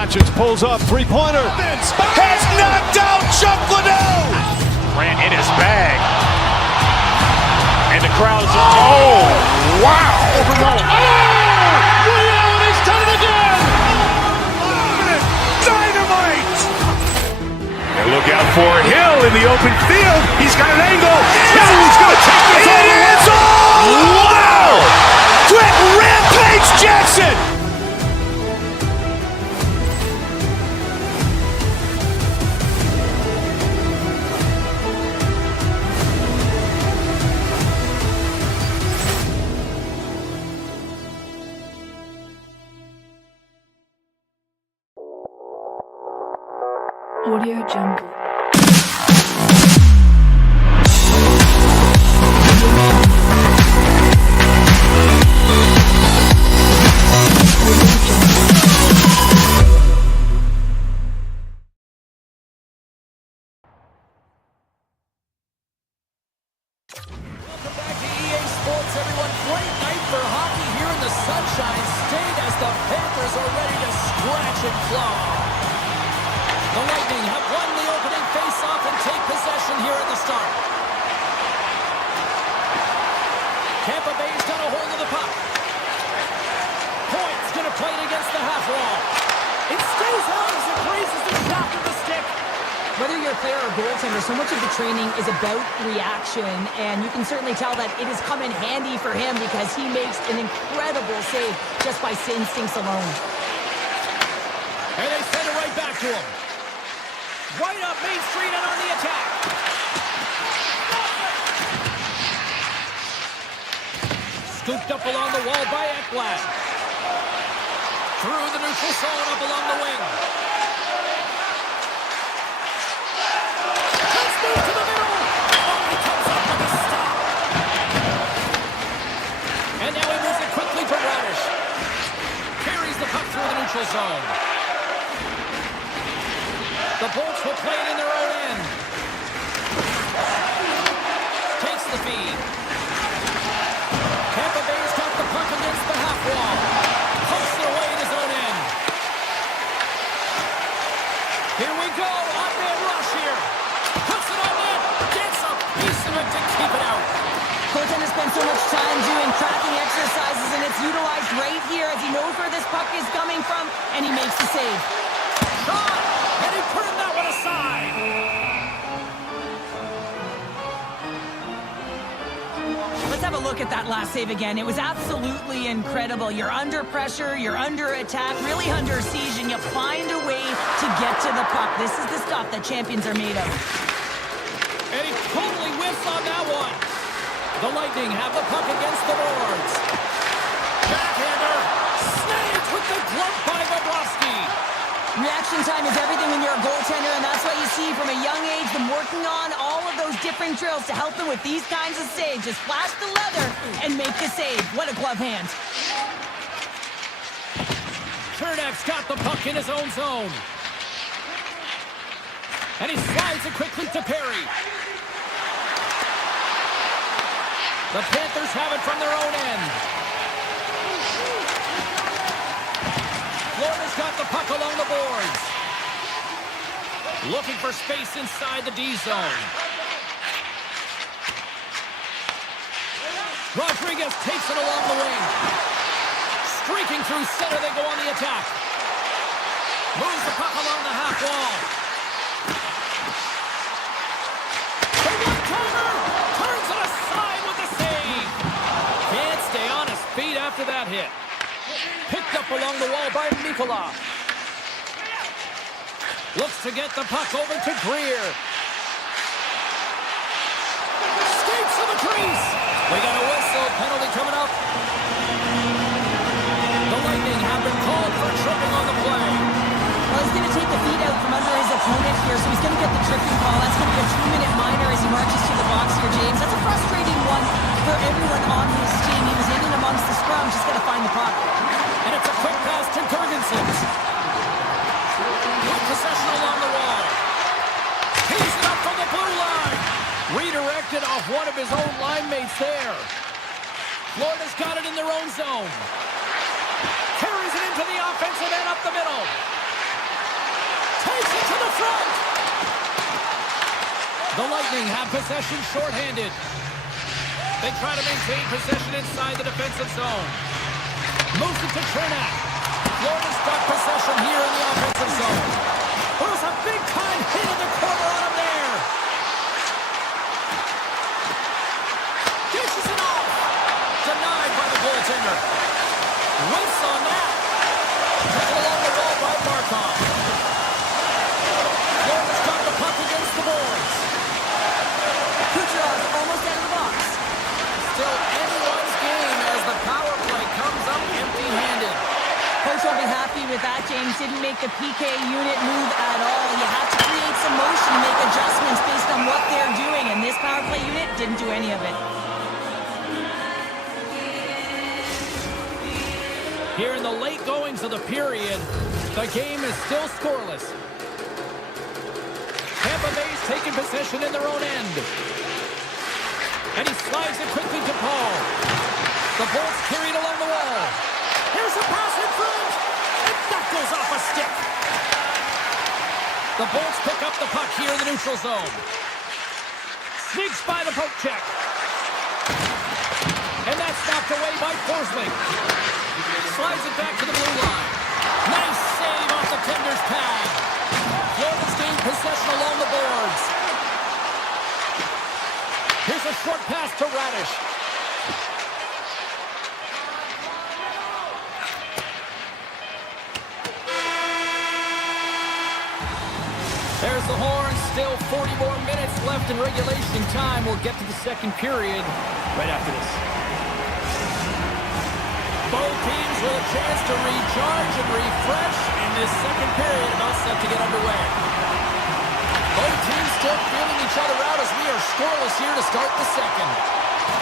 Doncic pulls up, three-pointer. Has knocked out Chuck Liddell. Ran in his bag. And the crowd is, oh, wow. Allen has done it again. Dynamite. And look out for Hill in the open field. He's got an angle. Now he's going to take this all the way. It's all wow. Quick Rampage Jackson. Audio Jungle. Welcome back to EA Sports, everyone. Great night for hockey here in the Sunshine State as the Panthers are ready to scratch and claw. The Lightning have won the opening face-off and take possession here at the start. Tampa Bay's got a hold of the puck. Point's going to play it against the half wall. It stays out as it grazes the shaft of the stick. Whether you're a player or goaltender, so much of the training is about reaction, and you can certainly tell that it has come in handy for him because he makes an incredible save just by instincts alone. And they send it right back to him. Right up Main Street and on the attack. Scooped up along the wall by Ekblad. Through the neutral zone up along the wing. Let's move to the middle. Oh, he comes up with a stop. And now he moves it quickly to Radish. Carries the puck through the neutral zone. The Bolts will play it in their own end. Takes the feed. Tampa Bay's got the puck against the half wall. Pumps it away in his own end. Here we go. On-man rush here. Puts it on net. Gets a piece of it to keep it out. Goaltender spends so much time doing tracking exercises, and it's utilized right here as he knows where this puck is coming from, and he makes the save. Shot! And he turned that one aside. Let's have a look at that last save again. It was absolutely incredible. You're under pressure, you're under attack, really under siege, and you find a way to get to the puck. This is the stuff that champions are made of. And he totally whiffs on that one. The Lightning have the puck against the boards. Backhander. Snagged with the glove by Bobrovsky. Reaction time is everything when you're a goaltender, and that's what you see from a young age, them working on all of those different drills to help them with these kinds of saves. Just flash the leather and make the save. What a glove hand. Chernak's got the puck in his own zone. And he slides it quickly to Perry. The Panthers have it from their own end. Florida's got the puck along the boards. Looking for space inside the D zone. Rodriguez takes it along the wing. Streaking through center, they go on the attack. Moves the puck along the half wall. The one-timer turns it aside with the save. Can't stay on his feet after that hit. Picked up along the wall by Mikula. Looks to get the puck over to Greer. Skates to the crease. We got a whistle. Penalty coming up. The Lightning have been called for tripping on the play. Well, he's going to take the feet out from under his opponent here, so he's going to get the tripping call. That's going to be a 2-minute minor as he marches to the box here, James. That's a frustrating one for everyone on his team. He was in and amongst the scrum, just got to find the puck. And it's a quick pass to Gergensen. With possession along the wall. Tees it up from the blue line. Redirected off one of his own line mates there. Florida's got it in their own zone. Carries it into the offensive end up the middle. front! The Lightning have possession shorthanded. They try to maintain possession inside the defensive zone. Moves it to Chernak. Florida's got possession here in the offensive zone. There's a big-time hit in the corner on him there. Dishes it off. Denied by the goaltender. Whiffs on that. Taken along the wall by Markov. Florida's got the puck against the boards. Kucherov almost out of the box. Still anyone's game as the power play comes up empty-handed. Coach will be happy with that, James. Didn't make the PK unit move at all. You have to create some motion, make adjustments based on what they're doing, and this power play unit didn't do any of it. Here in the late goings of the period, the game is still scoreless. Tampa Bay's taking possession in their own end. And he slides it quickly to Paul. The Bolts carried along the wall. Here's a pass in front. And that goes off a stick. The Bolts pick up the puck here in the neutral zone. Sneaks by the poke check. And that's knocked away by Forsling. Slides it back to the blue line. Nice save off the tender's pad. Florida's gained possession along the boards. Here's a short pass to Radish. There's the horn. Still 40 more minutes left in regulation time. We'll get to the second period right after this. Both teams with a chance to recharge and refresh in this second period about set to get underway. Both teams still feeling each other out as we are scoreless here to start the second.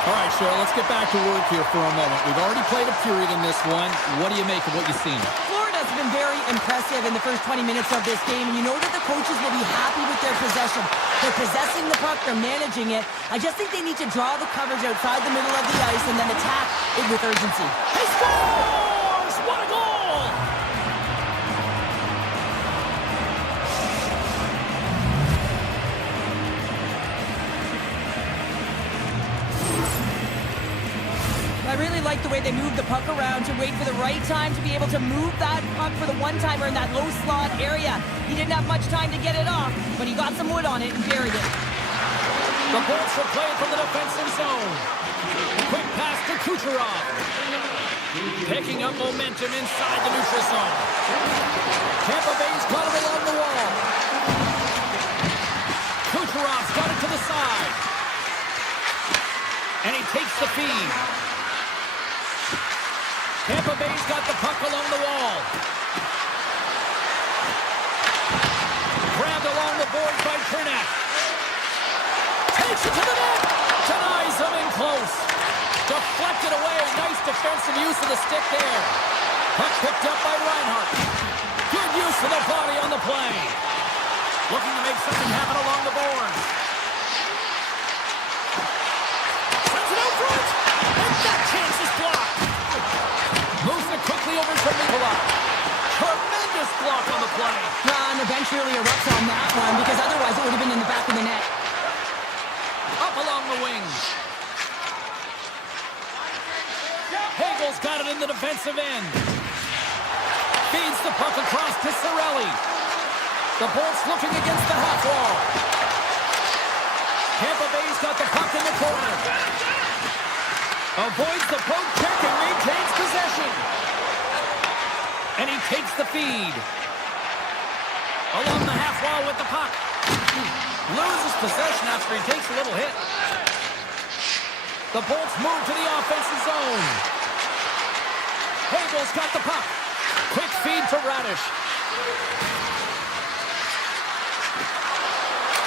All right, Cheryl, let's get back to work here for a moment. We've already played a period in this one. What do you make of what you've seen? Florida's been very impressive in the first 20 minutes of this game, and you know that the coaches will be happy with their possession. They're possessing the puck, they're managing it. I just think they need to draw the coverage outside the middle of the ice and then attack it with urgency. He scores! What a goal! I really like the way they moved the puck around to wait for the right time to be able to move that puck for the one-timer in that low slot area. He didn't have much time to get it off, but he got some wood on it and buried it. The Bolts will play it from the defensive zone. Quick pass to Kucherov. Picking up momentum inside the neutral zone. Tampa Bay's got it along the wall. Kucherov's got it to the side. And he takes the feed. Tampa Bay's got the puck along the wall. Grabbed along the boards by Chernak. Takes it to the net. Denies him in close. Deflected away. Nice defensive use of the stick there. Puck picked up by Reinhart. Good use of the body on the play. Looking to make something happen along the boards. Sends it out front. And that chance is blocked. Moves it quickly over to Nikolai. Tremendous block on the play. And the bench really erupts on that one because otherwise it would have been in the back of the net. Up along the wings. Hagel's got it in the defensive end. Feeds the puck across to Cirelli. The Bolts looking against the half wall. Tampa Bay's got the puck in the corner. Avoids the poke check and maintains possession. And he takes the feed. Along the half wall with the puck. Loses possession after he takes a little hit. The Bolts move to the offensive zone. Hagel's got the puck. Quick feed to Radish.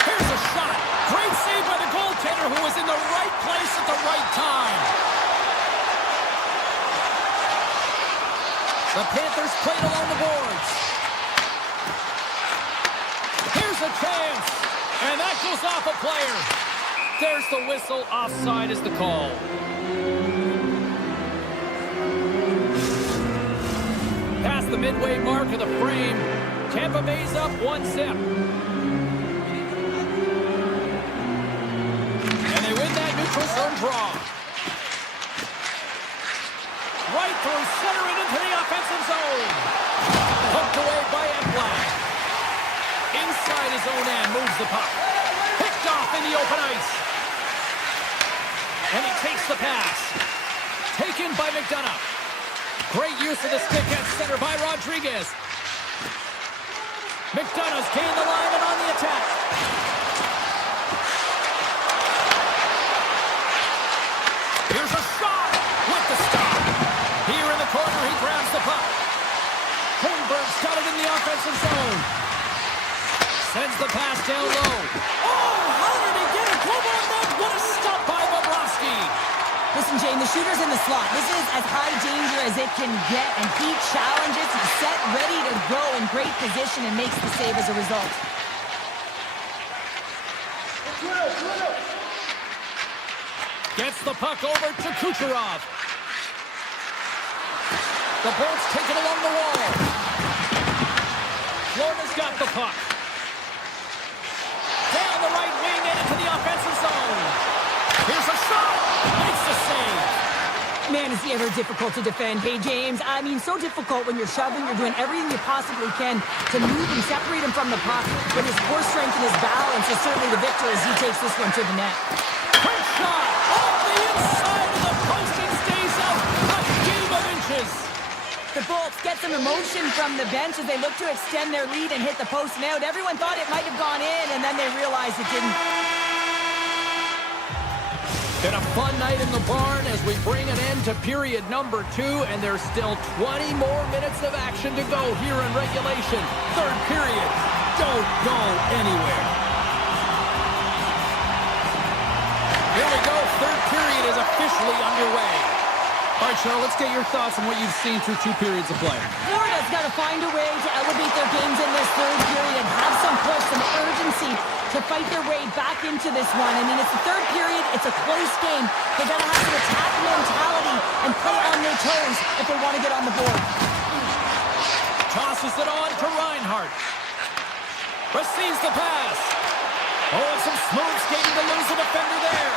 Here's a shot. Great save by the goaltender who was in the right place at the right time. The Panthers played along the boards. Here's a chance. And that goes off a player. There's the whistle. Offside is the call. Past the midway mark of the frame. Tampa Bay's up 1-0. And they win that neutral zone draw. Right through center and into the offensive zone. Poked away by Edmont. Inside his own end, moves the puck. Picked off in the open ice. And he takes the pass. Taken by McDonough. Great use of the stick at center by Rodriguez. McDonough's gained the line and on the attack. Here's a shot with the stop. Here in the corner, he grabs the puck. Holmberg's got it in the offensive zone. Sends the pass down low. Oh, how did he get it? Global net. What a stop by Bobrovsky. Listen, Jane, the shooter's in the slot. This is as high danger as it can get, and he challenges. He's set, ready to go in great position, and makes the save as a result. Gets the puck over to Kucherov. The Bolts take it along the wall. Florida's got the puck. Down the right wing and into the offensive zone. Here's a shot. Makes the save. Man, is he ever difficult to defend. Hey, James, I mean, so difficult when you're shoving. You're doing everything you possibly can to move and separate him from the puck. But his core strength and his balance is certainly the victor as he takes this one to the net. Quick shot. Off the inside of the post and stays out. A game of inches. The Bolts get some emotion from the bench as they look to extend their lead and hit the post and out. Everyone thought it might have gone in, and then they realized it didn't. Been a fun night in the barn as we bring an end to period number 2, and there's still 20 more minutes of action to go here in regulation. Third period. Don't go anywhere. Here we go. Third period is officially underway. All right, Cheryl, let's get your thoughts on what you've seen through 2 periods of play. Florida's got to find a way to elevate their games in this third period, have some push, some urgency to fight their way back into this one. I mean, it's the third period. It's a close game. They got to have some attack mentality and play on their toes if they want to get on the board. Tosses it on to Reinhart. Receives the pass. Oh, and some smooth skating to lose the defender there.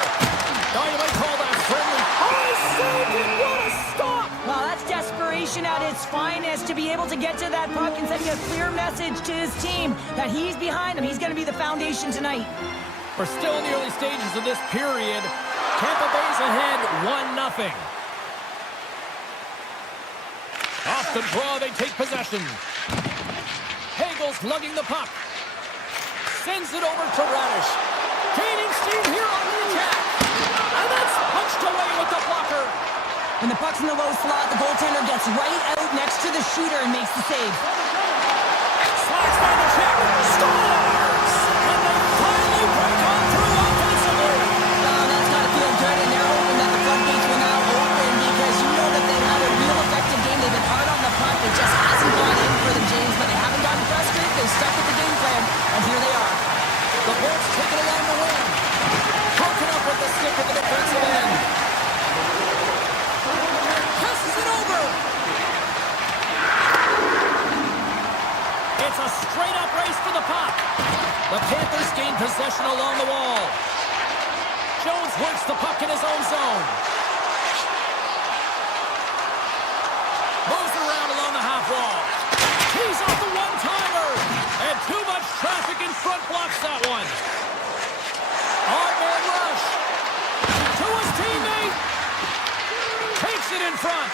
Oh, you might call that friendly. Oh, saved it. What a stop. Well, that's desperation at its finest to be able to get to that puck and sending a clear message to his team that he's behind them. He's going to be the foundation tonight. We're still in the early stages of this period. Tampa Bay's ahead 1-0. Off the draw, they take possession. Hagel's lugging the puck. Sends it over to Radish. Gaining steam here on the attack. And that's punched away with the blocker. When the puck's in the low slot, the goaltender gets right out next to the shooter and makes the save. Slides by the check. Scores! And they finally break on through offensively. Oh, that's got to feel good, and they're hoping that the floodgates will now open because you know that they've had a real effective game. They've been hard on the puck. It just hasn't gone in for them, James, but they haven't gotten frustrated. They've stuck with the game plan, and here they are. The Bolts take it along the wing. Broken up with the stick at the defensive end. Passes it over. It's a straight-up race for the puck. The Panthers gain possession along the wall. Jones works the puck in his own zone. Moves around along the half wall. He's off the one-timer. And too much traffic in front blocks that one. Hard man rush. To his teammate. Takes it in front.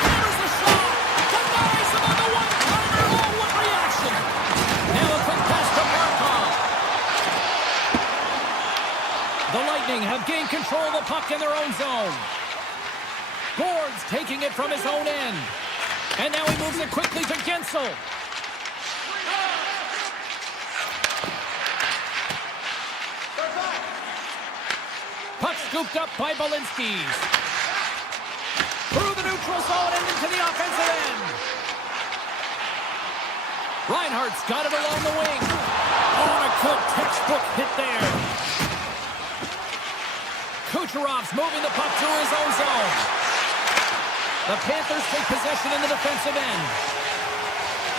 There's the shot. Denies him on the one-timer. Oh, what reaction. Now a quick pass to Markov. The Lightning have gained control of the puck in their own zone. Gord's taking it from his own end. And now he moves it quickly to Gensel. Puck scooped up by Balinskis. Through the neutral zone and into the offensive end. Reinhardt's got it along the wing. Oh, a good textbook hit there. Kucherov's moving the puck through his own zone. The Panthers take possession in the defensive end.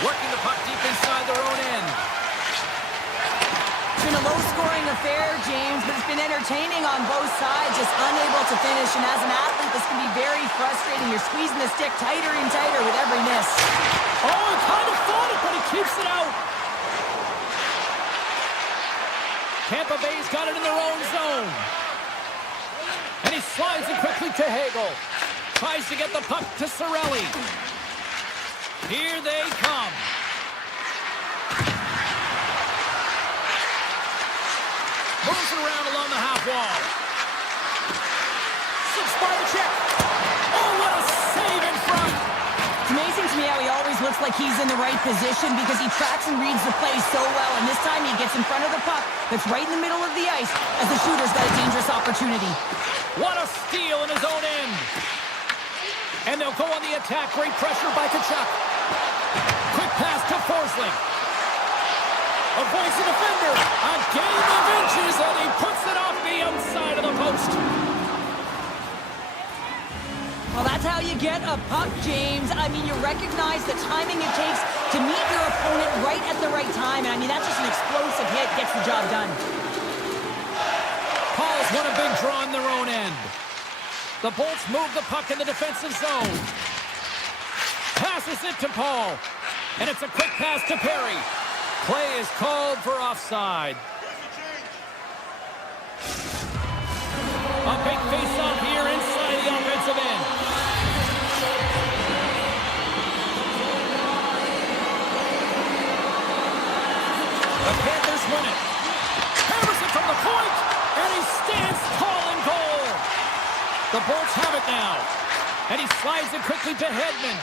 Working the puck deep inside their own end. It's been a low-scoring affair, James, but it's been entertaining on both sides, just unable to finish. And as an athlete, this can be very frustrating. You're squeezing the stick tighter and tighter with every miss. Oh, he kind of fought it, but he keeps it out. Tampa Bay's got it in their own zone. And he slides it quickly to Hagel. Tries to get the puck to Cirelli. Here they come. Moves it around along the half wall. Slips by the check. Oh, what a save in front. It's amazing to me how he always looks like he's in the right position because he tracks and reads the play so well. And this time he gets in front of the puck that's right in the middle of the ice as the shooter's got a dangerous opportunity. What a steal in his own end. And they'll go on the attack. Great pressure by Tkachuk. Quick pass to Forsling. Avoids the defender. A game of inches, and he puts it off the outside of the post. Well, that's how you get a puck, James. I mean, you recognize the timing it takes to meet your opponent right at the right time. And I mean, that's just an explosive hit. Gets the job done. Paul's won a big draw in their own end. The Bolts move the puck in the defensive zone. Passes it to Paul. And it's a quick pass to Perry. Play is called for offside. A big face-off here inside the offensive end. The Panthers win it. Hammers it from the point, and he stands tall in goal. The Bolts have it now, and he slides it quickly to Hedman.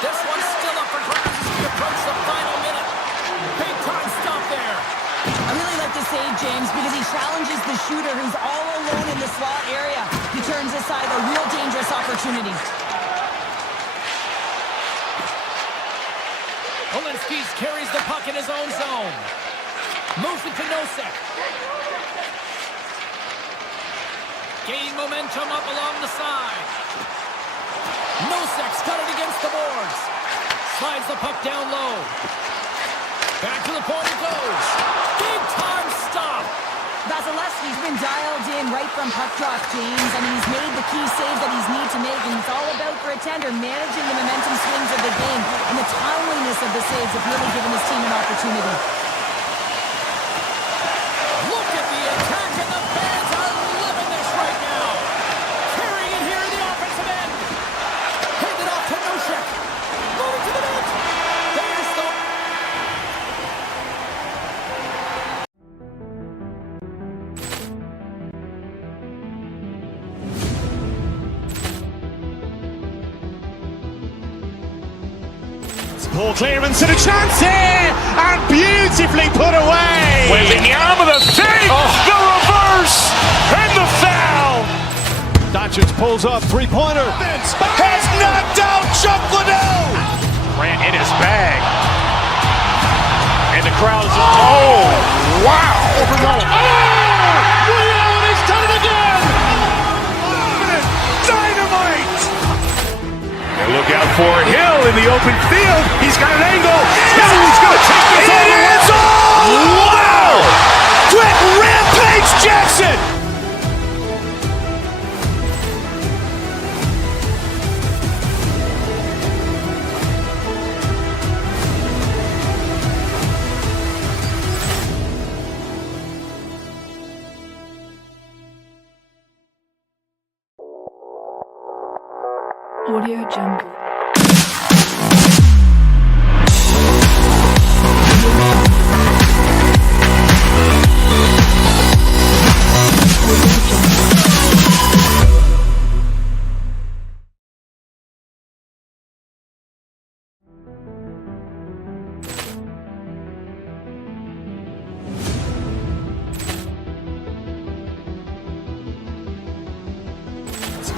This one's still up for grabs as we approach the final minute. Big time stop there. I really like the save, James, because he challenges the shooter who's all alone in the slot area. He turns aside a real dangerous opportunity. Olinsky carries the puck in his own zone. Moves it to Nosek. Gain momentum up along the side. Nosek's got it against the boards. Slides the puck down low. Back to the point it goes. Big time stop. Vasilevsky's been dialed in right from puck drop, James. I mean, he's made the key save that he's need to make, and it's all about for a tender managing the momentum swings of the game, and the timeliness of the saves have really given his team an opportunity. Look at the attack, and the fans are loving this right now. Carrying it here in the offensive end. Handed off to Nosek. Moving to the net. There's the... Ball clearance and a chance here, and beautifully put away. With the arm of the fake, the reverse, and the foul. Doncic pulls up, three-pointer. Has knocked out Chuck Liddell. Grant in his bag. And the crowd is... Oh, wow. Leon has done it again! Dynamite. And look out for Hill in the open field. He's got an angle. He's going to take this all the way. It's all! Wow! Quick Rampage Jackson. Audio Jungle.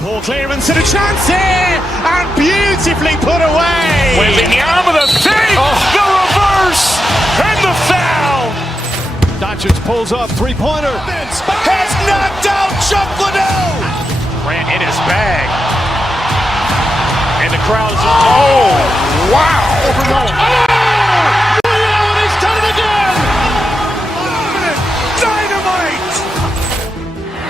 Ball clearance and a chance here, and beautifully put away. With the arm of the fake, the reverse, and the foul. Doncic pulls up, three-pointer. Has knocked out Chuck Liddell. Grant in his bag. And the crowds. Oh, wow! And he's done it again! Dynamite!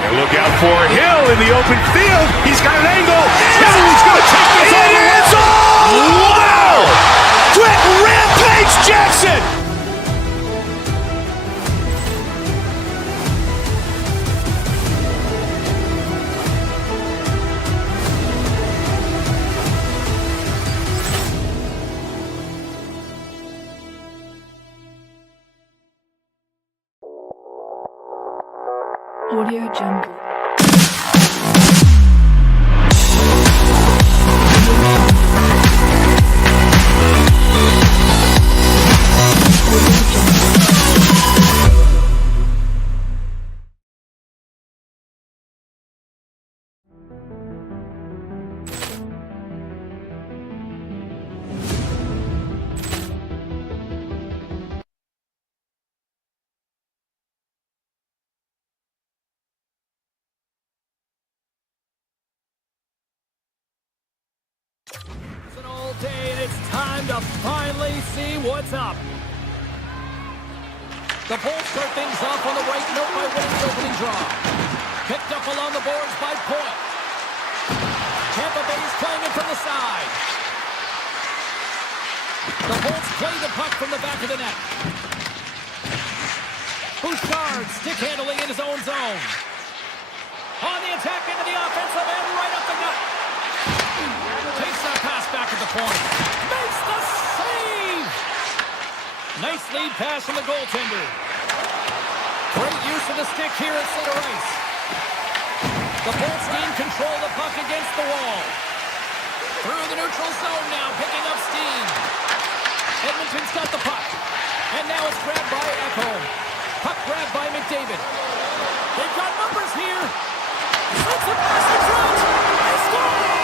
And look out for Hill in the open field. He's got an angle. Oh, he's going to take this all the way. Wow! Quick Rampage Jackson! Audio Jungle. It's an all day, and it's time to finally see what's up. The Bolts start things off on the right note by winning the opening draw. Picked up along the boards by Point. Tampa Bay's playing it from the side. The Bolts play the puck from the back of the net. Bouchard stick handling in his own zone. On the attack into the offensive end, right up the gut. Takes that pass back at the point. Makes the save! Nice lead pass from the goaltender. Great use of the stick here at center ice. The Bolts gain control of the puck against the wall. Through the neutral zone now, picking up steam. Edmonton's got the puck. And now it's grabbed by Ekholm. Puck grabbed by McDavid. They've got numbers here. Sets a pass in front. They score!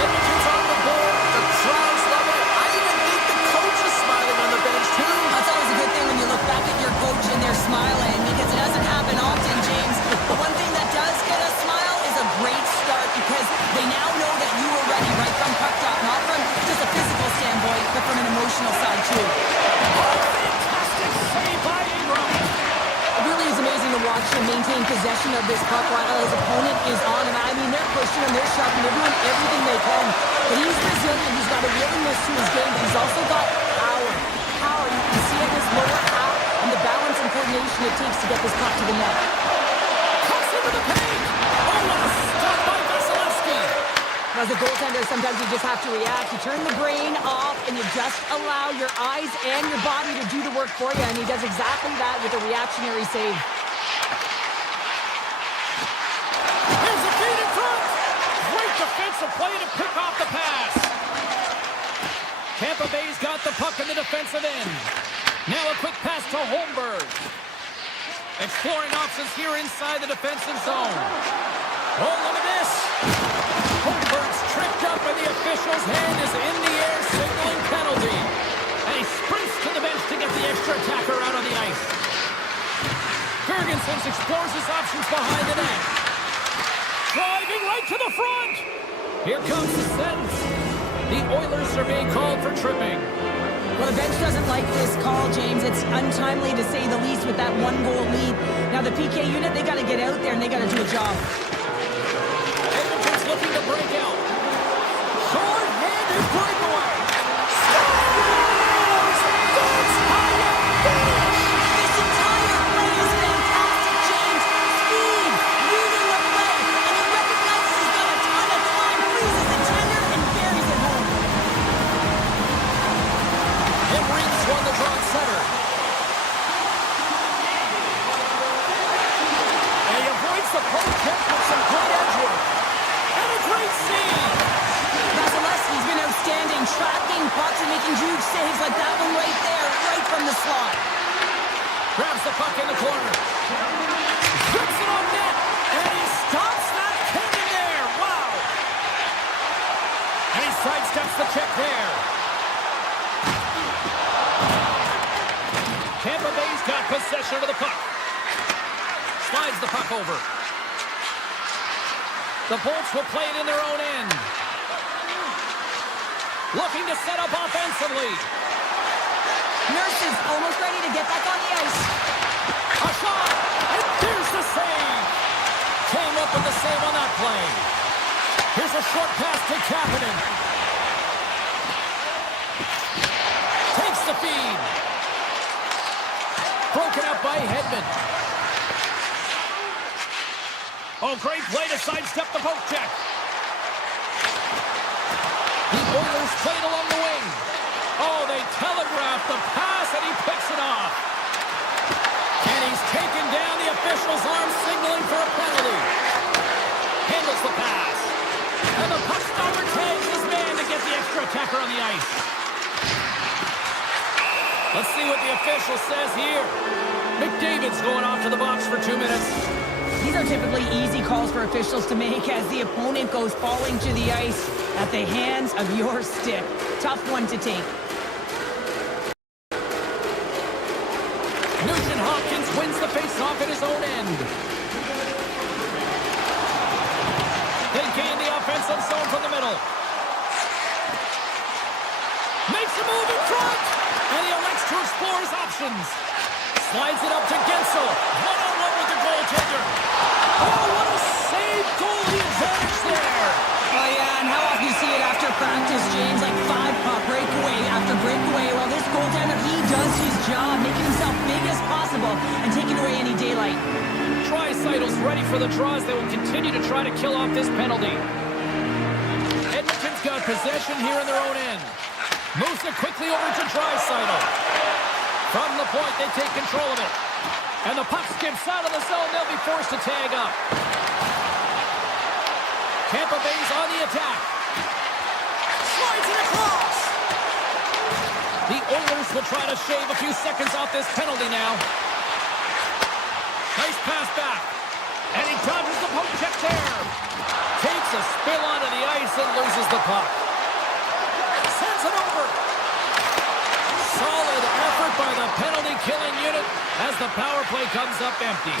Edmonton's on the board. The crowd's loving it. I even think the coach is smiling on the bench, too. That's always a good thing when you look back at your coach and they're smiling, because it doesn't happen often, James. But one thing that does get a smile is a great start, because they now know that you were ready right from puck drop, not from just a physical standpoint, but from an emotional side, too. Oh, fantastic save by Ingram. It really is amazing to watch him maintain possession of this puck while his opponent is on him. I mean, they're pushing him, they're shoving, they're doing everything they can. But he's resilient, he's got a willingness to his game, but he's also got power. Power, you can see in his lower half and the balance and coordination it takes to get this puck to the net. Cuts into the paint. Oh, what a stop by Vasilevsky. As a goaltender, sometimes you just have to react. You turn the brain off and you just allow your eyes and your body to do the work for you, and he does exactly that with a reactionary save. Here's the feed in front. Great defensive play to pick off the pass. Tampa Bay's got the puck in the defensive end. Now a quick pass to Holmberg. Exploring options here inside the defensive zone. Oh, look at this. Holmberg's tripped up and the official's hand is in the air signaling penalty. And he sprints to the bench to get the extra attacker out on the ice. Ferguson explores his options behind the net. Driving right to the front. Here comes the sentence. The Oilers are being called for tripping. Well, the bench doesn't like this call, James. It's untimely to say the least with that one-goal lead. Now, the PK unit, they got to get out there and they got to do a job. Edmonton's looking to break out. Short-handed breakaway. Scores! That's how you finish! This entire play is fantastic, James. Speed, reading the play, and he recognizes he's got a ton of time, freezes the tender, and buries it home. Henry's won the draw at center. And he avoids the poke check with some great edge work. And a great save! Vasilevsky's been outstanding, tracking pucks and making huge saves like that one right there, right from the slot. Grabs the puck in the corner. Puts it on net. And he stops that cannon there. Wow! And he sidesteps the check there. Tampa Bay's got possession of the puck. Slides the puck over. The Bolts will play it in their own end. Looking to set up offensively. Nurse is almost ready to get back on the ice. A shot, and there's the save. Came up with the save on that play. Here's a short pass to Kapanen. Takes the feed. Broken up by Edmont. Oh, great play to sidestep the poke check. The Oilers played along the wing. Oh, they telegraphed the pass, and he picks it off. And he's taken down. The official's arm signaling for a penalty. Handles the pass. And the ePuckStorm tags his man to get the extra attacker on the ice. Let's see what the official says here. McDavid's going off to the box for 2 minutes. These are typically easy calls for officials to make as the opponent goes falling to the ice at the hands of your stick. Tough one to take. Nugent Hopkins wins the faceoff at his own end. They gain the offensive zone from the middle. Makes a move in front, and he elects to explore his options. Slides it up to Gensel. One-on-one with the goaltender. Oh, what a save! Goalie advantage there. Oh, yeah, and how often you see it after practice, James? Like 5-puck breakaway after breakaway. Well, this goaltender, he does his job, making himself big as possible and taking away any daylight. Draisaitl's ready for the draws. They will continue to try to kill off this penalty. Edmonton's got possession here in their own end. Moves it quickly over to Draisaitl. From the point, they take control of it. And the puck skips out of the zone. They'll be forced to tag up. Tampa Bay's on the attack. Slides it across. The Oilers will try to shave a few seconds off this penalty now. Nice pass back. And he dodges the poke check there. Takes a spill onto the ice and loses the puck. Sends it over. Solid effort by the penalty-killing unit as the power play comes up empty.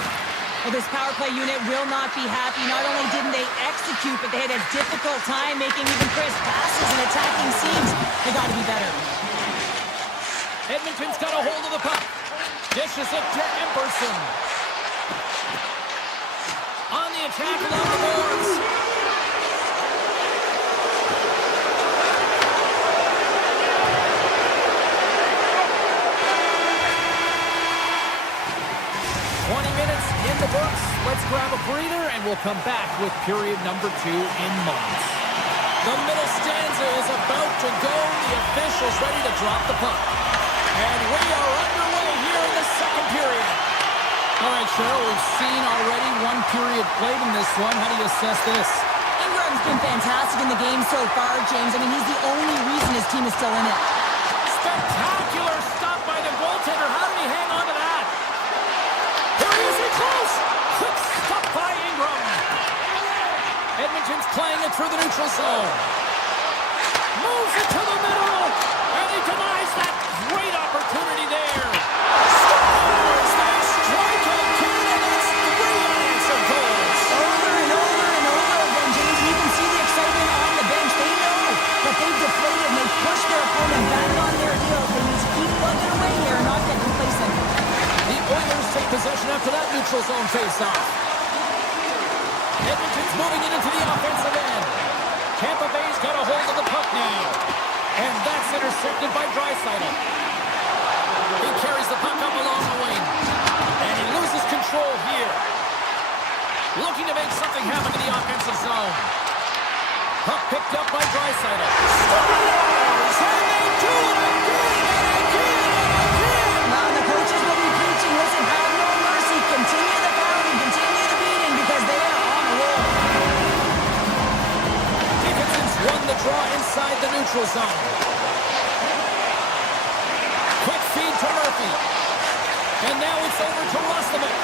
Well, this power play unit will not be happy. Not only didn't they execute, but they had a difficult time making even crisp passes and attacking seams. They got to be better. Edmonton's got a hold of the puck. Dishes it to Emberson. On the attack along the boards. 20 minutes in the books. Let's grab a breather, and we'll come back with period number 2 in moments. The middle stanza is about to go. The official's ready to drop the puck. And we are underway here in the second period. All right, Cheryl, we've seen already one period played in this one. How do you assess this? Ingram's been fantastic in the game so far, James. I mean, he's the only reason his team is still in it. Spectacular stop by the goaltender. How did he hang on to that? There he is, in close. Quick stop by Ingram. Edmonton's playing it through the neutral zone. Moves it to the middle. And he denies that great opportunity there. Scores! They strike again, and it's 3 unanswered goals. Over and over and over again, James. And you can see the excitement on the bench. They know that they've deflated and they've pushed their opponent back on their heels. They need to keep plugging away here and not get complacent. The Oilers take possession after that neutral zone face-off. Edmonton's moving it into the offensive end. Tampa Bay's got a hold of the puck now. And that's intercepted by Draisaitl. He carries the puck up along the wing. And he loses control here. Looking to make something happen in the offensive zone. Puck picked up by Draisaitl. Scores! And they do it again and again and again! Now the coaches will be preaching, listen, have no mercy. Continue the pounding, continue the beating because they are on a roll. Dickinson's won the draw inside the neutral zone. Quick feed to Murphy. And now it's over to Roslovic.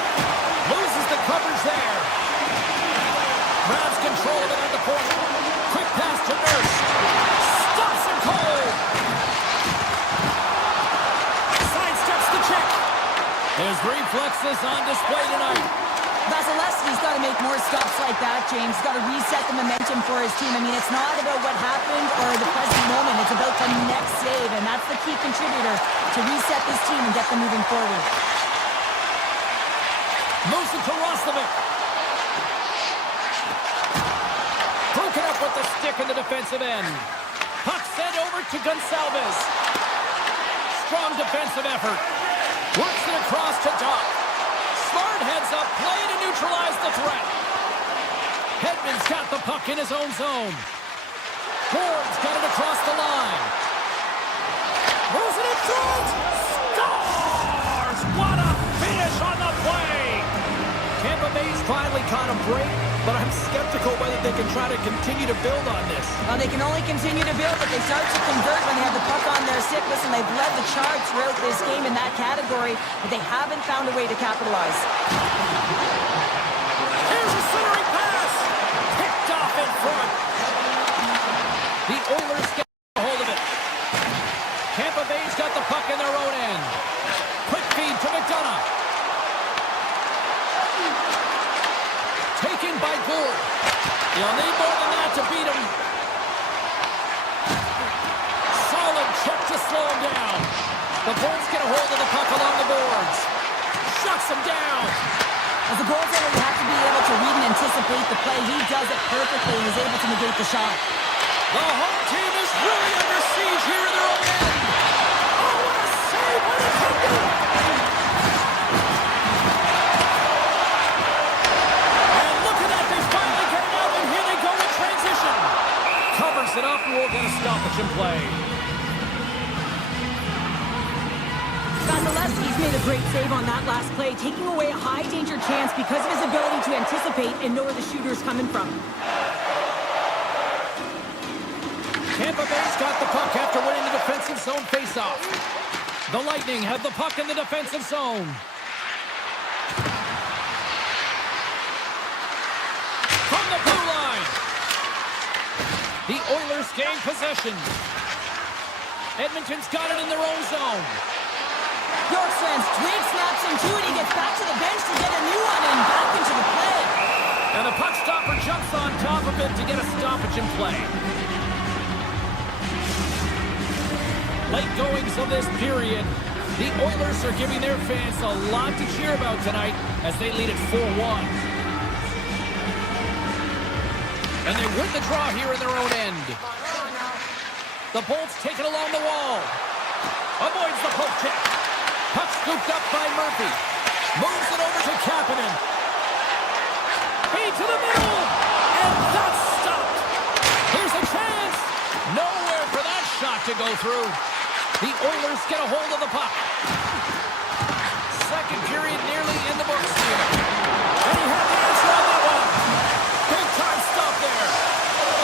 Loses the coverage there. Grabs control of it at the point. Quick pass to Nurse. Stops him cold. Sidesteps the check. His reflexes on display tonight. That's Vasilevsky's got to make more stops like that, James. He's got to reset the momentum for his team. I mean, it's not about what happened or the present moment. It's about the next save, and that's the key contributor to reset this team and get them moving forward. Moves it to Roslovic. Broken up with the stick in the defensive end. Puck sent over to Gonçalves. Strong defensive effort. Works it across to Doc. Smart heads up, play to neutralize the threat. Hedman's got the puck in his own zone. Ford's got it across the line. Moves it in front. Scores! What a finish on the play! Tampa Bay's finally caught a break, but I'm skeptical whether they can try to continue to build on this. Well, they can only continue to build if they start to convert when they have the puck on their stick. Listen, they've led the charge throughout this game in that category, but they haven't found a way to capitalize. Here's a centering pass! Picked off in front. The Oilers get a hold of it. Tampa Bay's got the puck in their own end. Quick feed to McDonough. Taken by Gourde. You'll need more than that to beat him. Solid check to slow him down. The Bolts get a hold of the puck along the boards. Shuts him down. As a goaltender, you have to be able to read and anticipate the play. He does it perfectly and is able to negate the shot. The home team is really under siege here in their own end. Oh, what a save by the Thunder! And look at that, they finally get it out, and here they go in transition. Covers it up, and we'll get a stoppage in play. Vasilevsky's made a great save on that last play, taking away a high-danger chance because of his ability to anticipate and know where the shooter's coming from. Tampa Bay's got the puck after winning the defensive zone faceoff. The Lightning have the puck in the defensive zone. From the blue line. The Oilers gain possession. Edmonton's got it in their own zone. Bjorkstrand's twig snaps into it. He gets back to the bench to get a new one and back into the play. And the puck stopper jumps on top of it to get a stoppage in play. Late goings of this period. The Oilers are giving their fans a lot to cheer about tonight as they lead at 4-1. And they win the draw here in their own end. The Bolts take it along the wall. Avoids the poke check. Puck scooped up by Murphy. Moves it over to Kapanen. Feed to the middle. And that's stopped. Here's a chance. Nowhere for that shot to go through. The Oilers get a hold of the puck. Second period nearly in the books here. And he had the answer on that one. Big time stop there.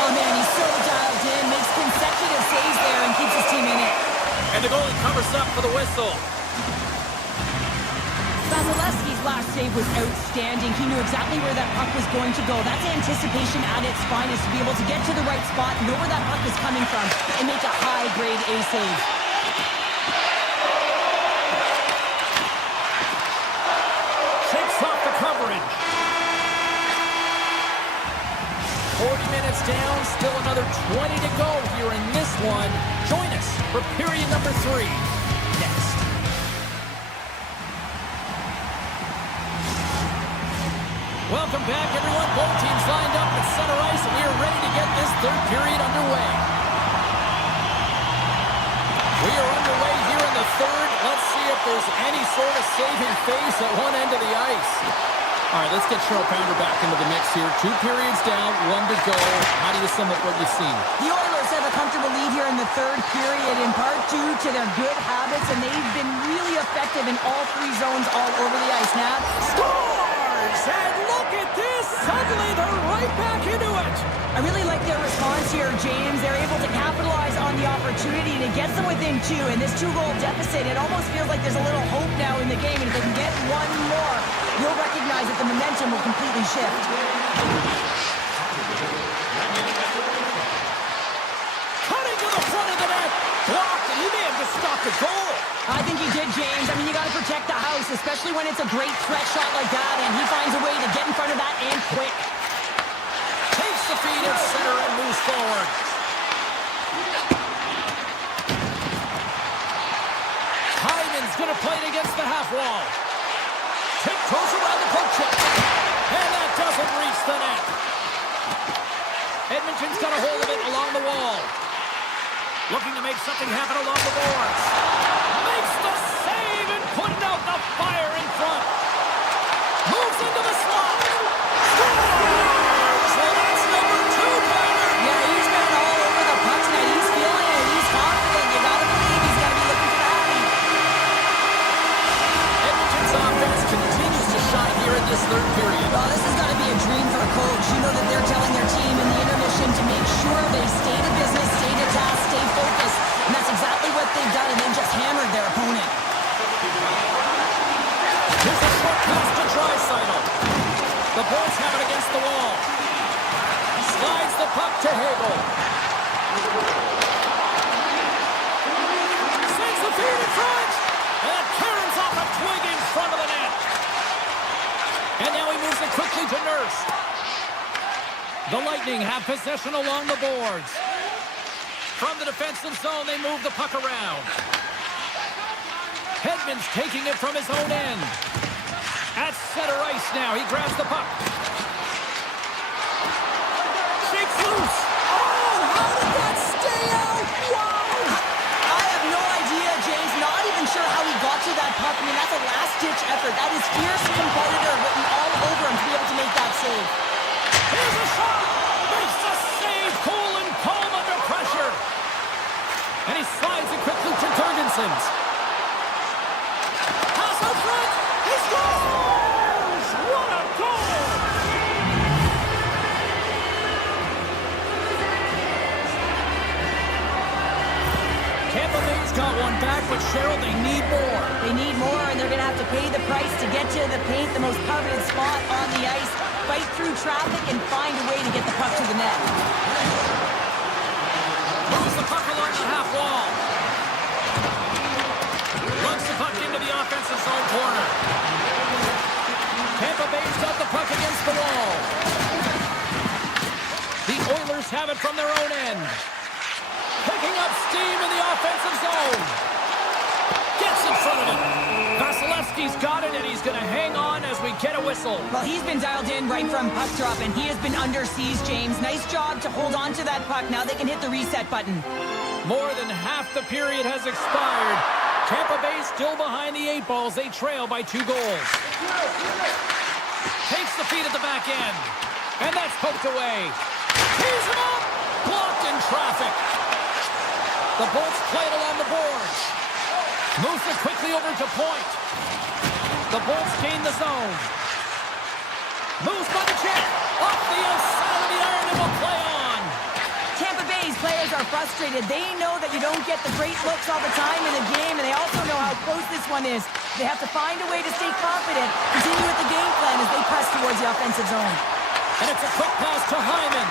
Oh man, he's so dialed in, makes consecutive saves there and keeps his team in it. And the goalie covers up for the whistle. Vasilevsky's last save was outstanding. He knew exactly where that puck was going to go. That's anticipation at its finest, to be able to get to the right spot, know where that puck is coming from, and make a high-grade A save. Shakes off the coverage. 40 minutes down, still another 20 to go here in this one. Join us for period number 3 next. Welcome back, everyone. Both teams lined up at center ice, and we are ready to get this third period underway. We are underway here in the third. Let's see if there's any sort of saving face at one end of the ice. All right, let's get Cheryl Pounder back into the mix here. 2 periods down, 1 to go. How do you sum up what you've seen? The Oilers have a comfortable lead here in the third period, in part due to their good habits, and they've been really effective in all 3 zones all over the ice. Now, Scores! And look at this! Suddenly they're right back into it! I really like their response here, James. They're able to capitalize on the opportunity, and it gets them within 2. And this 2-goal deficit, it almost feels like there's a little hope now in the game. And if they can get 1 more, you'll recognize that the momentum will completely shift. Cutting to the front of the net! Blocked, and he may have just stopped a goal! I think he did, James. I mean, you got to protect the house, especially when it's a great threat shot like that, and he finds a way to get in front of that and quick. Takes the feed at center and moves forward. Hyman's going to play it against the half wall. Tiptoes around the poke check. And that doesn't reach the net. Edmonton's got a hold of it along the wall. Looking to make something happen along the boards. Makes the save and putting out the fire in front. Moves into the slot. Scores! Well, that's number 2, Tyler. Yeah, he's been all over the puck tonight. He's feeling it. He's confident. You got to believe he's got to be looking for that. Edmonton's offense continues to shine here in this third period. Well, this has got to be a dream for a coach. You know that they're telling their team in the intermission to make sure they stay to business, stay to task, stay focused. And that's exactly what they've done, and they've just hammered their opponent. Here's a short pass to Draisaitl. The Bolts have it against the wall. Slides the puck to Hagel. Sends the feed in front. And Cairns off a twig in front of the net. And now he moves it quickly to Nurse. The Lightning have possession along the boards. From the defensive zone, they move the puck around. Hedman's taking it from his own end. At center ice now, he grabs the puck. Shakes loose. Oh, how did that stay out? Wow! I have no idea, James. Not even sure how he got to that puck. I mean, that's a last-ditch effort. That is fierce competitor written all over him to be able to make that save. Here's a shot. Makes the save. Cool and calm under pressure. And he slides it quickly to Jorgensen's. Pass out front. He scores! What a goal! Tampa Bay's got one back, but Cheryl, they need more. They need more, and they're going to have to pay the price to get to the paint, the most coveted spot on the ice, fight through traffic, and find a way to get the puck to the net. Moves the puck along the half wall. Lugs the puck into the offensive zone corner. Tampa Bay's got the puck against the wall. The Oilers have it from their own end. Picking up steam in the offensive zone. Gets in front of it. Vasilevsky's got it, and he's going to hang on as we get a whistle. Well, he's been dialed in right from puck drop, and he has been under siege, James. Nice job to hold on to that puck. Now they can hit the reset button. More than half the period has expired. Tampa Bay still behind the 8 balls. They trail by 2 goals. Takes the feed at the back end. And that's poked away. Tees him up. Blocked in traffic. The Bolts play it along the boards. Moves it quickly over to point. The Bolts gain the zone. Moves by the check. Off the outside of the iron and will play on. Tampa Bay's players are frustrated. They know that you don't get the great looks all the time in a game, and they also know how close this one is. They have to find a way to stay confident, continue with the game plan as they press towards the offensive zone. And it's a quick pass to Hyman.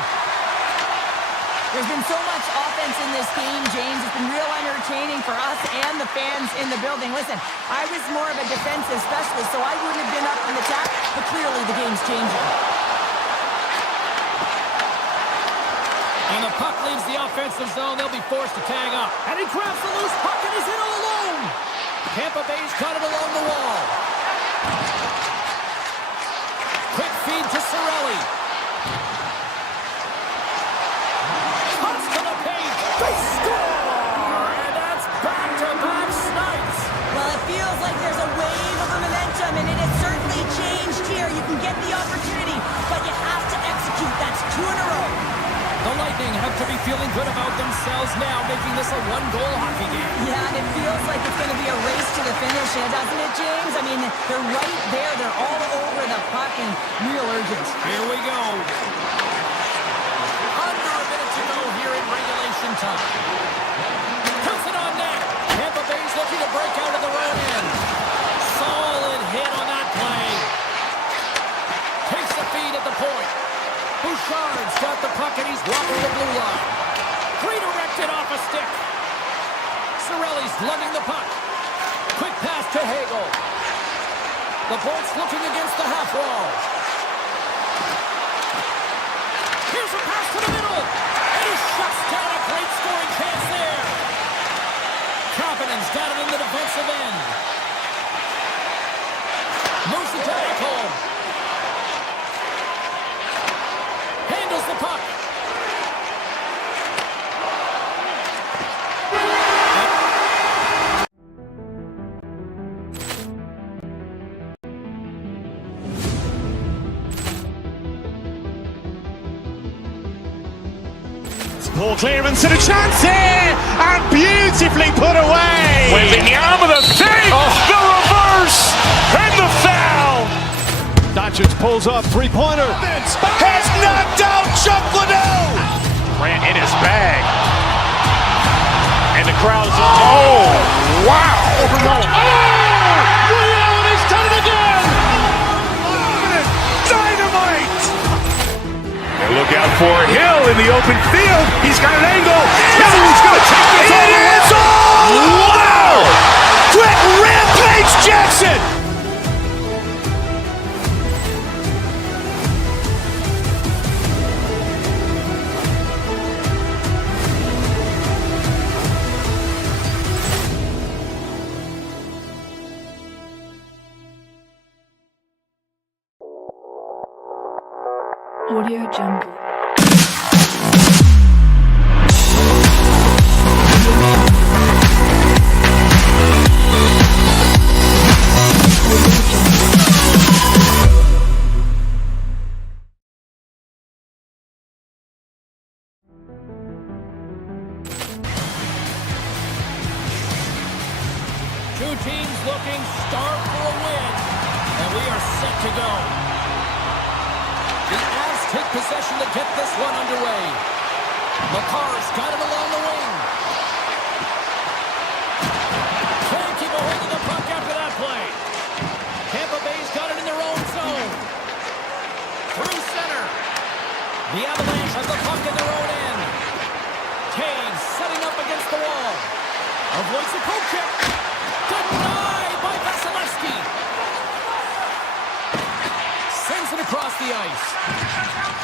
There's been so much offense in this game, James. It's been real entertaining for us and the fans in the building. Listen, I was more of a defensive specialist, so I wouldn't have been up in the attack, but clearly the game's changing. And the puck leaves the offensive zone. They'll be forced to tag up. And he grabs the loose puck, and he's in all alone. Tampa Bay's got it along the wall. Quick feed to Cirelli. Cuts to the paint. They score! And that's back-to-back snipes. Well, it feels like there's a wave of momentum, and it has certainly changed here. You can get the opportunity, but you have to execute. That's 2 in a row. The Lightning have to be feeling good about themselves now, making this a 1-goal hockey game. Yeah, and it feels like it's going to be a race to the finish, doesn't it, James? I mean, they're right there. They're all over the puck and real urgent. Here we go. Under a minute to go here in regulation time. Puts it on net. Tampa Bay's looking to break out of their own end. Solid hit on that play. Takes the feed at the point. Bouchard's got the puck and he's walking the blue line. Redirected off a stick. Cirelli's lugging the puck. Quick pass to Hagel. The Bolts looking against the half wall. Here's a pass to the middle. And he shuts down a great scoring chance there. Confidence got it in the defensive end. Moves it to Ekholm. Handles the puck. Ball clearance and a chance here, and beautifully put away. Waving the arm of the save, the reverse, and the foul. Doncic pulls off three-pointer. Has knocked out Chuck Liddell. Grant in his bag. And the crowd is, oh, wow. He's done it again. Dynamite. And look out for Hill in the open field. He's got an angle. He's going to take this all the way. Wow! Quick rampage Jackson. Audio Jungle. Two teams looking starved for a win, and we are set to go. The Avs take possession to get this one underway. McCarr's got it along the wing. Can't keep a hold of the puck after that play. Tampa Bay's got it in their own zone. Through center. The Avalanche have the puck in their own end. Kane setting up against the wall. Avoids the poke check. Denied by Vasilevsky. Sends it across the ice.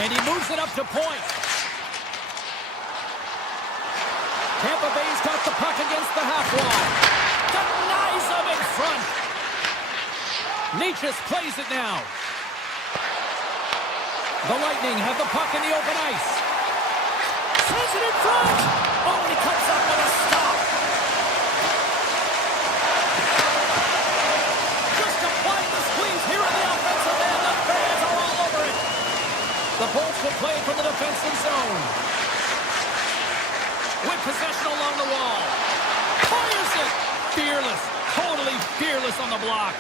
And he moves it up to point. Tampa Bay's got the puck against the half wall. Denies him in front. Nietzsche plays it now. The Lightning have the puck in the open ice. Sends it in front. Oh, and he comes up with a stop. Just applying the squeeze here on the offensive end. The fans are all over it. The Bolts will play from the defensive zone. With possession along the wall. Fires it. Fearless. Totally fearless on the block.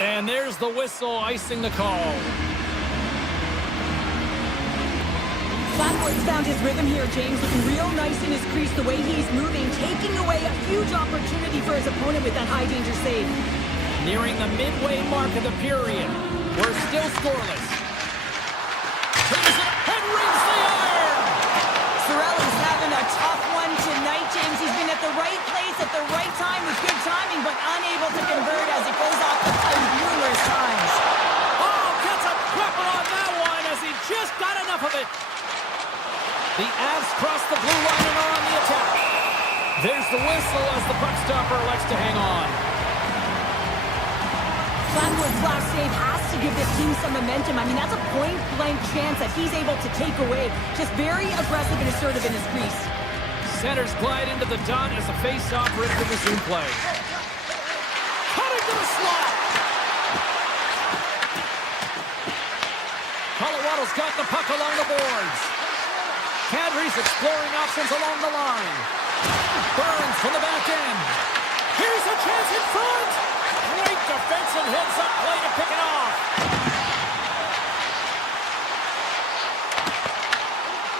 And there's the whistle icing the call. Flatwood's found his rhythm here, James, looking real nice in his crease, the way he's moving, taking away a huge opportunity for his opponent with that high-danger save. Nearing the midway mark of the period. We're still scoreless. Turns it and rings the iron! Sorelli's having a tough one tonight, James. He's been at the right place at the right time with good timing, but unable to convert as it goes off the post numerous times. Oh, gets a cracker on that one as he just got enough of it. The Avs cross the blue line and are on the attack. There's the whistle as the puck stopper elects to hang on. Flatwood's last save has to give this team some momentum. I mean, that's a point-blank chance that he's able to take away. Just very aggressive and assertive in his crease. Centers glide into the dot as the face-off ready to resume play. Cutting to the slot. Colorado's got the puck along the boards. Kadri's exploring options along the line. Burns from the back end. Here's a chance in front. Great defensive heads-up play to pick it off.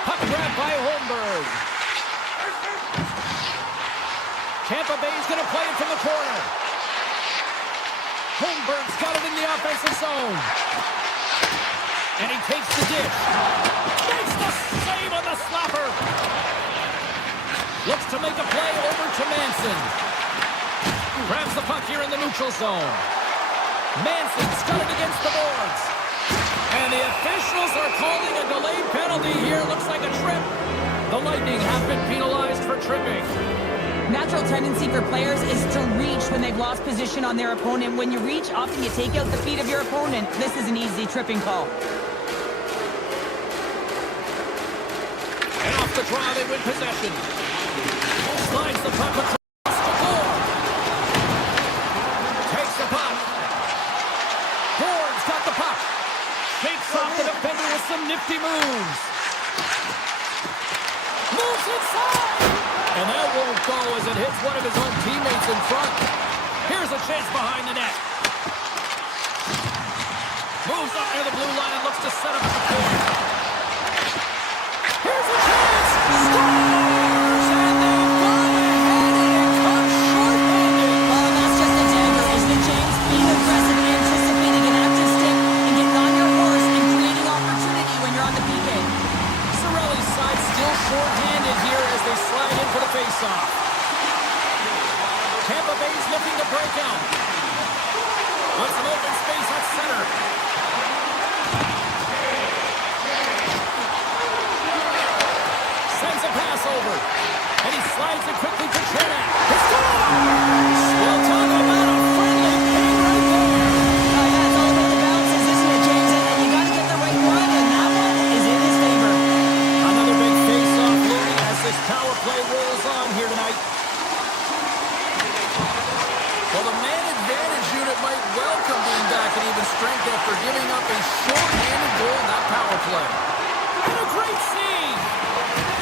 Puck grab by Holmberg. Tampa Bay's going to play it from the corner. Holmberg's got it in the offensive zone. And he takes the dish. Makes the save on the slapper. Looks to make a play over to Manson. Grabs the puck here in the neutral zone. Manson's got it against the boards. And the officials are calling a delayed penalty here. Looks like a trip. The Lightning have been penalized for tripping. Natural tendency for players is to reach when they've lost position on their opponent. When you reach, often you take out the feet of your opponent. This is an easy tripping call. And off the draw, they win possession. Slides the puck across the goal. Takes the puck. Ford's got the puck. Shakes off the defender with some nifty moves. Moves inside. And that won't go as it hits one of his own teammates in front. Here's a chance behind the net. Moves up near the blue line and looks to set up at the corner. Here's a chance. Scores! And they've gone ahead and it comes short-handed. Oh, that's just a dagger, isn't it, James? Being aggressive and anticipating an active stick and getting on your horse and creating opportunity when you're on the PK. Cirelli's side still short-handed here as they slide in for the face-off. Tampa Bay's looking to break out. On some open space at center. Sends a pass over. And he slides it quickly to Chernak. He scores! We'll talk about a friendly ping right there. Yeah, it's all about the bounces, isn't it, James? And you got to get the right one, and that one is in his favor. Another big face-off looming as this power play rolls on here tonight. Well, the man advantage unit might welcome being back at even strength after giving up a short-handed goal in that power play. And a great save!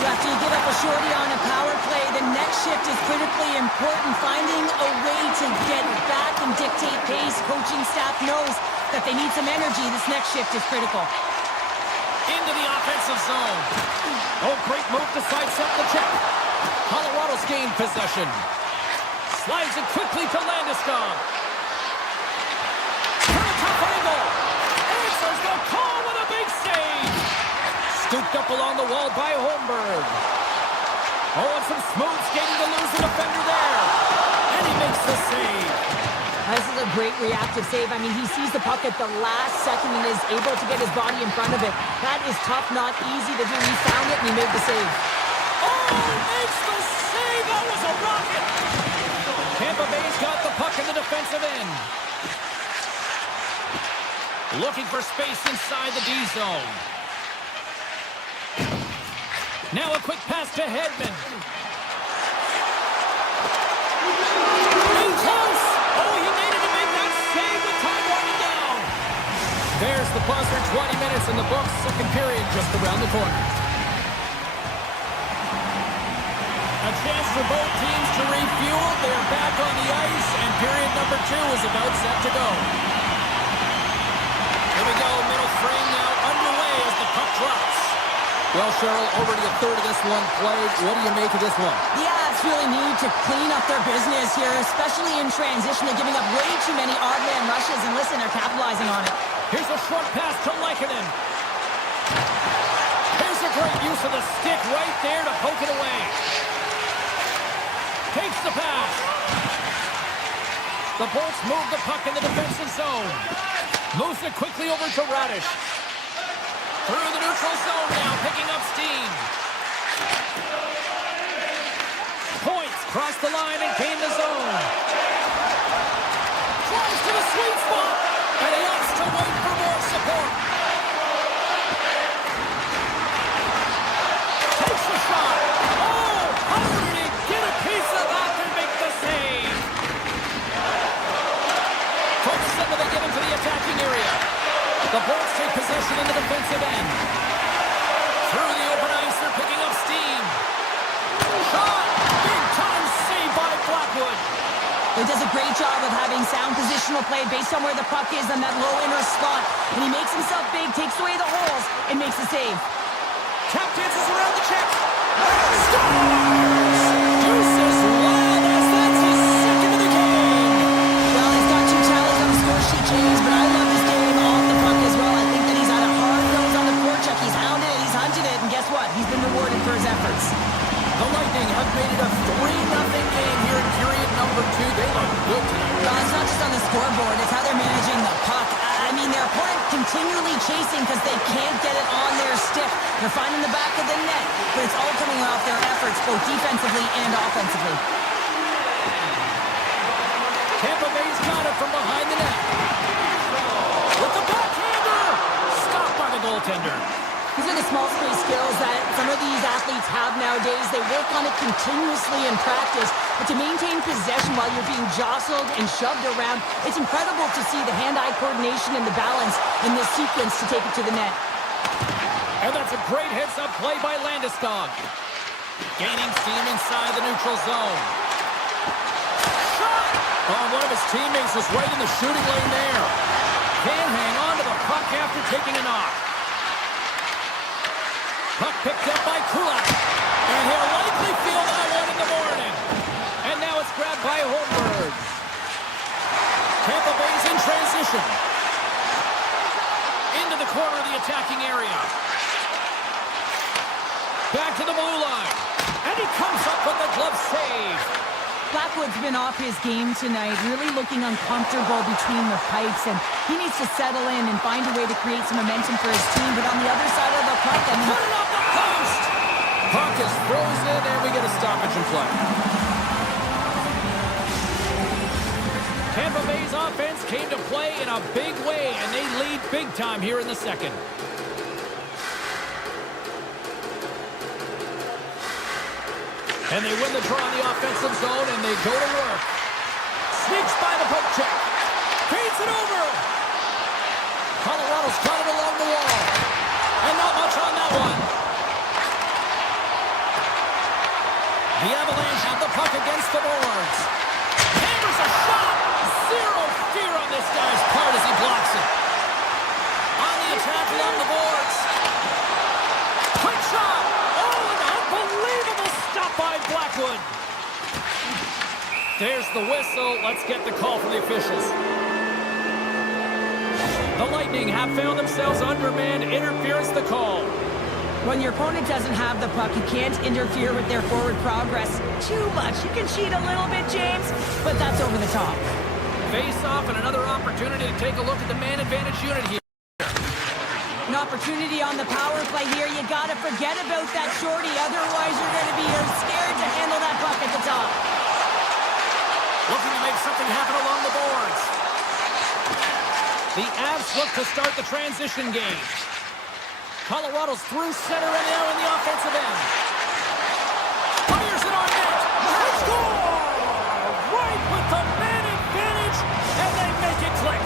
After you give up a shorty on a power play, the next shift is critically important. Finding a way to get back and dictate pace. Coaching staff knows that they need some energy. This next shift is critical. Into the offensive zone. Oh, great move to sidestep the check. Colorado's gained possession. Slides it quickly to Landeskog. From a tough angle. Answers the call with a big save. Scooped up along the wall by Holmberg. Oh, and some smooth skating to lose the defender there. And he makes the save. This is a great reactive save. I mean, he sees the puck at the last second and is able to get his body in front of it. That is tough, not easy to do. He found it and he made the save. Oh, makes the save. That was a rocket. Tampa Bay's got the puck in the defensive end. Looking for space inside the D zone. Now a quick pass to Hedman. In close. Oh, he needed to make that save with time running down. There's the buzzer. 20 minutes in the books. Second period just around the corner. A chance for both teams to refuel. They're back on the ice, and period number 2 is about set to go. Here we go, middle frame now underway as the puck drops. Well, Cheryl, already a third of this one played. What do you make of this one? The Avs really need to clean up their business here, especially in transition. They're giving up way too many odd man rushes, and listen, they're capitalizing on it. Here's a short pass to Lehkonen. Here's a great use of the stick right there to poke it away. Takes the pass. The Bolts move the puck in the defensive zone. Moves it quickly over to Radish. Through the neutral zone now, picking up steam. Points cross the line and gain the zone. Drives to the sweet spot, and he opts to wait for more support. Takes the shot. Oh, how did he get a piece of that to make the save? Folks able to get into the attacking area. The Bolts take possession in the defensive end. Through the open ice, they're picking up steam. Shot! Big time save by Blackwood. He does a great job of having sound positional play based on where the puck is on that low inner slot. And he makes himself big, takes away the holes, and makes the save. Tap dances around the check. Scores! Deuces wild as that's his second of the game. Well, he's got 2 challenges on the score sheet, James, but I love this game off the puck as well. I think that he's had a hard nose on the forecheck. He's hounded it, he's hunted it, and guess what? He's been rewarded for his efforts. The Lightning have made it a 3-0 game here in period number 2. They look good tonight. Well, it's not just on the scoreboard, it's how they're managing the puck. I mean, their opponent continually chasing because they can't get it on their stick. They're finding the back of the net, but it's all coming off their efforts, both defensively and offensively. Tampa Bay's got it from behind the net. With the backhander! Stopped by the goaltender. These are the small space skills that some of these athletes have nowadays. They work on it continuously in practice, but to maintain possession while you're being jostled and shoved around, it's incredible to see the hand-eye coordination and the balance in this sequence to take it to the net. And that's a great heads-up play by Landeskog. Gaining steam inside the neutral zone. Shot! Oh, one of his teammates was right in the shooting lane there. Can't hang on to the puck after taking a knock. Puck picked up by Kulak. And he'll likely feel that one in the morning. And now it's grabbed by Holmberg. Tampa Bay's in transition. Into the corner of the attacking area. Back to the blue line. And he comes up with the glove save. Blackwood's been off his game tonight, really looking uncomfortable between the pipes, and he needs to settle in and find a way to create some momentum for his team. But on the other side of the puck, I mean, Put it off the post! Puck is frozen, and we get a stoppage in play. Tampa Bay's offense came to play in a big way, and they lead big time here in the second. And they win the draw in the offensive zone, and they go to work. Sneaks by the poke check. Feeds it over. Colorado's got it along the wall. And not much on that one. The Avalanche have the puck against the boards. Hammers a shot. Zero fear on this guy's part as he blocks it. On the attack along the boards. Quick shot. Oh, an unbelievable stop by Blackwood. There's the whistle. Let's get the call from the officials. The Lightning have found themselves undermanned. Interference the call. when your opponent doesn't have the puck, you can't interfere with their forward progress too much. You can cheat a little bit, James, but that's over the top. Face-off and another opportunity to take a look at the man advantage unit here. An opportunity on the power play here. You got to forget about that shorty. Otherwise, you're going to be scared to handle that puck at the top. Looking to make something happen along the boards. The Avs look to start the transition game. Colorado's through center and now in the offensive end. Fires it on net. Score! Right with the man advantage, and they make it click.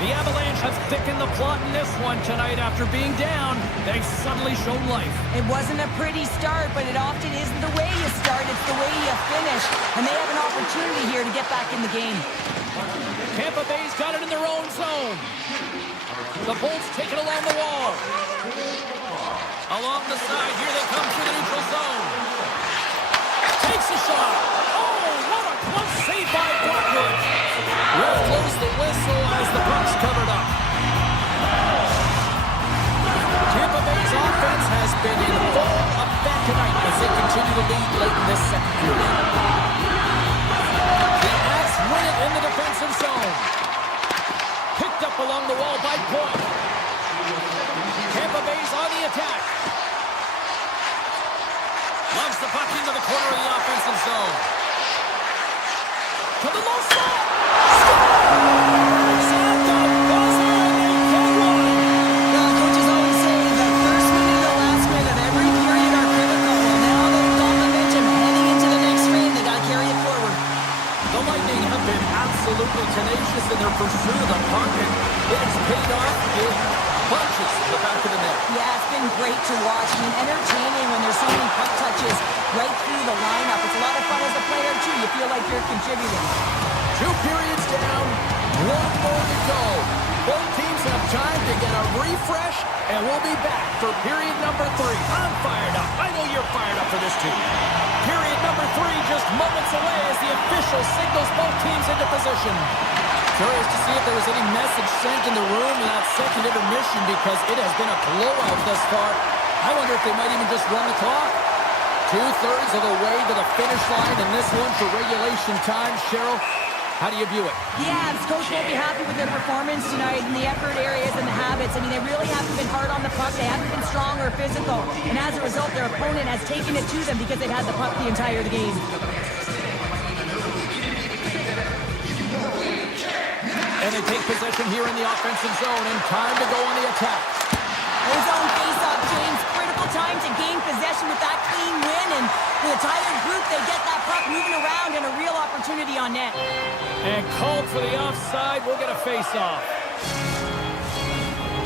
The Avalanche have thickened the plot in this one tonight. After being down, they've suddenly shown life. It wasn't a pretty start, but it often isn't the way you start. It's the way you finish. And they have an opportunity here to get back in the game. Tampa Bay's got it in their own zone. The Bolts take it along the wall. Along the side, here they come through the neutral zone. Takes a shot. Oh, what a close save by Blackwood. Ref blows the whistle as the puck's covered up. Tampa Bay's offense has been in full effect tonight as they continue to lead late in this second period. The Avs win it in the defensive zone. Picked up along the wall by Point. Tampa Bay's on the attack. Loves the puck into the corner of the offensive zone. To the low slot. Scores! At the buzzer, and they get one. Well, coaches always say the first minute and the last minute of every period are critical. Well, now they've got momentum heading into the next frame. They got to carry it forward. The Lightning have been absolutely tenacious in their pursuit of the puck, and it has paid off in bunches to the back of the net. Yeah, it's been great to watch. I mean, entertaining when there's so many puck touches right through the lineup. It's a lot of fun as a player, too. You feel like you're contributing. 2 periods down, 1 more to go. Both teams have time to get a refresh, and we'll be back for period number 3. I'm fired up. I know you're fired up for this too. Period number 3 just moments away as the official signals both teams into position. Curious to see if there was any message sent in the room in that second intermission because it has been a blowout thus far. I wonder if they might even just run the clock. 2/3 of the way to the finish line in this one for regulation time. Cheryl, how do you view it? Yeah, this coach won't be happy with their performance tonight in the effort areas and the habits. I mean, they really haven't been hard on the puck. They haven't been strong or physical. And as a result, their opponent has taken it to them because they've had the puck the entire game. And they take possession here in the offensive zone, and time to go on the attack. Zone face-off, James. Critical time to gain possession with that clean win. And with a tired group, they get that puck moving around and a real opportunity on net. And called for the offside. We'll get a face-off.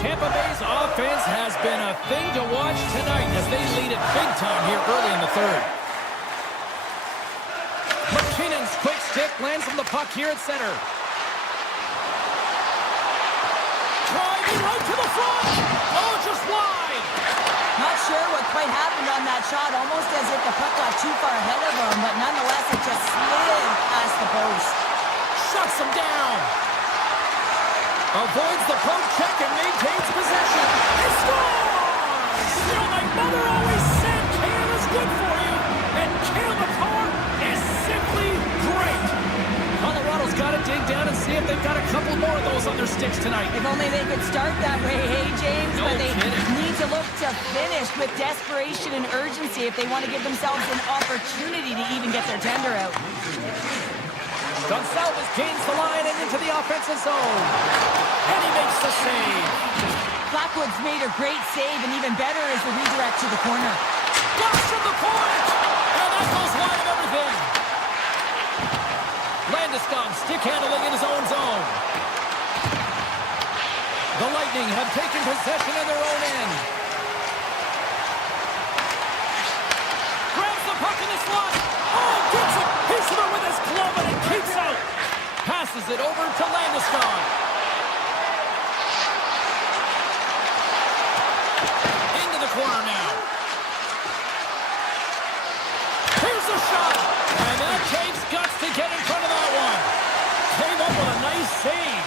Tampa Bay's offense has been a thing to watch tonight as they lead it big time here early in the third. McKinnon's quick stick lands from the puck here at center. Driving right to the front. Oh, just wide. Not sure what quite happened on that shot. Almost as if the puck got too far ahead of him. But nonetheless, it just slid past the post. Shuts him down. Avoids the poke check and maintains possession. He scores! You know, my mother always said kale is good for you. And kale McCarr is simply great. Colorado's got to dig down and see if they've got a couple more of those on their sticks tonight. If only they could start that way, hey, James. No but they kidding. need to look to finish with desperation and urgency if they want to give themselves an opportunity to even get their tender out. Gonçalves gains the line and into the offensive zone. And he makes the save. Blackwood's made a great save, and even better is the redirect to the corner. Blast from the point! And that goes wide of everything. Landeskog stick handling in his own zone. The Lightning have taken possession of their own end. Grabs the puck in the slot. Oh, gets it. Hits it with his glove and it keeps out. Passes it over to Landeskog. Into the corner now. Here's a shot. And that takes guts to get in front of that one. Came up with a nice save.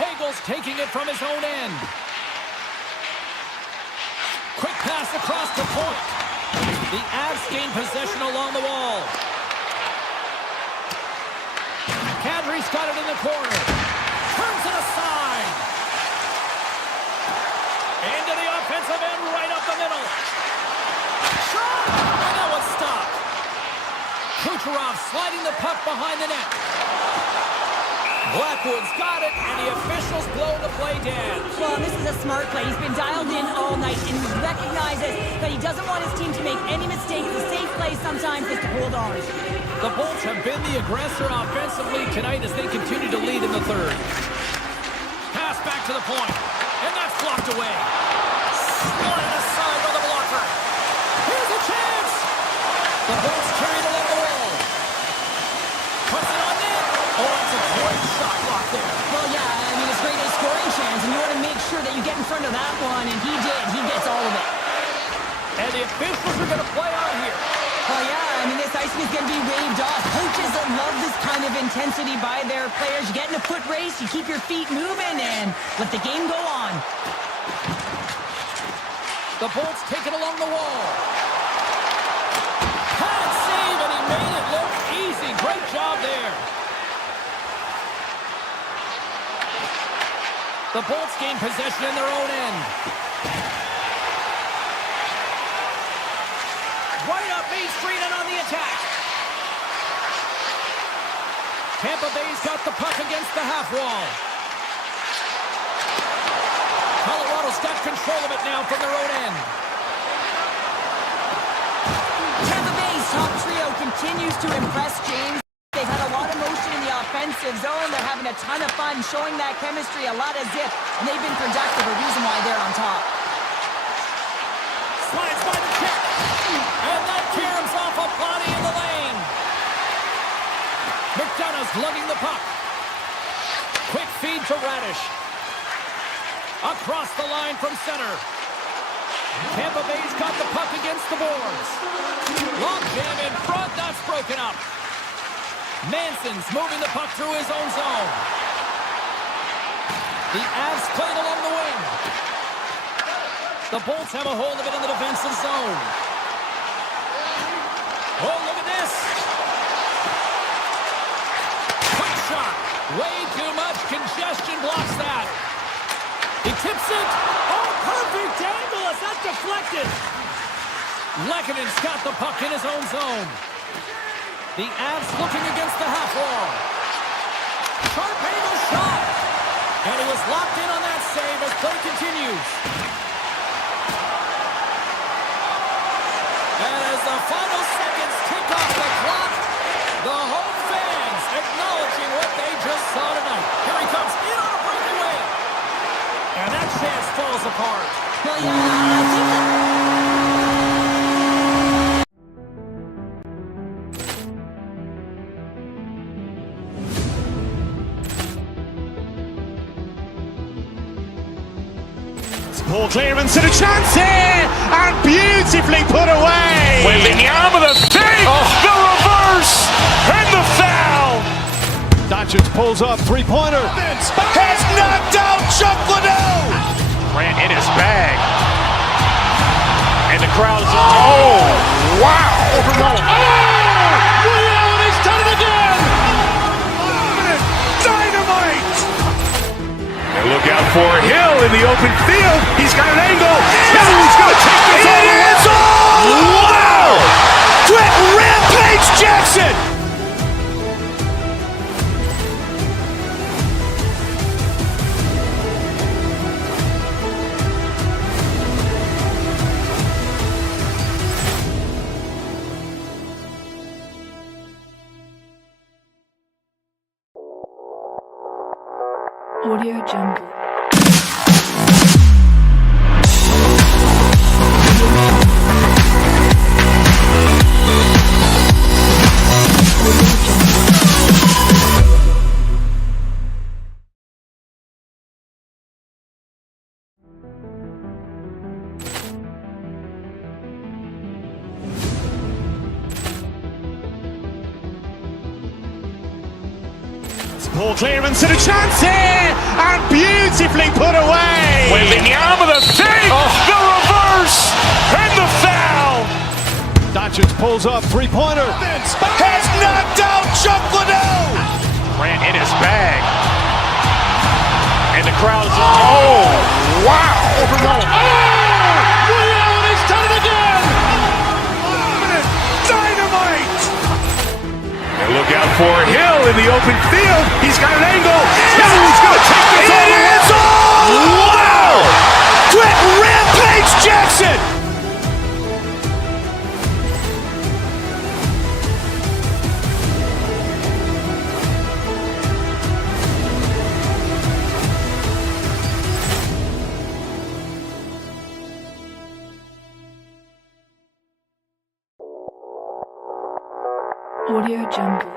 Hagel's taking it from his own end. Quick pass across the point. The Avs gain possession along the wall. Kadri's got it in the corner. Turns it aside. Into the offensive end, right up the middle. Shot! And that one's stopped. Kucherov sliding the puck behind the net. Blackwood's got it, and the officials blow the play dead. Well, this is a smart play. He's been dialed in all night and he recognizes that he doesn't want his team to make any mistakes. The safe play sometimes is to hold on. The Bolts have been the aggressor offensively tonight as they continue to lead in the third. Pass back to the point, and that's blocked away. Sliding aside by the blocker. Here's a chance. The Bolts carry it along the wall. Puts it on net. Oh, that's a great shot block there. Well, yeah, I mean, it's great a scoring chance, and you want to make sure that you get in front of that one, and he did. He gets all of it. And the officials are going to play on here. Oh, yeah, I mean, this icing is going to be waved off. Coaches that love this kind of intensity by their players. You get in a foot race, you keep your feet moving, and let the game go on. The Bolts take it along the wall. Pad save, and he made it look easy. Great job there. The Bolts gain possession in their own end. Right up Main Street and on the attack. Tampa Bay's got the puck against the half wall. Colorado's got control of it now from their own end. Tampa Bay's top trio continues to impress, James. They've had a lot of motion in the offensive zone. They're having a ton of fun, showing that chemistry, a lot of zip, and they've been productive, a reason why they're on top. Slides by the check. And that caroms off a body in the lane. McDonough's lugging the puck. Quick feed to Radish. Across the line from center. Tampa Bay's got the puck against the boards. Long jam in front, that's broken up. Manson's moving the puck through his own zone. The Avs played along the wing. The Bolts have a hold of it in the defensive zone. zone. Oh, look at this. Quick shot. Way too much congestion blocks that. He tips it. Oh, perfect angle as that deflected. Lekkonen's got the puck in his own zone. The Avs looking against the half wall. Sharp angle shot. And he was locked in on that save as play continues. And as the final seconds tick off the clock, the home fans acknowledging what they just saw tonight. Here he comes in on a breakaway. And that chance falls apart. Well, yeah, I think that... Poor clearance and a chance here, and beautifully put away. With the arm of the save, the reverse, and the foul. Doncic pulls up, three-pointer. Has knocked out Chuck Liddell. Ran in his bag. And the crowd is... Oh, wow. Overruled. He's done it again! Dynamite. And look out for Hill in the open field. He's got an angle. He's going to take this all the way. Wow! Quick Rampage Jackson. Audio Jungle. Poor clearance and a chance here, and beautifully put away. With the arm of the save, the reverse, and the foul. Doncic pulls up, three-pointer. Has knocked out Chuck Liddell. Ran in his bag. And the crowd is... Oh, wow. Overruled. He's done it again! Dynamite. And look out for Hill in the open field. He's got an angle. He's going to take this all the way. Wow! Quick Rampage Jackson. Audio Jungle.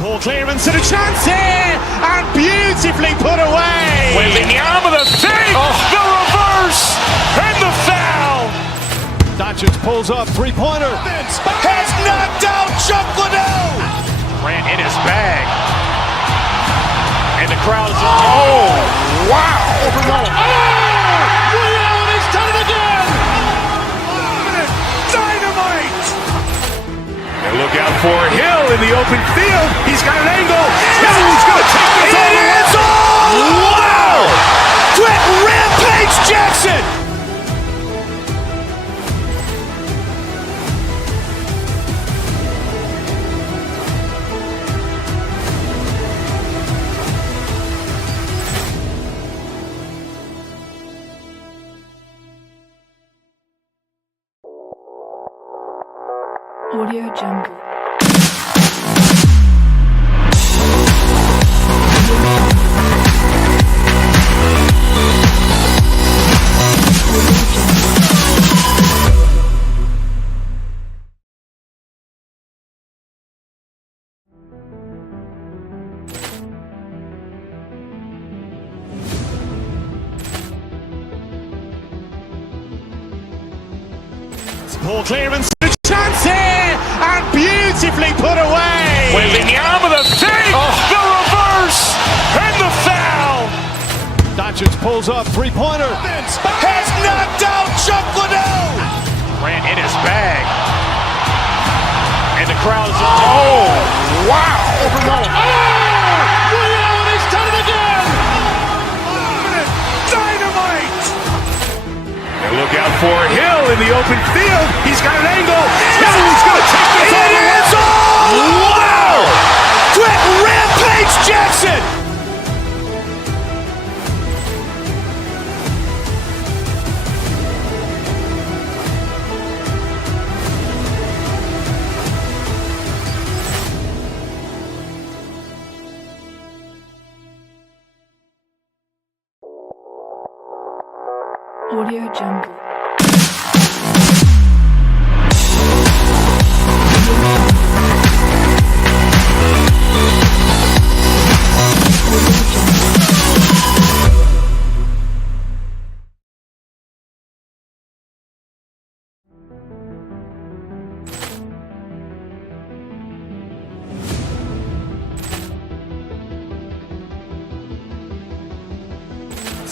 Poor clearance and a chance here, and beautifully put away. With the arm of the save, the reverse, and the foul. Doncic pulls up, three-pointer. Has knocked out Chuck Liddell. Ran in his bag. And the crowd is... Oh, wow. Overruled. He's done it again! Dynamite. And look out for Hill in the open field. He's got an angle. He's going to take this all the way. Wow! Quick Rampage Jackson. Audio Jungle. Ball clearance, a chance here, and beautifully put away. Waving the arm of the save, the reverse, and the foul. Doncic pulls up, three-pointer. Has knocked out Chuck Liddell. Grant in his bag. And the crowd is, oh, wow. Ray Allen, he's done it again! Dynamite. And look out for Hill in the open field. He's got an angle. Hill's going to take this all the way. Wow. Quick Rampage Jackson. Audio Jungle.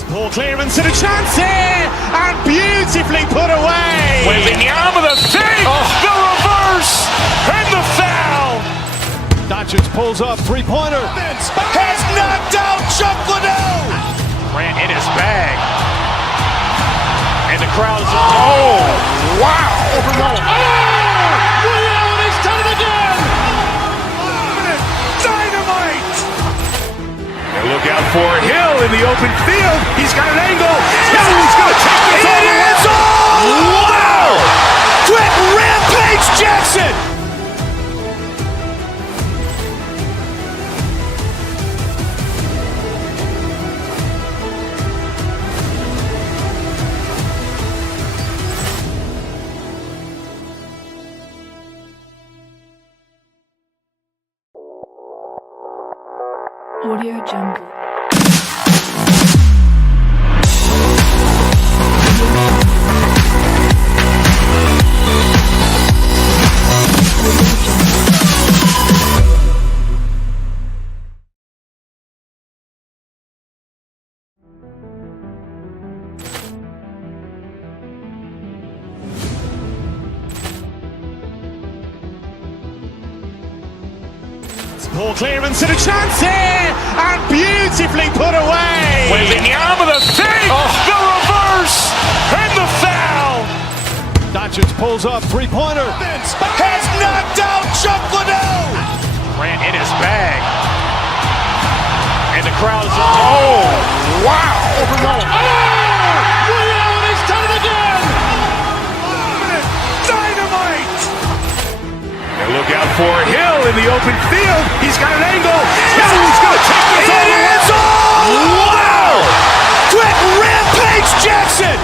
Ball clearance, and a chance here, and beautifully put away. Waving the arm of the save, the reverse, and the foul. Doncic pulls up, three-pointer. Has knocked out Chuck Liddell. Grant in his bag. And the crowd is, oh, wow. Ray Allen, he's done it again! Dynamite. And look out for Hill in the open field. He's got an angle. Hill's going to take this all the way. Wow. Quick Rampage Jackson. Audio Jungle. Ball clearance, and a chance here, and beautifully put away. Waving the arm of the save, the reverse, and the foul. Doncic pulls up, three-pointer. Has knocked out Chuck Liddell. Grant in his bag. And the crowd is, oh, wow. Ray Allen, he's done it again! Dynamite. And look out for Hill in the open field. He's got an angle. Hill's going to take this all the way. Wow. Quick Rampage Jackson.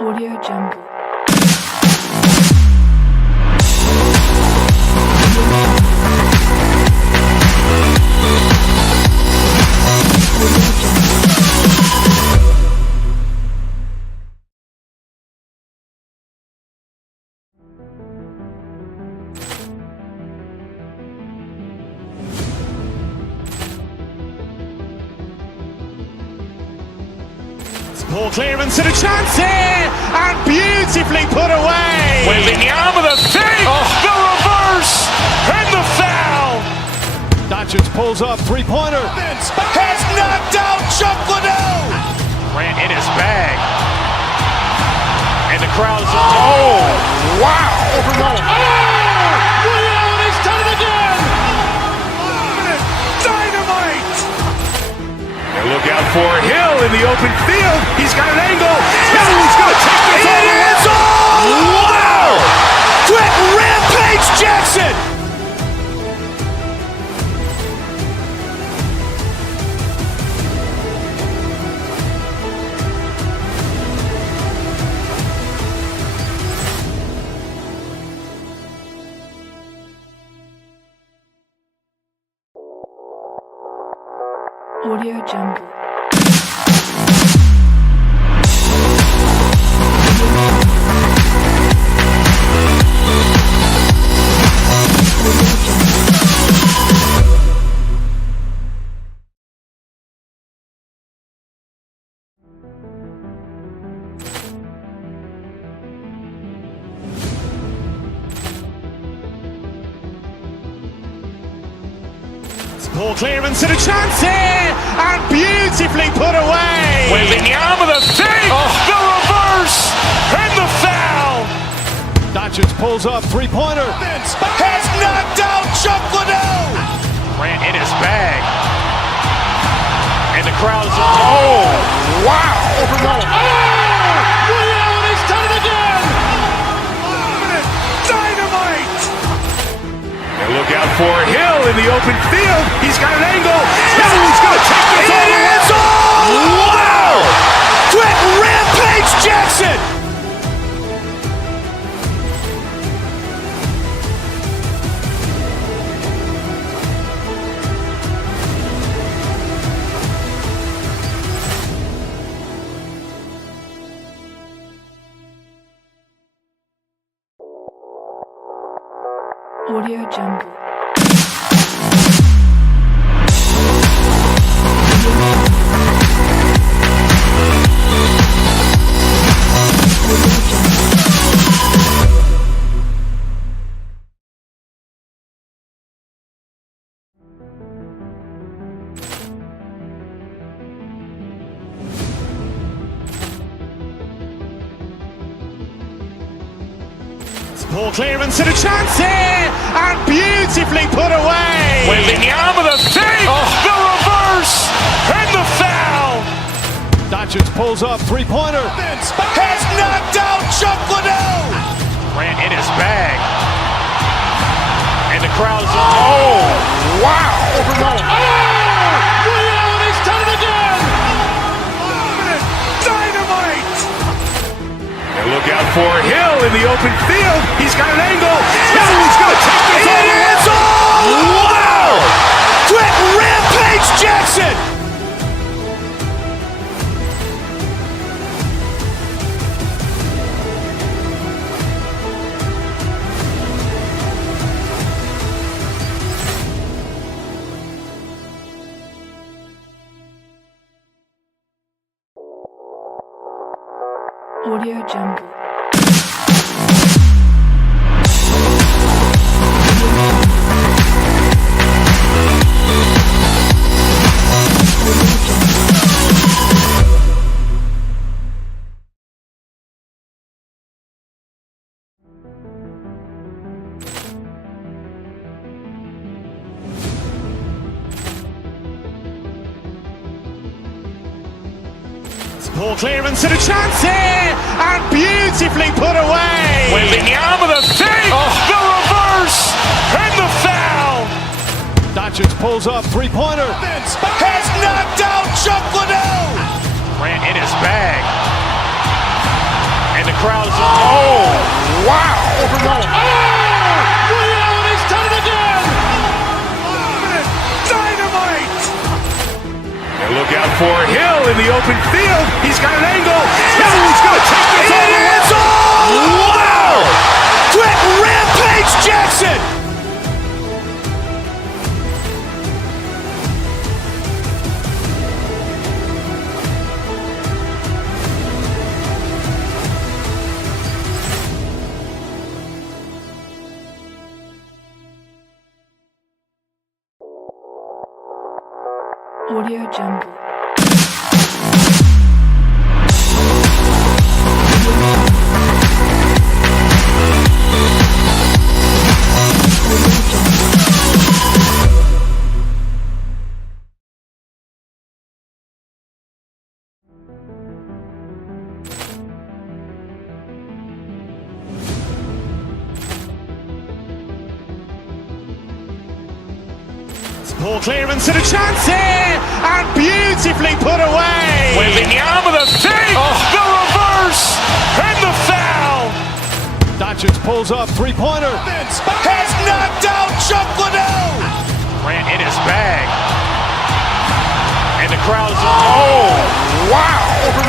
Audio Jungle. Ball clearance, and a chance here, and beautifully put away. Waving the arm of the save, the reverse, and the foul. Doncic pulls up, three-pointer. Has knocked out Chuck Liddell. Grant in his bag. And the crowd is, oh, wow. Ray Allen, he's done it again! Dynamite. And look out for Hill in the open field. He's got an angle. Hill's going to take this all the way. Wow. Quick Rampage Jackson. Audio Jungle. Poor clearance and a chance here, and beautifully put away. Wembanyama the save, the reverse, and the foul. Doncic pulls up, three-pointer. Has knocked out Chuck Liddell. Grant in his bag. And the crowd is, oh, wow. Ray Allen has done it again! Dynamite. And look out for Hill in the open field. He's got an angle. Hill is going to take this all the way. Wow! Quick Rampage Jackson. Audio Jungle. Poor clearance and a chance here, and beautifully put away. Wembanyama the save, the reverse, and the foul. Doncic pulls up, three-pointer. Has knocked out Chuck Liddell. Grant in his bag. And the crowd is, oh, wow. Ray Allen has done it again! Dynamite. And look out for Hill in the open field. He's got an angle. Hill is going to take this all the way. Wow! Quick Rampage Jackson. Audio Jungle. Poor clearance and a chance here, and beautifully put away. Wembanyama the save, the reverse, and the foul. Doncic pulls up, three-pointer. Has knocked out Chuck Liddell. Grant in his bag. And the crowd is, oh, wow. Ray Allen has done it again! Dynamite. And look out for Hill in the open field. He's got an angle. Hill is going to take this all the way. Wow! Quick Rampage Jackson. Audio Jungle. Poor clearance and a chance here, and beautifully put away. Wembanyama the save, the reverse, and the foul. Doncic pulls up, three-pointer. Has knocked out Chuck Liddell. Grant in his bag. And And the crowd's, oh, wow! Ray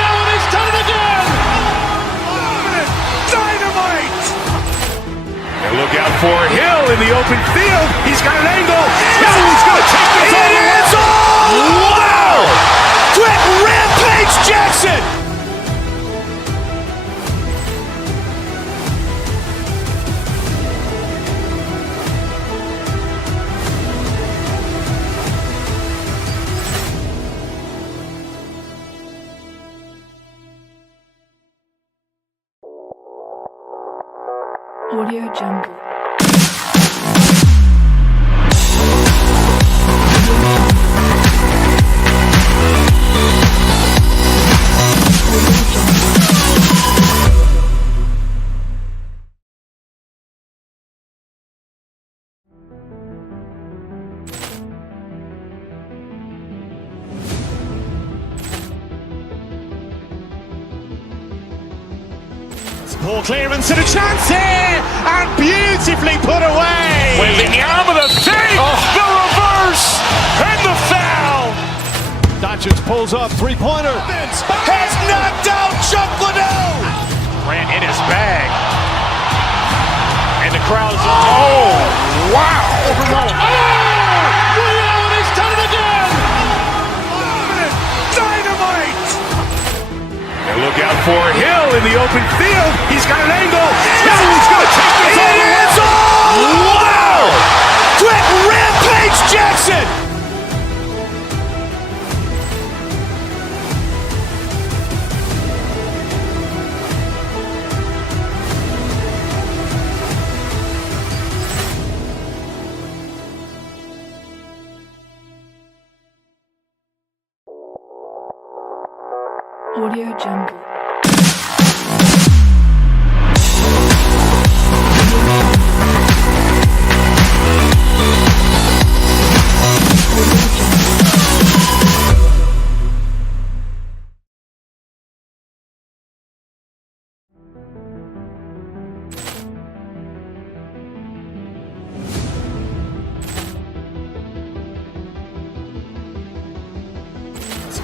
Allen has done it again! Dynamite! And look out for Hill in the open field. He's got an angle. Hill is going to take this all the way. Wow! Quick Rampage Jackson! Audio Jungle. Poor clearance and a chance here, and beautifully put away. With the arm of the fake, the reverse, and the foul. Doncic pulls up, three-pointer. Has knocked out Chuck Liddell. Grant in his bag. And the crowd's, oh, wow. Ray Allen has done it again! Dynamite! And look out for Hill in the open field. He's got an angle. Hill is going to take this all the way. Wow! Quick Rampage Jackson! Audio Jungle.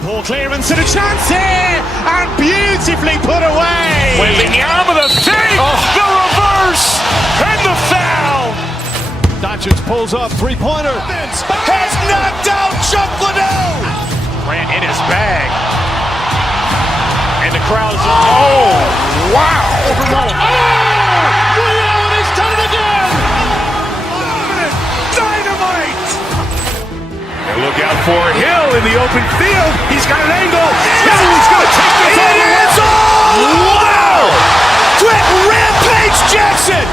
Poor clearance and a chance here, and beautifully put away. With the arm of the fake, the reverse, and the foul. Doncic pulls up, three-pointer. Has knocked out Chuck Liddell. Grant in his bag. And the crowd's, oh, wow. Ray Allen has done it again! Dynamite! And look out for Hill in the open field. He's got an angle. Hill is going to take this all the way. Wow! Quick Rampage Jackson!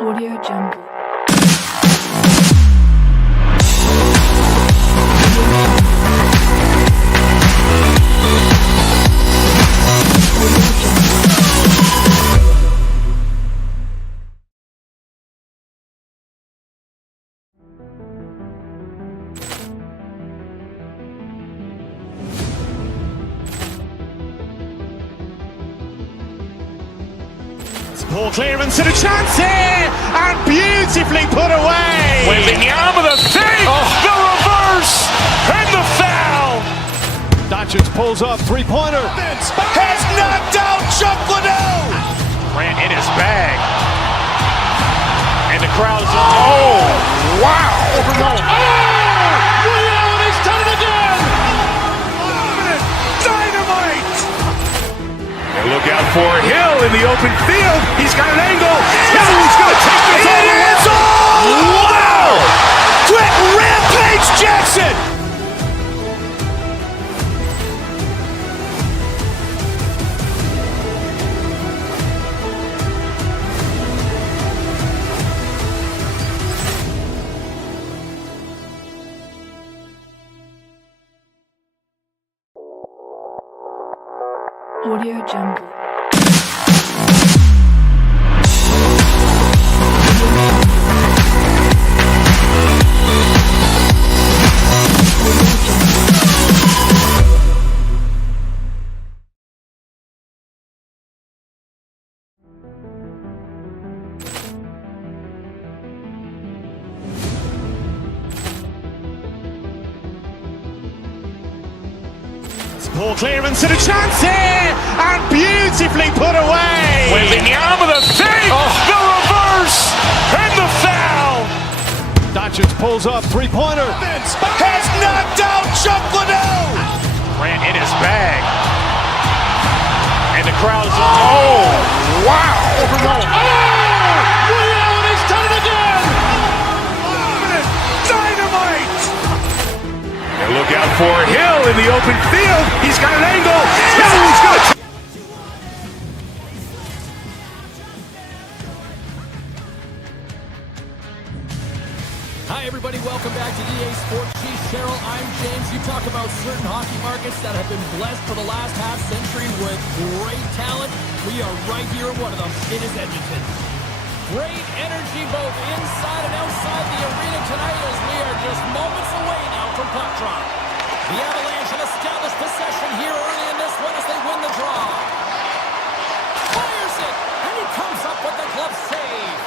Audio Jungle. Poor clearance and a chance here, and beautifully put away. With the arm of the fake, the reverse, and the foul. Doncic pulls up, three-pointer. Has knocked out Chuck Liddell. Grant in his bag. And the crowd's, oh, wow. Ray Allen has done it again! Dynamite! And look out for Hill in the open field. He's got an angle. Hill is going to take this all the way. Wow! Quick Rampage Jackson! Audio Jungle. Poor clearance and a chance here, and beautifully put away. Wembanyama with a save, the reverse, and the foul. Doncic pulls up, three-pointer. Has knocked out Chuck Liddell. Grant in his bag. And the crowd's oh, wow. Ray Allen has done it again! Dynamite. And look out for Hill in the open field. He's got an angle. Hill's going to Hi, everybody. Welcome back to EA Sports. She's Cheryl. I'm James. You talk about certain hockey markets that have been blessed for the last half century with great talent. We are right here in one of them. It is Edmonton. Great energy both inside and outside the arena tonight as we are just moments away now from puck drop. The Avalanche have established possession here early in this one as they win the draw. Fires it, and he comes up with the glove save.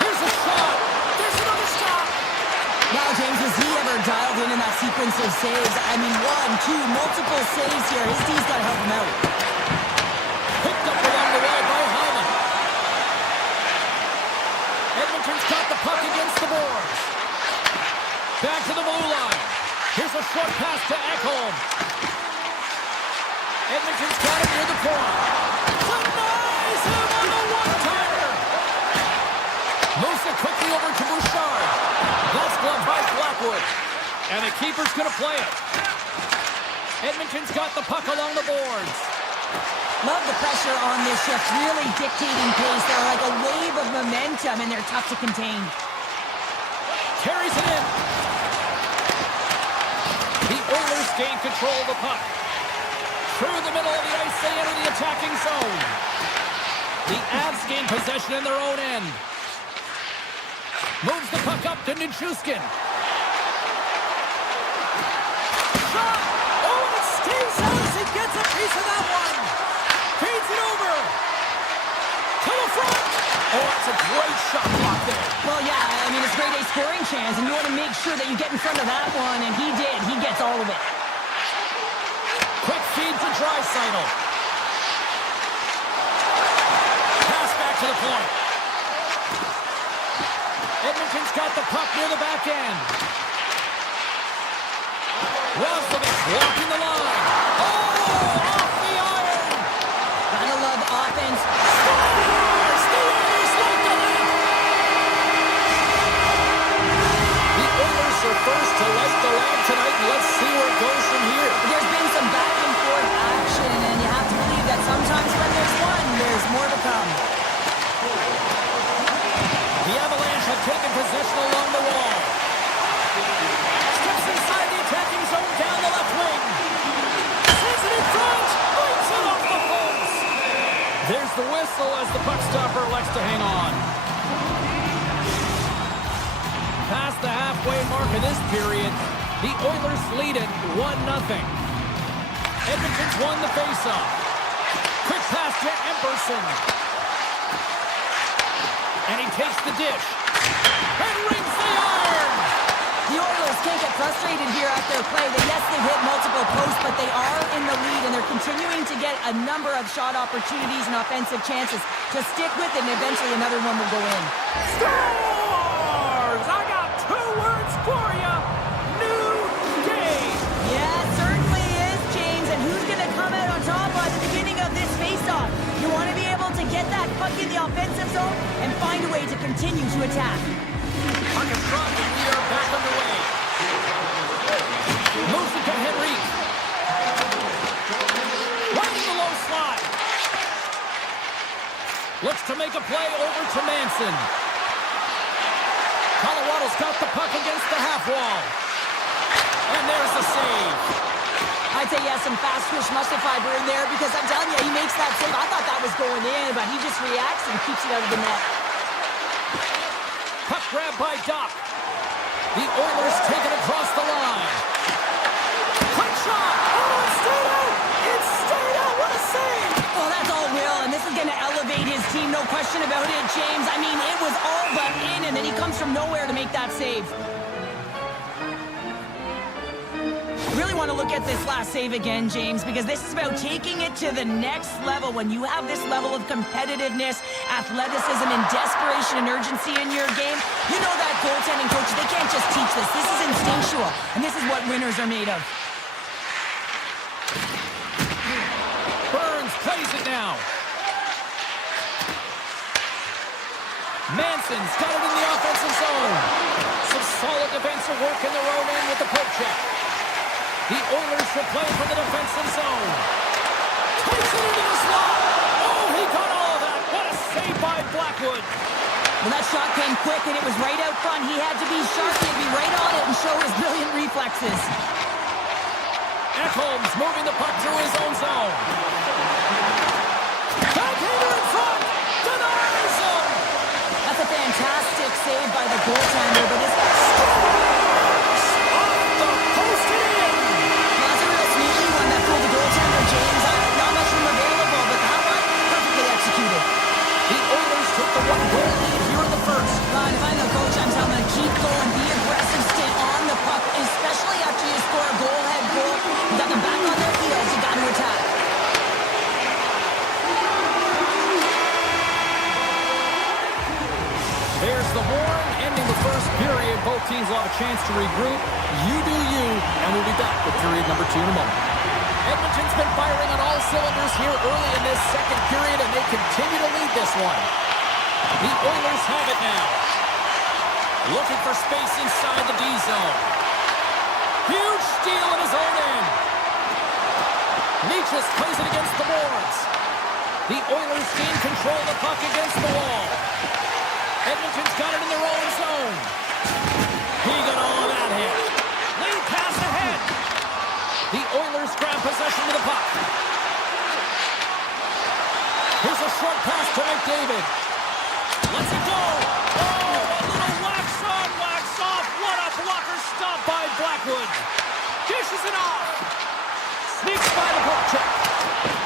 Here's a shot. There's another shot. Now, James, was he ever dialed in that sequence of saves? I mean, one, two, multiple saves here. His team's got to help him out. Picked up along the way by Hyman. Edmonton's got the puck against the boards. Back to the blue line. Here's a short pass to Ekholm. Edmonton's got it near the point. Denies him on the one-timer. Moves it quickly over to Bouchard. That's gloved by Blackwood. And the keeper's going to play it. Edmonton's got the puck along the boards. Love the pressure on this shift, really dictating pace. They're like a wave of momentum, and they're tough to contain. Carries it in. The Oilers gain control of the puck. Through the middle of the ice, they enter the attacking zone. The Avs gain possession in their own end. Moves the puck up to Nichushkin. Shot! Oh, and it stays out as he gets a piece of that one. Feeds it over. To the front. Oh, that's a great shot block there. Well, yeah, I mean, it's grade A scoring chance, and you want to make sure that you get in front of that one, and he did. He gets all of it. Quick feed to Draisaitl. Pass back to the point. Edmonton's got the puck near the back end. Roslovic walking the line. Oh, off the iron. Gotta love offense. Scores! The Oilers light the lamp. The Oilers are first to light the lamp tonight, and let's see where it goes from here. There's been some back and forth action, and you have to believe that sometimes when there's one, there's more to come. The Avalanche have taken possession along the wall. Steps inside the attacking zone down the left wing. Sends it in front. Breaks it off the post. There's the whistle as the puck stopper elects to hang on. Past the halfway mark of this period, the Oilers lead it 1-0. Edmonton's won the faceoff. Quick pass to Emberson. And he takes the dish. And rings the iron! The Oilers can't get frustrated here at their play. Yes, they've hit multiple posts, but they are in the lead, and they're continuing to get a number of shot opportunities and offensive chances to stick with it, and eventually another one will go in. Scores! I got 2 words for you. New game. Yeah, it certainly is, James. And who's going to come out on top at the beginning of this faceoff? You want to be able to get that puck in the offensive zone and find a way to continue to attack. Puck is dropped and we are back underway. Moves it to Henrique. Right in the low slot. Looks to make a play over to Manson. Colorado's got the puck against the half wall. And there's the save. I'd say he has some fast twitch muscle fiber in there because I'm telling you, he makes that save. I thought that was going in, but he just reacts and keeps it out of the net. Puck grab by Doc. The Oilers take it across the line. Quick shot. Oh, it stayed out. It stayed out. What a save. Oh, that's all Will, and this is going to elevate his team, no question about it, James. I mean, it was all but in, and then he comes from nowhere to make that save. I really want to look at this last save again, James, because this is about taking it to the next level. When you have this level of competitiveness, athleticism, and desperation and urgency in your game, you know that goaltending coach, they can't just teach this. This is instinctual, and this is what winners are made of. Burns plays it now. Manson's got it in the offensive zone. Some solid defensive work in their own end with the poke check. The Oilers will play from the defensive zone. Takes it into the slot. Oh, he got all of that. What a save by Blackwood. Well, that shot came quick, and it was right out front. He had to be sharp. He had to be right on it and show his brilliant reflexes. Ekholm's moving the puck through his own zone. Backhander in front. Denies him. That's a fantastic save by the goaltender, but his Off the post and in. that's a real sneaky one that fooled the goaltender, James. Not much room available, but that one, perfectly executed. The Oilers took the one-goal lead here in the first. Ron, if I'm the coach, I'm telling them to keep going, be aggressive, stay on the puck, especially after you score a goal-head goal. You got them back on their heels, you got to attack. There's the horn, ending the first period. Both teams will have a chance to regroup. You do you, and we'll be back with period number 2 in a moment. Edmonton's been firing on all cylinders here early in this second period, and they continue to lead this one. The Oilers have it now. Looking for space inside the D zone. Huge steal in his own end. Leachus plays it against the boards. The Oilers gain control of the puck against the wall. Edmonton's got it in their own zone. He got all of that hit. Lead pass ahead. The Oilers grab possession of the puck. Here's a short pass to McDavid. Lets it go. Oh, a little wax on, wax off. What a blocker stop by Blackwood. Dishes it off. Sneaks by the poke check.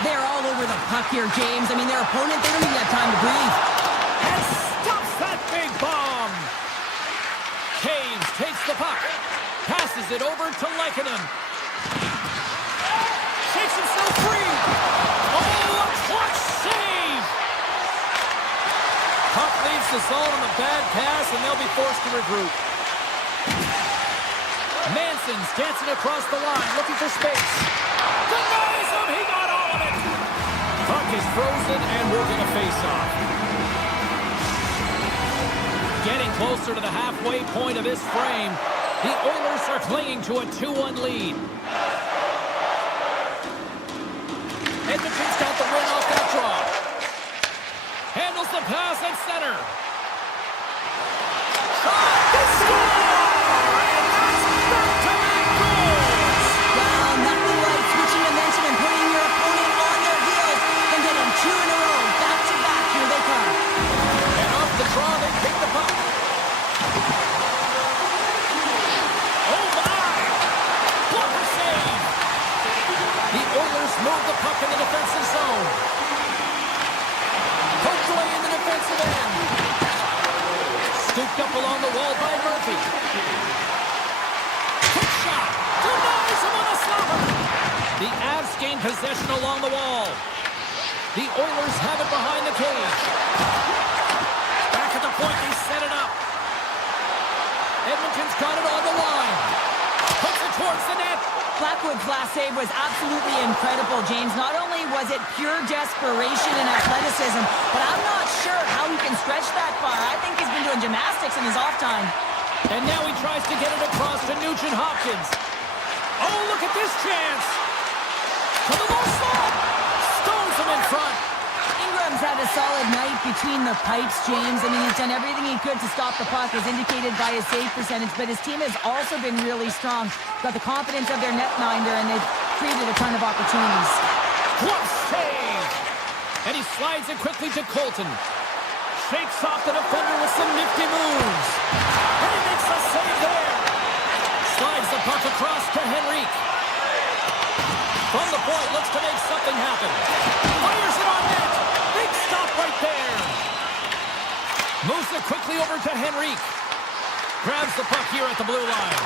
They're all over the puck here, James. I mean, their opponent, they don't even have time to breathe. And stops that big bomb. Caves takes the puck. Passes it over to Lehkonen. Shakes himself free. Oh, a clutch save. Puck leaves the zone on a bad pass, and they'll be forced to regroup. Manson's dancing across the line, looking for space. Denies him. He got all of it. Puck is frozen, and we're going to face off. Getting closer to the halfway point of this frame, the Oilers are clinging to a 2-1 lead. Edmonton's got the win off that draw. Handles the pass at center. Shot! They score! And that's back-to-back goals! Well, nothing like switching momentum and putting your opponent on their heels and getting 2 in a row. Back-to-back, here they come. And off the draw, they pick the puck. Oh, my! Blocker save! The Oilers move the puck in the defensive zone. Poked away in the defensive end. Scooped up along the wall by Murphy. Quick shot. Denies him on a stopper. The Avs gain possession along the wall. The Oilers have it behind the cage. Back at the point, they set it up. Edmonton's got it on the line. Puts it towards the net. Blackwood's last save was absolutely incredible, James. Not only was it pure desperation and athleticism, but I'm not sure how he can stretch that far. I think he's been doing gymnastics in his off time. And now he tries to get it across to Nugent Hopkins. Oh, look at this chance. To the low slot. Stones him in front. Ingram's had a solid night between the pipes, James. I mean, he's done everything he could to stop the puck, as indicated by his save percentage, but his team has also been really strong. Got the confidence of their netminder, and they've created a ton of opportunities. What save! And he slides it quickly to Colton. Shakes off the defender with some nifty moves. And he makes a save there. Slides the puck across to Henrique. From the point, looks to make something happen. Fires it on net. Big stop right there. Moves it quickly over to Henrique. Grabs the puck here at the blue line.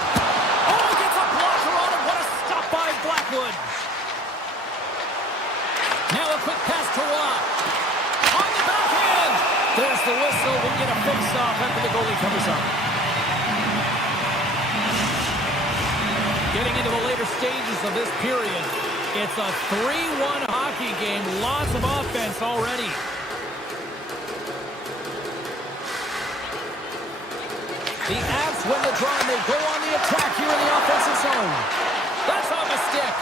Oh, he gets a blocker on it. What a stop by Lockwood. Now a quick pass to Watt. On the backhand. There's the whistle. We get a face-off after the goalie covers up. Getting into the later stages of this period, it's a 3-1 hockey game. Lots of offense already. The Avs win the draw, and they go on the attack here in the offensive zone. That's on the stick.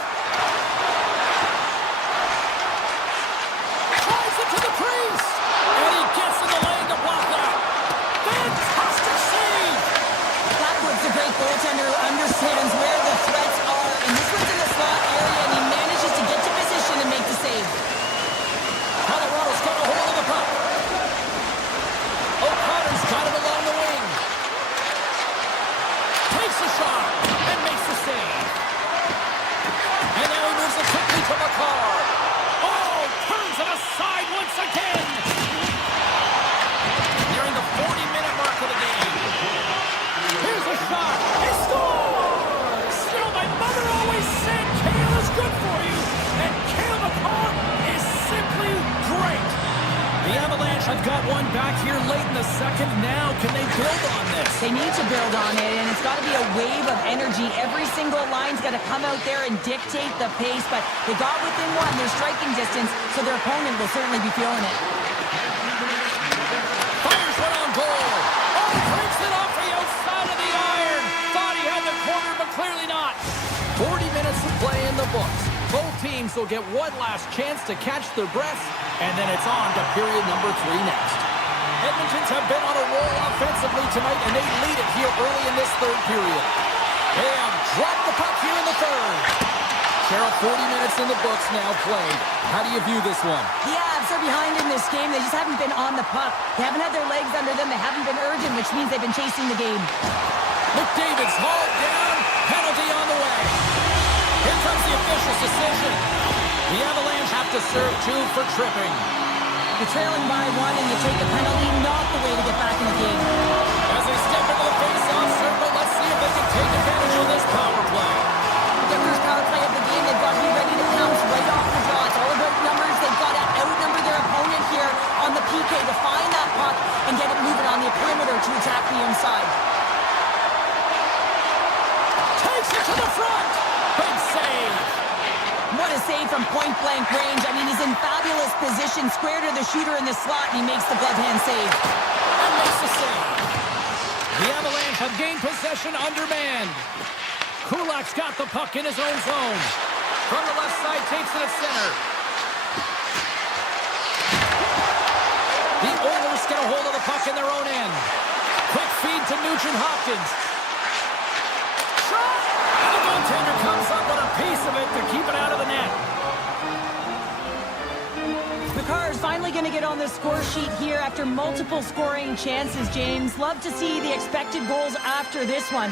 Tries it to the crease. And he gets in the lane to block that. Fantastic save. Lockwood's a great goaltender who understands where the threats are. And this one's in the slot area, and he manages to get to position and make the save. Colorado's got a hold of the puck. O'Connor's got him along the wing. Takes a shot and makes the save. And now he moves it quickly to McCarr. Oh, turns it aside once again. Nearing the 40-minute mark of the game. Here's a shot. He scores! Still, my mother always said kale is good for you. And Cale McCarr is simply great. The Avalanche have got one back here late in the second. Now, can they build on this? They need to build on it, and it's got to be a wave of energy. Every single line's got to come out there and dictate the pace, but they got within one. They're striking distance, so their opponent will certainly be feeling it. Fires one on goal. Oh, breaks it off the outside of the iron. Thought he had the corner, but clearly not. 40 minutes to play in the books. Both teams will get one last chance to catch their breaths, and then it's on to period number 3 next. Edmonton's have been on a roll offensively tonight, and they lead it here early in this third period. They have dropped the puck here in the third. Cheryl, 40 minutes in the books now played. How do you view this one? The Avs are behind in this game. They just haven't been on the puck. They haven't had their legs under them. They haven't been urgent, which means they've been chasing the game. McDavid's hauled down. Penalty on the way. Here comes the official's decision. The Avalanche have to serve 2 for tripping. You're trailing by 1 and you take a penalty, not the way to get back in the game. As they step into the face-off circle, let's see if they can take advantage of this power play. Their first power play of the game, they've got to be ready to pounce right off the draw. It's all about numbers. They've got to outnumber their opponent here on the PK to find that puck and get it moving on the perimeter to attack the inside. Takes it to the front. Big save. What a save from point-blank range. I mean, he's in fabulous position, square to the shooter in the slot, and he makes the glove hand save. And makes the save. The Avalanche have gained possession undermanned. Kulak's got the puck in his own zone. From the left side, takes it at center. The Oilers get a hold of the puck in their own end. Quick feed to Nugent-Hopkins. Shot! And the goaltender comes up with a piece of it to keep it out of the net. McCarr is finally going to get on the score sheet here after multiple scoring chances, James. Love to see the expected goals after this one.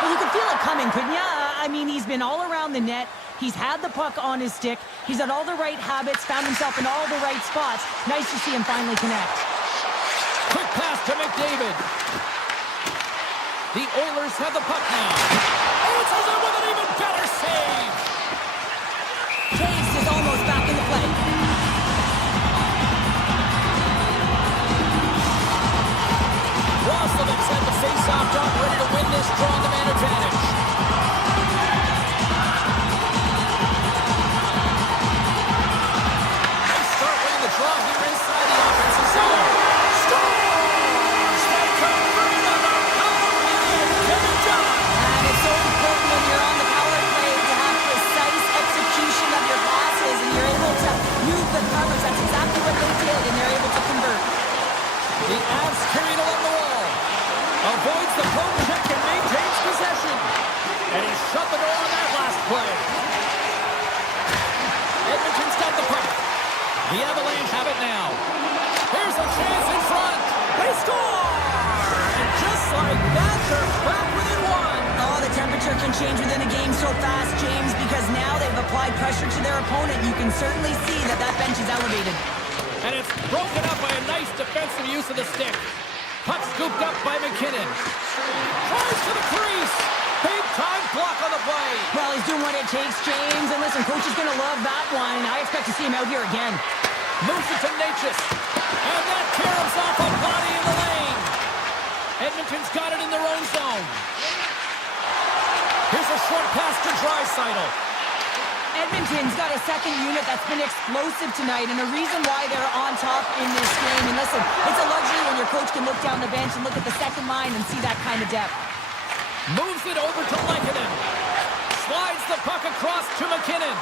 But you could feel it coming, couldn't you? I mean, he's been all around the net. He's had the puck on his stick. He's had all the right habits, found himself in all the right spots. Nice to see him finally connect. Quick pass to McDavid. The Oilers have the puck now. Answers it with an even better save. Chase is almost back in the play. Roslovic's had the face-off done, ready to win this draw on the man advantage. Nice start winning the draw here inside the offensive zone. Scores! They convert another power play. Get it done! And it's so important when you're on the power play to have precise execution of your passes, and you're able to move the covers. That's exactly what they did, and they're able to convert. The Avs carried along the wall. Avoids the poke check and maintains possession. And he shut the door on that last play. Edmonton's got the puck. The Avalanche have it now. Here's a chance in front. They score! And just like that, they're back within 1. Oh, the temperature can change within a game so fast, James, because now they've applied pressure to their opponent. You can certainly see that that bench is elevated. And it's broken up by a nice defensive use of the stick. Puck scooped up by McKinnon. Tries to the crease. Big Time block on the play. Well, he's doing what it takes, James. And listen, coach is going to love that one. I expect to see him out here again. Moves it to Natchez. And that caroms off a body in the lane. Edmonton's got it in their own zone. Here's a short pass to Draisaitl. Edmonton's got a second unit that's been explosive tonight, and a reason why they're on top in this game. And listen, it's a luxury when your coach can look down the bench and look at the second line and see that kind of depth. Moves it over to Lehkonen. Slides the puck across to McKinnon.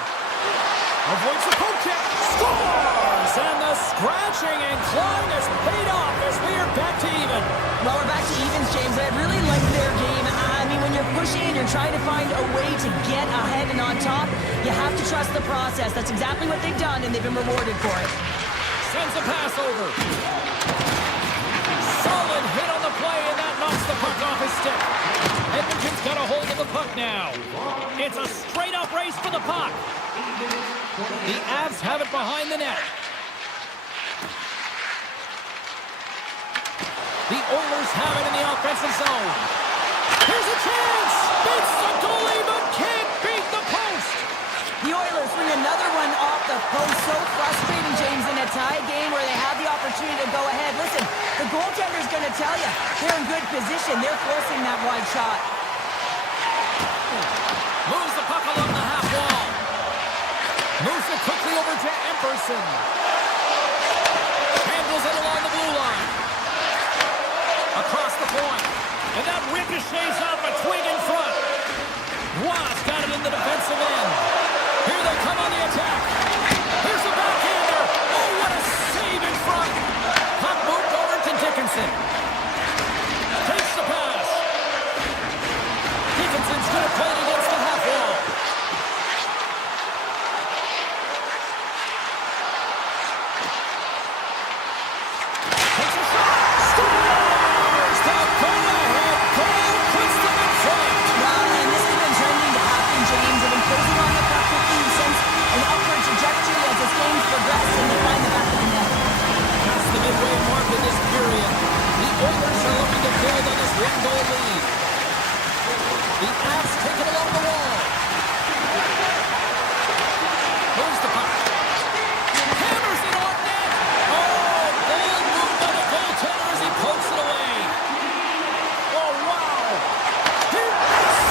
Avoids the poke check. Scores! And the scratching and clawing has paid off as we are back to even. Well, we're back to evens, James. I really like their game. I mean, when you're pushing and you're trying to find a way to get ahead and on top, you have to trust the process. That's exactly what they've done, and they've been rewarded for it. Sends a pass over. Solid hit on the play, and that knocks the puck off his stick. Edmonton's got a hold of the puck now. It's a straight-up race for the puck. The Avs have it behind the net. The Oilers have it in the offensive zone. Here's a chance! Beats the goalie, but can't beat the post! The Oilers bring another one off the post. So frustrating, James, in a tie game where they have the opportunity to go ahead. Listen, the goaltender's going to tell you they're in good position. They're forcing that wide shot. Moves the puck along the half wall. Moves it quickly over to Epperson. Handles it along the blue line. Across the point. And that ricochets off a twig in front. Ross got it in the defensive end. Here they come on the attack. Here's the backhander. Oh, what a save in front. Puck moved over to Dickinson. Takes the pass. Dickinson's going to play it against the half wall. Takes a shot. Scores! The go-ahead goal puts them in front. Well, and this has been trending to happen, James. They've been closing on the puck quickly since an upward trajectory as this game's progressed, and they find the back of the net. Past the midway mark in this period. The Oilers are looking to build on this one-goal lead. The Avs take it along the wall. Moves the puck. Hammers it on net. Oh, bold move by the goaltender as he pokes it away. Oh, wow. He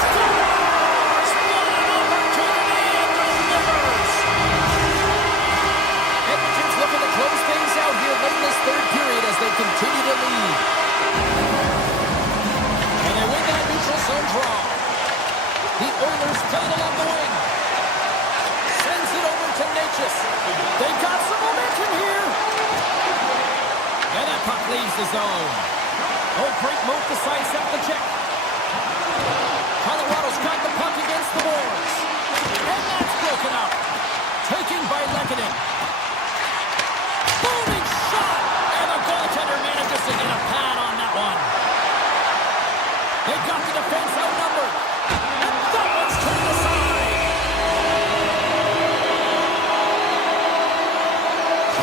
scores! What an opportunity and delivers. Edmonton's looking to close things out here late in this third period as they continue to lead. And they win that neutral zone draw. The Oilers play it along the wing. Sends it over to Natchez. They got some momentum here. And that puck leaves the zone. Oh, great move to sidestep the check. Colorado's got the puck against the boards. And that's broken up. Taken by Lehkonen. Booming shot. And the goaltender manages to get a pad on that one. They got the defense outnumbered. And that one's turned aside.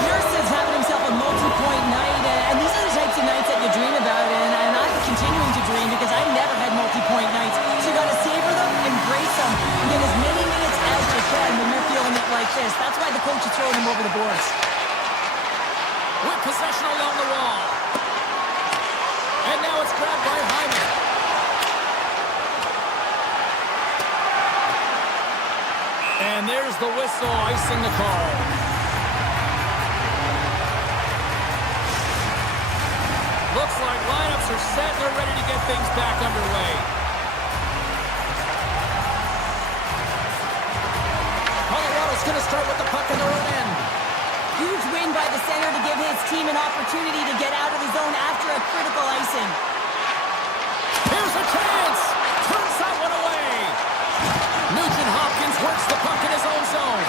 Pearson's having himself a multi-point night, and these are the types of nights that you dream about, and I'm continuing to dream because I've never had multi-point nights. So you got to savor them, embrace them, and get as many minutes as you can when you're feeling it like this. That's why the coach is throwing them over the boards. With possession along the wall. And now it's grabbed by Hyman. And there's the whistle icing the call. Looks like lineups are set and they're ready to get things back underway. Colorado's going to start with the puck in their own end. Huge win by the center to give his team an opportunity to get out of the zone after a critical icing. Here's a chance. Turns that one away. Nugent Hopkins works the puck in his own zone.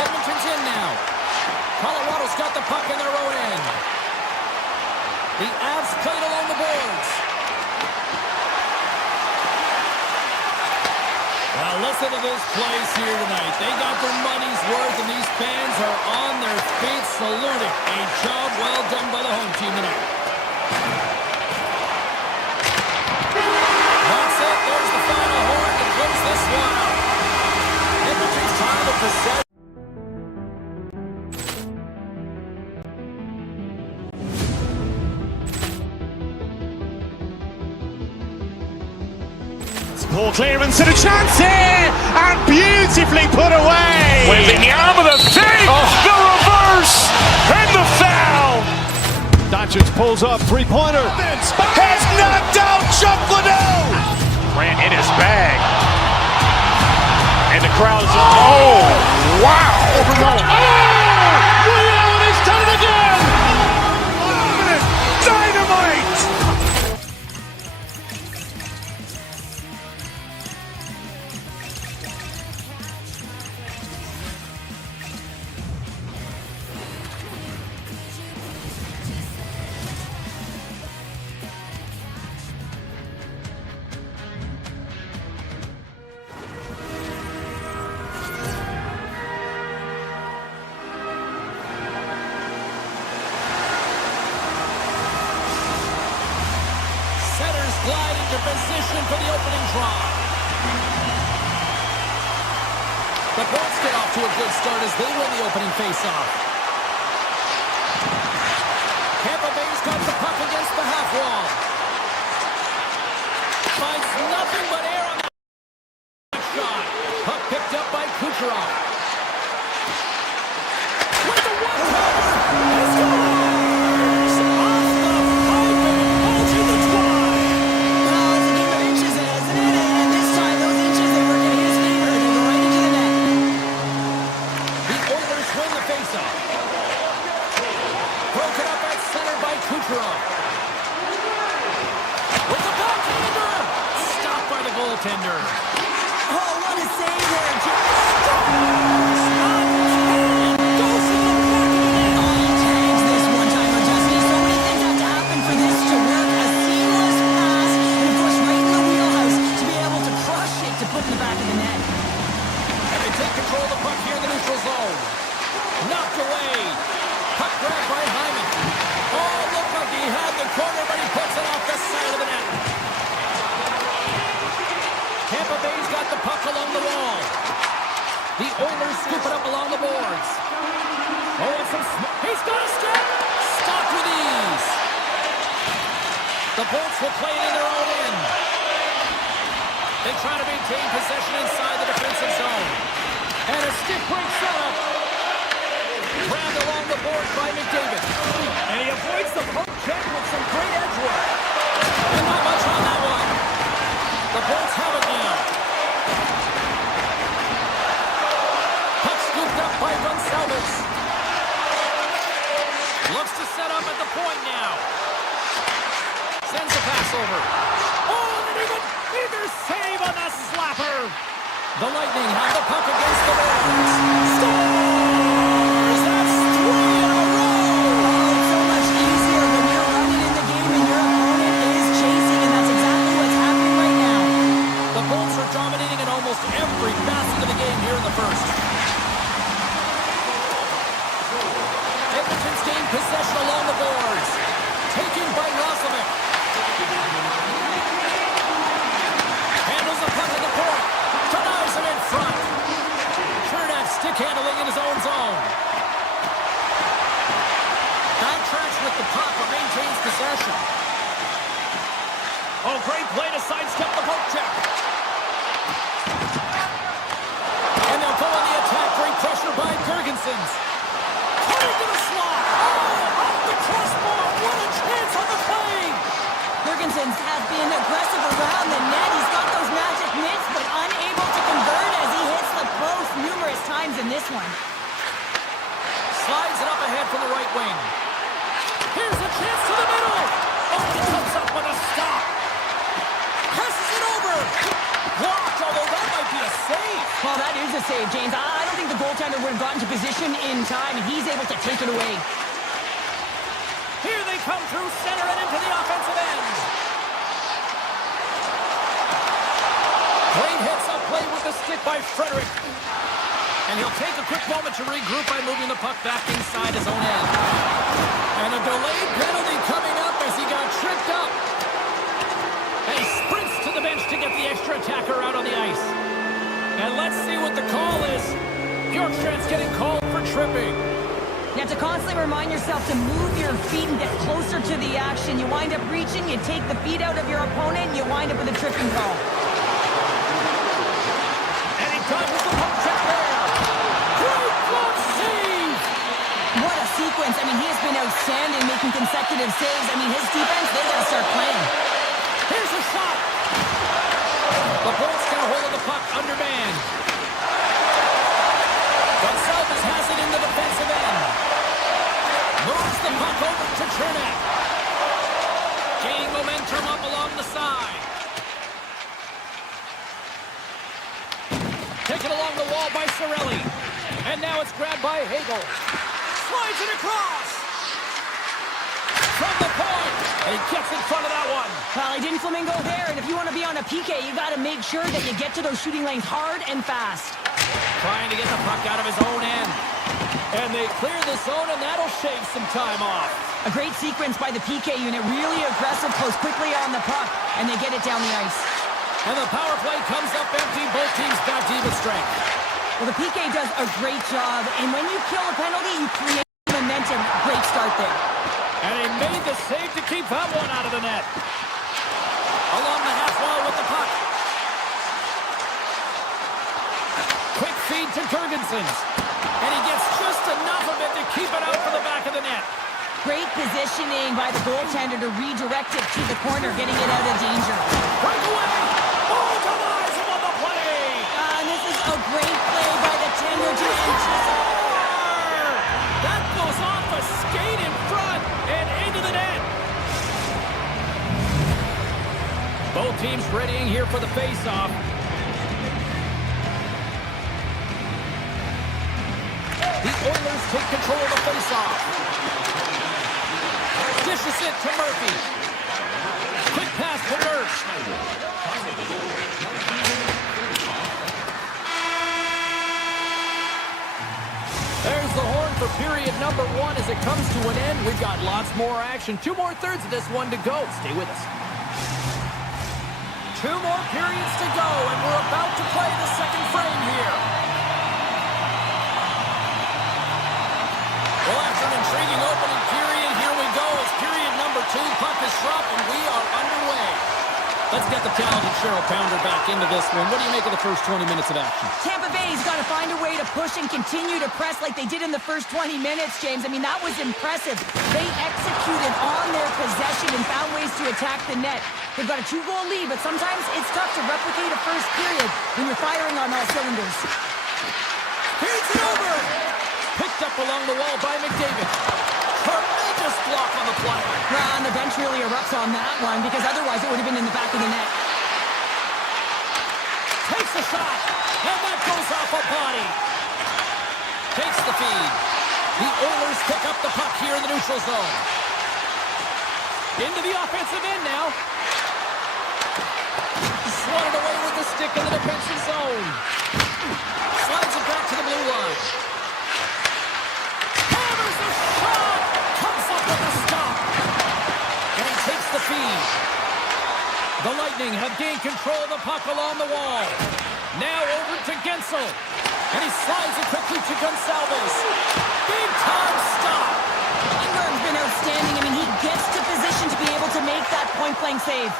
Edmonton's in now. Colorado's got the puck in their own end. The Avs played along the boards. Well, listen to this place here tonight. They got their money's worth, and these fans are on their feet saluting. A job well done by the home team tonight. That's it. Ball clearance and a chance here, and beautifully put away. Wembanyama the save, the reverse, and the foul. Doncic pulls up, three-pointer. Has knocked out Chuck Liddell. Grant in his bag. And the crowd is, oh, wow. Ray Allen has done it again! Dynamite. Setters glide into position for the opening draw. The Bolts get off to a good start as they win the opening faceoff. Tampa Bay's got the puck against the half wall. Finds nothing but air on the shot. Puck picked up by Kucherov. With the one-timer, he scores! Off the pipe and bulging the twine. Well, it's a game of inches, isn't it? And this time, those inches, they work in his favor and they go right into the net. The Oilers win the faceoff. Broken up at center by Kucherov. With the backhander! Stopped by the goaltender. Oh, what a save there, Jim. Goes in the back of the net. Oh, he tags this one-timer, Dusty. So many things have to happen for this to work. A seamless pass, and of course, right in the wheelhouse to be able to crush it to put in the back of the net. And they take control of the puck here in the neutral zone. Knocked away. Puck grabbed by Hyman. Oh, look up. He had the corner, but he puts it off the side of the net. Tampa Bay's got the puck along the wall. The Oilers scoop it up along the boards. Oh, it's he's got a step. Stopped with ease. The Bolts will play it in their own end. They try to maintain possession inside the defensive zone. And a stick break setup. Grabbed along the board by McDavid. And he avoids the poke check with some great edge work. And not much on that one. The Bolts have it now. Puck scooped up by Gonsalves. Looks to set up at the point now. Sends the pass over. Oh, and either save on the slapper. The Lightning have the puck against the boards. Scores! That's 3 in a row. Oh, it's so much easier when you're running in the game and your opponent is chasing, and that's exactly what's happening right now. The Bolts are dominating in almost every facet of the game here in the first. Edmonton's gained possession along the boards. Taken by Roslovic. Handles the puck at the point. Denies him in front. Chernak stick handling in his own zone. Backtracks with the puck but maintains possession. Oh, great play to sidestep the poke check. And they'll go on the attack. Great pressure by Gergensons. Cutting to the slot. Oh, off the crossbar. What a chance on the play. Ferguson has been aggressive around the net. He's got those magic mitts, but unable to convert as he hits the post numerous times in this one. Slides it up ahead from the right wing. Here's a chance to the middle. Oh, he comes up with a stop. Passes it over. Blocked, although that might be a save. Well, that is a save, James. I don't think the goaltender would have gotten to position in time, and he's able to take it away. Here they come through center and into the offensive end. Great hits up play with the stick by Frederick. And he'll take a quick moment to regroup by moving the puck back inside his own end. And a delayed penalty coming up as he got tripped up. And he sprints to the bench to get the extra attacker out on the ice. And let's see what the call is. Bjorkstrand's getting called for tripping. You have to constantly remind yourself to move your feet and get closer to the action. You wind up reaching, you take the feet out of your opponent, and you wind up with a tripping call. consecutive saves. I mean, his defense, they got to start playing. Here's a shot. The Bolts get a hold of the puck under man. Gonsalves has it in the defensive end. Moves the puck over to Chernak. Gaining momentum up along the side. Taken along the wall by Cirelli. And now it's grabbed by Hagel. Slides it across. From the point. And he gets in front of that one. Well, he didn't flamingo there, and if you want to be on a PK, you got to make sure that you get to those shooting lanes hard and fast. Trying to get the puck out of his own end. And they clear the zone, and that'll shave some time off. A great sequence by the PK unit, really aggressive, close quickly on the puck, and they get it down the ice. And the power play comes up empty. Both teams back to even strength. Well, the PK does a great job, and when you kill a penalty, you create momentum. Great start there. And he made the save to keep that one out of the net. Along the half wall with the puck. Quick feed to Gergensen. And he gets just enough of it to keep it out for the back of the net. Great positioning by the goaltender to redirect it to the corner, getting it out of danger. Breakaway! Oh, denies him on the play! And this is a great play by the tender to Score! That goes off a skate in front and into the net. Both teams readying here for the face-off. The Oilers take control of the face-off. Dishes it to Murphy. Quick pass to Nurse. There's the horn for period number 1 as it comes to an end. We've got lots more action. 2 more thirds of this one to go. Stay with us. 2 more periods to go, and we're about to play the second frame here. Well, after an intriguing opening period, here we go. It's period number 2. Puck is dropped, and we are underway. Let's get the talented Cheryl Pounder back into this one. What do you make of the first 20 minutes of action? Tampa Bay's got to find a way to push and continue to press like they did in the first 20 minutes, James. I mean, that was impressive. They executed on their possession and found ways to attack the net. They've got a 2-goal lead, but sometimes it's tough to replicate a first period when you're firing on all cylinders. Here's it over! Picked up along the wall by McDavid. Tremendous block on the play. Well, and the bench really erupts on that one because otherwise it would have been in the back of the net. Takes a shot, and that goes off a body. Takes the feed. The Oilers pick up the puck here in the neutral zone. Into the offensive end now. Swatted away with the stick in the defensive zone. Slides it back to the blue line. Hammers the shot! Comes up with a stop. And he takes the feed. The Lightning have gained control of the puck along the wall. Now over to Gensel. And he slides it quickly to Gonsalves. Big time stop. Ingram's been outstanding. I mean, he gets to position to be able to make that point-blank save.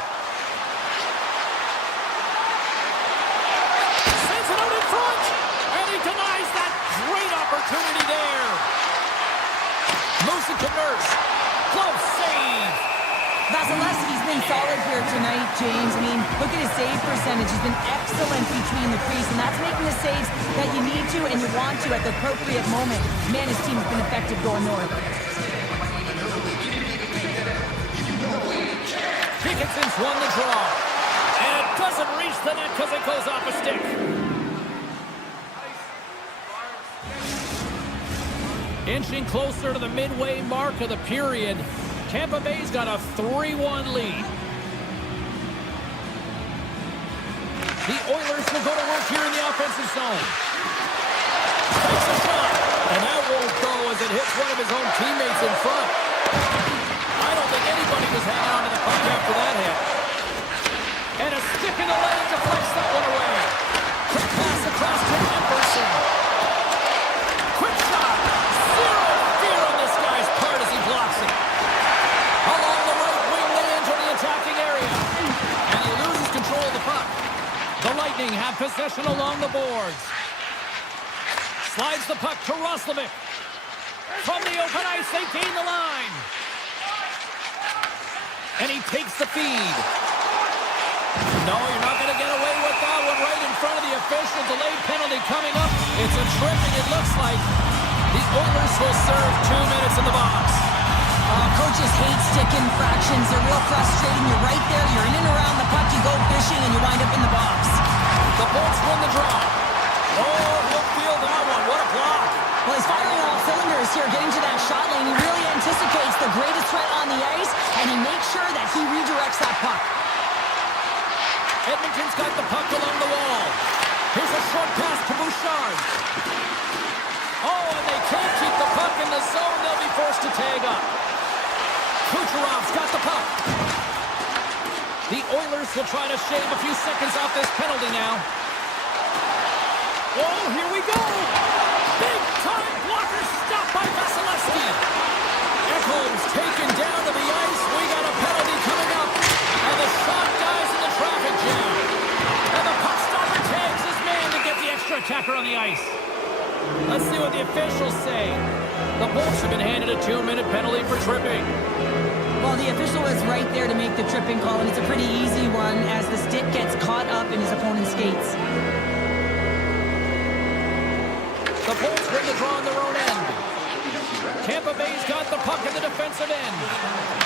Sends it out in front. And he denies that great opportunity there. Moves it to Nurse. Close save. Vasilevsky's been solid here tonight, James. I mean, look at his save percentage. He's been excellent between the crease, and that's making the saves that you need to and you want to at the appropriate moment. Man, his team's been effective going north. Dickinson's won the draw. And it doesn't reach the net because it goes off a stick. Inching closer to the midway mark of the period. Tampa Bay's got a 3-1 lead. The Oilers will go to work here in the offensive zone. Takes a shot. And that won't go as it hits one of his own teammates in front. I don't think anybody was hanging on to the puck after that hit. And a stick in the leg deflects that one away. Quick pass across to Emerson. Quick shot. Zero fear on this guy's part as he blocks it. Along the right wing, they enter the attacking area. And he loses control of the puck. The Lightning have possession along the boards. Slides the puck to Roslovic. From the open ice, they gain the line. And he takes the feed. No, you're not going to get away with that one right in front of the official. Delayed penalty coming up. It's a tripping, it looks like. The Oilers will serve 2 minutes in the box. Coaches hate stick infractions. They're real frustrating. You're right there. You're in and around the puck. You go fishing, and you wind up in the box. The Bolts win the draw. Oh, he'll feel that one. What a block. Well, he's firing all cylinders here, getting to that shot lane. He really anticipates the greatest threat on the ice, and he makes sure that he redirects that puck. Edmonton's got the puck along the wall. Here's a short pass to Bouchard. Oh, and they can't keep the puck in the zone. They'll be forced to tag up. Kucherov's got the puck. The Oilers will try to shave a few seconds off this penalty now. Oh, here we go. Big time blocker stopped by Vasilevsky. Ekholm's taken down to the ice. We got a penalty coming up. And the shot dies in the traffic jam. And the puck stopper tags his man to get the extra attacker on the ice. Let's see what the officials say. The Bolts have been handed a 2-minute penalty for tripping. Well, the official was right there to make the tripping call, and it's a pretty easy one as the stick gets caught up in his opponent's skates. The Bolts win the draw on their own end. Tampa Bay's got the puck at the defensive end.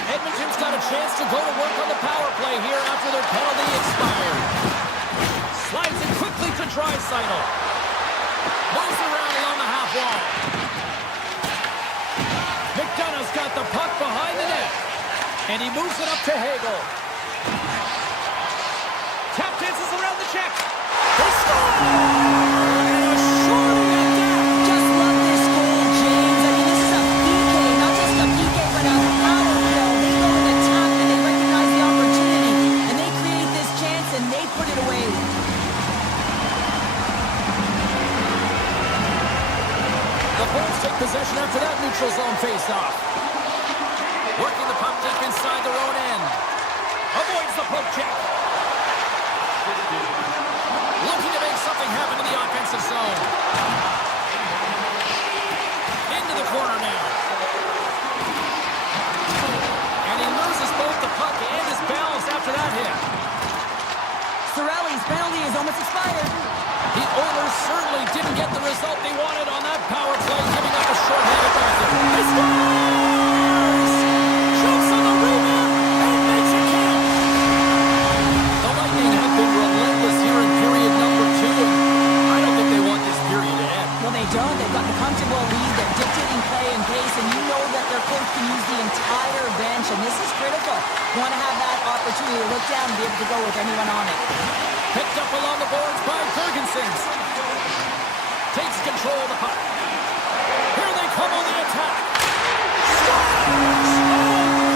Edmonton's got a chance to go to work on the power play here after their penalty expired. Slides it quickly to Draisaitl. Moves around along the half wall. McDonough's got the puck behind the net. And he moves it up to Hagel. Tap dances around the check. They score! And a shorty at that. Just love this goal, James. I mean, this is a PK, not just a PK, but a power play. They go in attack and they recognize the opportunity. And they create this chance and they put it away. The Bolts take possession after that neutral zone face-off. Working the puck deep inside their own end. Avoids the poke check. Looking to make something happen in the offensive zone. Into the corner now. And he loses both the puck and his balance after that hit. Cirelli's penalty is almost expired. The Oilers certainly didn't get the result they wanted on that power play, giving up a shorthanded penalty. He scores! Jumps on the rebound and makes it count. The Lightning have been relentless here in period number 2, and I don't think they want this period to end. Well, they don't. They've got the comfortable lead. They're dictating play and pace, and you know that their coach can use the entire bench, and this is critical. You want to have that opportunity to look down and be able to go with anyone on it. Picked up along the boards by Ferguson. Takes control of the puck. Here they come on the attack. Scores!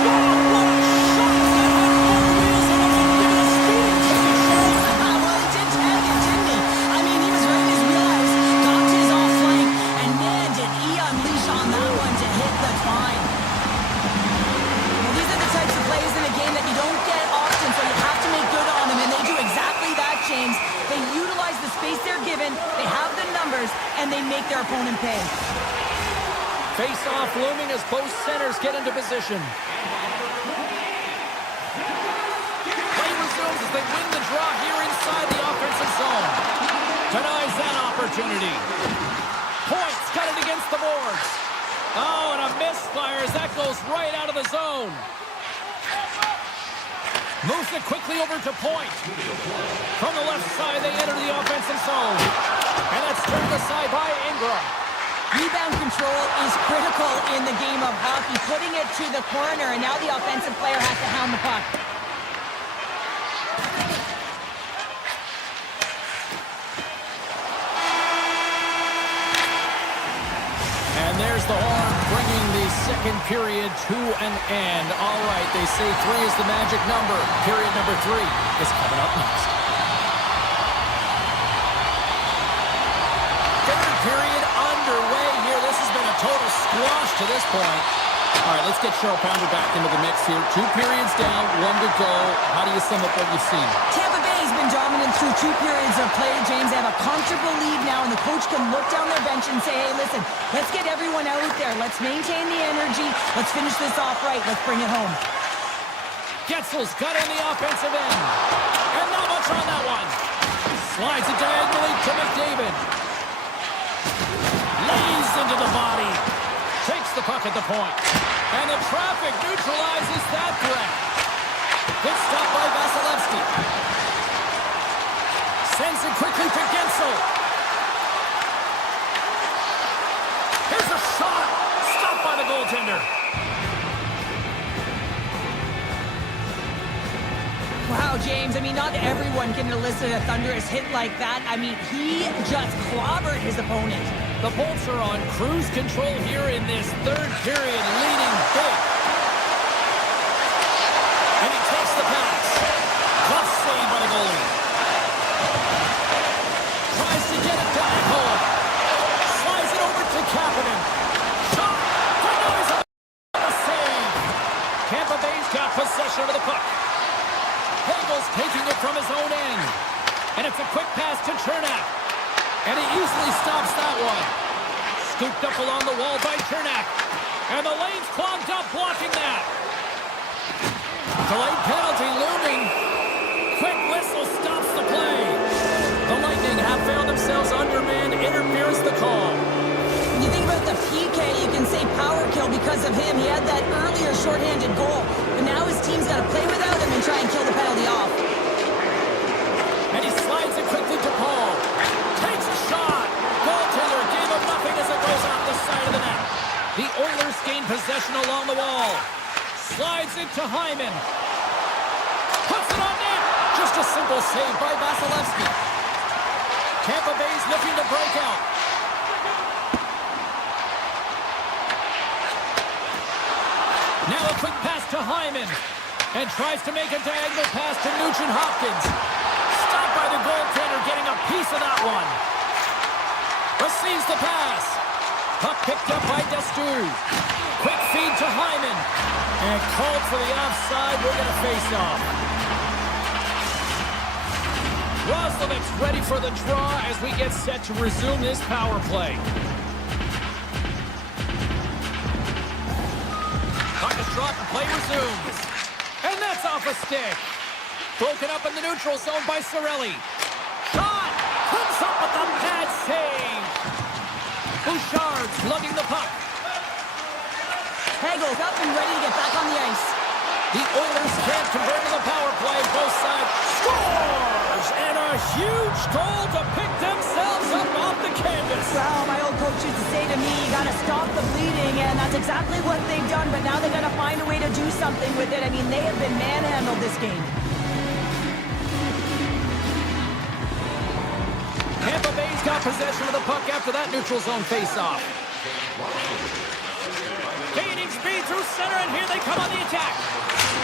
Oh, what a shot! That had more wheels and it would give it a speeding ticket. Well, he did tag it, didn't he? I mean, he was right in his wheelhouse, got to his off flank, and man, did he unleash on that one to hit the twine. Well, these are the types of plays in a game that you don't get often, so you have to make good on them, and they do exactly that, James. They utilize the space they're given, they have the numbers, and they make their opponent pay. Face-off looming as both centers get into position. Play resumes as they win the draw here inside the offensive zone. Denies that opportunity. Points cut it against the boards. Oh, and a misfire as that goes right out of the zone. Moves it quickly over to Point. From the left side, they enter the offensive zone. And that's turned aside by Ingram. Rebound control is critical in the game of hockey. Putting it to the corner, and now the offensive player has to hound the puck. And there's the horn, bringing the second period to an end. All right, they say 3 is the magic number. Period number 3 is coming up next. Third period underway here. This has been a total squash to this point. All right, let's get Cheryl Pounder back into the mix here. 2 periods down, 1 to go. How do you sum up what you've seen? Tampa Bay's been dominant through 2 periods of play, James. They have a comfortable lead now, and the coach can look down their bench and say, hey, listen, let's get everyone out there. Let's maintain the energy. Let's finish this off right. Let's bring it home. Getzel's got in the offensive end. And not much on that one. Slides it diagonally to McDavid. Lays into the body. Takes the puck at the point. And the traffic neutralizes that threat. Good stop by Vasilevsky. Sends it quickly to Getzel. Here's a shot. Stopped by the goaltender. Wow, James, I mean, not everyone can elicit a thunderous hit like that. I mean, he just clobbered his opponent. The Bolts are on cruise control here in this third period, leading big. And he takes the pass. Tough save by the goalie. Tries to get it to Edmont. Slides it over to Kapanen. Shot! Denies the save. Tampa Bay's got possession of the puck. Hagel's taking it from his own end. And it's a quick pass to Chernak. And he easily stops that one. Scooped up along the wall by Chernak. And the lane's clogged up, blocking that. Delayed penalty looming. Quick whistle stops the play. The Lightning have found themselves undermanned. Interference the call. When you think about the PK, you can say power kill because of him. He had that earlier shorthanded goal. But now his team's got to play without him and try and kill the penalty off. And he slides it quickly to Paul. Takes a shot. Goaltender gave him nothing as it goes off the side of the net. The Oilers gain possession along the wall. Slides it to Hyman. Puts it on net. Just a simple save by Vasilevsky. Tampa Bay's looking to break out. Now a quick pass to Hyman. And tries to make a diagonal pass to Nugent-Hopkins. Stopped by the goaltender, getting a piece of that one. Receives the pass. Puck picked up by Destur. Quick feed to Hyman. And called for the offside. We're going to face off. Roslovic's ready for the draw as we get set to resume this power play. Puck is dropped and play resumes. And that's off a stick. Broken up in the neutral zone by Cirelli. Shot! Comes up with a bad save. Bouchard's lugging the puck. Hagel's up and ready to get back on the ice. The Oilers can't convert to the power play. Both sides scores! And a huge goal to pick themselves up off the canvas. Well, my old coach used to say to me, you got to stop the bleeding, and that's exactly what they've done, but now they got to find a way to do something with it. I mean, they have been manhandled this game. Tampa Bay's got possession of the puck after that neutral zone face-off. Gaining speed through center, and here they come on the attack.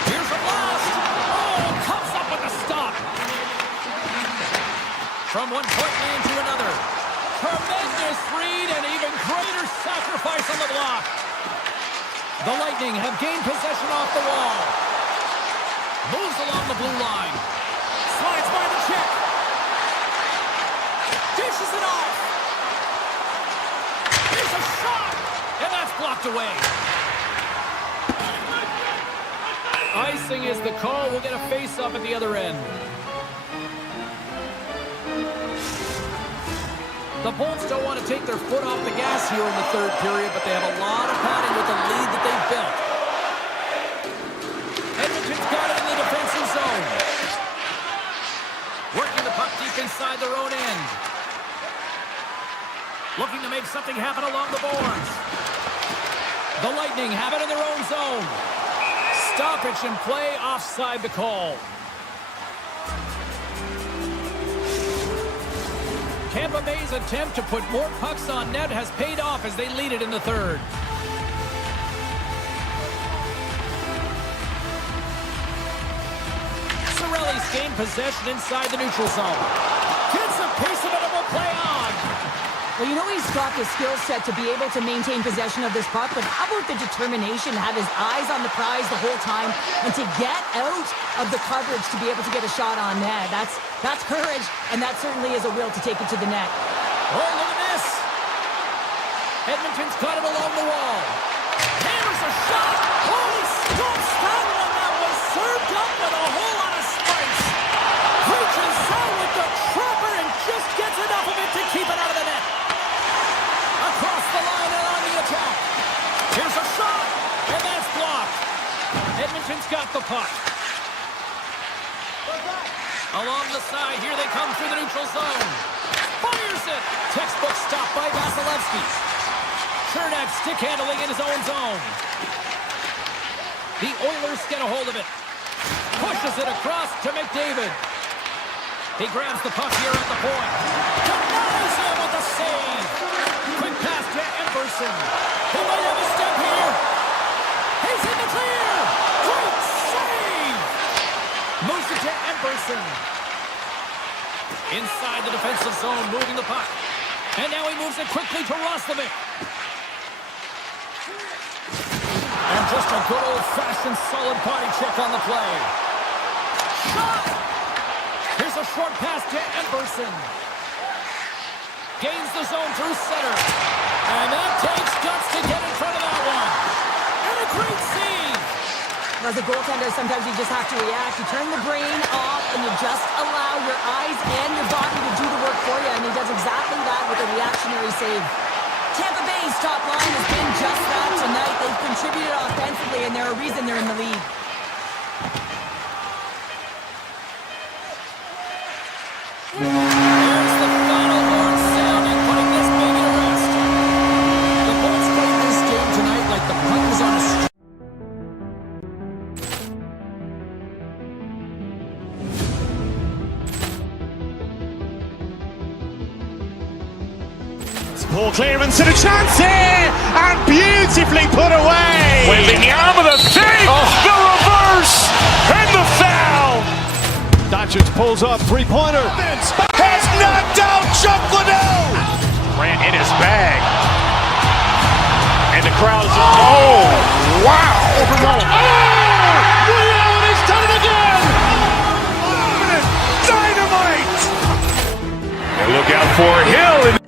Here's a blast. Oh, comes up with a stop. From one point man to another. Tremendous read and even greater sacrifice on the block. The Lightning have gained possession off the wall. Moves along the blue line. Slides by the check. Dishes it off. Here's a shot. And that's blocked away. Icing is the call. We'll get a face-off at the other end. The Bolts don't want to take their foot off the gas here in the third period, but they have a lot of padding with the lead that they've built. Edmonton's got it in the defensive zone. Working the puck deep inside their own end. Looking to make something happen along the boards. The Lightning have it in their own zone. Stoppage and play offside the call. Tampa Bay's attempt to put more pucks on net has paid off as they lead it in the third. Cirelli's gained possession inside the neutral zone. Gets a piece of it and will play on. Well, you know he's got the skill set to be able to maintain possession of this puck, but how about the determination to have his eyes on the prize the whole time and to get out of the coverage to be able to get a shot on net? That's courage, and that certainly is a will to take it to the net. Oh, look at this. Edmonton's got it along the wall. Hammers a shot. Holy smokes, that one that was served to keep it out of the net. Across the line and on the attack. Here's a shot, and that's blocked. Edmonton's got the puck. Along the side, here they come through the neutral zone. Fires it. Textbook stop by Vasilevsky. Chernak stick handling in his own zone. The Oilers get a hold of it. Pushes it across to McDavid. He grabs the puck here at the point. Denies him with a save. Quick pass to Emberson. He might have a step here. He's in the clear. Great save. Moves it to Emberson. Inside the defensive zone, moving the puck. And now he moves it quickly to Roslovic. And just a good old-fashioned solid body check on the play. Shot! Here's a short pass to Emberson. Gains the zone through center. And that takes guts to get in front of that one. And a great save! As a goaltender, sometimes you just have to react. You turn the brain off and you just allow your eyes and your body to do the work for you. And he does exactly that with a reactionary save. Tampa Bay's top line has been just that tonight. They've contributed offensively, and they're a reason they're in the league. There's the final horn sounding, putting this baby to rest. The Bolts played this game tonight like the puck was on a string. Ball clearance and a chance here, and beautifully put away. Waving the arm of the save, the reverse, and the foul. Doncic pulls up, three-pointer. Has knocked out Chuck Liddell. Ran in his bag. And the crowd is, oh, wow. Lee Allen has done it again! Dynamite. And look out for Hill.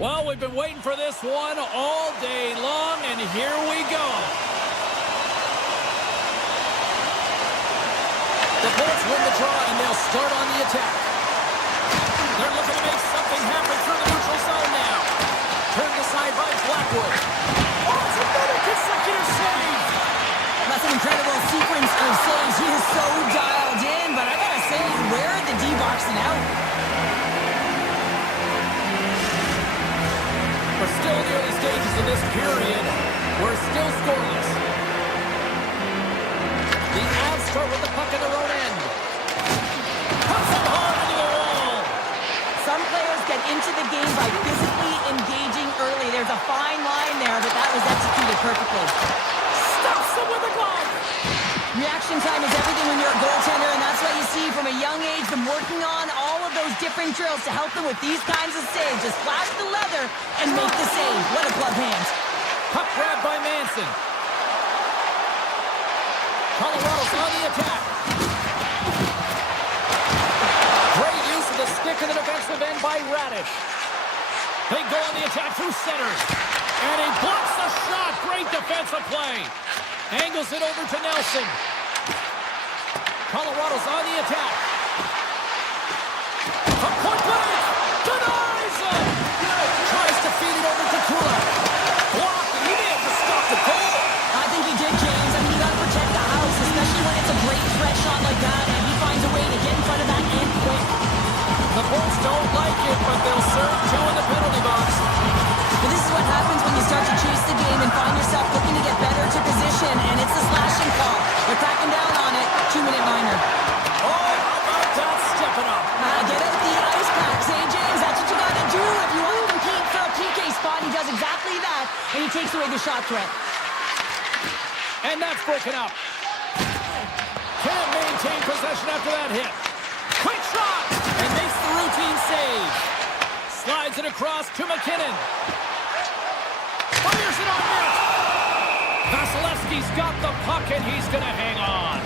Well, we've been waiting for this one all day long, and here we go. The Bolts win the draw, and they'll start on the attack. They're looking to make something happen through the neutral zone now. Turned aside by Blackwood. Oh, it's another consecutive save. That's an incredible sequence of saves. He is so dialed in, but I gotta say, where are the D-boxing out? We're still in the early stages of this period. We're still scoreless. The Avs start with the puck in their own end. Puts it hard into the wall. Some players get into the game by physically engaging early. There's a fine line there, but that was executed perfectly. Stops him with a glove. Reaction time is everything when you're a goaltender, and that's why you see from a young age them working on all of those different drills to help them with these kinds of saves. Just flash the leather and make the save. What a glove hand. Puck grab by Manson. Colorado's on the attack. Great use of the stick in the defensive end by Radish. They go on the attack through center. And he blocks the shot. Great defensive play. Angles it over to Nelson. Colorado's on the attack. A point blank. Denies him. Tries to feed it over to Kula. Blocked. He may have to stop the goal. I think he did, James. I mean, you got to protect the house, especially when it's a great threat shot like that, and he finds a way to get in front of that end quick. The Bolts don't like it, but they'll serve two in the penalty box. But this is what happens when you start to chase the game and find yourself looking to get better to position, and it's the slashing call. They're cracking down on it. 2-minute minor. Oh, how about that stepping up? Get out the ice packs, hey, James. That's what you got to do if you want to compete for a PK spot. He does exactly that, and he takes away the shot threat. And that's broken up. Can't maintain possession after that hit. Quick shot! And makes the routine save. Slides it across to McKinnon. Fires it on net. Vasilevsky's got the puck, and he's going to hang on.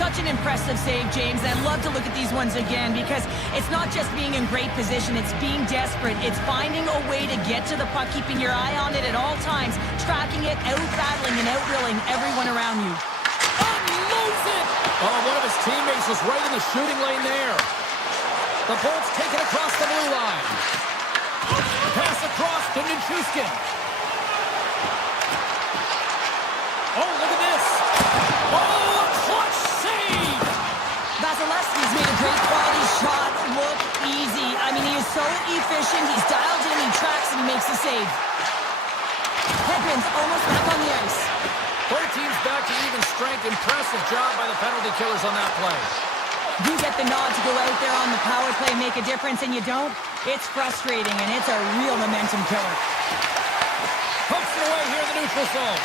Such an impressive save, James. I love to look at these ones again because it's not just being in great position, it's being desperate. It's finding a way to get to the puck, keeping your eye on it at all times, tracking it, out-battling and out-drilling everyone around you. Unloads it! Oh, one of his teammates was right in the shooting lane there. The Bolts take it across the blue line. Pass across to Nichushkin. Oh, look at this. Oh, a clutch save! Vasilevsky's made a great quality shot look easy. I mean, he is so efficient. He's dialed in, he tracks, and he makes the save. Hedman's almost back on the ice. Both teams back to even strength. Impressive job by the penalty killers on that play. You get the nod to go out there on the power play and make a difference, and you don't. It's frustrating, and it's a real momentum killer. Pokes it away here in the neutral zone.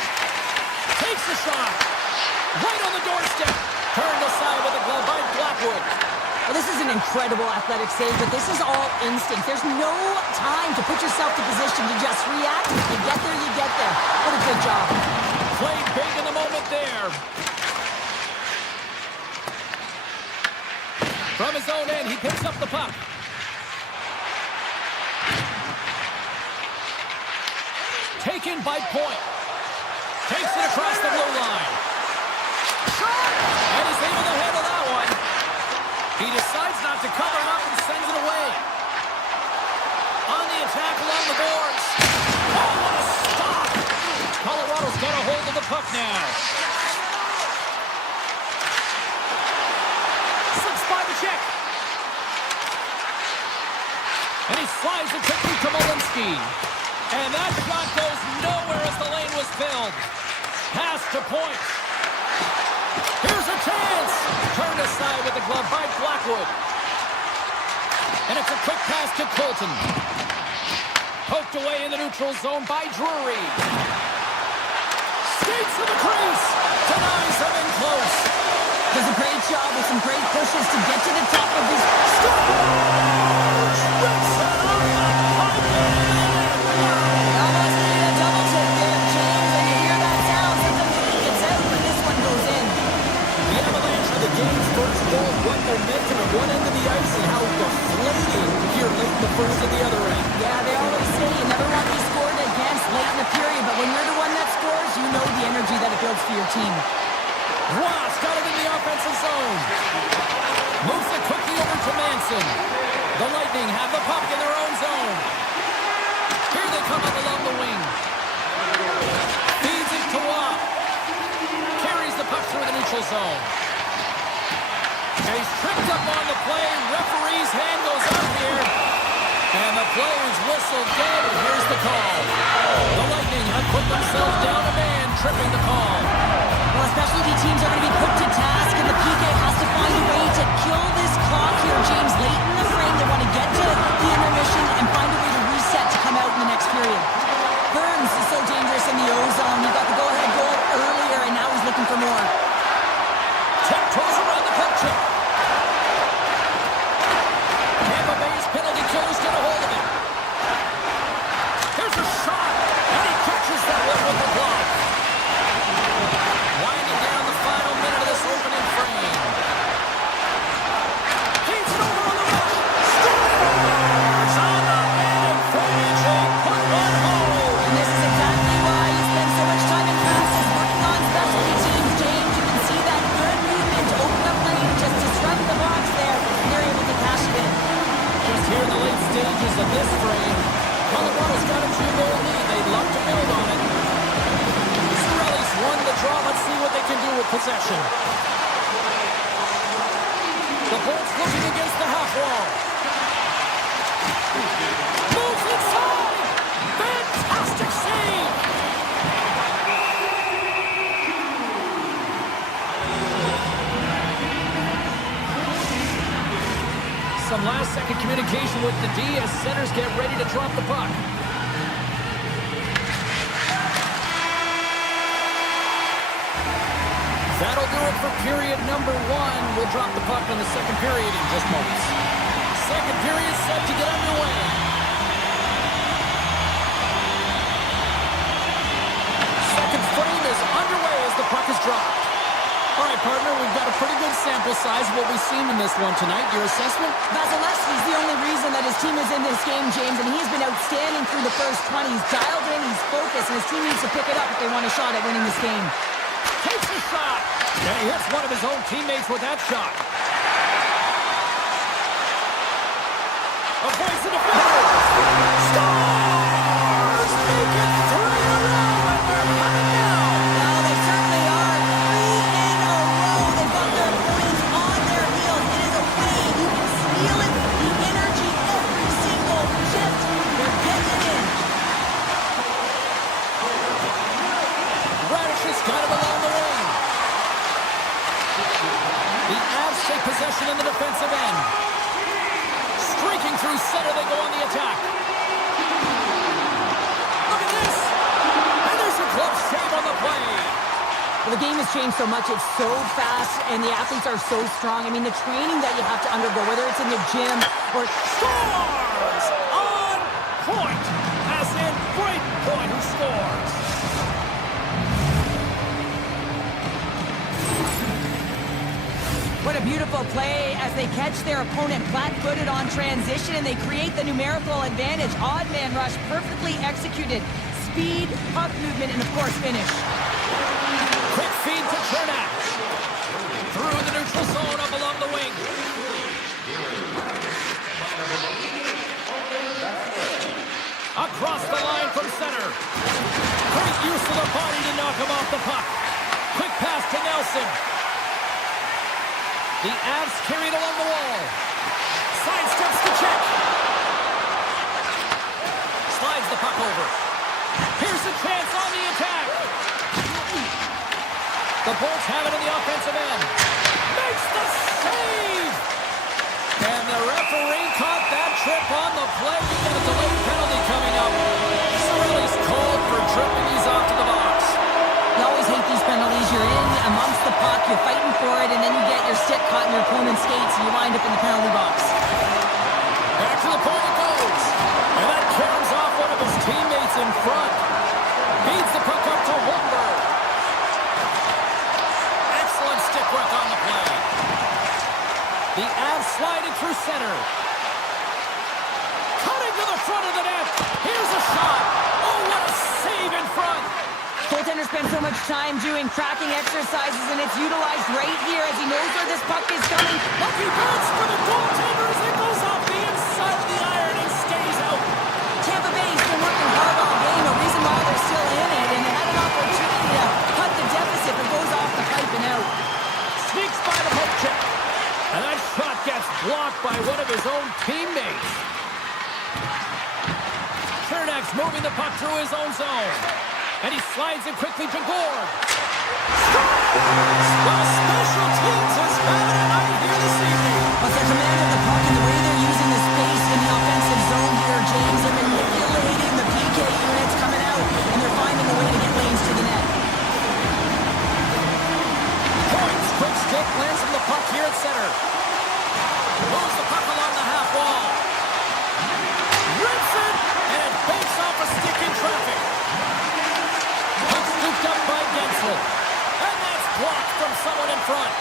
Takes the shot. Right on the doorstep. Turned aside with a glove by Blackwood. Well, this is an incredible athletic save, but this is all instinct. There's no time to put yourself to position to just react. If you get there, you get there. What a good job. Played big in the moment there. From his own end, he picks up the puck. Taken by Point. Takes it across the blue line. And he's able to handle that one. He decides not to cover it up and sends it away. On the attack along the boards. Oh, what a stop! Colorado's got a hold of the puck now. Slips by the check. And he slides it quickly to Malinsky. And that shot goes nowhere as the lane was filled. Pass to Point. Here's a chance. Turned aside with the glove by Blackwood. And it's a quick pass to Colton. Poked away in the neutral zone by Drury. Skates to the crease. Denies him in close. Does a great job with some great pushes to get to the top of his... Scores! Rips it up and pipes it in. Almost needed a double tip there, James, and you hear that sound. Sometimes it gets out, but this one goes in. The Avalanche are the game's first goal. What momentum at one end of the ice and how deflating here late in the first at the other end. Yeah, they always say you never want to be scored against late in the period, but when you're the one that scores, you know the energy that it builds for your team. Ross got it in the offensive zone. Moves it quickly over to Manson. The Lightning have the puck in their own zone. Here they come up along the wing. Feeds it to Watt. Carries the puck through the neutral zone. And he's tripped up on the play. Referee's hand goes up here. And the play is whistled dead, and here's the call. The Lightning have put themselves down a man, tripping the call. Well, specialty teams are going to be put to task, and the PK has to find a way to kill this clock here, James. Late in the frame, they want to get to the intermission and find a way to reset to come out in the next period. Burns is so dangerous in the O-zone. He got the go-ahead goal earlier, and now he's looking for more. Tiptoes around the puck check. Tampa Bay's penalty killer's got a hold of it. Here's a shot, and he catches that one with the glove. Winding down the final minute of this opening frame. Feeds it over on the rush. Scores on the man. Finishing, put one home. And this is exactly why you spend so much time in practice working on specialty teams, James. You can see that good movement to open up lane, just disrupt the box there. They're able to cash it in. Just here in the late stages of this frame, Colorado's got a 2-goal lead. They'd love to build on it. Cirelli's won the draw. Let's see what they can do with possession. The Bolts looking against the half wall. Moves inside. Fantastic save. Some last-second communication with the D as centers get ready to drop the puck. That'll do it for period number 1. We'll drop the puck in the second period in just moments. second period set to get underway. Second frame is underway as the puck is dropped. All right, partner, we've got a pretty good sample size of what we've seen in this one tonight. Your assessment? Vasilevsky's the only reason that his team is in this game, James, and he's been outstanding through the first 20. He's dialed in, he's focused, and his team needs to pick it up if they want a shot at winning this game. Takes a shot, and he hits one of his own teammates with that shot. Avoids the defender. Stars! Make it 3 in a row, and they're coming down. Well, they certainly are. 3 in a row. They've got their opponents on their heels. It is a wave. You can feel it. The energy every single shift. They're getting it in. Radish has got him along the wing. The Avs take possession in the defensive end. Streaking through center, they go on the attack. Look at this! And there's a glove save on the play. Well, the game has changed so much. It's so fast, and the athletes are so strong. I mean, the training that you have to undergo, whether it's in the gym or... Scores! On point! As in Brayden Point, who scores. What a beautiful play as they catch their opponent flat-footed on transition, and they create the numerical advantage. Odd man rush, perfectly executed. Speed, puck movement, and of course, finish. Quick feed to Chernak. Through the neutral zone up along the wing. Across the line from center. Great use of the body to knock him off the puck. Quick pass to Nelson. The Avs carried along the wall. Sidesteps the check. Slides the puck over. Here's a chance on the attack. The Bolts have it in the offensive end. Makes the save! And the referee caught that trip on the play. We got a delayed penalty coming up. Cirelli's called for tripping. He's off to the box. You always hate these penalties. You're in amongst the puck, you're fighting for it, and then you get your stick caught in your opponent's skates, and you wind up in the penalty box. Back to the point it goes. And that carries off one of his teammates in front. Feeds the puck up to Holmberg. Excellent stick work on the play. The Avs sliding through center. Cutting to the front of the net. Here's a shot. Oh, what a save in front. Goaltender spends so much time doing tracking exercises, and it's utilized right here as he knows where this puck is coming. Lucky bounce for the goaltender as it goes off the inside of the iron and stays out. Tampa Bay's been working hard all game, a reason why they're still in it, and they had an opportunity to cut the deficit, but goes off the pipe and out. Sneaks by the poke check. And that shot gets blocked by one of his own teammates. Chernak's moving the puck through his own zone. And he slides it quickly to Gord. Well, special teams is having a night here this evening. But their command of the puck and the way they're using the space in the offensive zone here, James, they're manipulating the PK units coming out, and they're finding a way to get lanes to the net. Points, quick stick, lands from the puck here at center. Moves the puck along the half wall. Rips it, and it banks off a stick in traffic. Puck scooped up by Gensel. And that's blocked from someone in front.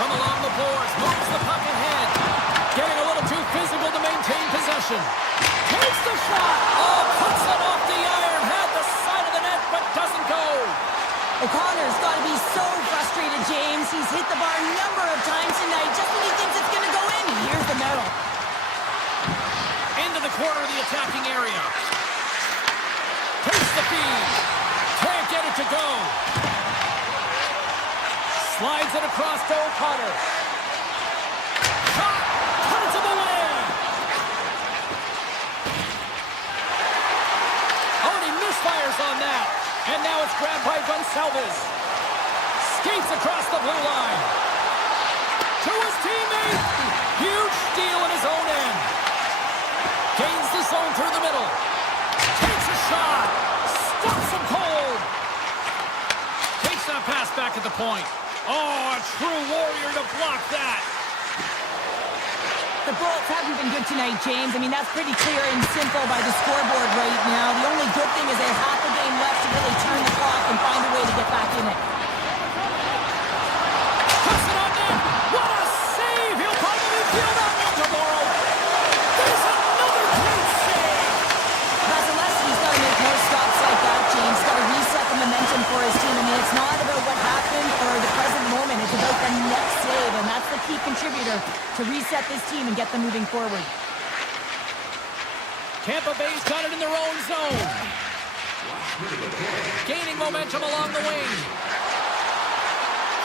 From along the boards, moves the puck ahead. Getting a little too physical to maintain possession. Takes the shot. Oh, puts it off the iron. Had the side of the net, but doesn't go. O'Connor's got to be so frustrated, James. He's hit the bar a number of times tonight. Just when he thinks it's going to go in, here's the medal. Into the corner of the attacking area. Takes the feed. Can't get it to go. Slides it across to O'Connor. Shot. Cut it to the win. Oh, and he misfires on that. And now it's grabbed by Gonsalves. Skates across the blue line. To his teammate. Huge steal in his own end. Gains the zone through the middle. Takes a shot. Stops him cold. Takes that pass back at the point. Oh, a true warrior to block that. The Bolts haven't been good tonight, James. I mean, that's pretty clear and simple by the scoreboard right now. The only good thing is they have half a game left to really turn the clock and find a way to get back in it. Puts it on net. What a save! He'll probably feel that one tomorrow. There's another great save. That's a lesson. He's got to make more stops like that, James. He's got to reset the momentum for his team. I mean, it's not about what happened or the present moment. It's about the next save, and that's the key contributor to reset this team and get them moving forward. Tampa Bay's got it in their own zone. Gaining momentum along the wing.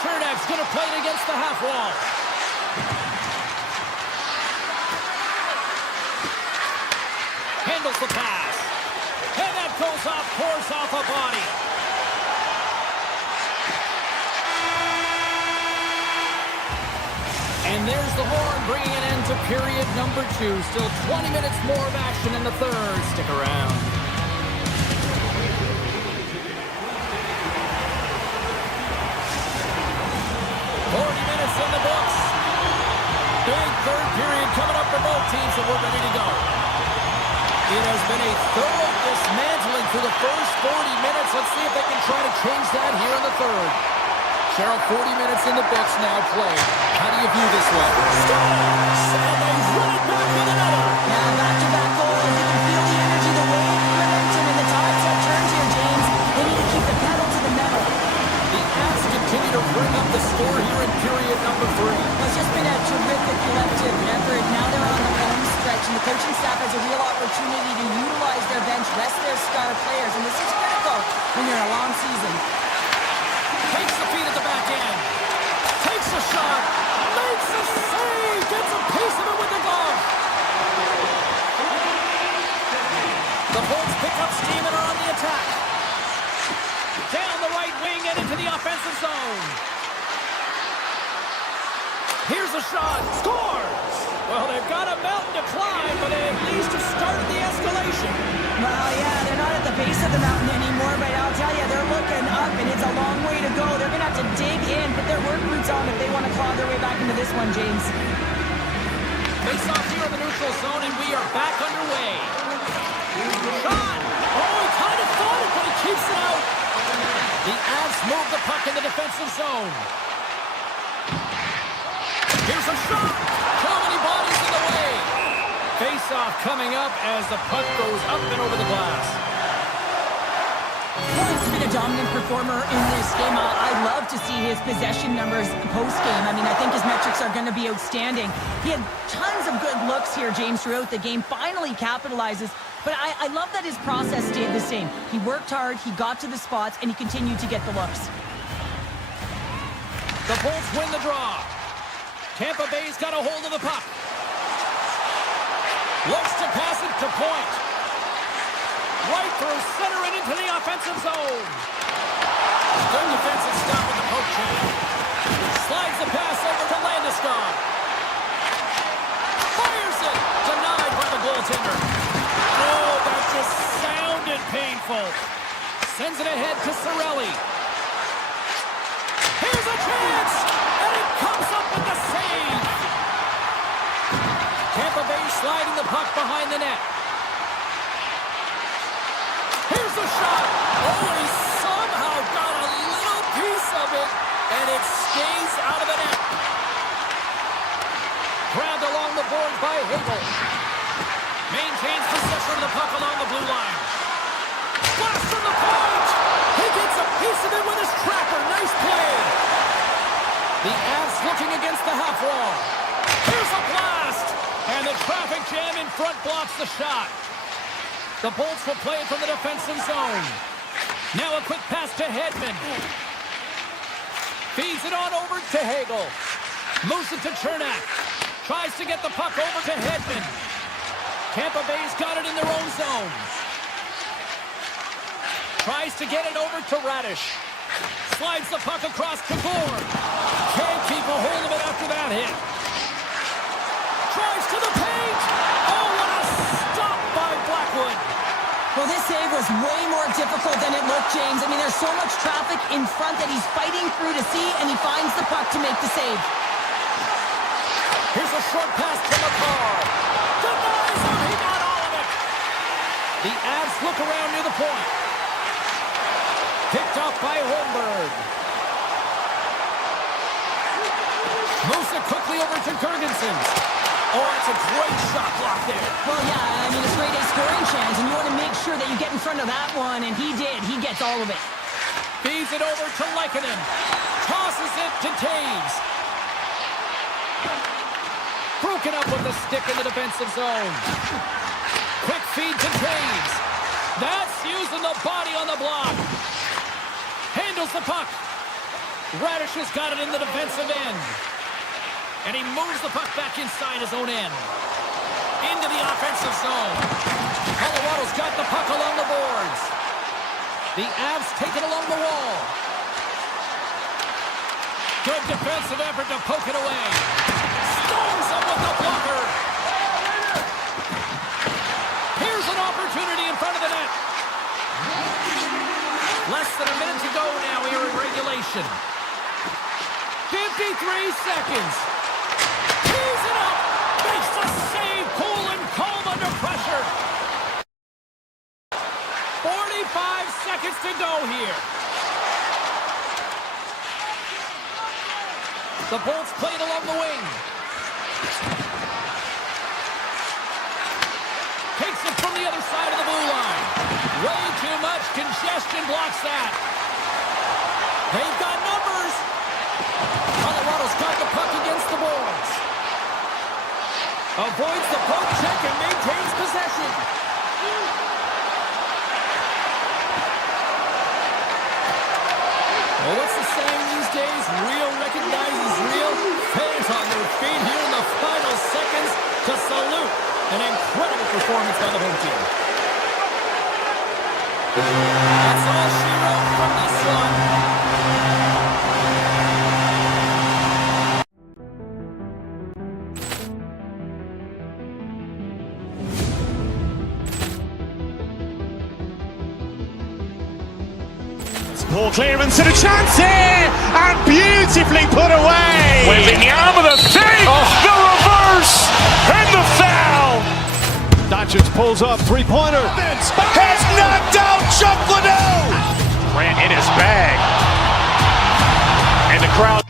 Chernak's going to play it against the half wall. Handles the pass. And that goes off course off a body. And there's the horn bringing an end to period number 2. Still 20 minutes more of action in the third. Stick around. 40 minutes in the books. Big third period coming up for both teams, and we're ready to go. It has been a thorough dismantling through the first 40 minutes. Let's see if they can try to change that here in the third. Cheryl, 40 minutes in the books now played. How do you view this one? Scores! And they run it back with another. Yeah, back-to-back goals. You can feel the energy, the wave, the momentum, and the tides have turned here, James. They need to keep the pedal to the metal. The Avs continue to bring up the score here in period number 3. It's just been a terrific collective effort. Now they're on the home stretch, and the coaching staff has a real opportunity to utilize their bench, rest their star players, and this is critical when you're in a long season. Takes the feed at the back end. Takes a shot. Makes a save. Gets a piece of it with the glove. The Bolts pick up steam and are on the attack. Down the right wing and into the offensive zone. Here's a shot. Scores! Well, they've got a mountain to climb, but they at least have started the escalation. Well, yeah, they're not at the base of the mountain anymore, but I'll tell you, they're looking up, and it's a long way to go. They're going to have to dig in, put their work boots on if they want to claw their way back into this one, James. Face off here in the neutral zone, and we are back underway. Shot! Oh, he kind of thought it, but he keeps it out. The Avs move the puck in the defensive zone. Here's a shot! Too many bodies in the way. Face-off coming up as the puck goes up and over the glass. Well, he's been a dominant performer in this game. I love to see his possession numbers post-game. I mean, I think his metrics are going to be outstanding. He had tons of good looks here, James, throughout the game. Finally capitalizes. But I love that his process stayed the same. He worked hard, he got to the spots, and he continued to get the looks. The Bolts win the draw. Tampa Bay's got a hold of the puck. Looks to pass it to point. Right through center and into the offensive zone. Good defensive stop with the poke check. Slides the pass over to Landeskog. Fires it. Denied by the goaltender. Oh, that just sounded painful. Sends it ahead to Cirelli. Here's a chance. And it comes up with the save. Tampa Bay sliding the puck behind the net. Here's the shot. Oh, and he somehow got a little piece of it, and it stays out of the net. Grabbed along the boards by Hagel. Maintains possession of the puck along the blue line. Blast from the point. He gets a piece of it with his tracker. Nice play. The Avs looking against the half wall. Here's a blast. And the traffic jam in front blocks the shot. The Bolts will play it from the defensive zone. Now a quick pass to Hedman. Feeds it on over to Hagel. Moves it to Chernak. Tries to get the puck over to Hedman. Tampa Bay's got it in their own zone. Tries to get it over to Radish. Slides the puck across to Gore. Can't keep a hold of it after that hit. Drives to the paint. Oh, what a stop by Blackwood. Well, this save was way more difficult than it looked, James. I mean, there's so much traffic in front that he's fighting through to see, and he finds the puck to make the save. Here's Here's a short pass to McCarr. Denies him. He got all of it. The Avs look around near the point. Picked off by Holmberg. Moves it quickly over to Gergensen. Oh, it's a great shot block there. Well, yeah, I mean, it's grade A scoring chance, and you want to make sure that you get in front of that one, and he did. He gets all of it. Feeds it over to Lehkonen. Tosses it to Taves. Broken up with the stick in the defensive zone. Quick feed to Taves. That's using the body on the block. Handles the puck. Radish has got it in the defensive end. And he moves the puck back inside his own end. Into the offensive zone. Colorado's got the puck along the boards. The Avs take it along the wall. Good defensive effort to poke it away. Storms up with the blocker. Here's an opportunity in front of the net. Less than a minute to go now here in regulation. 53 seconds. Tees it up. Makes the save. Cool and calm under pressure. 45 seconds to go here. The Bolts played along the wing. Takes it from the other side of the blue line. Way too much congestion blocks that. They've got numbers. Colorado's got the puck against the boards. Avoids the poke check and maintains possession. Well, what's the saying these days? Real recognizes real. Fans on their feet here in the final seconds to salute an incredible performance by the home team. That's all she wrote from this one. Ball clearance and a chance here, and beautifully put away. With the arm of the fake, the reverse, and the foul. Doncic pulls up, three-pointer. Has knocked out Chuck Liddell. Ran in his bag, and the crowd.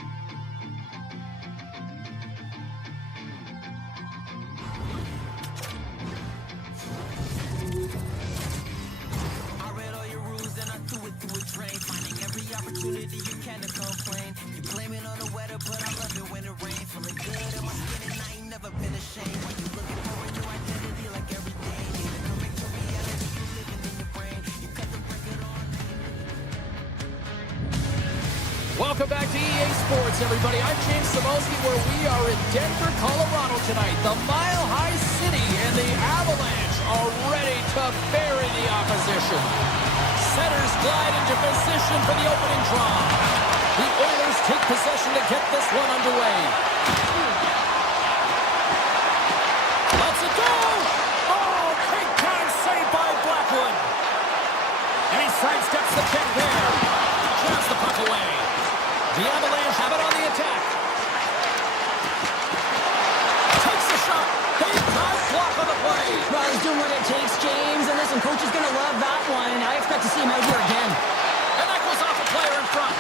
Welcome back to EA Sports, everybody. I'm James Cebulski, where we are in Denver, Colorado tonight. The Mile High City and the Avalanche are ready to bury the opposition. Centers glide into position for the opening draw. The Oilers take possession to get this one underway. Let's it go! Oh, big time save by Blackwood. And he sidesteps the check there. Grabs the puck away. The Avalanche have it on the attack. Takes the shot. Big time block on the play. Well, he's doing what it takes, James. And listen, coach is going to love that one. I expect to see him out here again. And that goes off a player in front.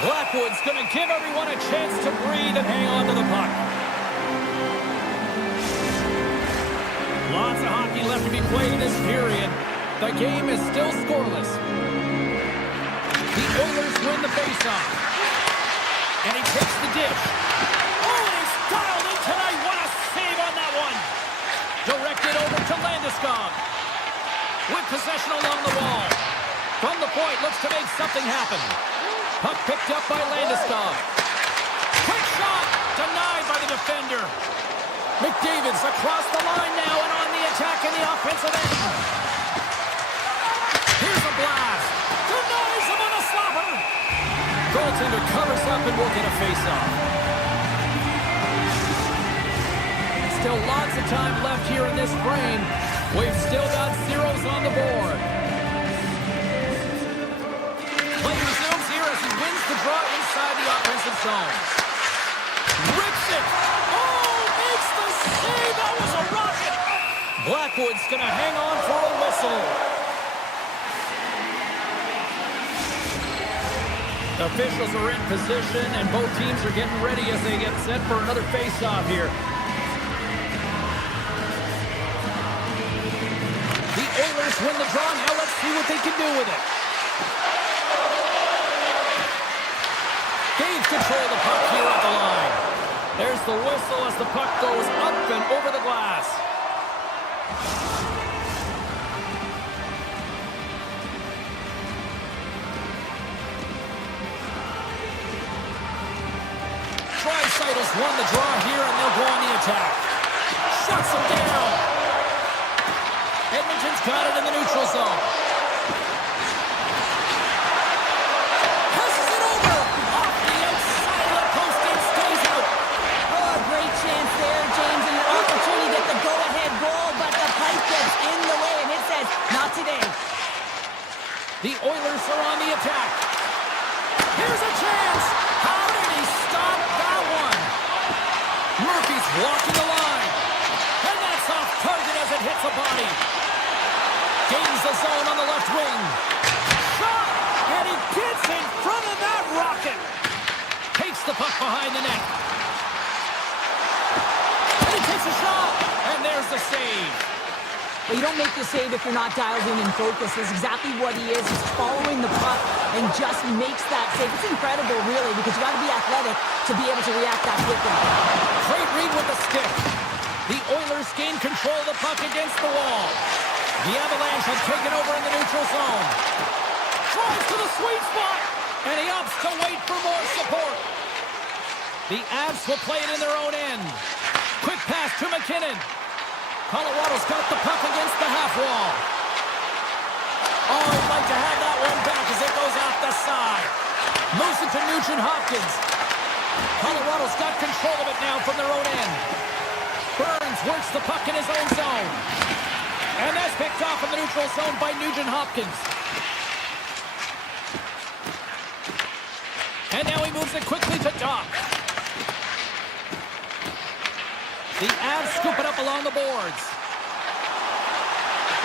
Blackwood's going to give everyone a chance to breathe and hang on to the puck. Lots of hockey left to be played in this period. The game is still scoreless. The Oilers win the faceoff. And he takes the dish. Oh, and he's dialed in tonight. What a save on that one. Directed over to Landeskog. With possession along the wall. From the point, looks to make something happen. Puck picked up by Landeskog. Quick shot. Denied by the defender. McDavid's across the line now and on the attack in the offensive end. Here's a blast. Denies him on a slapper. Goaltender covers up and will get a face-off. Still lots of time left here in this frame. We've still got zeros on the board. Play resumes here as he wins the draw inside the offensive zone. Rips it. Blackwood's going to hang on for a whistle. Officials are in position, and both teams are getting ready as they get set for another face-off here. The Oilers win the draw. Now let's see what they can do with it. Gains control of the puck here at the line. There's the whistle as the puck goes up and over the glass. Titles won the draw here, and they'll go on the attack. Shuts them down. Edmonton's got it in the neutral zone. Passes it over. Off the outside of the post and stays out. Oh, great chance there, James, and an opportunity to get the go-ahead goal, but the pipe gets in the way, and it says, not today. The Oilers are on the attack. Here's a chance. How did he stop that one? Murphy's walking the line. And that's off target as it hits a body. Gains the zone on the left wing. Shot! And he gets in front of that rocket. Takes the puck behind the net. And he takes a shot. And there's the save. But you don't make the save if you're not dialed in and focused. That's exactly what he is. He's following the puck and just makes that save. It's incredible, really, because you got to be athletic to be able to react that quickly. Great read with the stick. The Oilers gain control of the puck against the wall. The Avalanche have taken over in the neutral zone. Tries to the sweet spot, and he opts to wait for more support. The Avs will play it in their own end. Quick pass to McKinnon. Colorado's got the puck against the half wall. Oh, he'd like to have that one back as it goes off the side. Moves it to Nugent-Hopkins. Colorado's got control of it now from their own end. Burns works the puck in his own zone. And that's picked off in the neutral zone by Nugent-Hopkins. And now he moves it quickly to Dock. The Avs scoop it up along the boards.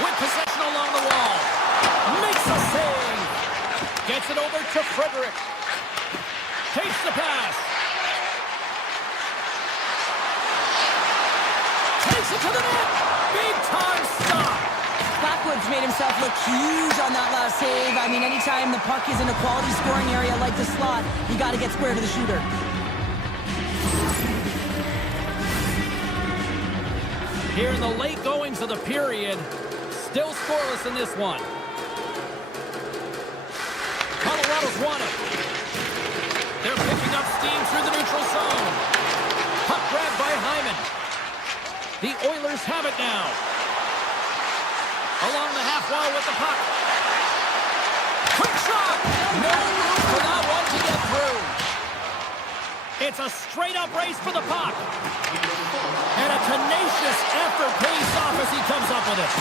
With possession along the wall. Makes a save. Gets it over to Frederick. Takes the pass. Takes it to the net. Big time stop. Blackwood's made himself look huge on that last save. I mean, anytime the puck is in a quality scoring area like the slot, you got to get square to the shooter. Here in the late goings of the period, still scoreless in this one. Colorado's won it. They're picking up steam through the neutral zone. Puck grabbed by Hyman. The Oilers have it now. Along the half wall with the puck. Quick shot! No room for that one to get through. It's a straight-up race for the puck. And a tenacious effort pays off as he comes up with it.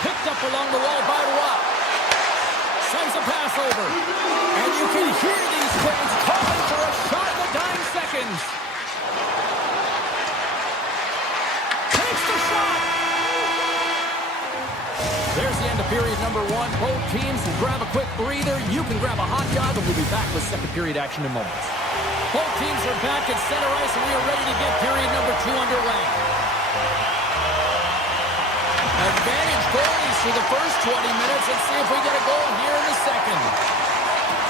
Picked up along the wall by Watt. Sends a pass over. And you can hear these fans calling for a shot in the dying seconds. Takes the shot. There's the end of period number one. Both teams can grab a quick breather. You can grab a hot dog, and we'll be back with second period action in moments. Both teams are back at center ice, and we are ready to get period number two underway. Advantage goalies for the first 20 minutes. Let's see if we get a goal here in the second.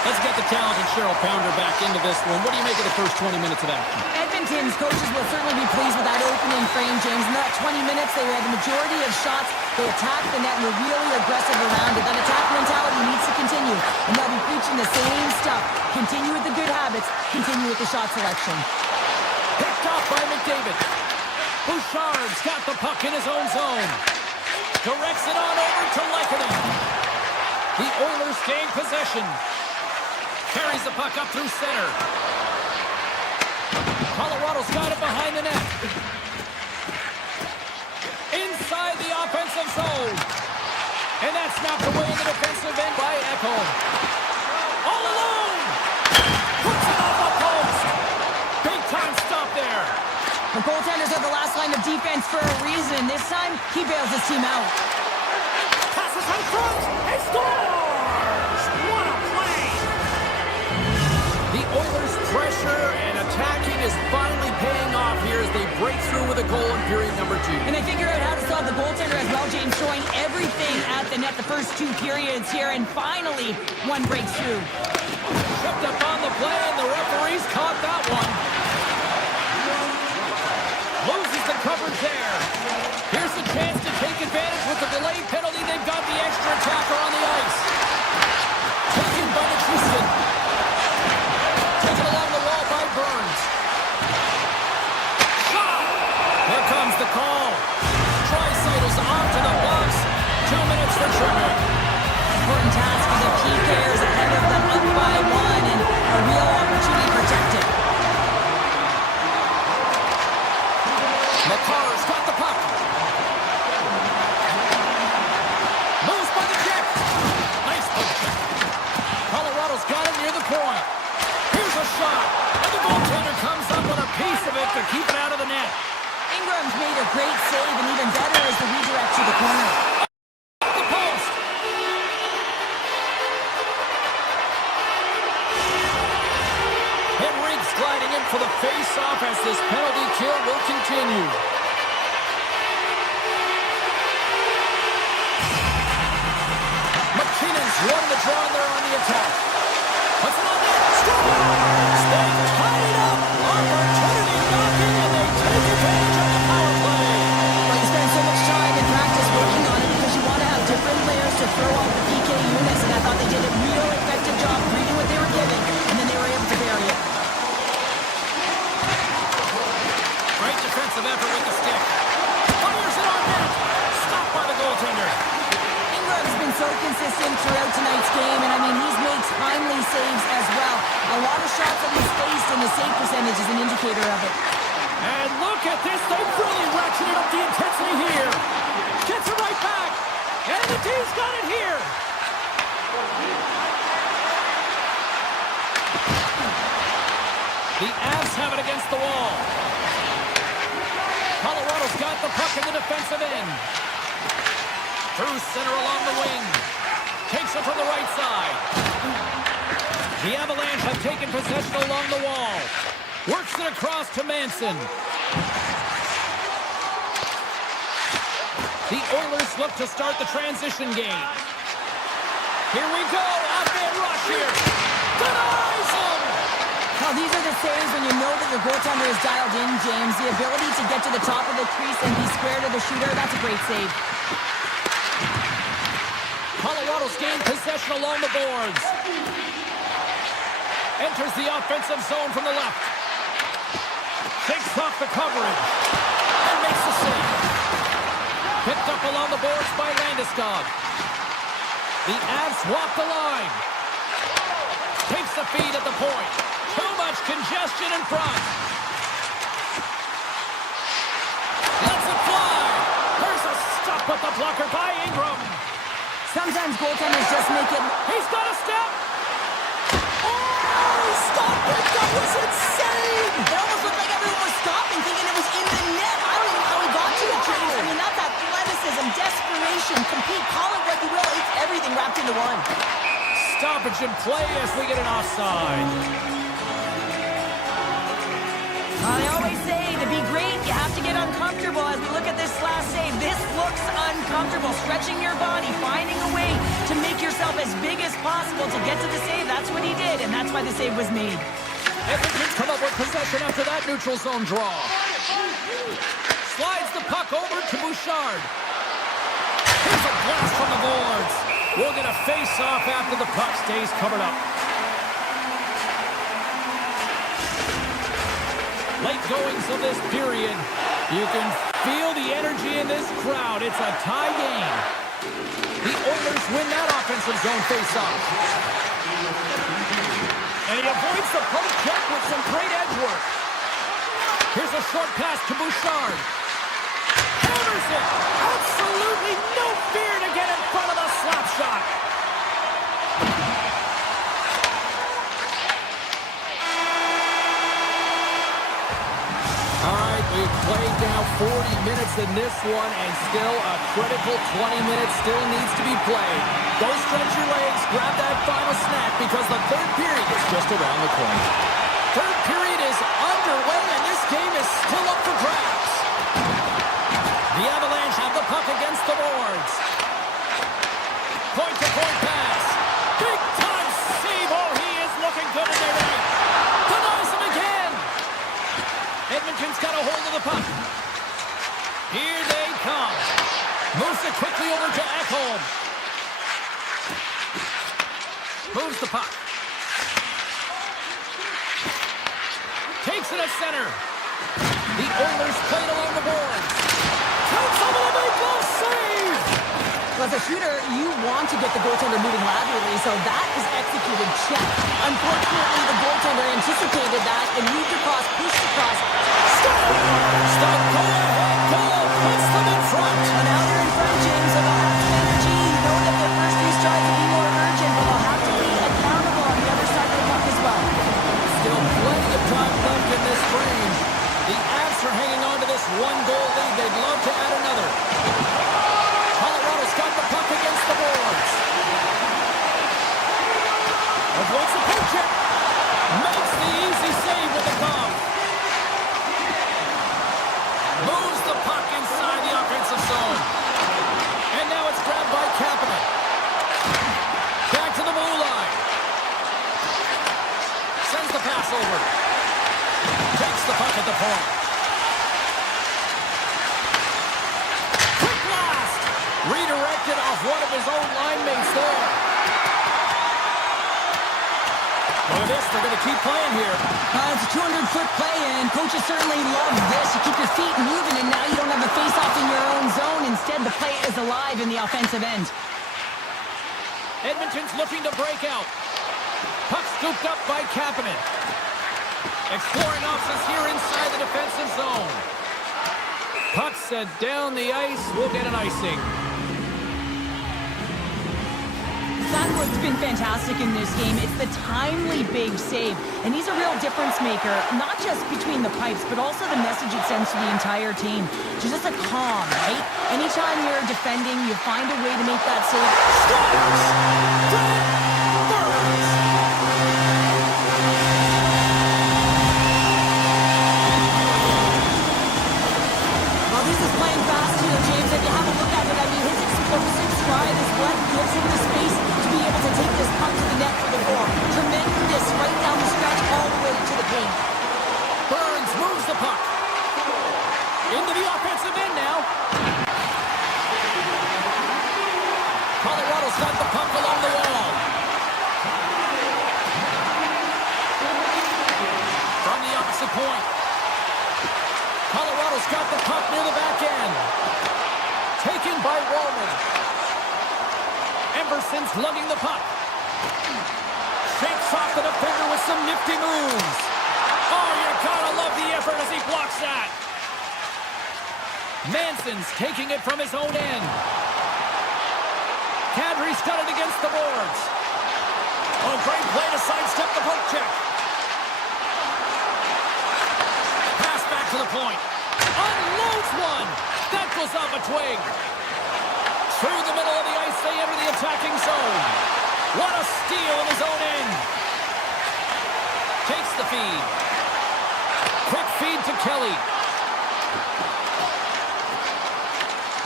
Let's get the talented Cheryl Pounder back into this one. What do you make of the first 20 minutes of action? Edmonton's coaches will certainly be pleased with that opening frame, James. In that 20 minutes, they had the majority of shots. They attacked the net and were really aggressive around it. That attack mentality needs to continue, and they'll be preaching the same stuff. Continue with the good habits. Continue with the shot selection. Picked off by McDavid. Bouchard's got the puck in his own zone. Directs it on over to Lehkonen. The Oilers gain possession. Carries the puck up through center. Colorado's got it behind the net. Inside the offensive zone. And that's knocked away in the defensive end by Ekholm. All alone! Puts it off the post! Big time stop there. The goaltender's are the last line of defense for a reason. This time, he bails his team out. Passes out front. He scores! What a play! The Oilers' pressure and attacking is finally paying off here as they break through with a goal in period number 2. And they figure out how to stop the goaltender as well, James, showing everything at the net the first 2 periods here, and finally, one breaks through. Tripped up on the play, and the referees caught that one. Loses the coverage there. Here's the chance to take advantage with the delayed penalty. They've got the extra attacker on the ice. Taken by Nichushkin. Taken along the wall by Burns. Shot! Here comes the call. Tricycles off to the box. 2 minutes for trimming. Important task for the key players ahead of them, up by 1, and a real opportunity protected. McCarr's got the puck. Moves by the Jet. Nice poke check. Colorado's got it near the point. Here's a shot. And the goaltender comes up with a piece of it to keep it out of the net. Ingram's made a great save, and even better is the redirect to the corner. The post. Henrik's gliding in for the face-off as this penalty kill will continue. McKinnon's won the draw there on the attack. Puts it on net. Scores! They tie it up. Opportunity knocking, and they take advantage of the power play. Well, you spend so much time in practice working on it because you want to have different players to throw off the PK units, and I thought they did a real effective job reading what they were given, and then they were able to bury it. Great defensive effort with the stick. Fires it on net. Stopped by the goaltender. Ingram's been so consistent throughout tonight's game, and I mean, he's made timely saves as well. A lot of shots that he's faced, and the save percentage is an indicator of it. And look at this. They've really ratcheted up the intensity here. Gets it right back. And the D's got it here. The Avs have it against the wall. Colorado's got the puck in the defensive end. Through center along the wing. Takes it from the right side. The Avalanche have taken possession along the wall. Works it across to Manson. The Oilers look to start the transition game. Here we go. Off-man rush here. Denies him. Now, these are the saves when you know that your goaltender is dialed in, James. The ability to get to the top of the crease and be square to the shooter, that's a great save. Colorado's gained possession along the boards. Enters the offensive zone from the left. Takes off the coverage. And makes the save. Picked up along the boards by Landeskog. The Avs walk the line. Takes the feed at the point. Too much congestion in front. Lets it fly. There's a stop at the blocker by Ingram. Sometimes goaltenders just make it... He's got a step. Oh, stop it. That was insane. It almost looked like everyone was stopping, thinking it was in the net. I don't know how he got to it, James. I mean, that's athleticism, desperation, compete, call it what you will. It's everything wrapped into one. Stoppage in play as we get an offside. I always say, to be great, you have to get uncomfortable. As we look at this last save, this looks uncomfortable. Stretching your body, finding a way to make yourself as big as possible to get to the save. That's what he did, and that's why the save was made. Edmonton's come up with possession after that neutral zone draw. Slides the puck over to Bouchard. Here's a blast from the boards. We'll get a face-off after the puck stays covered up. Late goings of this period. You can feel the energy in this crowd. It's a tie game. The Oilers win that offensive zone face-off. And he avoids the poke check with some great edge work. Here's a short pass to Bouchard. Hammers it. Absolutely no fear to get in front of the slap shot. All right, we've played down 40 minutes in this one, and still a critical 20 minutes still needs to be played. Go stretch your legs, grab that final snack, because the third period is just around the corner. Third period is underway, and this game is still up for grabs. The Avalanche have the puck against the boards. Point-to-point pass. Big-time save. Oh, he is looking good in their net. Denies him again. Edmonton's got a hold of the puck. Here they come. Moves it quickly over to Ekholm. Moves the puck. Takes it at center. The Oilers play it along the boards. Counts over the big goal save. As a shooter, you want to get the goaltender moving laterally, so that is executed check. Unfortunately, the goaltender anticipated that and moved across, pushed across. Stop go-ahead goal puts them in front. And now they're in front, James, so they'll have some energy. You know that their first few strides will be more urgent, but they'll have to be accountable on the other side of the puck as well. Still plenty of time left in this frame. The Avs are hanging on to this one-goal lead. They'd love to add another. Colorado's got the puck against the boards. Avoids the poke check. Makes the easy save with the glove. Moves the puck inside the offensive zone. And now it's grabbed by Kapanen. Back to the blue line. Sends the pass over. Takes the puck at the point. Quick blast! Redirected off one of his own line mates there. Look at this, they're going to keep playing here. It's a 200-foot play, and coaches certainly love this. You keep your feet moving, and now you don't have a face-off in your own zone. Instead, the play is alive in the offensive end. Edmonton's looking to break out. Puck scooped up by Kapanen. Exploring options here inside the defensive zone. Puck sent down the ice. We'll get an icing. That's what's been fantastic in this game. It's the timely big save. And he's a real difference maker, not just between the pipes, but also the message it sends to the entire team. Just a calm, right? Anytime you're defending, you find a way to make that save. Well, this is playing fast here, James. If you have a look at it, I mean, his explosive stride is what gives him the space to be able to take this puck to the net for the goal. Tremendous right down the stretch all the way to the paint. Burns moves the puck. Into the offensive end now. Colorado's got the puck along the wall. From the opposite point. Colorado's got the puck near the back end. Taken by Wallman. Emberson's lugging the puck. Shakes off the defender with some nifty moves. Oh, you gotta love the effort as he blocks that. Manson's taking it from his own end. Kadri's got it against the boards. Oh, great play to sidestep the poke check. Pass back to the point. Unloads one. That goes off a twig. Through the middle of the ice, they enter the attacking zone. What a steal in his own end. Takes the feed. Quick feed to Kelly.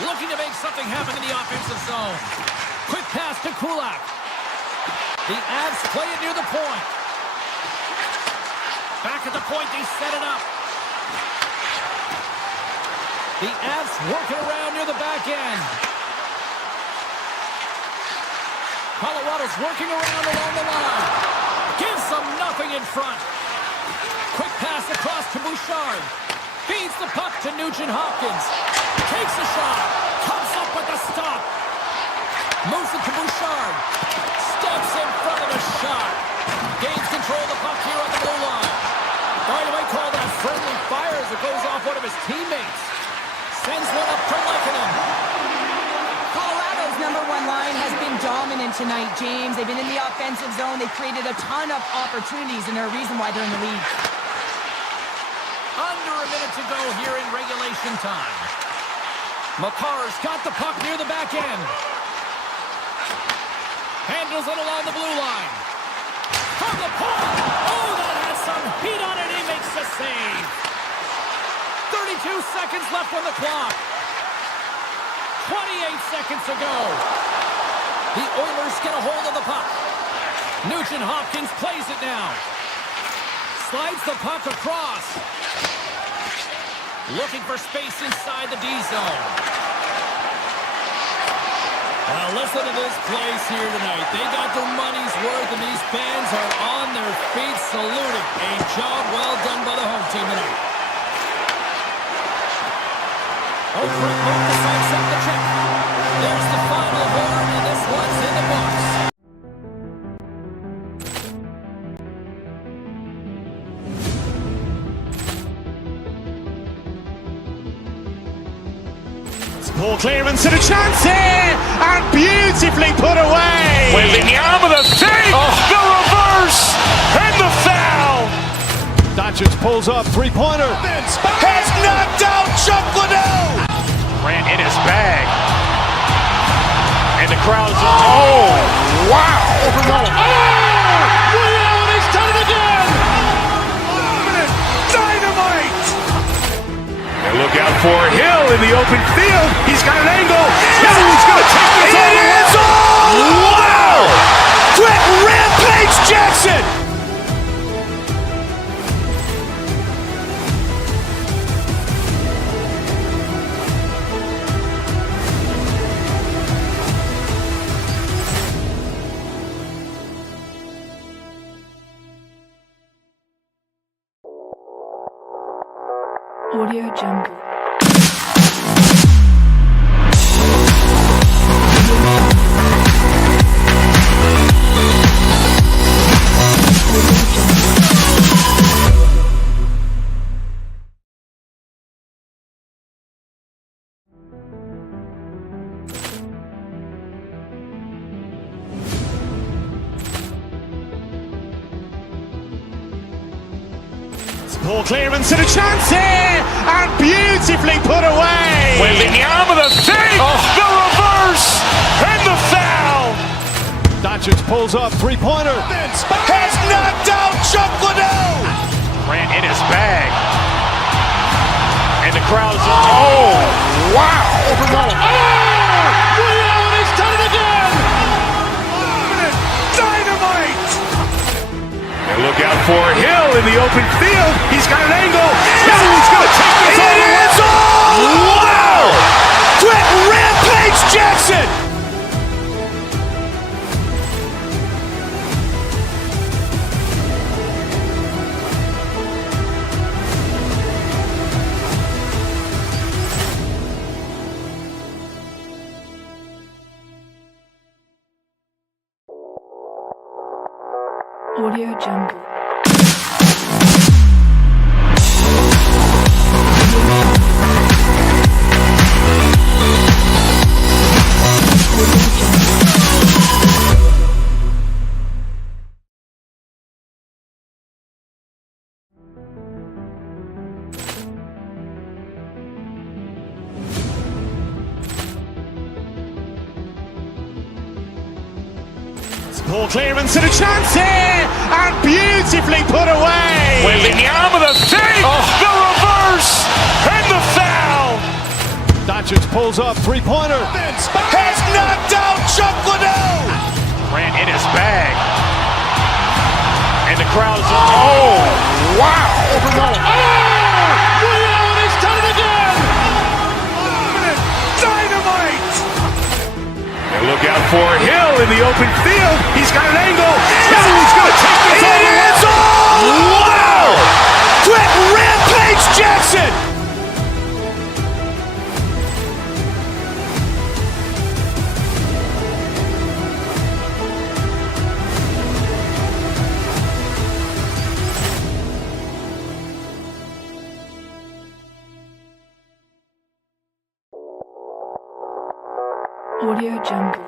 Looking to make something happen in the offensive zone. Quick pass to Kulak. The Avs play it near the point. Back at the point, they set it up. The Avs working around near the back end. Colorado's working around along the line. Gives them nothing in front. Quick pass across to Bouchard. Feeds the puck to Nugent-Hopkins. Takes a shot. Comes up with a stop. Moves it to Bouchard. Steps in front of the shot. Gains control of the puck here on the blue line. Oh, you might call that friendly fire as it goes off one of his teammates. Sends one up to Lekanen. Colorado's number one line has been dominant tonight, James. They've been in the offensive zone. They've created a ton of opportunities, and they're a reason why they're in the lead. Under a minute to go here in regulation time. Makar's got the puck near the back end. Handles it along the blue line. From the point. Oh, that has some heat on it. He makes the save. 32 seconds left on the clock. 28 seconds to go. The Oilers get a hold of the puck. Nugent Hopkins plays it now. Slides the puck across. Looking for space inside the D zone. Now listen to this place here tonight. They got their money's worth, and these fans are on their feet saluting. A job well done by the home team tonight. Oh, Frank Mark decides up the check. There's the final horn, and this one's in the box. Poor clearance and a chance here, and beautifully put away. Wembanyama the save, the reverse, and the foul. Doncic pulls up, three-pointer. Has knocked out Chuck Liddell. Ran in his bag. And the crowd's, oh, wow. Well, he's done it again. Dynamite. And look out for Hill in the open field. He's got an angle. He's going to take this all the way. Wow! Quick Rampage Jackson. Audio Jungle. Poor clearance and a chance here, and beautifully put away. Wembanyama the save, the reverse, and the foul. Doncic pulls up, three-pointer. Has knocked out Chuck Liddell. Ran in his bag. And the crowd's, oh, wow. Well, he's done it again. Dynamite. And look out for Hill in the open field. He's got an angle. He's going to take this all the way. Wow! Quick Rampage Jackson. Audio Jungle. Poor clearance and a chance here, and beautifully put away. Wembanyama the save, the reverse, and the foul. Doncic pulls up, three-pointer. Has knocked out Chuck Liddell. Ran in his bag. And the crowd's, oh, wow. Well, he's done it again. Dynamite. And look out for Hill in the open field. He's got an angle. He's going to take this all the way. Wow! Quick Rampage Jackson. Audio Jungle.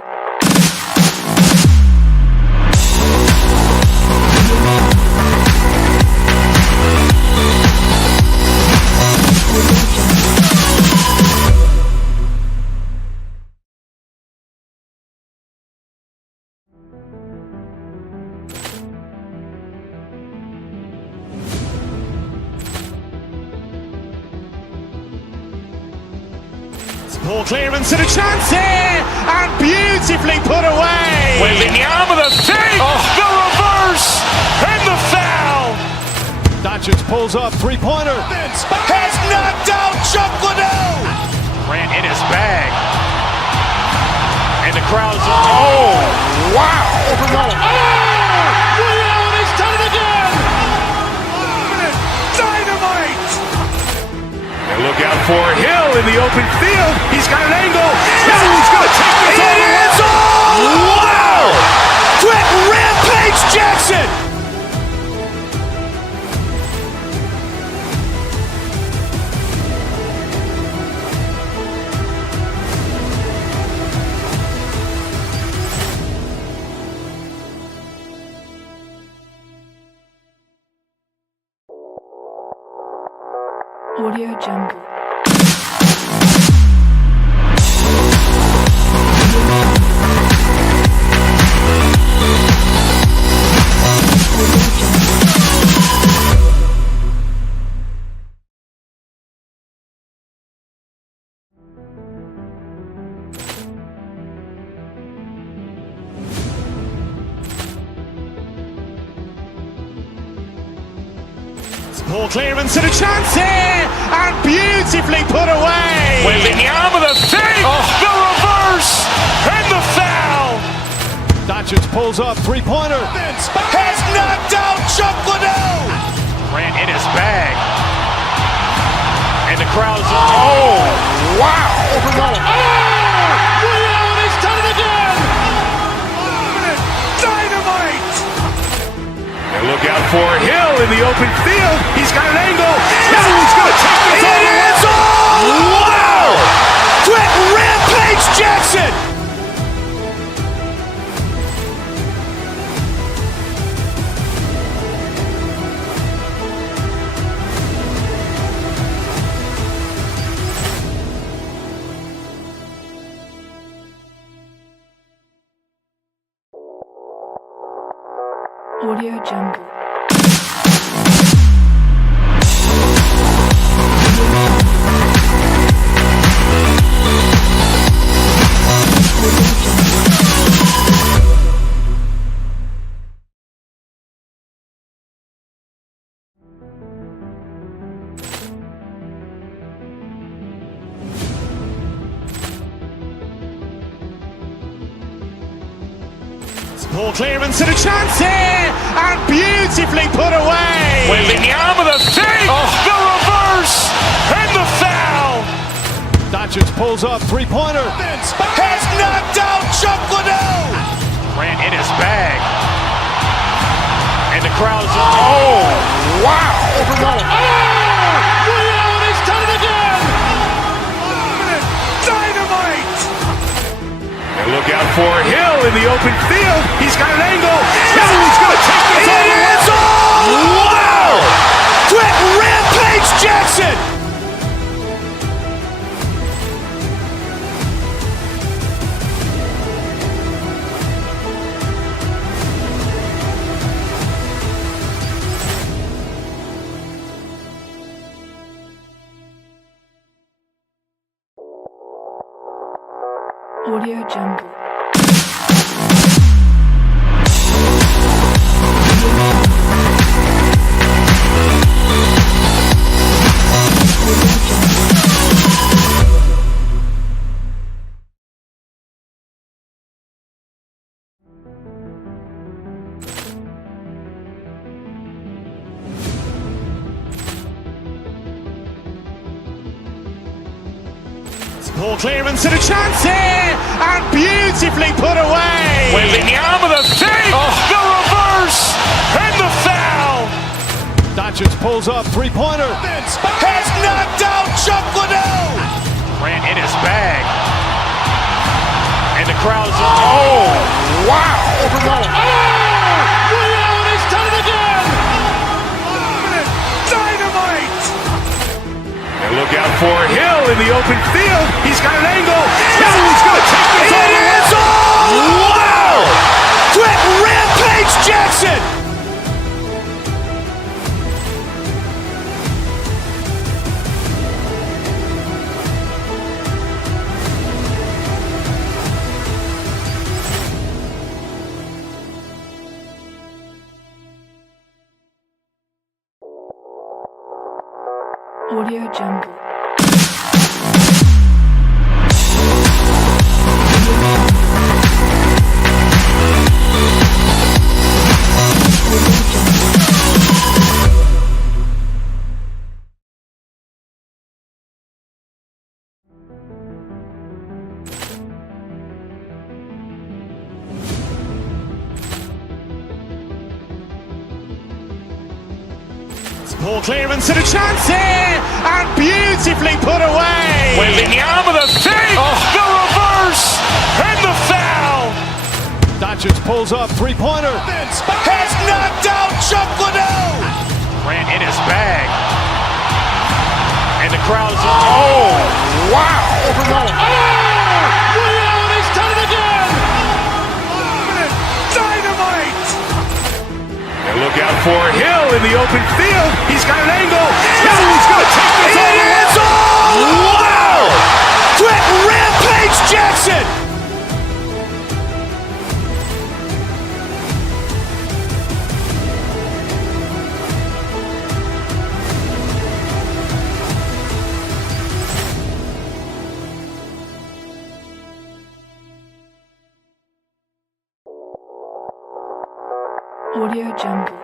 Ball clearance and a chance here, and beautifully put away. Wembanyama with a save, the reverse, and the foul. Doncic pulls up, three-pointer. Has knocked out Chuck Liddell. Grant in his bag. And the crowd's oh, wow. He's done it again! Dynamite. And look out for Hill in the open field. He's got an angle. He's going to take this all the way. Wow! Quick Rampage Jackson. Audio Jungle. Ball clearance and a chance here, and beautifully put away. Wembanyama with a save, the reverse, and the foul. Doncic pulls up, three-pointer. Has knocked out Chuck Liddell. Grant in his bag. And the crowd's oh, wow. He's done it again! Dynamite. And look out for Hill in the open field. He's got an angle. He's going to take this all the way. Wow! Quick Rampage Jackson. Audio Jungle. Ball clearance and a chance here, and beautifully put away. Wembanyama with a save, the reverse, and the foul. Doncic pulls up, three-pointer. Has knocked out Chuck Liddell. Grant in his bag. And the crowd's oh, wow. He's done it again! Dynamite. And look out for Hill in the open field. He's got an angle. He's going to take this all the way. Wow! Quick Rampage Jackson. Audio Jungle. Ball clearance and a chance here, and beautifully put away. Wembanyama with a save, the reverse, and the foul. Doncic pulls up, three-pointer. Has knocked out Chuck Liddell. Grant in his bag. And the crowd's oh, wow. He's done it again! Dynamite. And look out for Hill in the open field. He's got an angle. He's going to take this all the way. Wow! Quick Rampage Jackson. Audio Jungle. Poor clearance and a chance here, and beautifully put away. Waving the arm of the thing, the reverse, and the foul. Doncic pulls up, three-pointer. Has knocked out Chocolate. Ran in his bag. And the crowd is, oh, wow. He's done it again! Dynamite. And look out for Hill in the open field. He's got an angle. He's going to take this all the way. Wow! Quick Rampage Jackson! Audio Jungle.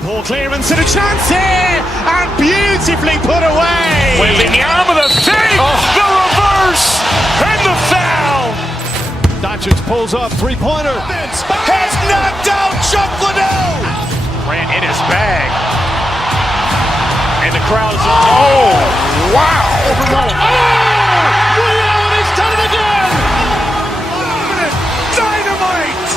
Poor clearance and a chance here, and beautifully put away. Waving the arm of the thing, the reverse, and the foul. Doncic pulls up, three-pointer. Has knocked out Chocolate. Ran in his bag. And the crowd is, oh, wow. He's done it again! Dynamite.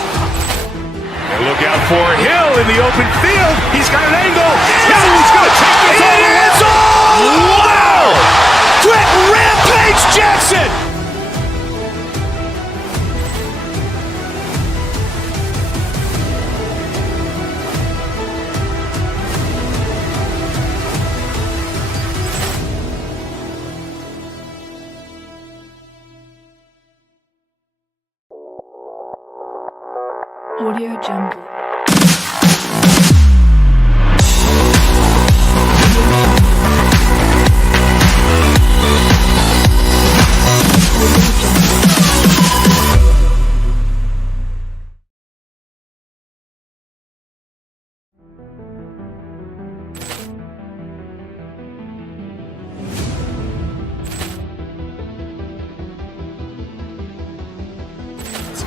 And look out for Hill in the open field. He's got an angle. He's going to take this all the way. Wow! Quick Rampage Jackson! Audio Jungle.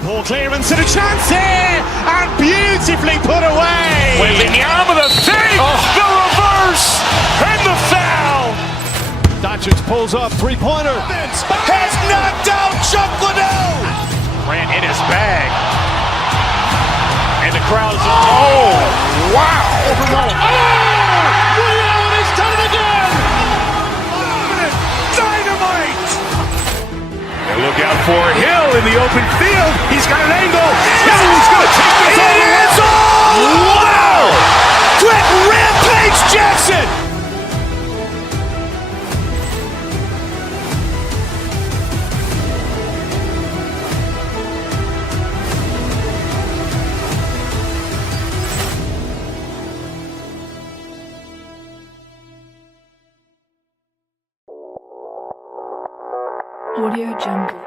Poor clearance and a chance here, and beautifully put away. Waving the arm of the thing, the reverse, and the foul. Doncic pulls up, three-pointer. Has knocked out Chocolate. Ran in his bag. And the crowd is, oh, wow. He's done it again! Dynamite. And look out for Hill in the open field. He's got an angle. He's going to take this all the way. Wow! Quick Rampage Jackson! Audio Jungle.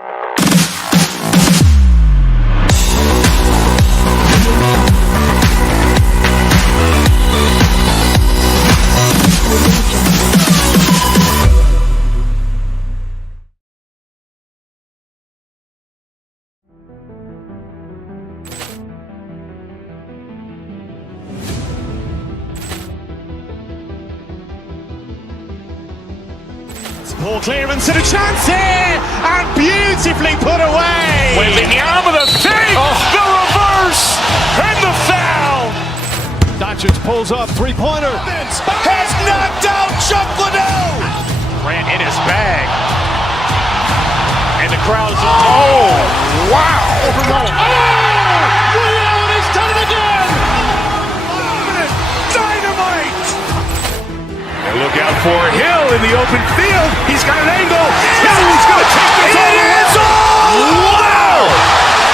Poor clearance and a chance here, and beautifully put away. Waving the arm of the thing, the reverse, and the foul. Doncic pulls up, three-pointer. Has knocked out Chocolate. Ran in his bag. And the crowd is, oh, wow. Overruled. Oh! Ray Allen has done it again! Dynamite! And look out for Hill in the open field. He's got an angle. Hill is going to take this all the way. Wow!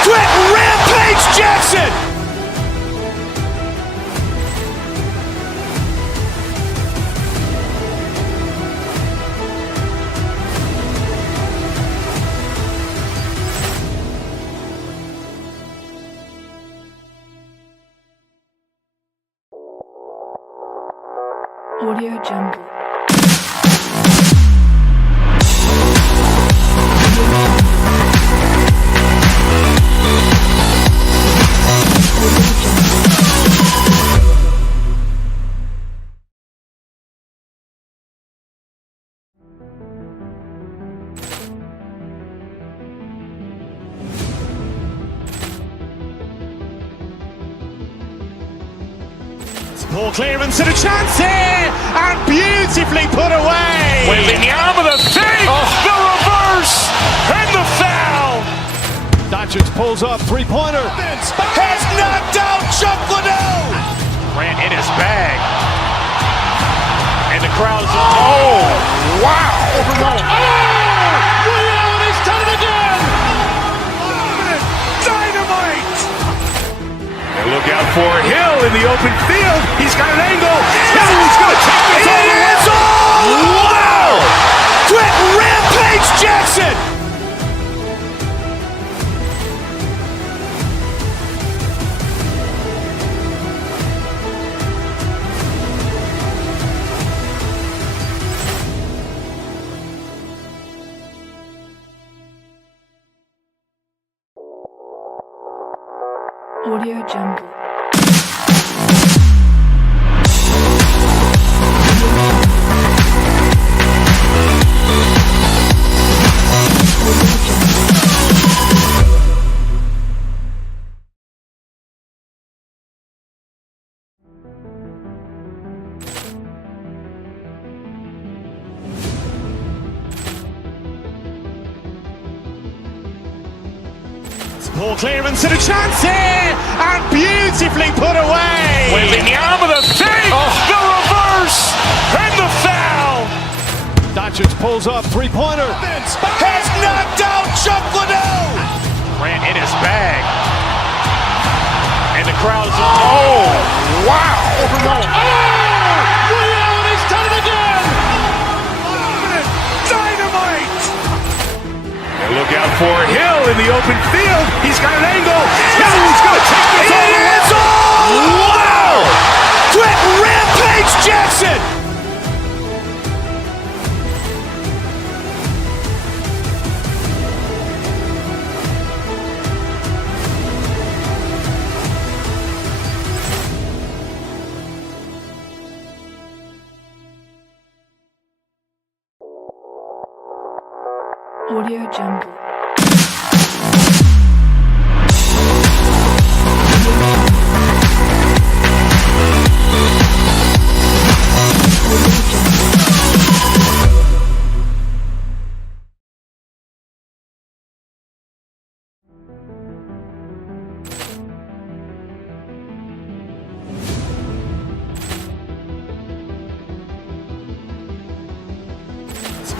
Quick Rampage Jackson! Audio Jungle. Poor clearance and a chance here, and beautifully put away. With the arm of the fake, the reverse, and the foul. Doncic pulls up, three-pointer. Has knocked out Chuck Liddell. Grant in his bag. And the crowd is, oh, wow. Overruled. Oh! Ray Allen has done it again! Dynamite! And look out for Hill in the open field. He's got an angle. Hill is going to take this all the way. Wow! Quick Rampage Jackson! Audio Jungle. Poor clearance and a chance here, and beautifully put away. With the arm of the fake, the reverse, and the foul. Doncic pulls up, three-pointer. Has knocked out Chuck Liddell. Grant in his bag. And the crowd is, oh, wow. Overruled. Oh! Ray Allen has done it again! Dynamite! And look out for Hill in the open field. He's got an angle. Hill is going to take this all the way. Wow! Quick Rampage Jackson! Audio Jungle.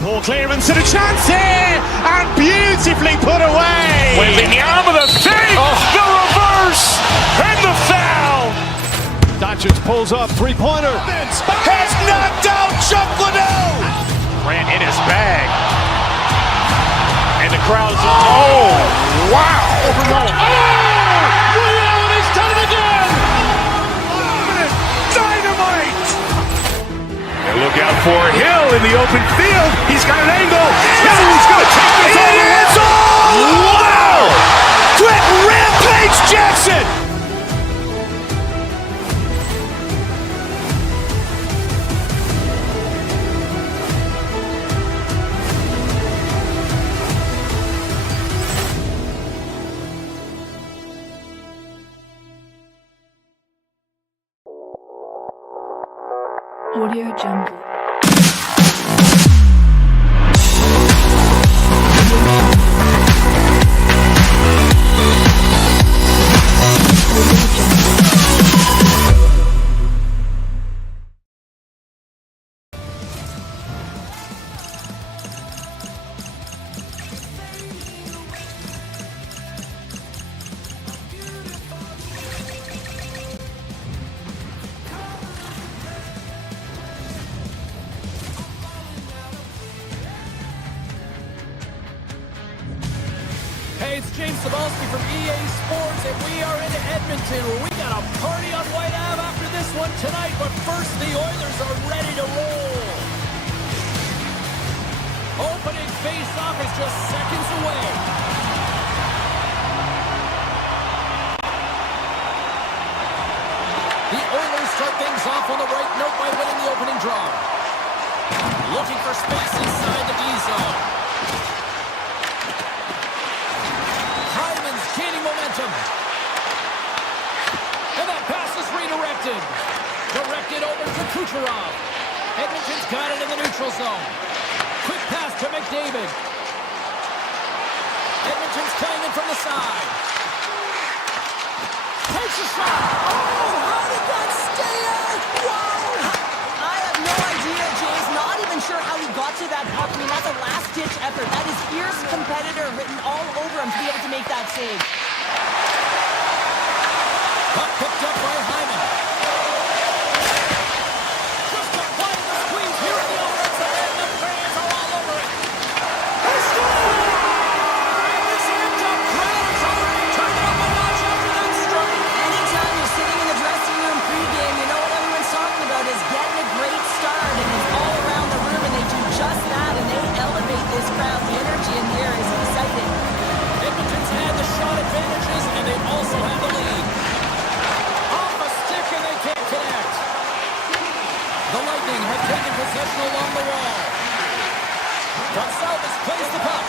Poor clearance and a chance here, and beautifully put away. With the arm of the fake, the reverse, and the foul. Doncic pulls up, three-pointer. Has knocked out Chuck Liddell. Grant in his bag. And the crowd is, oh, wow. Overruled. Oh! Ray Allen has done it again! Dynamite! And look out for Hill in the open field. He's got an angle. Hill is going to take this all the way. Wow! Quick Rampage Jackson! Audio Jungle. Hey, it's James Cebulski from EA Sports, and we are in Edmonton, where we got a party on White Ave after this one tonight. But first, the Oilers are ready to roll. Opening face-off is just seconds away. The Oilers start things off on the right note by winning the opening draw. Looking for space inside the D-zone. Gaining momentum. And that pass is redirected. Directed over to Kucherov. Edmonton's got it in the neutral zone. Quick pass to McDavid. Edmonton's playing it from the side. Takes a shot. Oh, how did that stay out? Whoa! I have no idea, James. Not even sure how he got to that puck. I mean, that's a last-ditch effort. That is fierce competitor written all over him to be able to make that save. Puck picked up by Hyman. Just applying the squeeze here in the offensive end. The fans are all over it. He scored! This end-up crowd is already turned up a notch after that strike. Anytime you're sitting in the dressing room pregame, you know what everyone's talking about is getting a great start, and it's all around the room, and they do just that, and they elevate this crowd. The energy in here is exciting. Edmonton's had the shot advantages, and they also have the lead. Off a stick, and they can't connect. The Lightning have taken possession along the wall. Gonsalves plays the puck.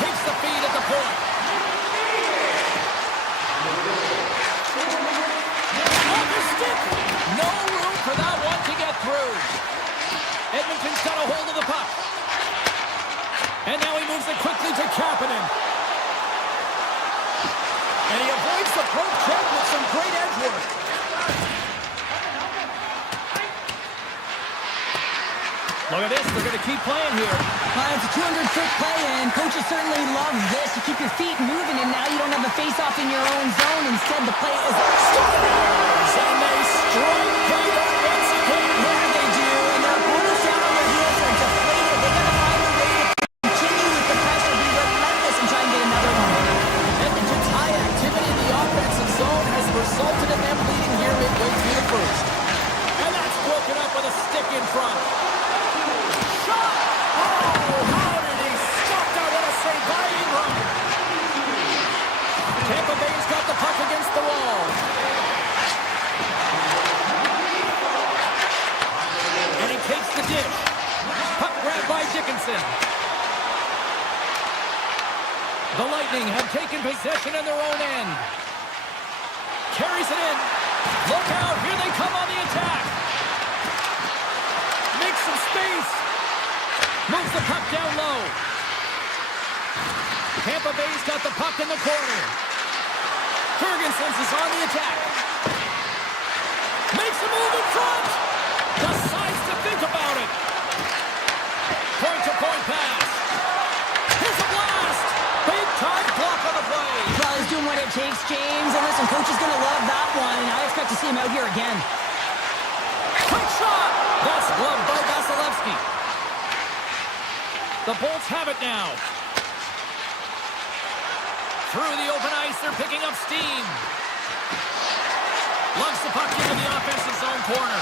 Takes the feed at the point. Off the stick. No room for that one to get through. Edmonton's got a hold of the puck. And now he moves it quickly to Kapanen. And he avoids the poke check with some great edge work. Look at this, they're going to keep playing here. It's a 200-foot play, and coaches certainly love this. You keep your feet moving, and now you don't have the face-off in your own zone. Instead, the play is Stars, and they strike right up once again. there they do, and their opponents down on their heels are deflated. They got to find a way to continue with the pressure, be relentless, and try and get another one. Edmonton's high activity in the offensive zone has resulted in them leading here midway through the first. And that's broken up with a stick in front. Shot! Oh, how did he stop that? What a save by Ingram. Tampa Bay's got the puck against the wall. And he takes the dish. Puck grab by Dickinson. The Lightning have taken possession in their own end. Carries it in. Look out, here they come on the attack. Makes some space. Moves the puck down low. Tampa Bay's got the puck in the corner. Ferguson's is on the attack. Makes a move in front. Decides to think about it. Point-to-point pass. Here's a blast. Big-time block on the play. Well, he's doing what it takes, James. And listen, coach is going to love that one, and I expect to see him out here again. Quick shot. That's gloved by Vasilevsky. The Bolts have it now. Through the open ice, they're picking up steam. Lugs the puck into the offensive zone corner.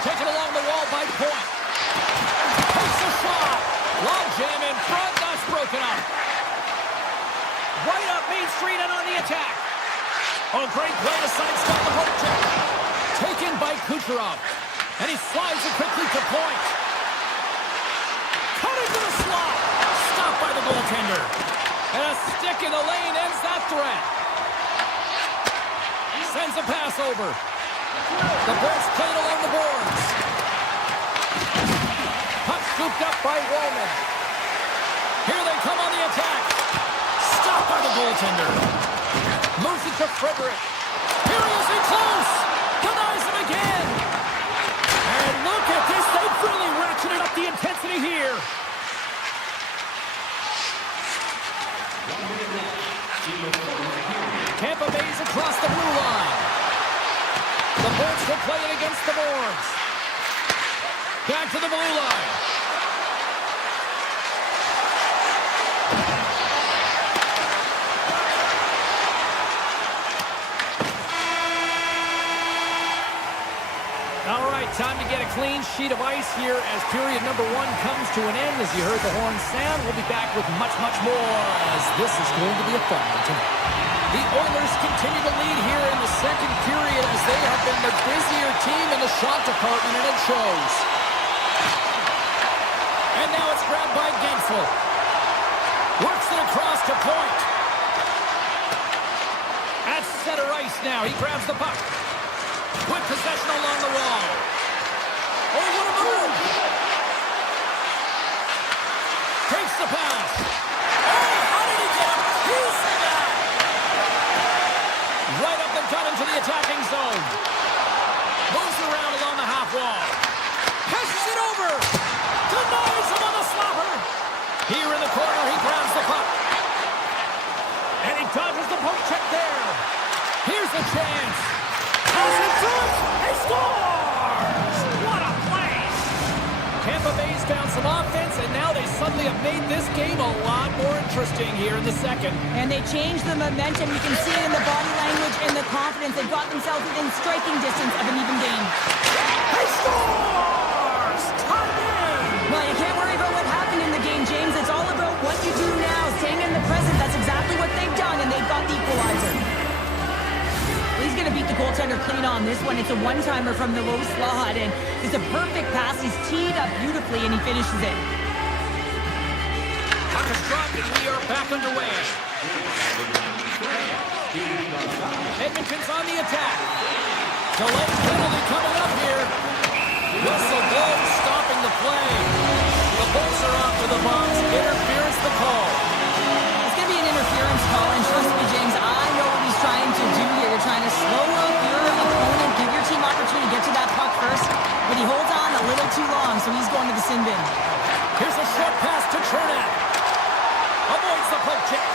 Taken along the wall by Point. Takes a shot. Long jam in front. That's broken up. Right up Main Street and on the attack. Oh, great play to sidestep the poke check. Taken by Kucherov. And he slides it quickly to Point. Cut into the slot. Stopped by the goaltender. And a stick in the lane ends that threat. Sends a pass over. The Bolts played along the boards. Puck scooped up by Roman. Here they come on the attack. Stopped by the goaltender. Moves it to Frederick. Here he is in close. Denies him again. And look at this. They've really ratcheted up the intensity here. Tampa Bay's across the blue line. The Bolts will play it against the boards. Back to the blue line. All right, time to get a clean sheet of ice here as period number 1 comes to an end. As you heard the horn sound, we'll be back with much, much more as this is going to be a fun one tonight. The Oilers continue to lead here in the second period as they have been the busier team in the shot department, and it shows. And now it's grabbed by Gensel. Works it across to point. At center ice now, he grabs the puck. Quick possession along the wall. Oh, what a move! Takes the pass. Oh, how did he get a piece of that? Right up the gut into the attacking zone. Moves around along the half wall. Passes it over. Denies him on the slapper. Here in the corner, he grabs the puck. And he dodges the poke check there. Here's the chance. He scores! What a play! Tampa Bay's found some offense, and now they suddenly have made this game a lot more interesting here in the second. And they changed the momentum. You can see it in the body language and the confidence. They've got themselves within striking distance of an even game. He scores! Tied in! Well, you can't worry about what happened in the game, James. It's all about what you do now, staying in the present. That's exactly what they've done, and they've got the equalizer. He's going to beat the goaltender clean on this one. It's a one-timer from the low slot, and it's a perfect pass. He's teed up beautifully, and he finishes it. Puck is dropped, and we are back underway. Edmonton's on the attack. Delayed penalty coming up here. Whistle blows, stopping the play. The Bolts are off to the box. Interference the call. It's going to be an interference call, and trust me, James, I know what he's trying to do here. You're trying to slow up your opponent, give your team opportunity to get to that puck first, but he holds on a little too long, so he's going to the sin bin. Here's a short pass to Chernak. Avoids the poke check.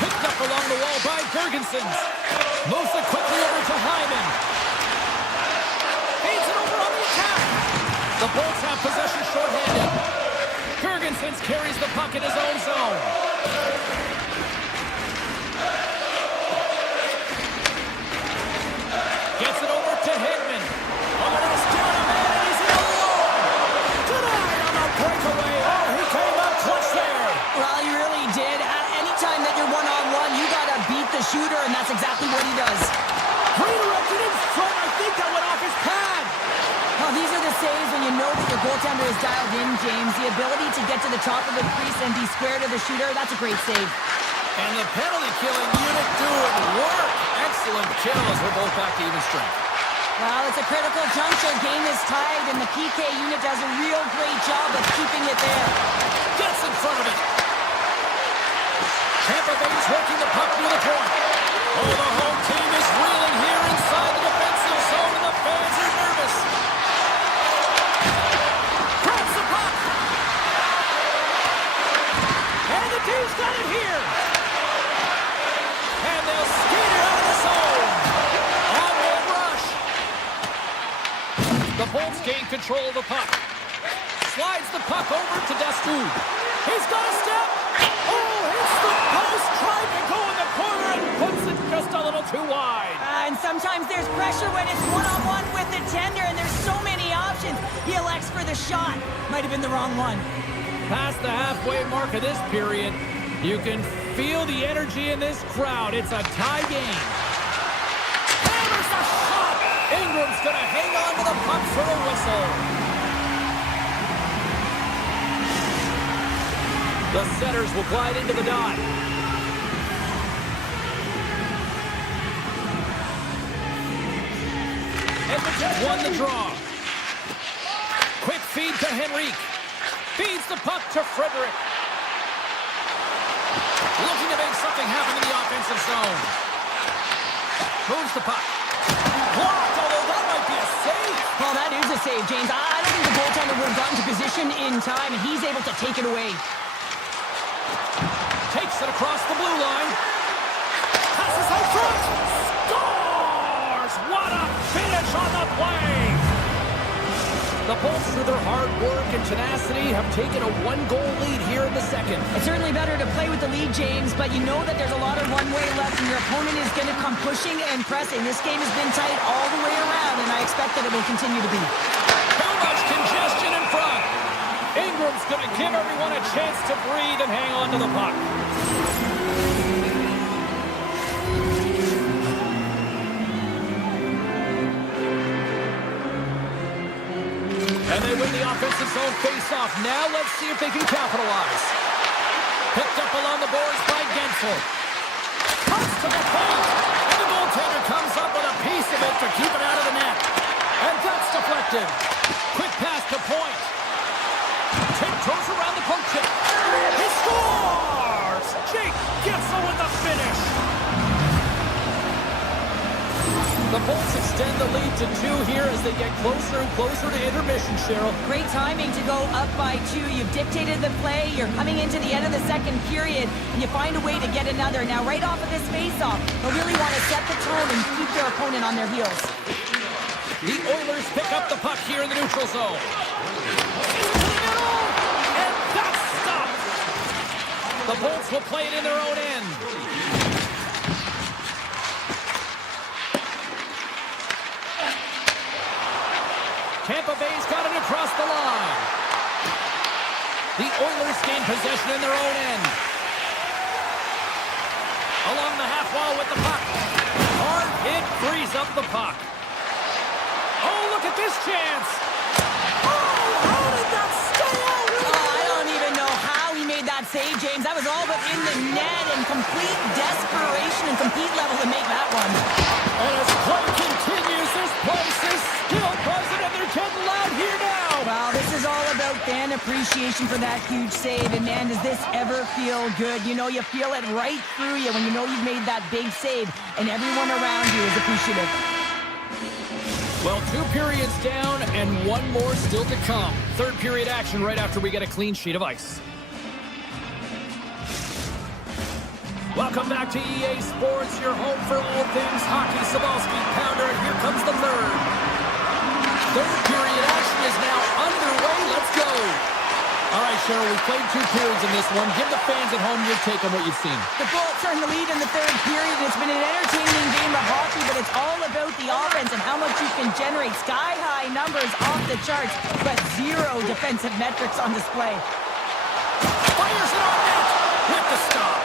Picked up along the wall by Gergensen. Moves it quickly over to Hyman. Feeds it over on the attack. The Bolts have possession shorthanded. Gergensen carries the puck in his own zone. Gets it over to Hedman. Almost down a man, and he's in alone. Denied on a breakaway. Oh, he came up clutch there. Well, he really did. Anytime that you're one-on-one, you got to beat the shooter, and that's exactly what he does. Redirected in front. I think that went off his pad. Well, these are the saves when you know that your goaltender is dialed in, James. The ability to get to the top of the crease and be square to the shooter, that's a great save. And the penalty-killing unit doing work. Excellent kill as we're both back to even strength. Well, it's a critical juncture. Game is tied, and the PK unit does a real great job of keeping it there. Gets in front of it. Tampa Bay's working the puck near the point. Oh, the home team is reeling here inside the defensive zone, and the fans are nervous. Grabs the puck. And the team's got it here. And they'll skate it out of the zone. On-road rush. The Bolts gain control of the puck. Slides the puck over to Dastoud. He's got a step. Oh, hits the post. Tried to go in the corner and puts it just a little too wide. And sometimes there's pressure when it's one-on-one with the tender, and there's so many options. He elects for the shot. Might have been the wrong one. Past the halfway mark of this period, you can feel the energy in this crowd. It's a tie game. Hammers a shot. Ingram's going to hang on to the puck for a whistle. The setters will glide into the dot. Edmonton won the draw. Quick feed to Henrique. Feeds the puck to Frederick. Looking to make something happen in the offensive zone. Moves the puck. Blocked, although that might be a save. Well, that is a save, James. I don't think the goaltender would have gotten to position in time, and he's able to take it away. Takes it across the blue line. Passes out front. Scores! What a finish on the play! The Bolts, through their hard work and tenacity, have taken a one-goal lead here in the second. It's certainly better to play with the lead, James, but you know that there's a lot of one-way left, and your opponent is going to come pushing and pressing. This game has been tight all the way around, and I expect that it will continue to be. Too much congestion in front. Ingram's going to give everyone a chance to breathe and hang on to the puck. And they win the offensive zone face-off. Now let's see if they can capitalize. Picked up along the boards by Gensel. Cuts to the point. And the goaltender comes up with a piece of it to keep it out of the net. And that's deflected. Quick pass to point. Tiptoes around the poke check. He scores! Jake Gensel with the finish. The Bolts extend the lead to 2 here as they get closer and closer to intermission, Cheryl. Great timing to go up by 2. You've dictated the play. You're coming into the end of the second period, and you find a way to get another. Now, right off of this face-off, they'll really want to set the tone and keep their opponent on their heels. The Oilers pick up the puck here in the neutral zone. And that's stopped. The Bolts will play it in their own end. Tampa Bay's got it across the line. The Oilers gain possession in their own end. Along the half wall with the puck. Hard hit frees up the puck. Oh, look at this chance. Oh, how did that stay out? I don't even know how he made that save, James. That was all but in the net and complete desperation and complete level to make that one. And as play continues, this place is still buzzing, and they're getting loud here now. Well, this is all about fan appreciation for that huge save. And, man, does this ever feel good? You know, you feel it right through you when you know you've made that big save, and everyone around you is appreciative. Well, 2 periods down and 1 more still to come. Third period action right after we get a clean sheet of ice. Welcome back to EA Sports, your home for all things hockey. Sabalski, Pounder, and here comes the third. Third period action is now underway. Let's go. All right, Cheryl, we played 2 periods in this one. Give the fans at home your take on what you've seen. The Bolts are in the lead in the third period. It's been an entertaining game of hockey, but it's all about the offense and how much you can generate. Sky-high numbers off the charts, but 0 defensive metrics on display. Fires it on net with the stop.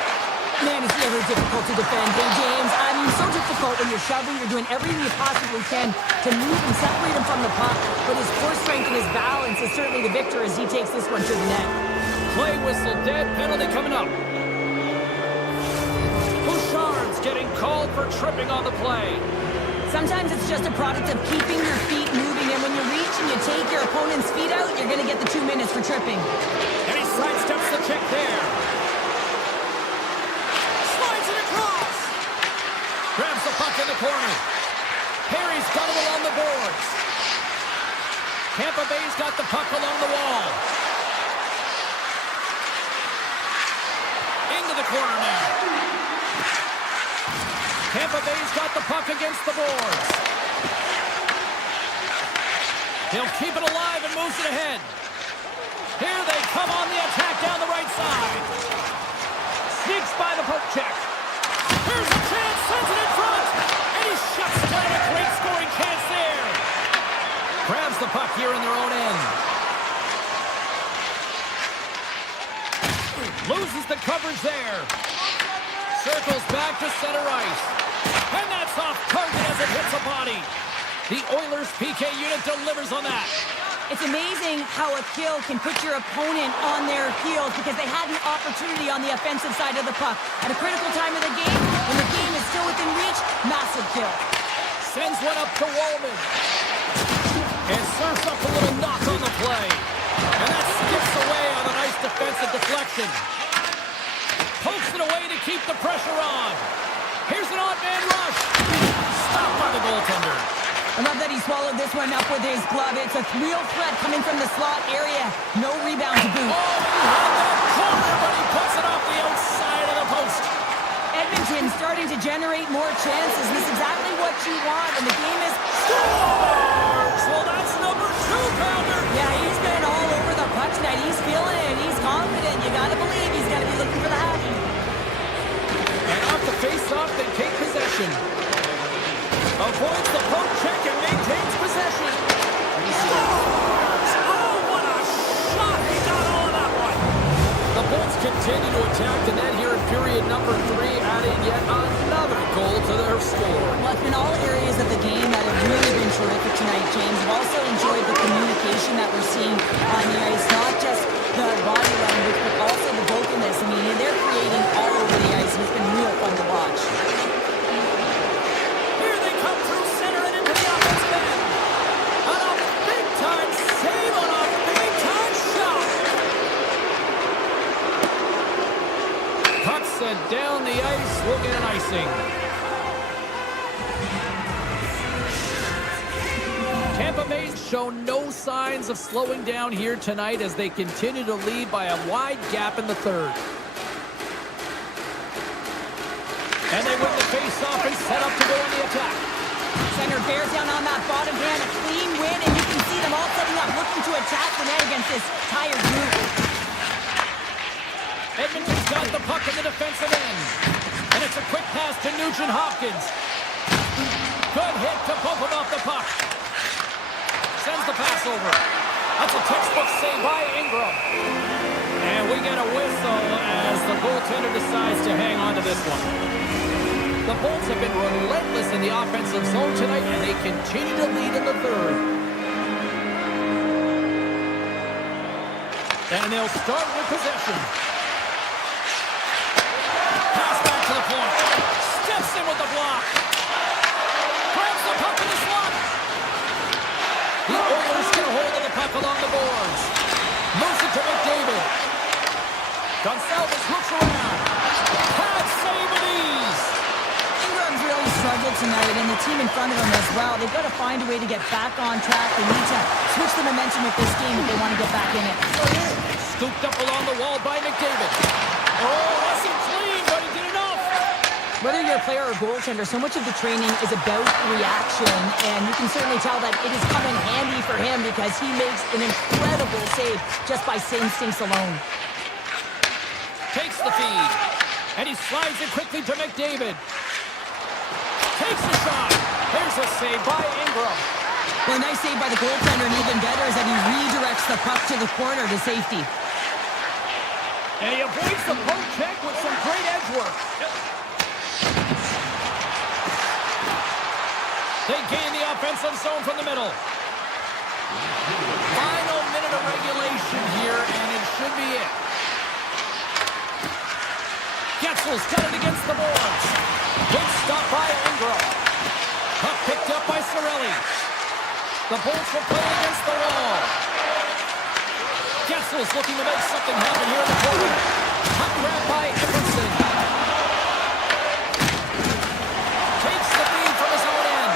Man, it's never difficult to defend. Hey, James, I mean, so difficult when you're shoving, you're doing everything you possibly can to move and separate him from the puck. But his core strength and his balance is certainly the victor as he takes this one to the net. Play whistle dead, penalty coming up. Bouchard's getting called for tripping on the play. Sometimes it's just a product of keeping your feet moving, and when you reach and you take your opponent's feet out, you're going to get the 2 minutes for tripping. And he sidesteps the check there. Grabs the puck in the corner. Perry's got it along the boards. Tampa Bay's got the puck along the wall. Into the corner now. Tampa Bay's got the puck against the boards. He'll keep it alive and moves it ahead. Here they come on the attack down the right side. Sneaks by the poke check. Here's a chance, sends it in front, and he shuts down a great scoring chance there. Grabs the puck here in their own end. Loses the coverage there. Circles back to center ice. And that's off target as it hits a body. The Oilers PK unit delivers on that. It's amazing how a kill can put your opponent on their heels because they had an opportunity on the offensive side of the puck. At a critical time of the game, when the game is still within reach, massive kill. Sends one up to Wallman. And serves up a little knock on the play. And that skips away on a nice defensive deflection. Pokes it it away to keep the pressure on. Here's an odd man rush. Stopped by the goaltender. I love that he swallowed this one up with his glove. It's a real threat coming from the slot area. No rebound to boot. Oh, he had that corner, but he puts it off the outside of the post. Edmonton starting to generate more chances. This is exactly what you want, and the game is... Scores! Well, that's number 2-pounder. Yeah, he's been all over the puck tonight. He's feeling it. He's confident. You got to believe he's going to be looking for the happy. And off the face-off, they take possession. Avoids the poke check and maintains possession. Scores! Oh, what a shot! He got all of that one. The Bolts continue to attack the net here in period number 3, adding yet another goal to their score. Well, it's been all areas of the game that have really been terrific tonight, James. I've also enjoyed the communication that we're seeing on the ice. Not just the body language, but also the vocalness. I mean, they're creating all over the ice, and it's been real fun to watch. Here they come through center and into the offensive end. On a big-time save on a big-time shot. Puck sent down the ice. We'll get an icing. Tampa Bay's shown no signs of slowing down here tonight as they continue to lead by a wide gap in the third. And they win the face-off and set up to go on the attack. Center bears down on that bottom hand, a clean win, and you can see them all setting up, looking to attack the net against this tired group. Edmonton's got the puck in the defensive end. And it's a quick pass to Nugent Hopkins. Good hit to bump him off the puck. Sends the pass over. That's a textbook save by Ingram. And we get a whistle as the goaltender decides to hang on to this one. The Bolts have been relentless in the offensive zone tonight, and they continue to lead in the third. And they'll start with possession. Pass back to the point. Steps in with the block. Grabs the puck in the slot. The Oilers get a hold of the puck along the boards. Moves it to McDavid. Gonçalves looks around. Pad save with ease. Ingram's really struggled tonight, and the team in front of him as well. They've got to find a way to get back on track. They need to switch the momentum with this game if they want to get back in it. Scooped up along the wall by McDavid. Oh, wasn't clean, but he did enough. Whether you're a player or goaltender, so much of the training is about reaction, and you can certainly tell that it has come in handy for him because he makes an incredible save just by instincts alone. Takes the feed, and he slides it quickly to McDavid. Takes the shot. There's a save by Ingram. Well, a nice save by the goaltender, and even better is that he redirects the puck to the corner to safety. And he avoids the poke check with some great edge work. They gain the offensive zone from the middle. Final minute of regulation here, and it should be it. Getzel's got it against the boards. Good stop by Ingram. Puck picked up by Cirelli. The Bolts will play against the wall. Getzel's looking to make something happen here in the corner. Puck grab by Emerson. Takes the feed from his own end.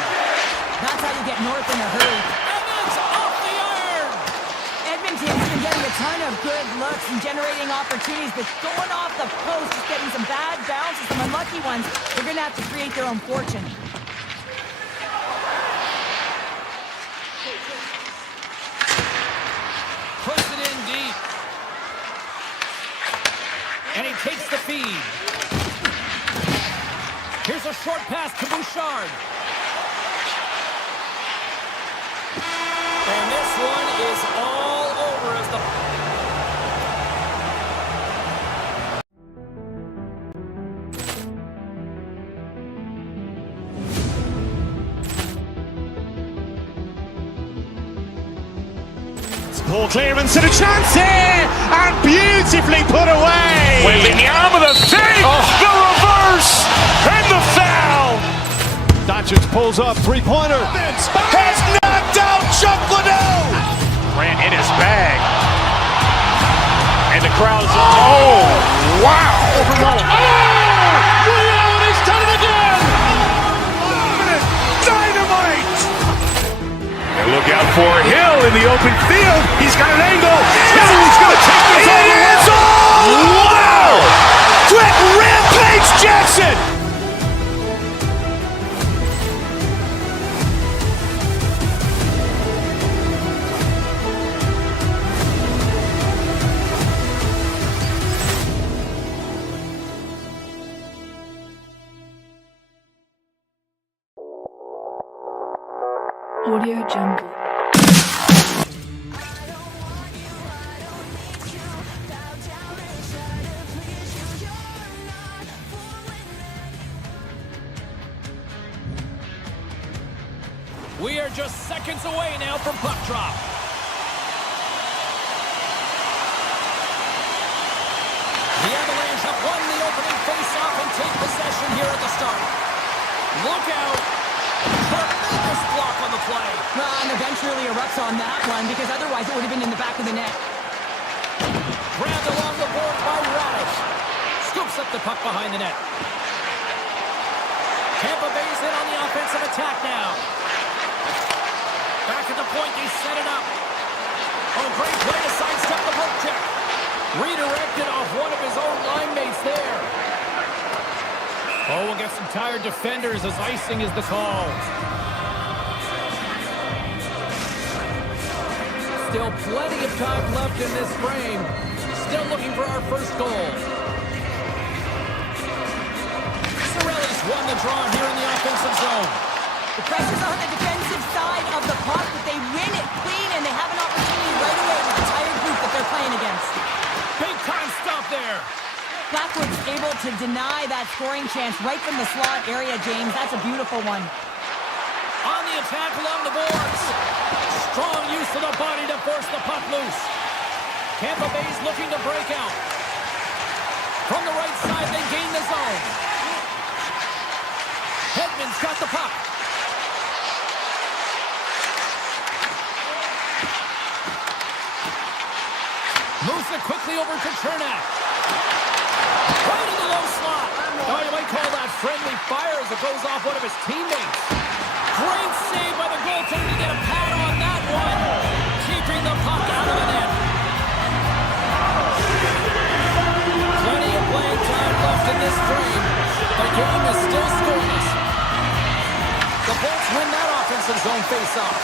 That's how you get north in a hurry. And it's off the iron. Edmonton's been getting a ton of good looks and generating opportunities, but going off the post, just getting some bad bounces, some unlucky ones. They're going to have to create their own fortune. Puts it in deep. And he takes the feed. Here's a short pass to Bouchard. And this one is all over as the... Poor clearance and a chance here, and beautifully put away. Waving the arm of the save, the reverse, and the foul. Doncic pulls up, three-pointer. Has knocked out Chuck Liddell. Ran in his bag. And the crowd's... Oh, wow! He's done it again! Dynamite! And look out for Hill in the open field. He's got an angle. Hill's going to take this all the way. Wow! Quick Rampage Jackson! Audio Jungle. We are just seconds away now from puck drop. The Avalanche have won the opening face-off and take possession here at the start. Look out! Tremendous block on the play. And the bench really erupts on that one because otherwise it would have been in the back of the net. Grabbed along the board by Radish. Scoops up the puck behind the net. Tampa Bay's in on the offensive attack now. Back at the point, they set it up. Oh, great play to sidestep the poke check. Redirected off one of his own line mates there. Oh, we'll get some tired defenders as icing is the call. Still plenty of time left in this frame. Still looking for our first goal. Sorelli's won the draw here in the offensive zone. The pressure's on the defensive side of the puck, but they win it clean and they have an opportunity right away with the tired group that they're playing against. Big time stop there. Blackwood's able to deny that scoring chance right from the slot area, James. That's a beautiful one. On the attack along the boards. Strong use of the body to force the puck loose. Tampa Bay's looking to break out. From the right side, they gain the zone. Edmont's got the puck. Moves it quickly over to Chernak. Right in the low slot. Oh, you might call that friendly fire as it goes off one of his teammates. Great save by the goaltender to get a pad on that one. Keeping the puck out of the net. Plenty of playing time left in this frame. The game is still scoreless. The Bolts win that offensive zone face-off.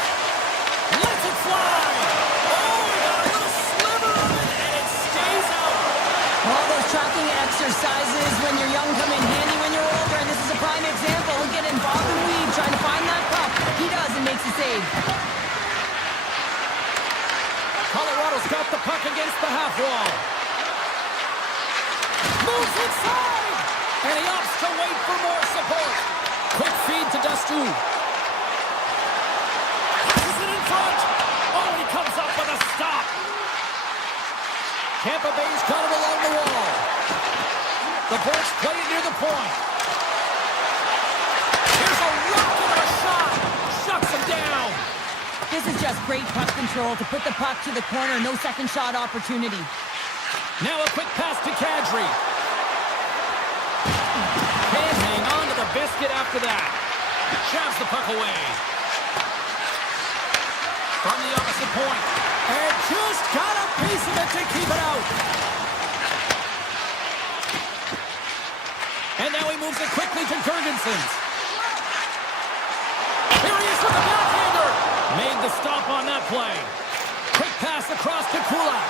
Lets it fly. Oh, we got a little sliver of it, and it stays out. All those tracking exercises when you're young come in handy when you're older, and this is a prime example. Look at him, bob and weave, trying to find that puck. He does and makes the save. Colorado's got the puck against the half wall. Moves inside, and he opts to wait for more support. Quick feed to Dustu. Passes it in front. Oh, he comes up with a stop. Tampa Bay's got it along the wall. The Bolts play it near the point. Here's a rocket of a shot. Shuts him down. This is just great puck control to put the puck to the corner. No second shot opportunity. Now a quick pass to Kadri. Can't hang on to the biscuit after that. Shoves the puck away. From the opposite point. And just got a piece of it to keep it out. And now he moves it quickly to Jurgensen's. Here he is with the backhander. Made the stop on that play. Quick pass across to Kulak.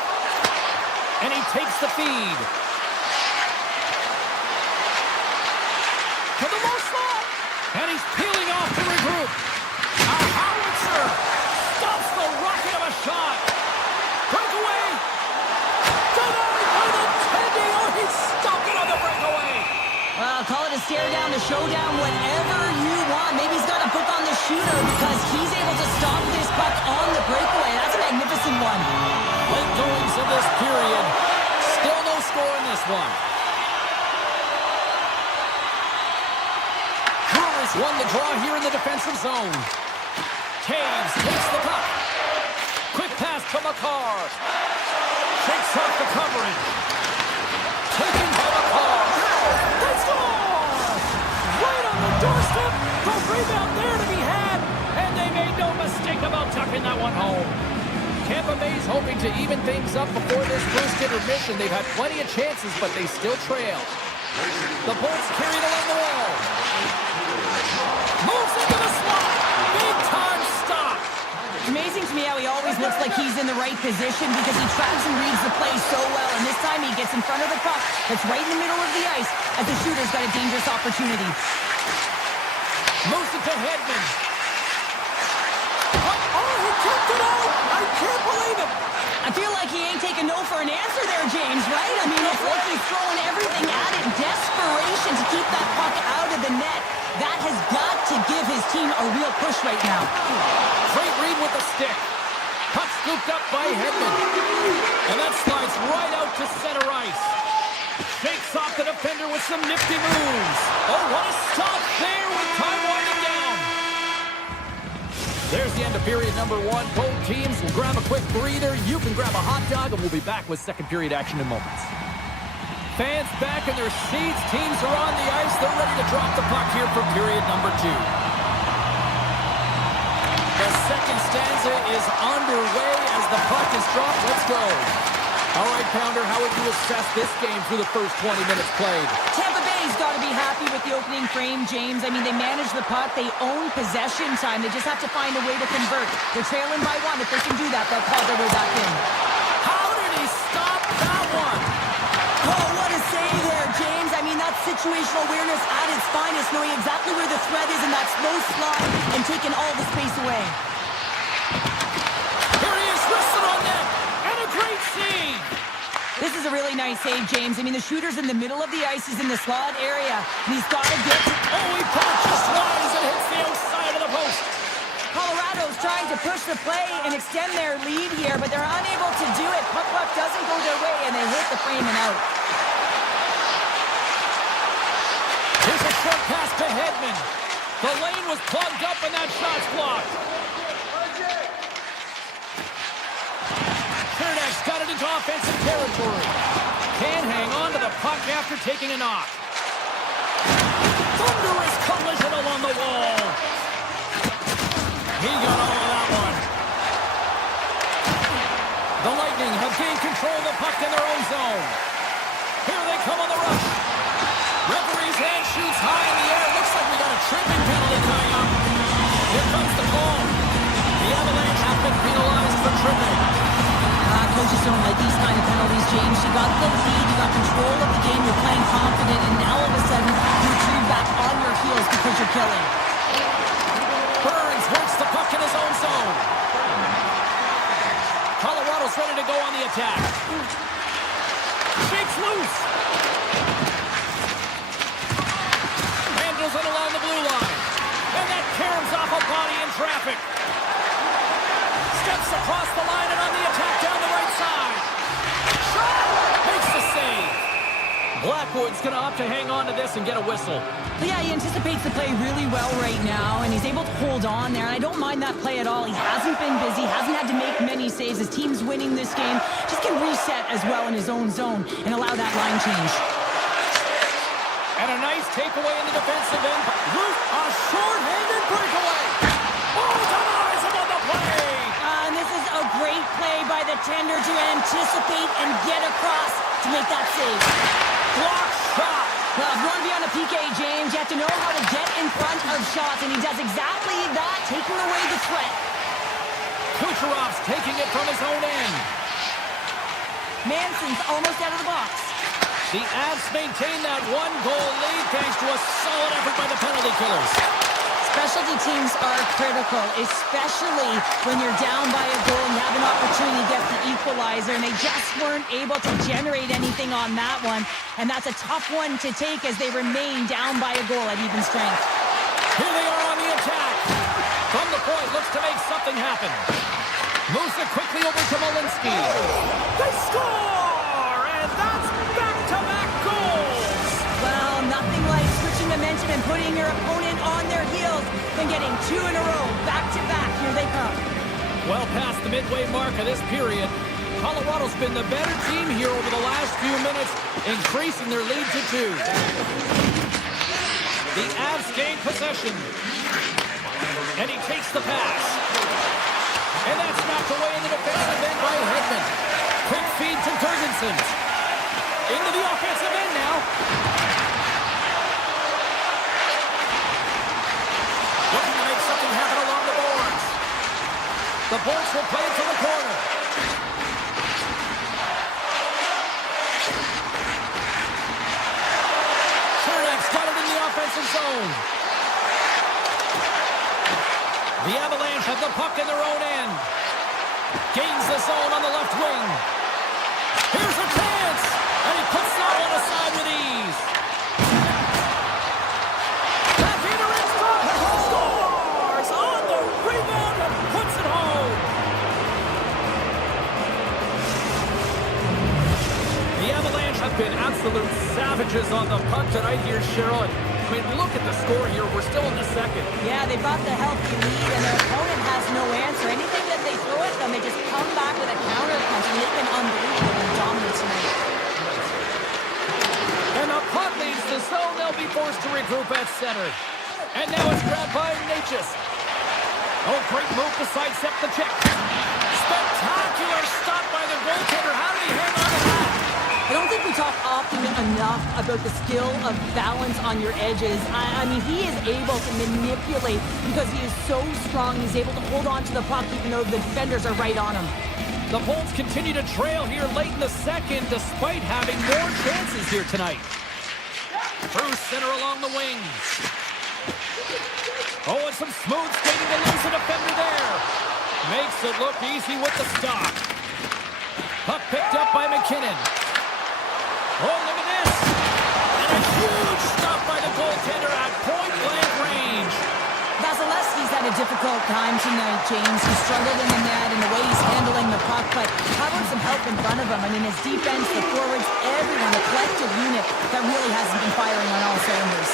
And he takes the feed. To the low slot. And he's peeling off to regroup. A howitzer stops the rocket of a shot. Breakaway. Denied by the Teddy. Oh, he stopped it on the breakaway. Well, call it a stare down, a showdown, whatever you want. Maybe he's got a book on the shooter because he's able to stop this puck on the breakaway. That's a magnificent one. Late goings of this period. Still no score in this one. Brewers won the draw here in the defensive zone. Taves takes the puck. Quick pass to McCarr. Shakes off the coverage. Taken by McCarr. They score! Right on the doorstep. The rebound there to be had. And they made no mistake about tucking that one home. Tampa Bay's hoping to even things up before this first intermission. They've had plenty of chances, but they still trail. The Bolts carry it along the wall. Moves into the slot. Big time stop. It's amazing to me how he always looks like he's in the right position because he tracks and reads the play so well. And this time he gets in front of the puck that's right in the middle of the ice as the shooter's got a dangerous opportunity. Moves it to Edmont. Oh, he kicked it out! I can't believe it! I feel like he ain't taking no for an answer there, James, right? I mean, it's like he's throwing everything at it. Desperation to keep that puck out of the net. That has got to give his team a real push right now. Great read with the stick. Puck scooped up by Edmont. And that slides right out to center ice. Shakes off the defender with some nifty moves. Oh, what a stop there with time winding down. There's the end of period number one. Both teams will grab a quick breather. You can grab a hot dog, and we'll be back with second period action in moments. Fans back in their seats. Teams are on the ice. They're ready to drop the puck here for period number two. The second stanza is underway as the puck is dropped. Let's go. All right, Pounder, how would you assess this game through the first 20 minutes played? Tampa Bay's got to be happy with the opening frame, James. I mean, they manage the puck. They own possession time. They just have to find a way to convert. They're trailing by one. If they can do that, they'll call their way back in. How did he stop that one? Oh, what a save there, James. I mean, that's situational awareness at its finest, knowing exactly where the threat is in that slow slot and taking all the space away. Here he is, wristed on net, and a great save. This is a really nice save, James. I mean, the shooter's in the middle of the ice. He's in the slot area, and he's got to get to... Oh, he put it just wide as it hits the outside of the post. Colorado's trying to push the play and extend their lead here, but they're unable to do it. Puck luck doesn't go their way, and they hit the frame and out. Here's a short pass to Edmont. The lane was plugged up, and that shot's blocked. Kernek's got it into offensive territory. Can't hang on to the puck after taking a knock. Thunderous collision along the wall. He got all of that one. The Lightning have gained control of the puck in their own zone. Here they come on the rush. Referee's hand shoots high in the air. Looks like we got a tripping penalty coming up. Here comes the call. The Avalanche have been penalized for tripping. Coaches don't like these kind of penalties, James. You got the lead, you got control of the game, you're playing confident, and now all of a sudden, you retrieve back on your heels because you're killing. Burns works the puck in his own zone. Colorado's ready to go on the attack. Shakes loose. Handles it along the blue line. And that caroms off a body in traffic. Steps across the line and on the attack down the right side. Shot! Makes the save. Blackwood's going to opt to hang on to this and get a whistle. But yeah, he anticipates the play really well right now, and he's able to hold on there, and I don't mind that play at all. He hasn't been busy, hasn't had to make many saves. His team's winning this game. Just can reset as well in his own zone and allow that line change. And a nice takeaway in the defensive end. Root, a short-handed breakaway. Oh, denies him on the play. And this is a great play by the tender to anticipate and get across to make that save. Block shot. Well, if you want to be on a PK, James, you have to know how to get in front of shots, and he does exactly that, taking away the threat. Kucherov's taking it from his own end. Manson's almost out of the box. The Avs maintain that one-goal lead thanks to a solid effort by the penalty killers. Specialty teams are critical, especially when you're down by a goal and you have an opportunity to get the equalizer, and they just weren't able to generate anything on that one. And that's a tough one to take as they remain down by a goal at even strength. Here they are on the attack. From the point, looks to make something happen. Moves it quickly over to Malinsky. They score! And that's back-to-back goals! Well, nothing like switching momentum and putting your opponent on their heels than getting two in a row, back-to-back. Here they come. Well past the midway mark of this period, Colorado's been the better team here over the last few minutes, increasing their lead to 2. The Avs gain possession. And he takes the pass. And that's knocked away in the defensive end by Edmont. Quick feed to Jurgensen. Into the offensive end now. Looking to make something happen along the boards. The Bolts will play it to the corner. Chernak's got it in the offensive zone. The Avalanche have the puck in their own end. Gains the zone on the left wing. Here's a chance! And he puts that one aside with ease. Backhander in front! Scores! On the rebound and puts it home! The Avalanche have been absolute savages on the puck tonight here, Cheryl. I mean, look at the score here. We're still in the second. Yeah, they've got the healthy lead, and their opponent has no answer. Anything that they throw at them, they just come back with a counter-punch, and they've been unbelievable and dominant tonight. And the puck leads the zone. They'll be forced to regroup at center. And now it's grabbed by Natchez. Oh, great move to sidestep the check. Spectacular stop by the goaltender. How did he hang on to that? I don't think we talk often enough about the skill of balance on your edges. I mean, he is able to manipulate because he is so strong. He's able to hold on to the puck even though the defenders are right on him. The Bolts continue to trail here late in the second despite having more chances here tonight. Through center along the wings. Oh, and some smooth skating to lose a defender there. Makes it look easy with the stop. Puck picked up by McKinnon. Oh, look at this. And a huge stop by the goaltender at point-blank range. Vasilevsky's had a difficult time tonight, James. He struggled in the net and the way he's handling the puck, but having some help in front of him. I mean, his defense, the forwards, everyone, a collective unit that really hasn't been firing on all cylinders.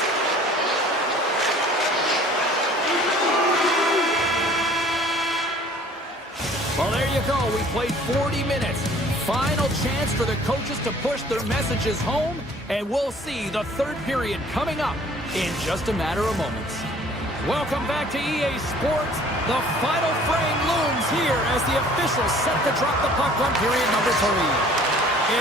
Well, there you go. We played 40 minutes. Final chance for the coaches to push their messages home, and we'll see the third period coming up in just a matter of moments. Welcome back to EA Sports. The final frame looms here as the officials set to drop the puck on period number 3.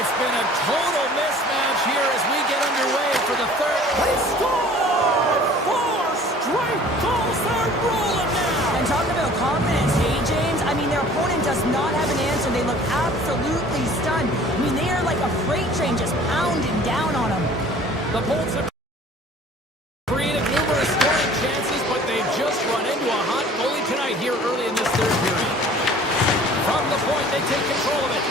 It's been a total mismatch here as we get underway for the third. They score! 4 straight goals. They're rolling now. And talking about confidence, hey, James, I mean, their opponent does not have an answer. They look absolutely stunned. I mean, they are like a freight train just pounding down on them. The Bolts have created numerous scoring chances, but they've just run into a hot goalie tonight here early in this third period. From the point, they take control of it.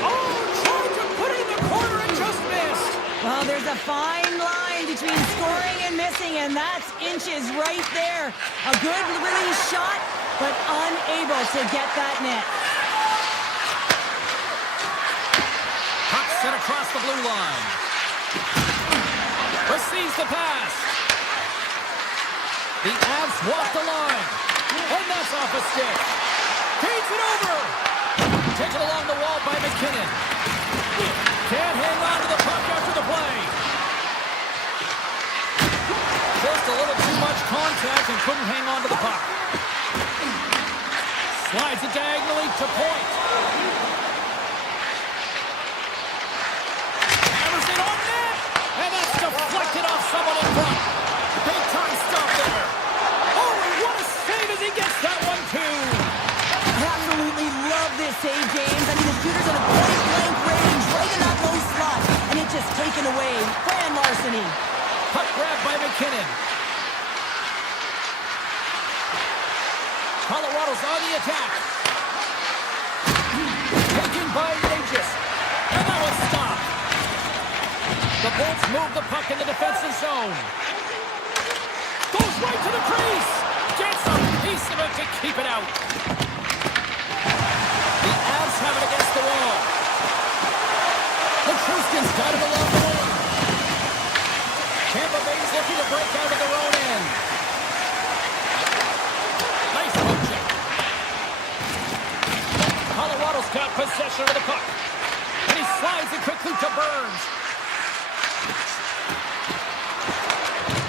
Oh, tried to put it in the corner and just missed. Well, there's a fine line between scoring and missing, and that's inches right there. A good release shot, but unable to get that net. Puck sent across the blue line. Receives the pass. The Avs walk the line. And that's off a stick. Feeds it over. Taken along the wall by McKinnon. Can't hang on to the puck after the play. Just a little too much contact and couldn't hang on to the puck. Slides it diagonally to point. Hammers it on net. And that's deflected off someone in front. Big time stop there. Oh, and what a save as he gets that one too. I absolutely love this save, James. I mean, the shooter's in a point-blank range, right in that low slot, and it's just taken away. Grand larceny. Puck grab by McKinnon. Colorado's on the attack. Taken by Natchez. And that was stopped. The Bolts move the puck in the defensive zone. Goes right to the crease. Gets a piece of it to keep it out. The Avs have it against the wall. The Truscans got it along the wing. Tampa Bay's looking to break out of their own end. Nice possession of the puck. And he slides it quickly to Burns.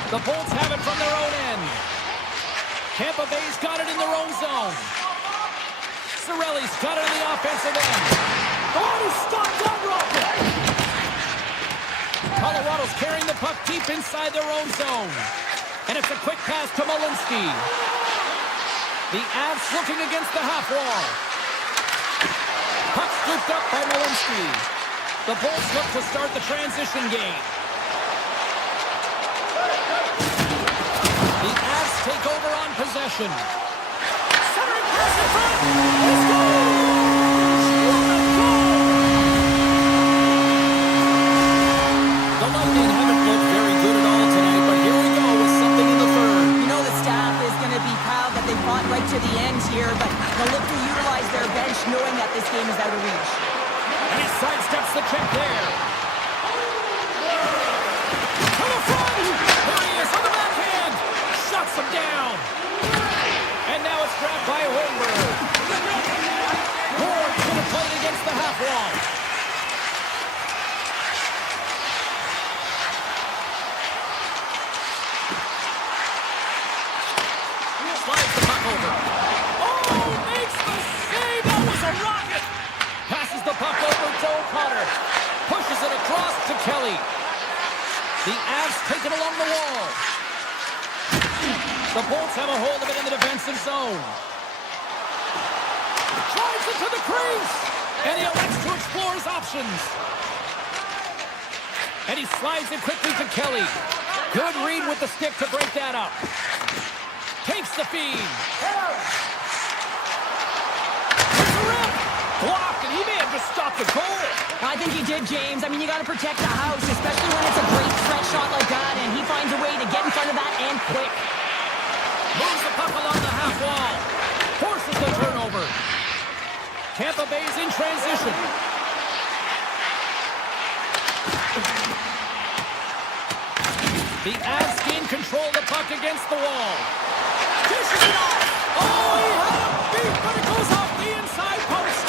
The Bolts have it from their own end. Tampa Bay's got it in their own zone. Cirelli's got it in the offensive end. Oh, he stopped that rocket! Colorado's carrying the puck deep inside their own zone. And it's a quick pass to Malinsky. The Avs looking against the half wall. Puck scooped up by Malinsky. The Bolts look to start the transition game. The Avs take over on possession. Centering pass in front. He scores! What a goal! The Lightning haven't looked very good at all tonight, but here we go with something in the third. You know the staff is going to be proud that they fought right to the end here, but they'll look to utilize their bench knowing that this game is out of reach. And he sidesteps the check there. To the front! There he is on the backhand! Shuts him down! And now it's grabbed by Holmberg. Ward could have played against the half wall. Slides the puck over. Oh, makes the save! That was a rocket! Passes the puck over to O'Connor. Pushes it across to Kelly. The Avs take it along the wall. The Bolts have a hold of it in the defensive zone. Drives it to the crease. And he elects to explore his options. And he slides it quickly to Kelly. Good read with the stick to break that up. Takes the feed. There's a rip. Blocked, and he may have just stopped the goal. I think he did, James. I mean, you got to protect the house, especially when it's a great stretch shot like that, and he finds a way to get in front of that and quick. Moves the puck along the half wall. Forces the turnover. Tampa Bay's in transition. The Avs gain control of the puck against the wall. Dishes it off. Oh, he had a beat, but it goes off the inside post.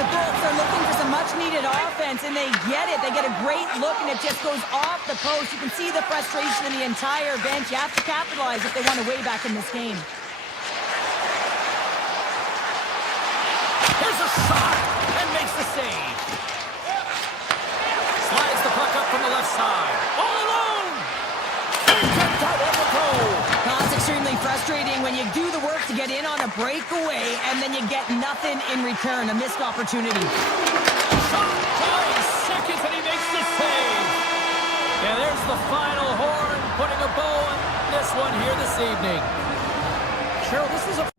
The Bolts are looking for some much-needed offense, and they get it. They get a great look, and it just goes off the post. You can see the frustration in the entire bench. You have to capitalize if they want to way back in this game. There's a shot, and makes the save. Slides the puck up from the left side. All alone. Kept out of the goal. Now, it's extremely frustrating when you do the work to get in on a breakaway, and then you get nothing in return, a missed opportunity. Shot by seconds, and he makes the save. Yeah, there's the final horn, putting a bow on this one here this evening. Cheryl, this is a...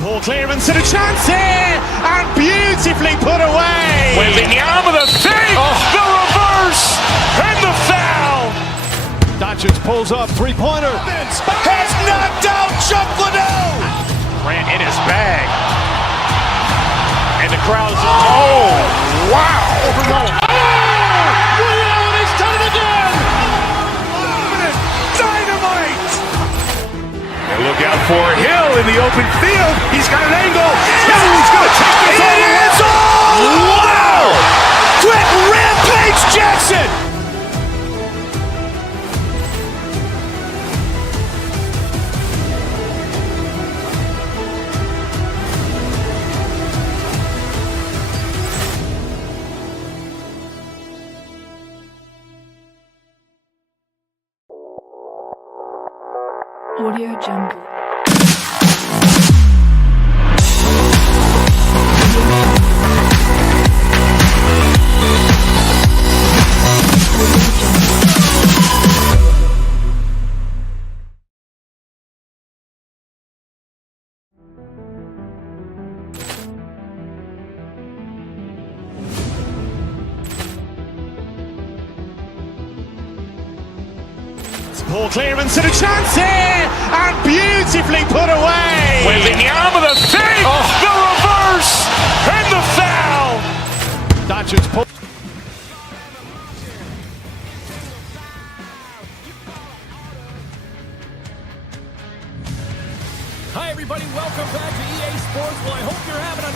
Poor clearance and a chance here, and beautifully put away. With the arm of the thing, the reverse, and the foul. Doncic pulls up, three-pointer. Has knocked out Chuck Liddell. Ran in his bag. And the crowd is, oh, wow. And he's done it again. Dynamite. And look out for Hill in the open field. He's got an angle. He's going to take this all the way. Wow! Quick Rampage Jackson. Audio Jungle. Poor clearance and a chance here, and beautifully put away. With the arm of the thing, the reverse, and the foul. Doncic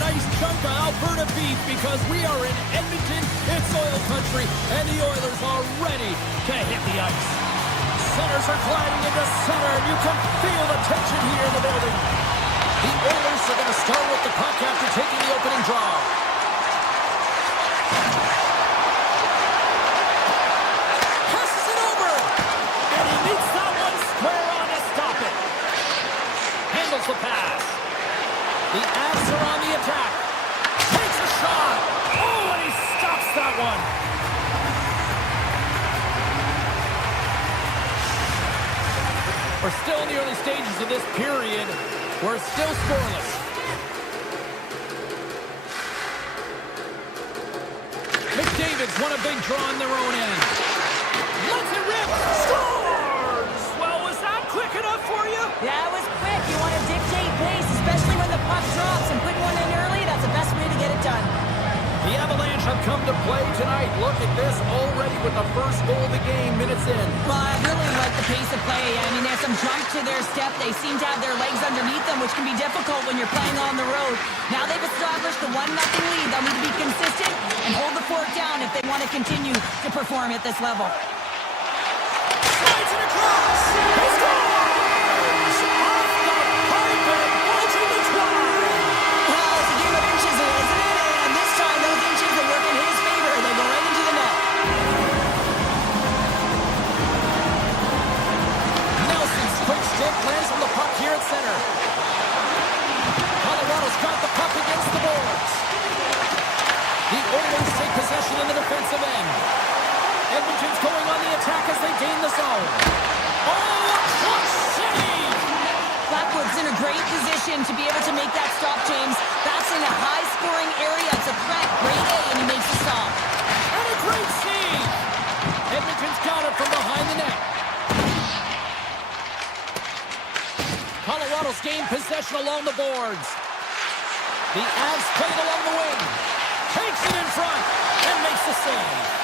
nice chunk of Alberta beef because we are in Edmonton, it's oil country, and the Oilers are ready to hit the ice. Centers are gliding into center, and you can feel the tension here in the building. The Oilers are going to start with the puck after taking the opening draw. Passes it over, and he meets that one square on to stop it. Handles the pass. The Avs are on the attack. Takes a shot. Oh, and he stops that one. We're still in the early stages of this period. We're still scoreless. McDavid's won a big draw on their own end. Lets it rip. Scores! Well, was that quick enough for you? Yeah, it was quick. You want to dictate pace, especially when the puck drops, and putting one in early, that's the best way to get it done. The Avalanche have come to play tonight. Look at this already with the first goal of the game, minutes in. Well, I really like the pace of play. I mean, there's some jump to their step. They seem to have their legs underneath them, which can be difficult when you're playing on the road. Now they've established the 1-0 lead. They'll need to be consistent and hold the fort down if they want to continue to perform at this level. Slides it across. He scores! Off the pipe and bulging the twine. Well, it's a game of inches, isn't it? And this time, those inches will work in his favor. They go right into the net. Nelson's quick stick lands on the puck here at center. Colorado's got the puck against the boards. The Oilers take possession in the defensive end. Edmonton's going on the attack as they gain the zone. Oh, a clutch save! Blackwood's in a great position to be able to make that stop, James. That's in a high-scoring area. It's a threat, grade A, and he makes the stop. And a great save! Edmonton's got it from behind the net. Colorado's gained possession along the boards. The Avs play it along the wing. Takes it in front and makes the save.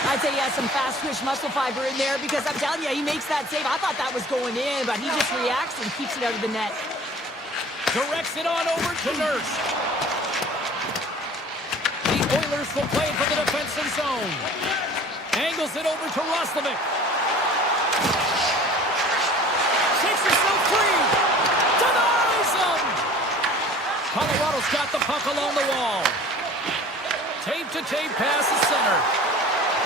I'd say he has some fast-twitch muscle fiber in there because I'm telling you, he makes that save. I thought that was going in, but he just reacts and keeps it out of the net. Directs it on over to Nurse. The Oilers will play it for the defensive zone. Angles it over to Roslovic. Shakes himself free. Denies him. Colorado's got the puck along the wall. Tape-to-tape pass to center.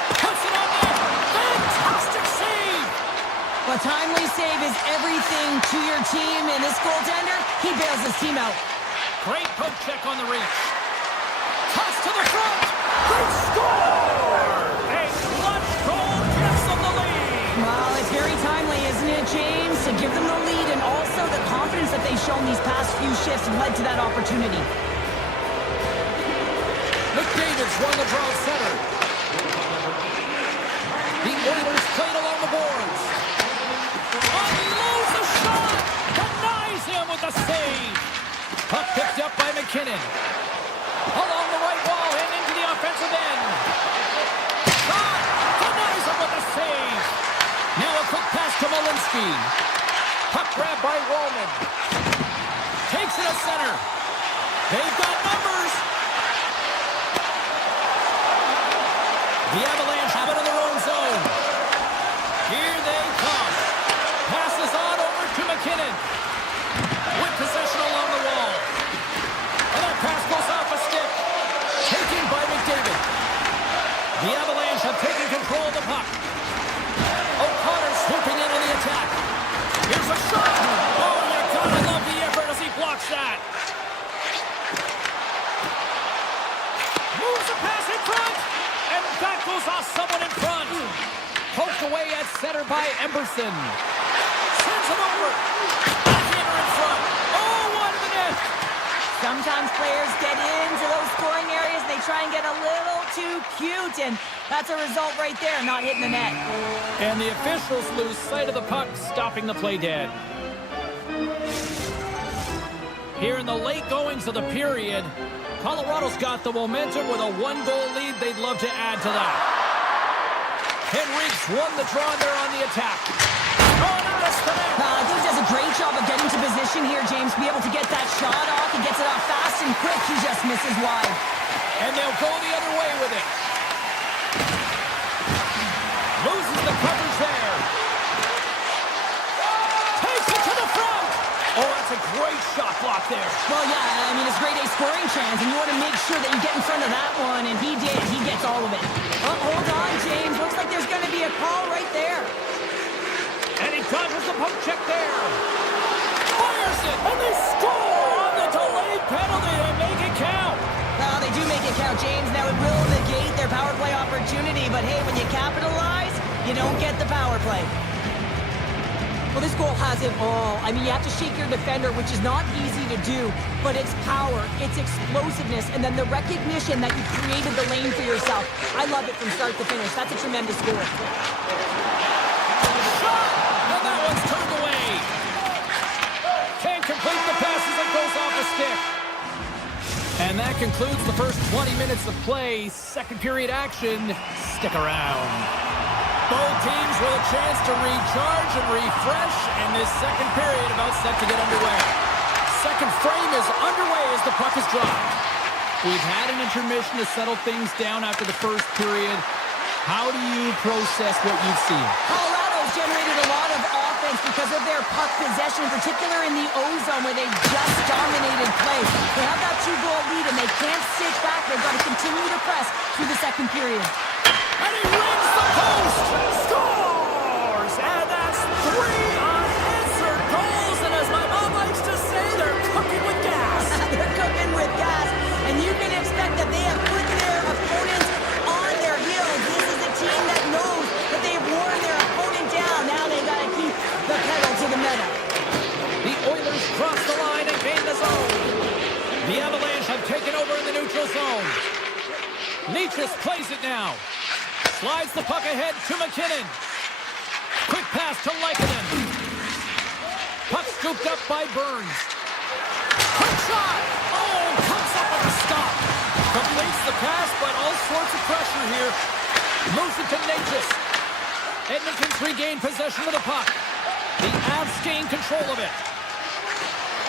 Puts it on net. Fantastic save. A timely save is everything to your team, and this goaltender, he bails his team out. Great poke check on the reach. Toss to the front. They score! A clutch goal gives them the lead. Well, it's very timely, isn't it, James? To give them the lead and also the confidence that they've shown these past few shifts led to that opportunity. McDavid's won the draw center. The Oilers played along the boards. Unloads a shot. Denies him with a save. Puck picked up by McKinnon. Along the right wall and into the offensive end. Shot. Denies him with a save. Now a quick pass to Malinsky. Puck grab by Wallman. Takes it to center. They've got numbers. The Avalanche have it in their own zone. Here they come. Passes on over to McKinnon. With possession along the wall. And that pass goes off a stick. Taken by McDavid. The Avalanche have taken control of the puck. O'Connor swooping in on the attack. Here's a shot. Oh, you gotta love the effort as he blocks that. Moves the pass in front. And that goes off someone in front. Poked away at center by Emberson. Sends it over. Backhander in front. Oh, one to the net. Sometimes players get into those scoring areas. They try and get a little too cute, and that's a result right there, not hitting the net. And the officials lose sight of the puck, stopping the play dead. Here in the late goings of the period, Colorado's got the momentum with a one-goal lead. They'd love to add to that. Henrique's won the draw there on the attack. Oh, now that's the net. I think he does a great job of getting to position here, James. Be able to get that shot off. He gets it off fast and quick. He just misses wide. And they'll go the other way with it. Loses the coverage there. Takes it to the front. Oh, that's a great shot block there. Well, yeah, I mean, it's grade A scoring chance, and you want to make sure that you get in front of that one, and he did. He gets all of it. Oh, hold on, James. Looks like there's going to be a call right there. And he dodges the poke check there. Fires it, and they score on the delayed penalty. They make it count. Well, they do make it count, James. Now, it will negate their power play opportunity, but hey, when you capitalize, you don't get the power play. Well, this goal has it all. I mean, you have to shake your defender, which is not easy to do, but it's power, it's explosiveness, and then the recognition that you created the lane for yourself. I love it from start to finish. That's a tremendous goal. Shot! And that one's turned away. Can't complete the pass as it goes off the stick. And that concludes the first 20 minutes of play. Second period action. Stick around. Both teams with a chance to recharge and refresh, and this second period about set to get underway. Second frame is underway as the puck is dropped. We've had an intermission to settle things down after the first period. How do you process what you've seen? Colorado's generated a lot of offense because of their puck possession, in particular in the O-zone where they've just dominated play. They have that 2-goal lead, and they can't sit back. They've got to continue to press through the second period. And he rings the post! Scores! And that's 3 unanswered goals, and as my mom likes to say, they're cooking with gas. They're cooking with gas, and you can expect that they have put their opponents on their heels. This is a team that knows that they've worn their opponent down. Now they got to keep the pedal to the metal. The Oilers cross the line and gain the zone. The Avalanche have taken over in the neutral zone. Nietzsche plays it now. Slides the puck ahead to McKinnon. Quick pass to Leikonen. Puck scooped up by Burns. Quick shot! Oh, comes up with a stop. Completes the pass, but all sorts of pressure here. Moves it to Natchez. Edmonton's regained possession of the puck. The Avs gain control of it.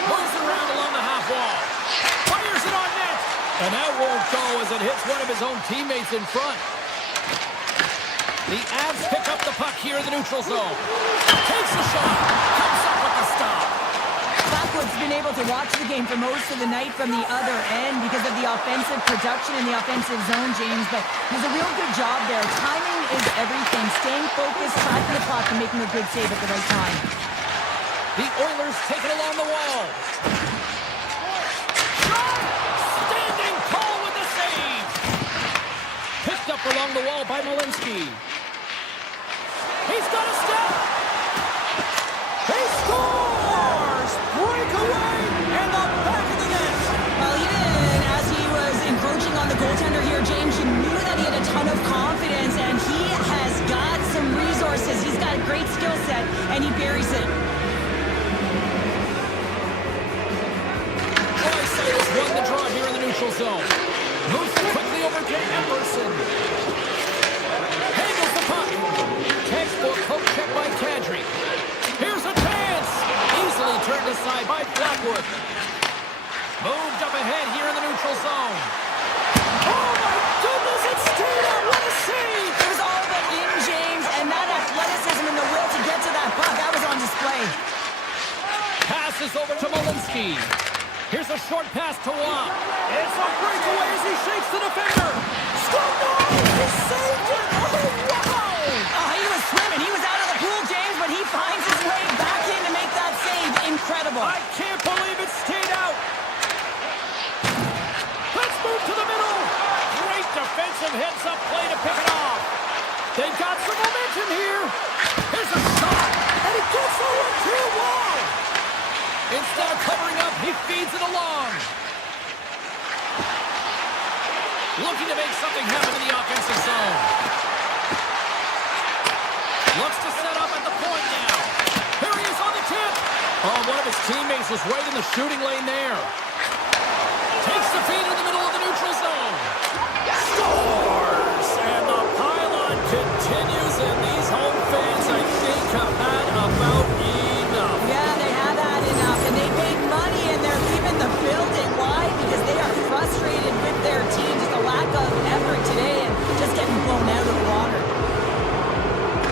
Moves it around along the half wall. Fires it on net. And that won't go as it hits one of his own teammates in front. The Avs pick up the puck here in the neutral zone. Takes a shot. Comes up with the stop. Blackwood's been able to watch the game for most of the night from the other end because of the offensive production in the offensive zone, James. But there's a real good job there. Timing is everything. Staying focused, tracking the puck, and making a good save at the right time. The Oilers take it along the wall. Shot! Standing tall with the save. Picked up along the wall by Malinsky. He's got a step. He scores! Breakaway in the back of the net. Well, even as he was encroaching on the goaltender here, James, you knew that he had a ton of confidence, and he has got some resources. He's got a great skill set, and he buries it. Draisaitl won the draw here in the neutral zone. Moves quickly over to Emerson. Handles the puck. Textbook poke check by Kadri. Here's a chance. Easily turned aside by Blackwood. Moved up ahead here in the neutral zone. Oh my goodness, it's stayed out. What a save. It was all but in, James, and that athleticism and the will to get to that puck, that was on display. Passes over to Malinsky. Here's a short pass to Watt. It's a breakaway as he shakes the defender. Scored! No! He saved it! Oh, wow! Oh, he was swimming. He was out of the pool, James, but he finds his way back in to make that save. Incredible. I can't believe it stayed out. Let's move to the middle. Great defensive heads-up play to pick it off. They've got some momentum here. Here's a shot, and he gets over too wide. Instead of covering up, he feeds it along. Looking to make something happen in the offensive zone. Looks to set up at the point now. Here he is on the tip. Oh, one of his teammates was right in the shooting lane there. Takes the feed in the middle of the neutral zone. Scores! And the pylon continues, and these home fans, I think, have had about enough. Yeah, they have. frustrated with their team, just a lack of effort today and just getting blown out of the water.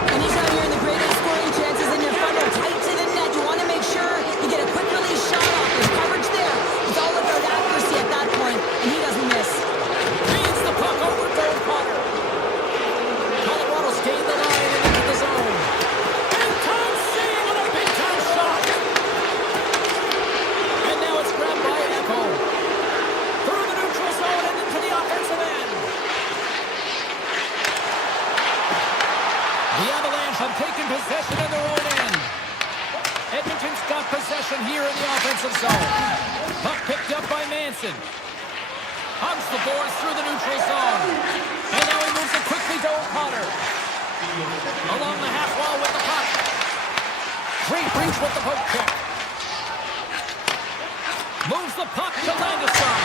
And he's out here in the grade A scoring chances in your funnel, tight to the net. You want to make sure you get a quick release shot off. There's coverage there. It's all about accuracy at that point, and he doesn't miss. Feeds the puck over to O'Connor. Colorado's gained the line and into the zone. Big time save and a big time shot. And now it's grabbed by Echo. Through the neutral zone and into the offensive end. The Avalanche have taken possession in their own end. Edmonton's got possession here in the offensive zone. Puck picked up by Manson. Hugs the boards through the neutral zone. And now he moves it quickly to O'Connor. Along the half wall with the puck. Free breach with the poke check. Moves the puck to Landeskog.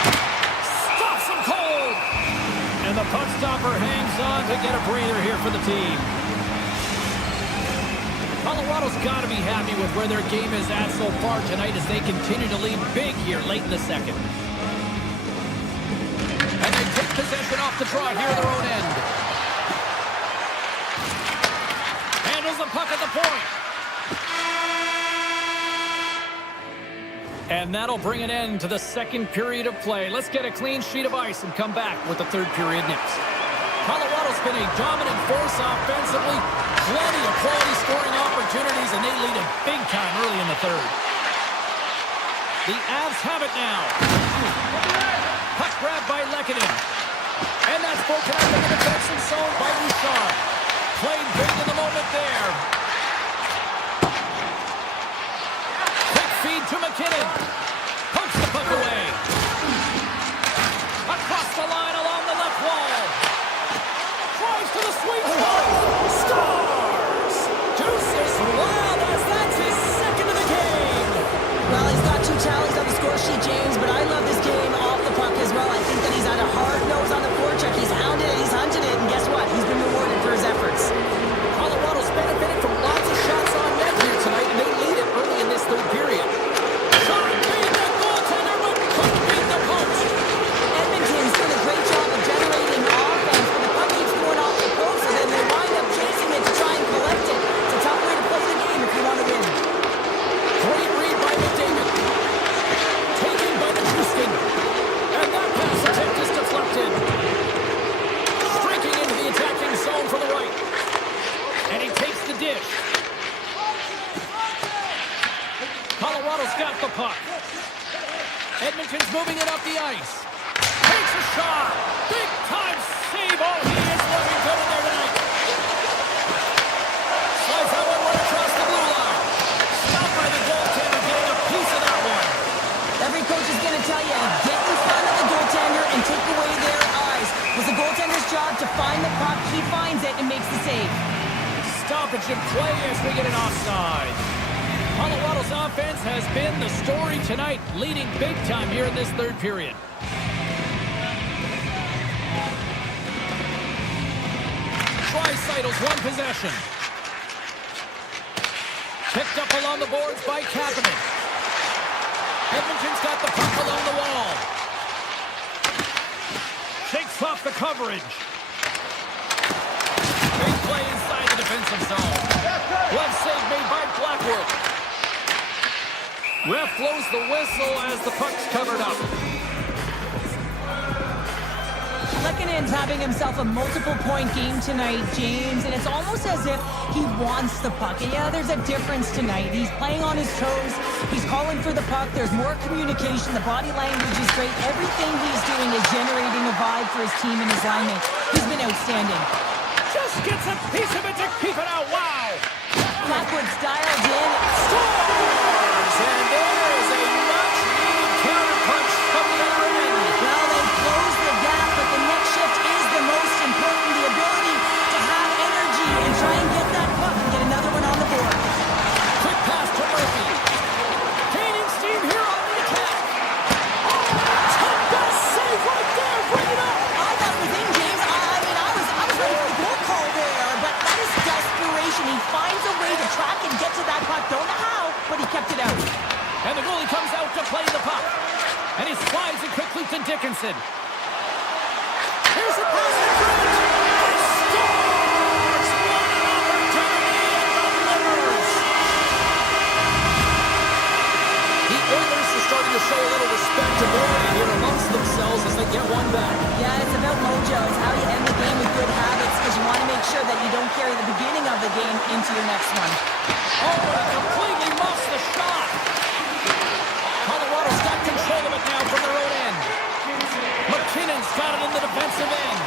Stops him cold. And the puck stopper hangs on to get a breather here for the team. Colorado's got to be happy with where their game is at so far tonight as they continue to lead big here late in the second. And they take possession off the draw here at their own end. Handles the puck at the point. And that'll bring an end to the second period of play. Let's get a clean sheet of ice and come back with the third period next. Colorado's been a dominant force offensively. Plenty of quality scoring opportunities, and they lead it big time early in the third. The Avs have it now. Puck grabbed by Lehkonen. And that's broken up in the defensive zone by Bouchard. Played big in the moment there. Quick feed to McKinnon. Pokes the puck away. Across the line along the left wall. Drives to the sweet spot. Scores! Deuces Wild, that's his second of the game. Well, he's got 2 tallies on the score sheet, James, but I love this game off the puck as well. I think that he's had a hard nose on the forecheck. He's hounded it, he's hunted it, and guess what? He's been rewarded for his efforts. Colorado's benefited from lots of shots on net here tonight, and they lead it early in this third period. Shot beat the goaltender, but couldn't beat the post. Edmonton's doing a great job of generating offense, but the puck keeps going off the post, and then they wind up chasing it to try and collect it. It's a tough way to play the game if you want to win. Great read by McDavid. Taken by the Houston. And that pass attempt is deflected. Streaking into the attacking zone for the right. And he takes the dish. Colorado's got the puck. Edmonton's moving it up the ice. Takes a shot. Big time save. Oh, he is looking good in there tonight. Slides that one right across the blue line. Stopped by the goaltender, getting a piece of that one. Every coach is going to tell you, get in front of the goaltender and take away their eyes. It was the goaltender's job to find the puck. He finds it and makes the save. Stoppage in play as we get an offside. Colorado's offense has been the story tonight, leading big time here in this third period. Draisaitl one possession. Picked up along the boards by Kapanen. Edmonton's got the puck along the wall. Shakes off the coverage. Big play inside the defensive zone. Glove save made by Blackwood. Ref blows the whistle as the puck's covered up. Lehkonen's having himself a multiple-point game tonight, James, and it's almost as if he wants the puck. And yeah, there's a difference tonight. He's playing on his toes. He's calling for the puck. There's more communication. The body language is great. Everything he's doing is generating a vibe for his team and his linemen. He's been outstanding. Just gets a piece of it to keep it out. Wow! Blackwood's dialed in. Scores! And there is a much-needed counterpunch from the other end. Well, they closed the gap, but the next shift is the most important. The ability to have energy and try and get that puck and get another one on the board. Quick pass to Murphy. Gaining steam here on the attack. Top best save right there. Bring it up. I thought it was in, James. I was ready for the goal call there, but that is desperation. He finds a way to track and get to that puck. Don't know how, but he kept it out. And the goalie comes out to play the puck. And he slides it quickly to Dickinson. Here's a pass in front. He scores! What an opportunity and delivers! The Oilers are starting to show a little respectability here amongst themselves as they get one back. Yeah, it's about mojo. It's how you end the game with good habits because you want to make sure that you don't carry the beginning of the game into your next one. Oh, he completely muffs the shot. Colorado's got control of it now from their own end. McKinnon's got it in the defensive end.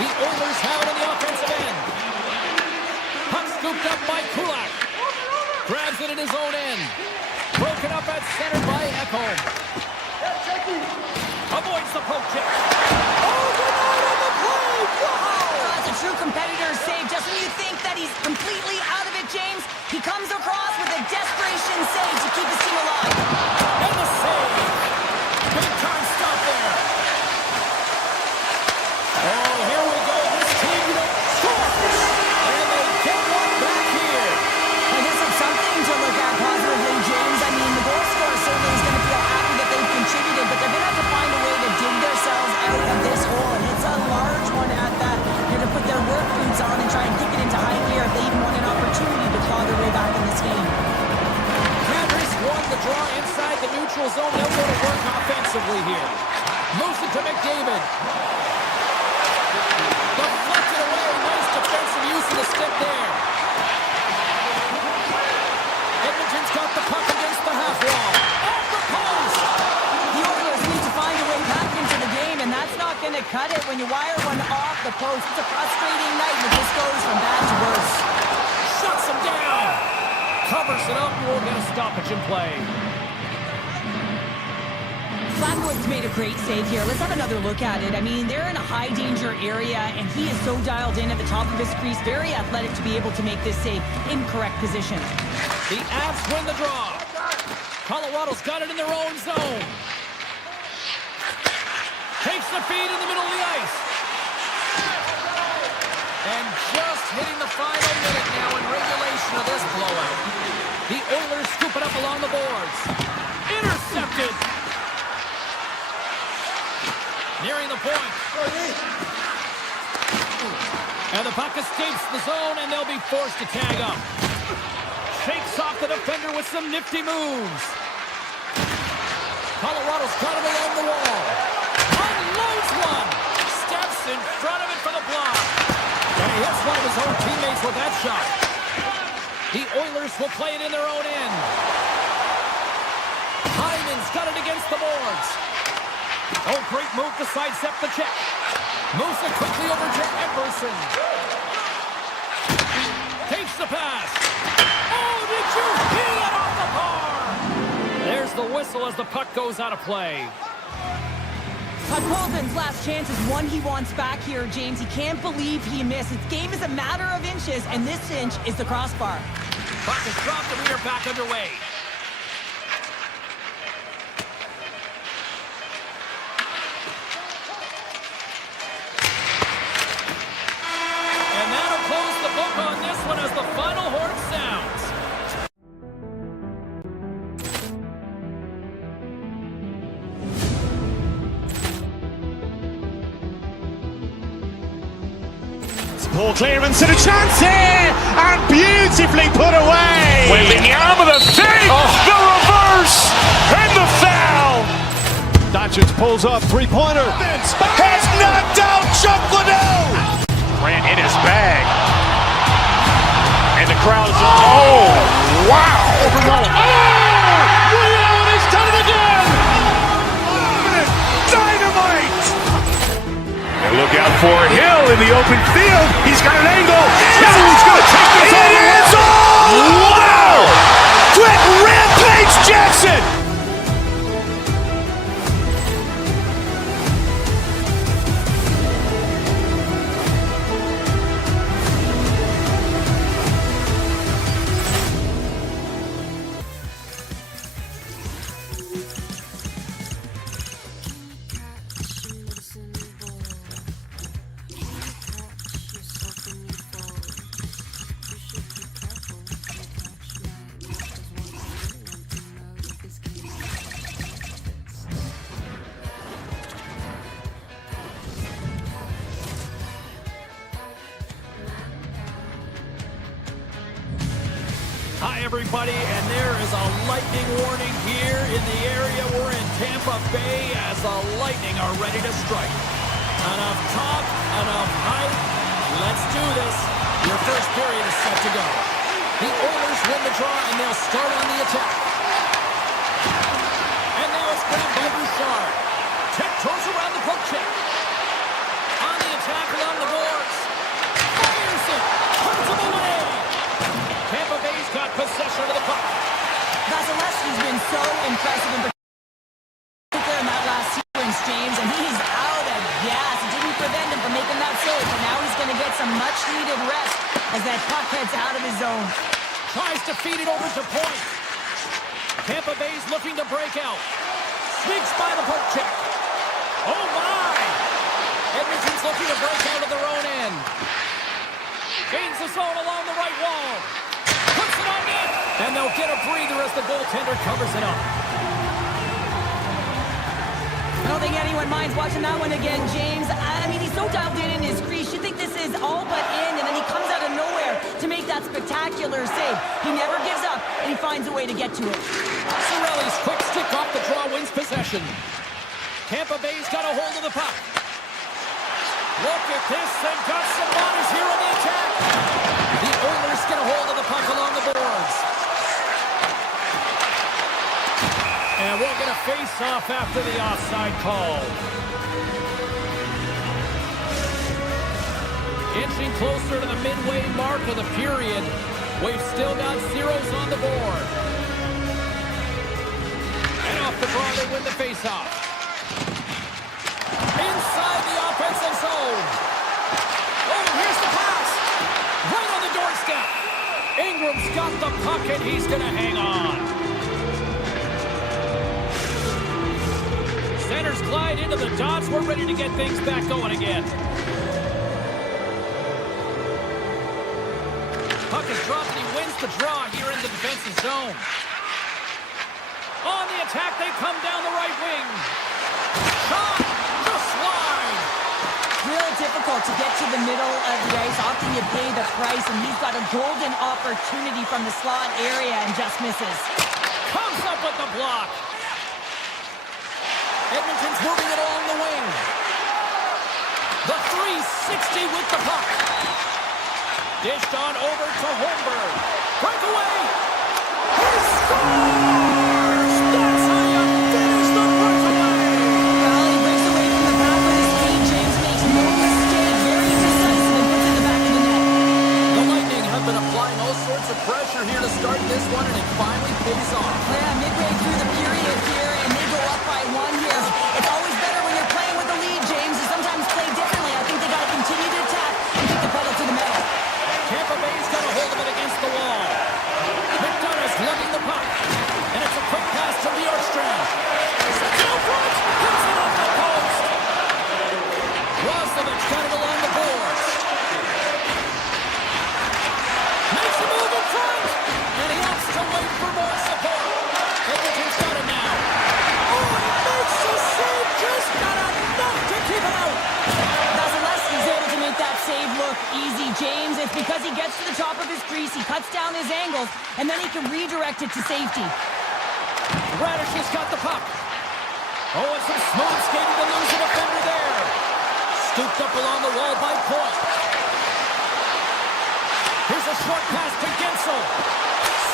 The Oilers have it in the offensive end. Puck scooped up by Kulak. Grabs it in his own end. Broken up at center by Ekholm. Avoids the poke check. Oh, good night on the play. Wow! That's a true competitor's save. Just when you think that he's completely out of it, James, he comes across with a desperation save to keep his team alive. And the save. Big time stop there. Oh, here we go. This team, scores. And they get one back here. I guess it's something to look at positively, James. I mean, the goal scorer certainly is going to feel happy that they've contributed, but they're going to have to find a way to dig themselves out of this hole. And it's a large one at that. They're going to put their work boots on and try and kick it into high gear if they even want an opportunity to claw their way back in this game. Panthers won the draw inside the neutral zone. They'll go to work offensively here. Moves it to McDavid. Deflected away. Nice defensive use of the stick there. Edmonton's got the puck against the half wall. Off the post! The Oilers need to find a way back into the game, and that's not going to cut it when you wire one off the post. It's a frustrating night, but this goes from bad to worse. Shuts him down. Covers it up and we'll get a stoppage in play. Flatwood's made a great save here. Let's have another look at it. I mean, they're in a high-danger area, and he is so dialed in at the top of his crease, very athletic to be able to make this save in correct position. The Avs win the draw. Colorado's got it in their own zone. Takes the feed in the middle of the ice. And just hitting the final minute now in regulation of this blowout. The Oilers scoop it up along the boards. Intercepted. Nearing the point. And the puck escapes the zone, and they'll be forced to tag up. Shakes off the defender with some nifty moves. Colorado's got him along the wall. Unloads one. Steps in front of it for the block. And he hits one of his own teammates with that shot. The Oilers will play it in their own end. Hyman's got it against the boards. Oh, great move to sidestep the check. Moves it quickly over to Everson. Takes the pass. Oh, did you hear that off the bar? There's the whistle as the puck goes out of play. Colton's last chance is one he wants back here, James. He can't believe he missed. His game is a matter of inches, and this inch is the crossbar. Puck is dropped and we are back underway. And that'll close the book on this one as the final horn sounds. Poor clearance and a chance here, and beautifully put away. With the arm of the thing, the reverse, and the foul. Doncic pulls up, three-pointer. Has knocked out Chuck Liddell. Grant in his bag. And the crowd is, oh, wow. He's done it again. Dynamite. And look out for Hill in the open field. He's got an angle. He's going to take this over. It is all. Wow. Brett Rampage Jackson. everybody, and there is a lightning warning here in the area we're in Tampa Bay as the Lightning are ready to strike. Enough talk, enough hype. Let's do this. Your first period is set to go. The Oilers win the draw, and they'll start on the attack. And now it's grabbed by Bouchard. Tiptoes around the poke check. On the attack along the boards. Fires it. Puts him away. Tampa Bay's got possession of the puck. Vasilevsky's been so impressive in particular in that last sequence, James, and he's out of gas. It didn't prevent him from making that save, but now he's going to get some much-needed rest as that puck heads out of his zone. Tries to feed it over to point. Tampa Bay's looking to break out. Sneaks by the poke check. Oh, my! Edmonton's looking to break out of their own end. Gains the zone along the right wall. Puts it on net. And they'll get a breather as the goaltender covers it up. I don't think anyone minds watching that one again, James. I mean, he's so dialed in his crease. You think this is all but in, and then he comes out of nowhere to make that spectacular save. He never gives up, and he finds a way to get to it. Cirelli's quick stick off the draw wins possession. Tampa Bay's got a hold of the puck. Look at this. They've got some bodies here on the attack. The Oilers get a hold of the puck along the boards. And we'll get a face-off after the offside call. Inching closer to the midway mark of the period. We've still got zeros on the board. And off the draw, they win the face-off. Inside the offensive zone. Oh, here's the pass. Right on the doorstep. Ingram's got the puck, and he's going to hang on. Centers glide into the dots. We're ready to get things back going again. Puck is dropped, and he wins the draw here in the defensive zone. On the attack, they come down the right wing. Shot! Just wide! Real difficult to get to the middle of the ice. Often you pay the price, and he's got a golden opportunity from the slot area and just misses. Comes up with the block. Edmonton's moving it along the wing. The 360 with the puck. Dished on over to Holmberg. Breakaway. He scores! That's how you finish the breakaway. Well, he breaks away from the back with his feet. James makes no mistake. Very decisive and puts it in the back of the net. The Lightning have been applying all sorts of pressure here to start this one, and it finally pays off. Yeah, midway through the period here, and they go up by one here. It's always better when you're playing with the lead, James. You sometimes play differently. I think they got to continue to attack and kick the pedal to the metal. Tampa Bay's got a hold of it against the wall. McDonough's lugging the puck. And it's a quick pass to Bjorkstrand. Sets it out front. Puts it off the post. Roslovic got it along the boards. Makes a move in front. And he opts to wait for more support. Edmonton's got it now. Oh, he makes a save. Just got enough to keep it out. Vasilevsky's able to make that save look easy, James. It's because he gets to the top of his crease, he cuts down his angles, and then he can redirect it to safety. Radish has got the puck. Oh, and some smooth skating to lose a defender there. Scooped up along the wall by Point. Here's a short pass to Gensel.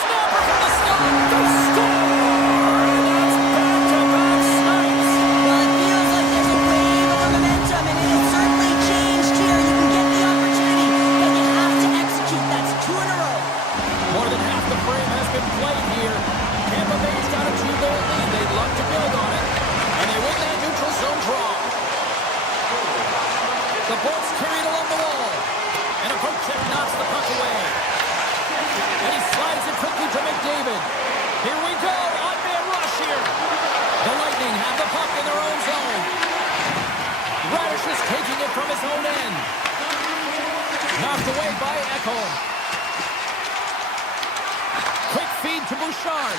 Snapper from the slot. They score! And that's back-to-back snipes. Well, it feels like there's a wave of momentum, and it has certainly changed here. You can get the opportunity, but you have to execute. That's 2 in a row. More than half the frame has been played here. Tampa Bay's got a 2-goal lead. They'd love to build on it. And they win that neutral zone draw. The Bolts carried along the wall. And a poke check knocks the puck away. And he slides it quickly to McDavid. Here we go. Odd-man rush here. The Lightning have the puck in their own zone. Radish is taking it from his own end. Knocked away by Ekholm. Quick feed to Bouchard.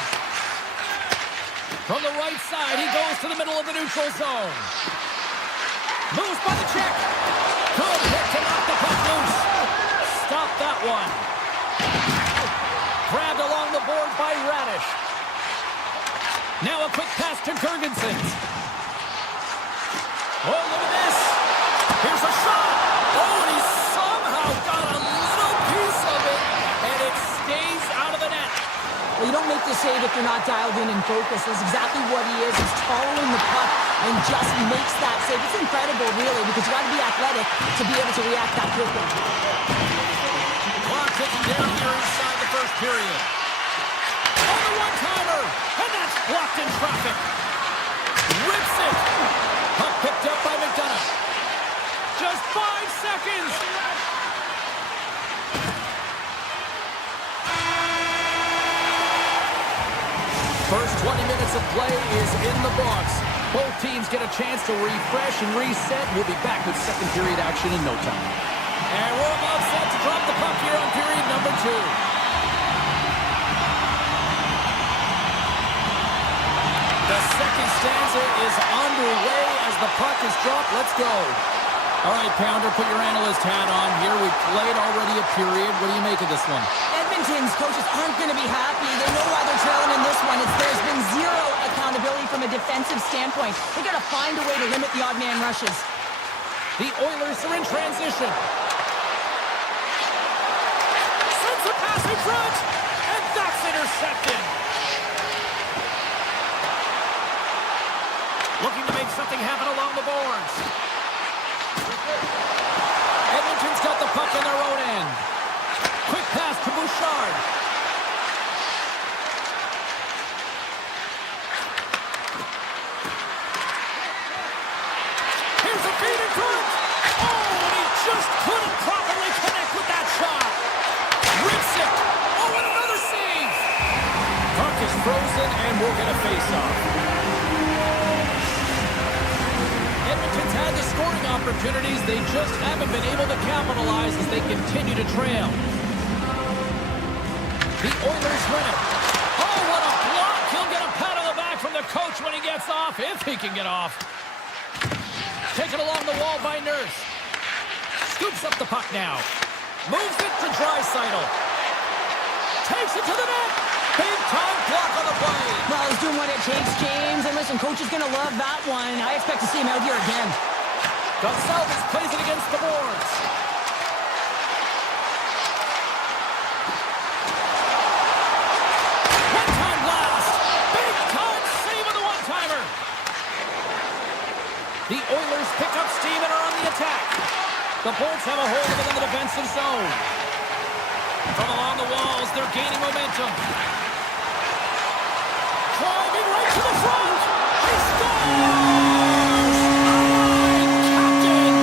From the right side, he goes to the middle of the neutral zone. Moves by the check. Good hit to knock the puck loose. Stop that one. Grabbed along the board by Radish. Now a quick pass to Gergensen. Oh, look at this. Here's a shot. Oh, and he somehow got a little piece of it, and it stays out of the net. Well, you don't make the save if you're not dialed in and focused. That's exactly what he is. He's following the puck and just makes that save. It's incredible, really, because you got to be athletic to be able to react that quickly. Clock ticking down here inside the first period. On the one-timer, and that's blocked in traffic. Rips it. Puck picked up by McDonough. Just 5 seconds. First 20 minutes of play is in the books. Both teams get a chance to refresh and reset. We'll be back with second period action in no time. And we're about set to drop the puck here on period number 2. The second stanza is underway as the puck is dropped. Let's go. All right, Pounder, put your analyst hat on here. We've played already a period. What do you make of this one? Edmonton's coaches aren't going to be happy. They know why they're trailing in this one. There's been zero accountability from a defensive standpoint. They got to find a way to limit the odd man rushes. The Oilers are in transition. Sends a pass in front, and that's intercepted. Looking to make something happen along the boards. Edmonton's got the puck in their own end. Quick pass to Bouchard. Here's a feed in front. Oh, and he just couldn't properly connect with that shot. Rips it. Oh, and another save. Puck is frozen, and we'll get a face-off. Edmonton's had the scoring opportunities. They just haven't been able to capitalize as they continue to trail. The Oilers win it. Oh, what a block. He'll get a pat on the back from the coach when he gets off, if he can get off. Taken along the wall by Nurse. Scoops up the puck now. Moves it to Draisaitl. Takes it to the net. Big-time block on the play. Well, he's doing what it takes, James. And listen, coach is going to love that one. I expect to see him out here again. Gonsalves plays it against the boards. One-time blast. Big-time save on the one-timer. The Oilers pick up steam and are on the attack. The Bolts have a hold of it in the defensive zone. From along the walls, they're gaining momentum. Driving right to the front. He scores! Captain!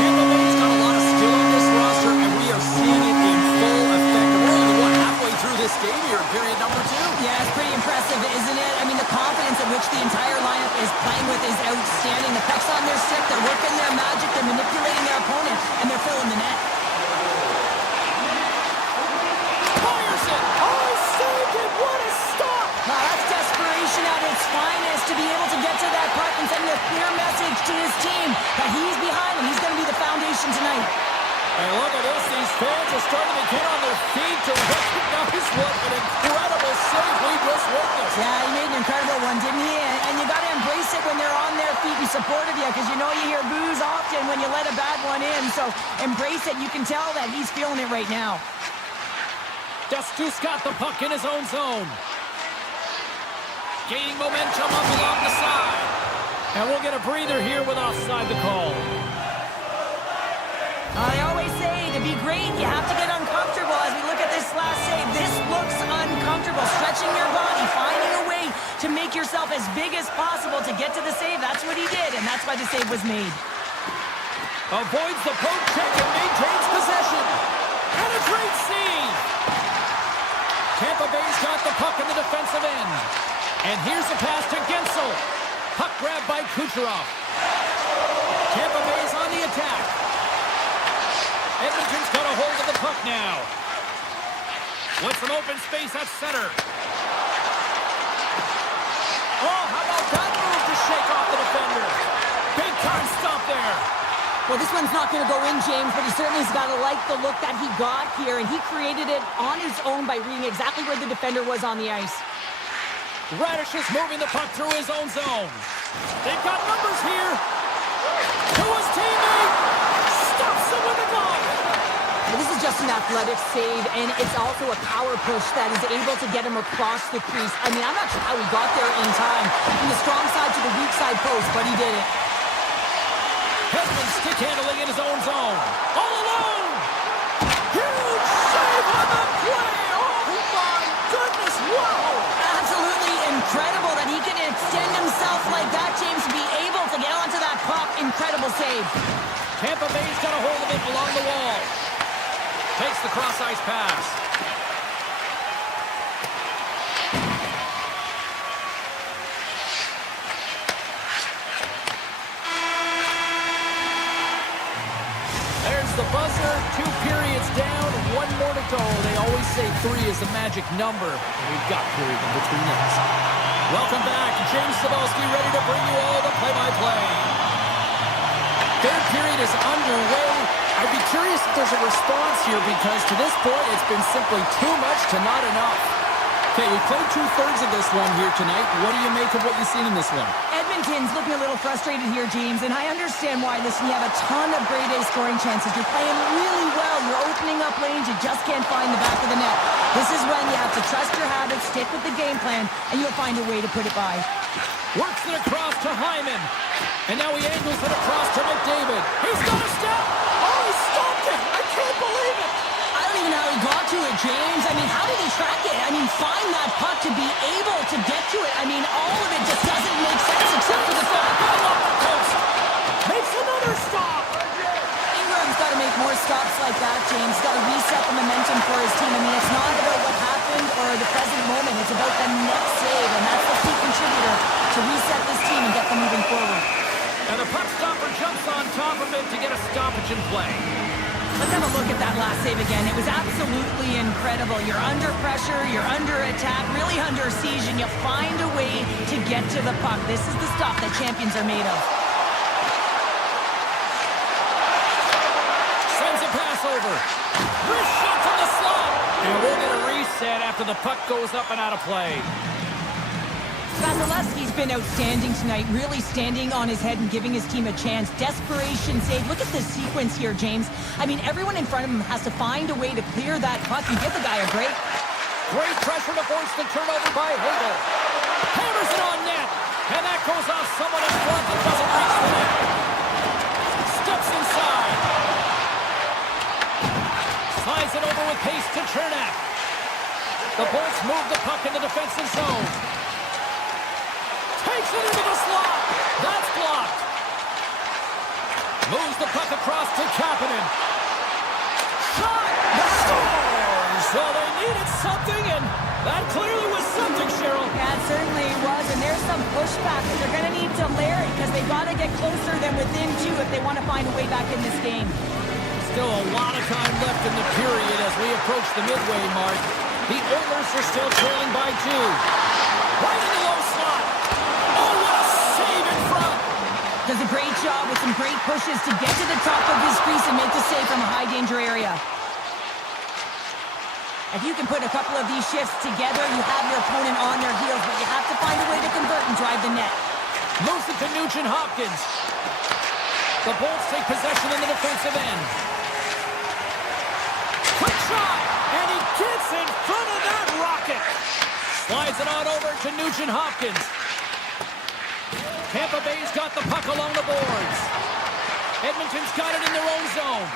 Tampa Bay's got a lot of skill on this roster, and we are seeing it in full effect. We're only, halfway through this game here, period number 2. Yeah, it's pretty impressive, isn't it? I mean, the confidence at which the entire lineup is playing with is outstanding. The puck's on their stick. They're working their magic. They're manipulating their opponent, and they're filling the net. At its finest to be able to get to that puck and send a clear message to his team that he's behind him. He's going to be the foundation tonight. And look at this. These fans are starting to get on their feet to recognize what an incredible save we just witnessed. Yeah, he made an incredible one, didn't he? And you got to embrace it when they're on their feet and supportive you, because you know you hear boos often when you let a bad one in. So embrace it. You can tell that he's feeling it right now. Destus got the puck in his own zone. Gaining momentum up along the side. And we'll get a breather here with offside the call. I always say, to be great, you have to get uncomfortable. As we look at this last save, this looks uncomfortable. Stretching your body, finding a way to make yourself as big as possible to get to the save. That's what he did, and that's why the save was made. Avoids the poke check and maintains possession. And a great save. Tampa Bay's got the puck in the defensive end. And here's the pass to Gensel. Puck grab by Kucherov. Tampa Bay's on the attack. Edmonton's got a hold of the puck now. With some open space at center. Oh, how about that move to shake off the defender? Big time stop there. Well, this one's not going to go in, James, but he certainly has got to like the look that he got here, and he created it on his own by reading exactly where the defender was on the ice. Radish is moving the puck through his own zone. They've got numbers here. To his teammate. Stops him with a glove. Well, this is just an athletic save, and it's also a power push that is able to get him across the crease. I mean, I'm not sure how he got there in time. From the strong side to the weak side post, but he did it. Edmont stick handling in his own zone. All alone. Huge save on the play. Oh, my goodness. Wow. Absolutely incredible that he can extend himself like that, James, to be able to get onto that puck. Incredible save. Tampa Bay's got a hold of it along the wall. Takes the cross-ice pass. There's the buzzer. 2 periods down. 1 more to go. They always say 3 is the magic number. We've got period number 3 next. Welcome back. James Cybulski ready to bring you all the play-by-play. Third period is underway. I'd be curious if there's a response here because to this point it's been simply too much to not enough. Okay, we played 2/3 of this one here tonight. What do you make of what you've seen in this one? Edmonton's looking a little frustrated here, James, and I understand why. Listen, you have a ton of grade A scoring chances. You're playing really well. You're opening up lanes. You just can't find the back of the net. This is when you have to trust your habits, stick with the game plan, and you'll find a way to put it by. Works it across to Hyman. And now he angles it across to McDavid. He's got a step. Oh, he stopped it. I can't believe it. I don't even know how he got to it, James. I mean, how did he track it? I mean, find that puck to be able to get to it. I mean, all of it just doesn't make sense except for the fact makes another stop. Ingram's got to make more stops like that, James. Got to reset the momentum for his team. I mean, it's not about what happened or the present moment. It's about the next save, and that's the key contributor to reset this team and get them moving forward. And the puck stopper jumps on top of it to get a stoppage in play. Let's have a look at that last save again. It was absolutely incredible. You're under pressure, you're under attack, really under siege, and you find a way to get to the puck. This is the stuff that champions are made of. Sends a pass over. Wrist shot from the slot. And we'll get a reset after the puck goes up and out of play. Vasilevsky's been outstanding tonight, really standing on his head and giving his team a chance. Desperation save. Look at this sequence here, James. I mean, everyone in front of him has to find a way to clear that puck and give the guy a break. Great pressure to force the turnover by Hagel. Hammers it on net. And that goes off someone in front that doesn't reach the net. Steps inside. Slides it over with pace to Chernak. The Bolts move the puck in the defensive zone. Takes it into the slot. That's blocked. Moves the puck across to Kapanen. Shot. The Storms. Well, they needed something, and that clearly was something, Cheryl. Yeah, it certainly was, and there's some pushback that they're going to need to layer it because they've got to get closer than within 2 if they want to find a way back in this game. Still a lot of time left in the period as we approach the midway mark. The Oilers are still trailing by 2. Right in the low slot. Oh, what a save in front. Does a great job with some great pushes to get to the top of his crease and make the save from a high-danger area. If you can put a couple of these shifts together, you have your opponent on their heels, but you have to find a way to convert and drive the net. Moves it to Nugent-Hopkins. The Bolts take possession in the defensive end. Quick shot, and he gets in front of that rocket. Slides it on over to Nugent-Hopkins. Tampa Bay's got the puck along the boards. Edmonton's got it in their own zone.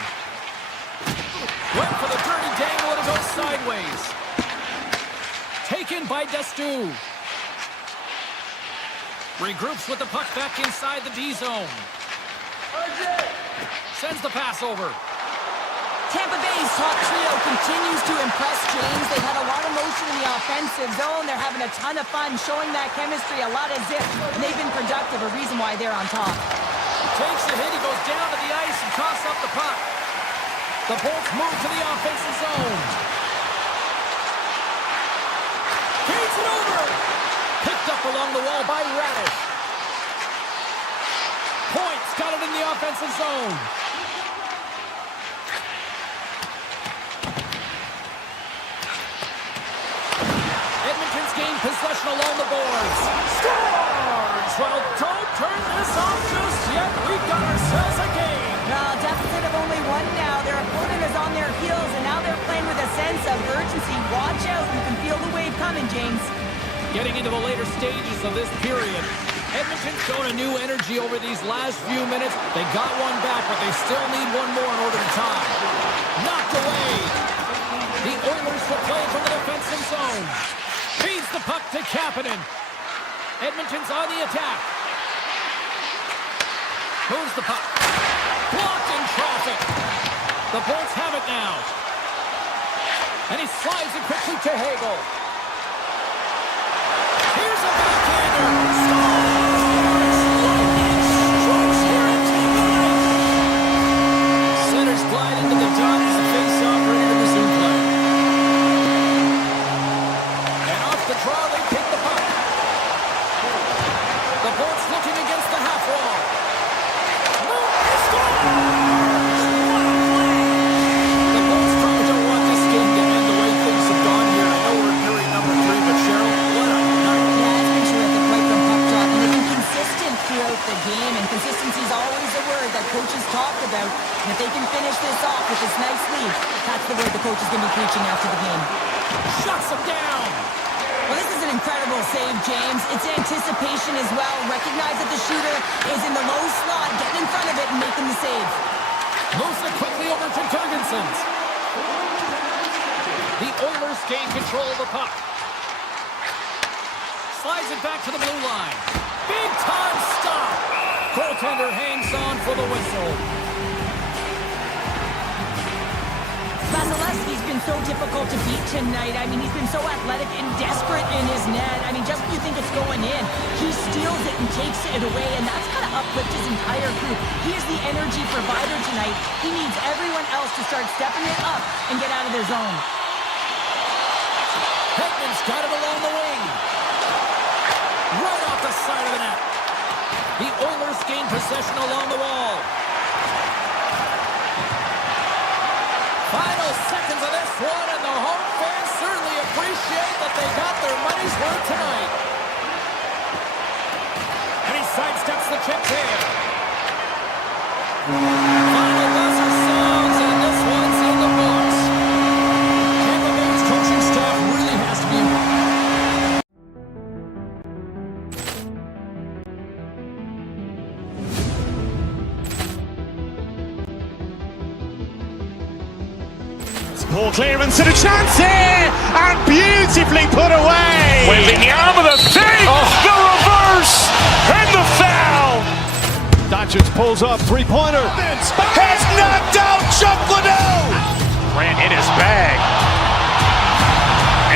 Went for the dirty dangle and it goes sideways. Taken by Destu. Regroups with the puck back inside the D zone. Sends the pass over. Tampa Bay's top trio continues to impress, James. They've had a lot of motion in the offensive zone. They're having a ton of fun, showing that chemistry, a lot of zip. And they've been productive, a reason why they're on top. Takes the hit, he goes down to the ice and tosses up the puck. The Bolts move to the offensive zone. Feeds it over. Picked up along the wall by Radish. Point's got it in the offensive zone. Edmonton's gained possession along the boards. Scores! Well, don't turn this off just yet. We've got ourselves a game. Well, deficit of only one now. Their opponent is on their heels, and now they're playing with a sense of urgency. Watch out. You can feel the wave coming, James. Getting into the later stages of this period, Edmonton's shown a new energy over these last few minutes. They got one back, but they still need one more in order to tie. Knocked away. The Oilers will play from the defensive zone. Feeds the puck to Kapanen. Edmonton's on the attack. Moves the puck. Blocked in traffic. The Bolts have it now. And he slides it quickly to Hagel. Here's a backhander. Strikes here in Tampa. Centers glide into the dot as the face-off ready to resume play. And off the draw, they pick the puck. The Bolts looking against the half wall. The Bolts probably don't want this game to end the way things have gone here. I know we're nearing number 3, but Cheryl, what a night. Yeah, it's been terrific right from puck drop. And they've been consistent throughout the game, and consistency is always a word that coaches talk about. And if they can finish this off with this nice lead, that's the word the coach is going to be preaching after the game. Shuts him down. Well, this is an incredible save, James. It's anticipation as well. Recognize that the shooter is in the low slot, getting in front of it and making the save. Moves it quickly over to Jorgensen's. The Oilers gain control of the puck. Slides it back to the blue line. Big time stop. Goaltender hangs on for the whistle. Vasilevsky's been so difficult to beat tonight. I mean, he's been so athletic and desperate in his net. I mean, just when you think it's going in, he steals it and takes it away, and that's kind of uplift his entire group. He is the energy provider tonight. He needs everyone else to start stepping it up and get out of their zone. Hedman's got it along the wing. Right off the side of the net. The Oilers gain possession along the wall. Final seconds of this one, and the home fans certainly appreciate that they got their money's worth tonight. And he sidesteps the chip here. Final buzzer sounds, and this one's in the books. Tampa Bay's coaching staff really has to be Ball clearance and a chance here, and beautifully put away. Wembanyama the save, the reverse, and the foul. Doncic pulls up, three-pointer. Has knocked out Chuck Liddell. Ran in his bag.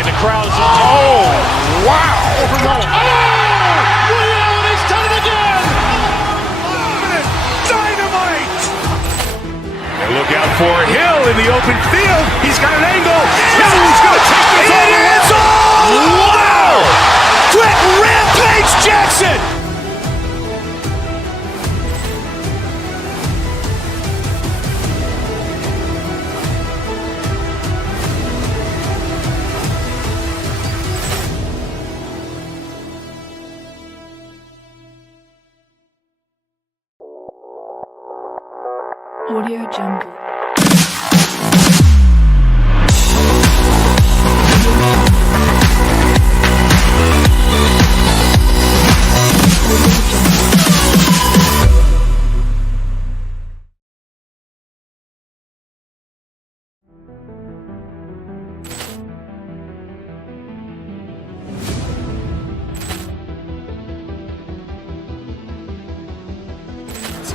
And the crowd's, oh, wow. William, he's done it again. Dynamite. And look out for Hill in the open field. He's got an angle. Hill's going to take this all the way. Wow! Quick Rampage Jackson. Audio Jungle.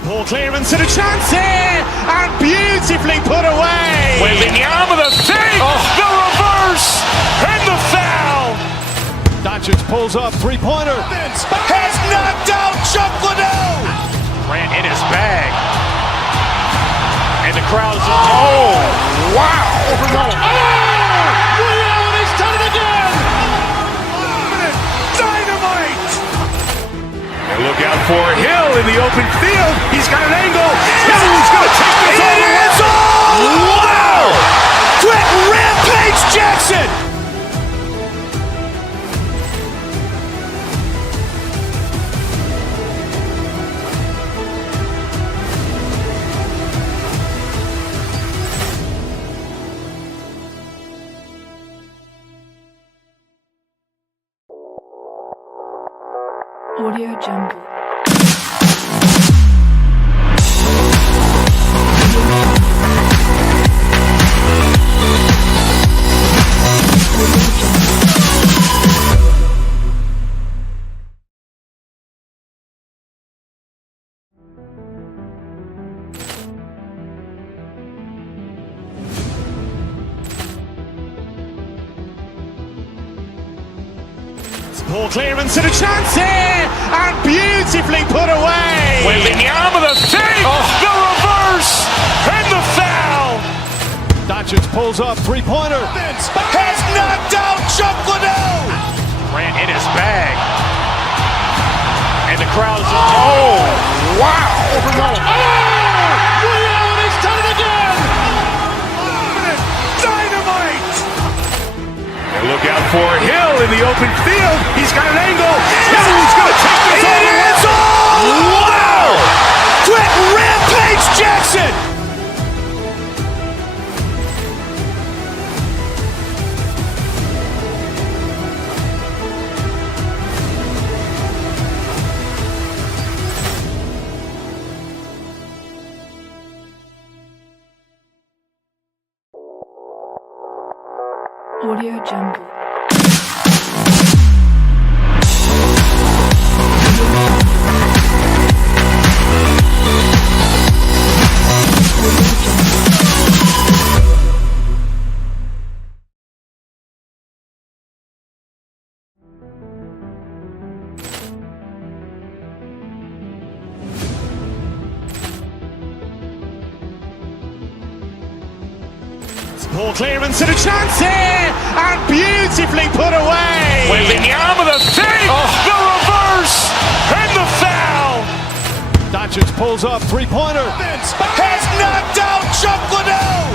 Ball clearance and a chance here, and beautifully put away. Wembanyama the save, the reverse, and the foul. Doncic pulls up, three-pointer. Has knocked out Chuck Liddell. Ran in his bag. And the crowd's, oh, wow. William, he's done it again. Dynamite. And look out for Hill in the open field. He's got an angle. Audio Jungle. Poor clearance and a chance here, and beautifully put away. Waving the arm of the save, the reverse, and the foul. Doncic pulls up, three-pointer. Has knocked out Chuck Liddell. Ran in his bag. And the crowd is, oh, wow. William has done it again. Dynamite. And look out for Hill in the open field. He's got an angle. He's going to take this all the way. Wow. Quick Rampage Jackson. Audio Jungle. Poor clearance and a chance here, and beautifully put away. Waving the arm of the save, the reverse, and the foul. Doncic pulls up, three-pointer. Has knocked out Chuck Liddell.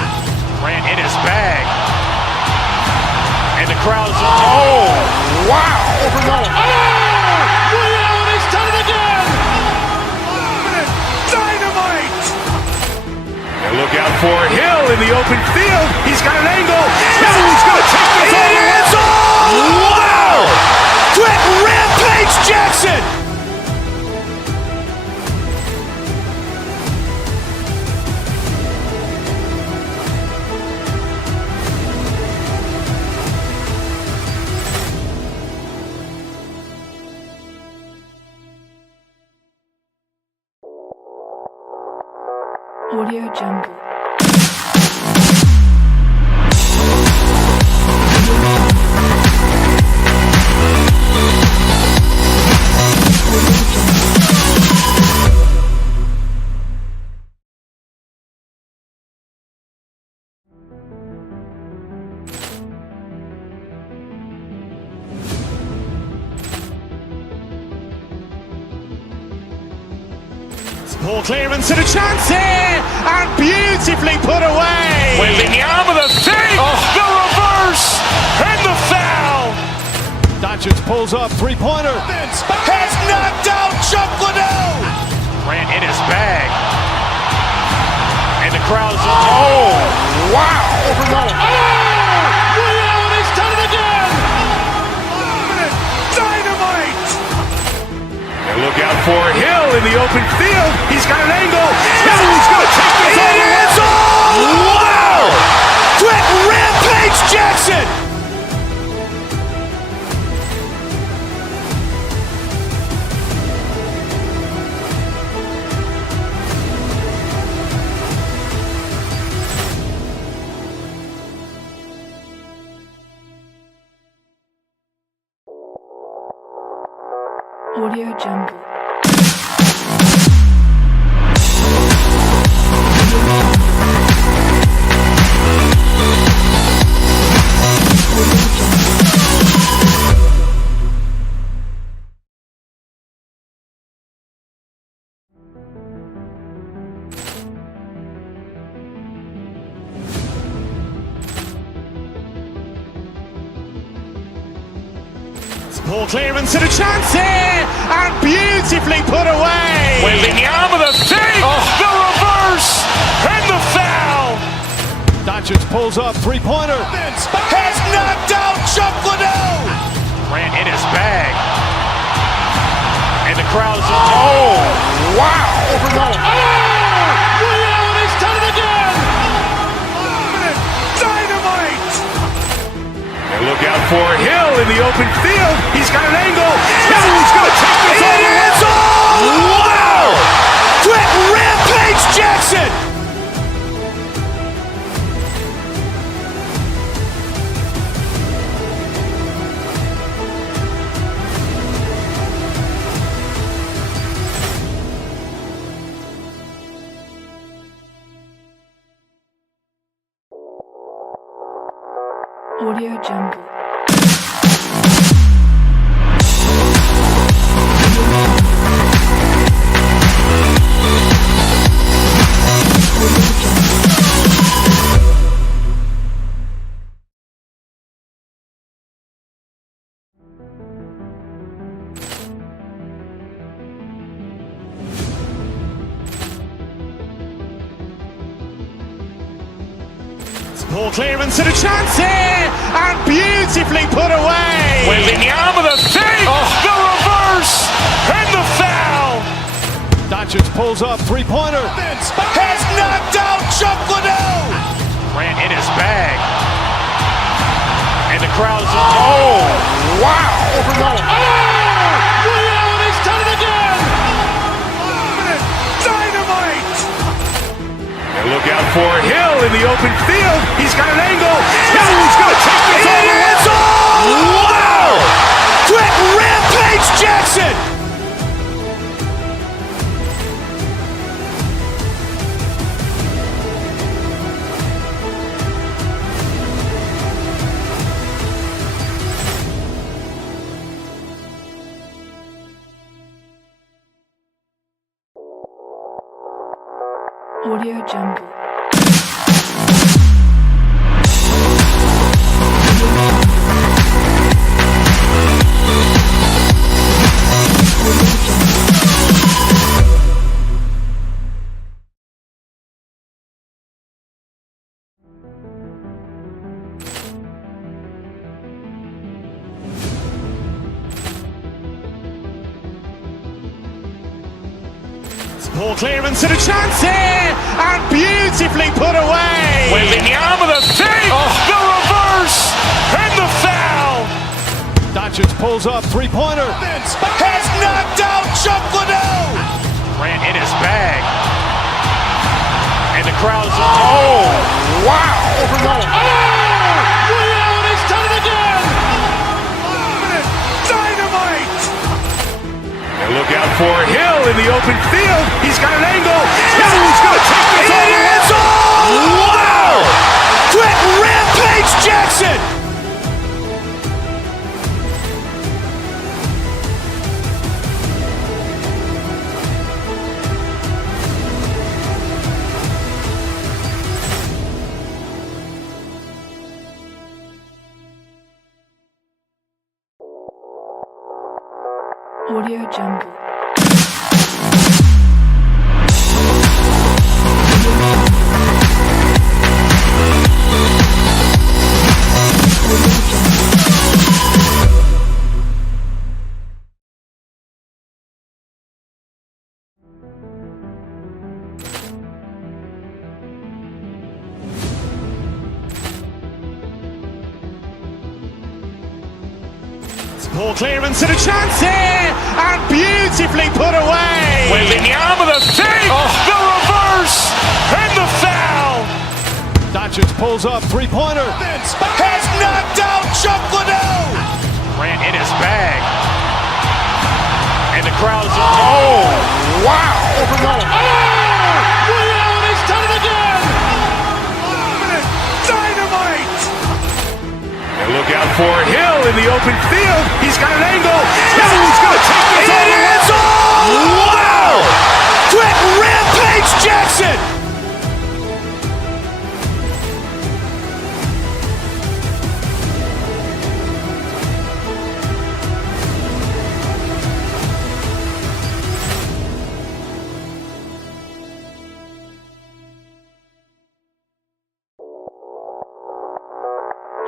Ran in his bag. And the crowd is, oh, wow. William has done it again. Dynamite. And look out for Hill in the open field. He's got an angle. He's going to take this all the way. Wow. Quick Rampage Jackson. Audio Jungle. Poor clearance and a chance here, and beautifully put away. Waving the arm of the save, the reverse, and the foul. Doncic pulls up, three-pointer. Has knocked out Chuck Liddell. Ran in his bag. And the crowd is, oh, wow. William has done it again. Dynamite. And look out for Hill in the open field. He's got an angle. He's going to take this all the way. Wow. Quick Rampage Jackson. Audio Jungle. Poor clearance and a chance here, and beautifully put away. Waving the arm of the save, the reverse, and the foul. Doncic pulls up, three-pointer. Has knocked out Chuck Liddell. Ran in his bag. And And the crowd is... Oh, wow! Overruled. He's done it again! Dynamite! And look out for Hill in the open field. He's got an angle. He's going to take this all the way. Wow! Quick Rampage Jackson! Audio Jungle. Poor clearance and a chance here, and beautifully put away. Wembanyama the save, the reverse, and the foul. Doncic pulls up, three-pointer. Has knocked out Chuck Liddell. Grant in his bag. And the crowd is... Oh, wow. Overruled. He's done it again! Dynamite. And look out for Hill in the open field. He's got an angle. He's going to take this all the way. Wow. Quick Rampage Jackson. Audio Jungle. Poor clearance and a chance here, and beautifully put away. Wembanyama the save, the reverse, and the foul. Doncic pulls up, three-pointer. Has knocked out Chuck Liddell. Grant in his bag. And the crowd is... Oh, wow. Overruled. He's done it again! Dynamite. And look out for Hill in the open field. He's got an angle. He's going to take this all the way. Wow. Quick Rampage Jackson. Audio Jungle. Poor clearance and a chance here, and beautifully put away. Wembanyama the save, the reverse, and the foul. Doncic pulls up, three-pointer. Has knocked out Chuck Liddell. Grant in his bag. And the crowd is... Oh, wow. Overruled. He's done it again! Dynamite. And look out for Hill in the open field. He's got an angle. He's going to take this all the way. Wow. Quick Rampage Jackson.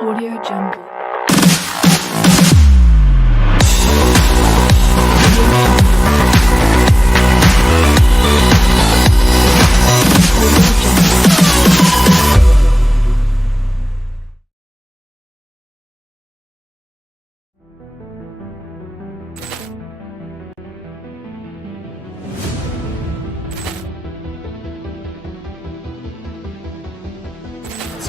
Audio Jungle.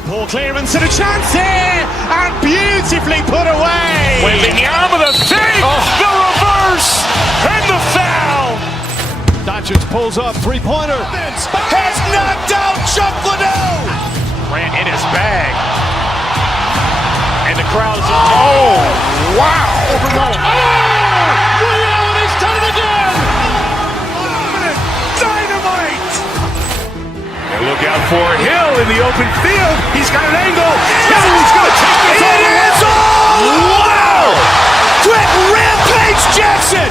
Poor clearance and a chance here, and beautifully put away. Waving the arm of the save, the reverse, and the foul. Doncic pulls up, three-pointer. Has knocked out Chuck Liddell. Grant in his bag. And the crowd's oh, wow. He's done it again! Dynamite. And look out for Hill in the open field. He's got an angle. He's going to take this all the way. Wow! Trent Rampage Jackson.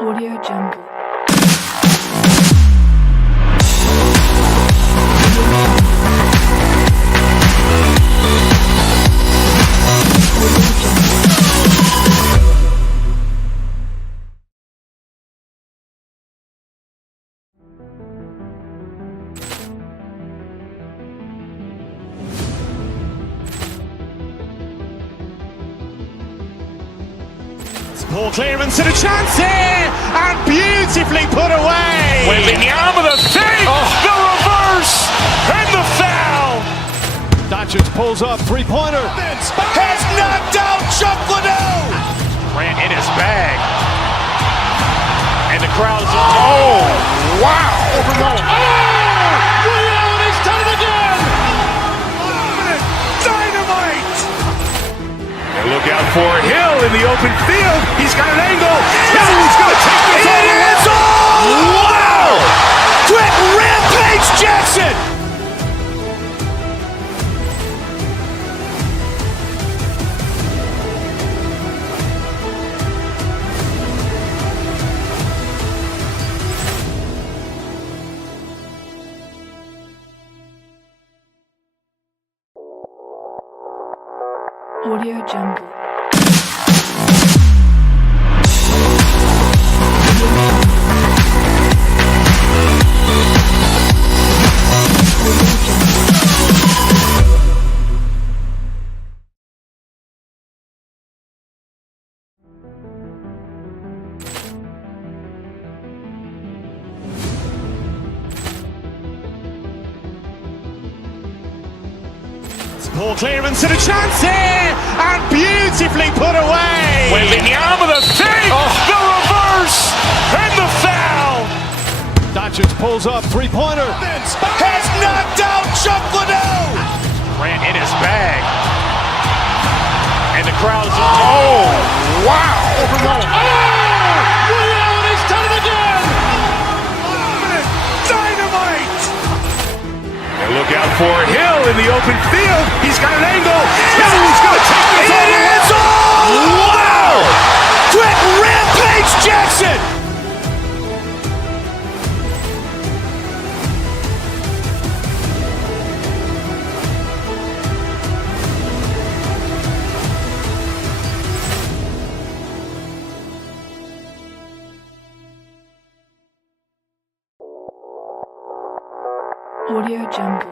Audio Jungle. Poor clearance and a chance here, and beautifully put away. Waving the arm of the save, the reverse, and the foul. Doncic pulls up, three-pointer. Has knocked out Chuck Liddell. Grant in his bag. And the crowd's oh, wow. He's done it again! Dynamite. And look out for Hill in the open field. He's got an angle. He's going to take this all the way. Wow! Trent Rampage Jackson. Audio Jungle. Poor clearance and a chance here, and beautifully put away. Waving the arm of the save, the reverse, and the foul. Doncic pulls up, three-pointer. Has knocked out Chuck Liddell. Grant in his bag. And the crowd's oh, wow. He's done it again! Dynamite. And look out for Hill in the open field. He's got an angle. He's going to take this all the way. Wow! Trent Rampage Jackson. Audio Jungle.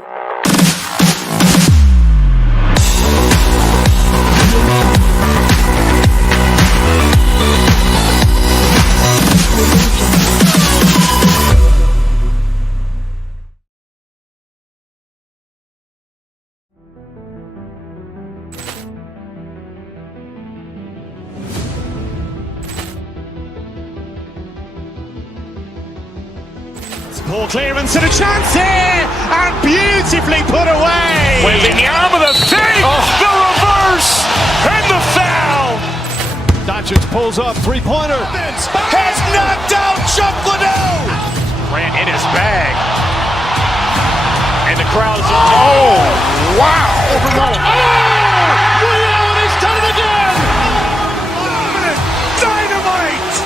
Poor clearance and a chance here, and beautifully put away. Waving the arm of the save, the reverse, and the foul. Doncic pulls up, three-pointer. Has knocked out Chuck Liddell. Grant in his bag. And the crowd's oh, wow. He's done it again! Dynamite.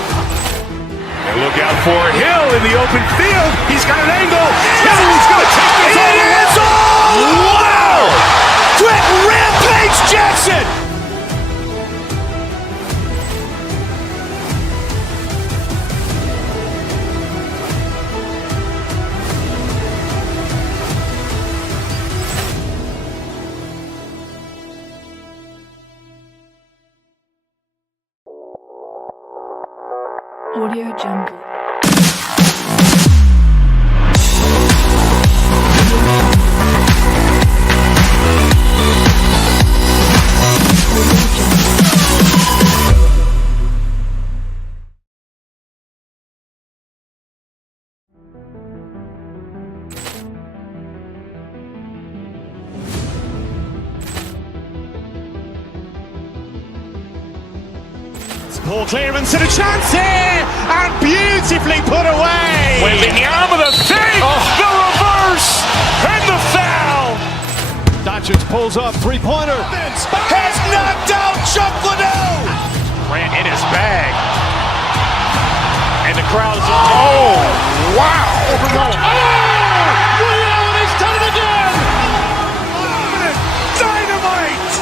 And look out for Hill in the open field. He's got an angle. He's going to take this all the way. Wow! Trent Rampage Jackson. Audio Jungle. Poor clearance and a chance here, and beautifully put away. With the arm of the fake, the reverse, and the foul. Doncic pulls up, three-pointer. Has knocked out Chuck Liddell. Grant in his bag. And the crowd is, oh, wow. Allen has done it again. Dynamite.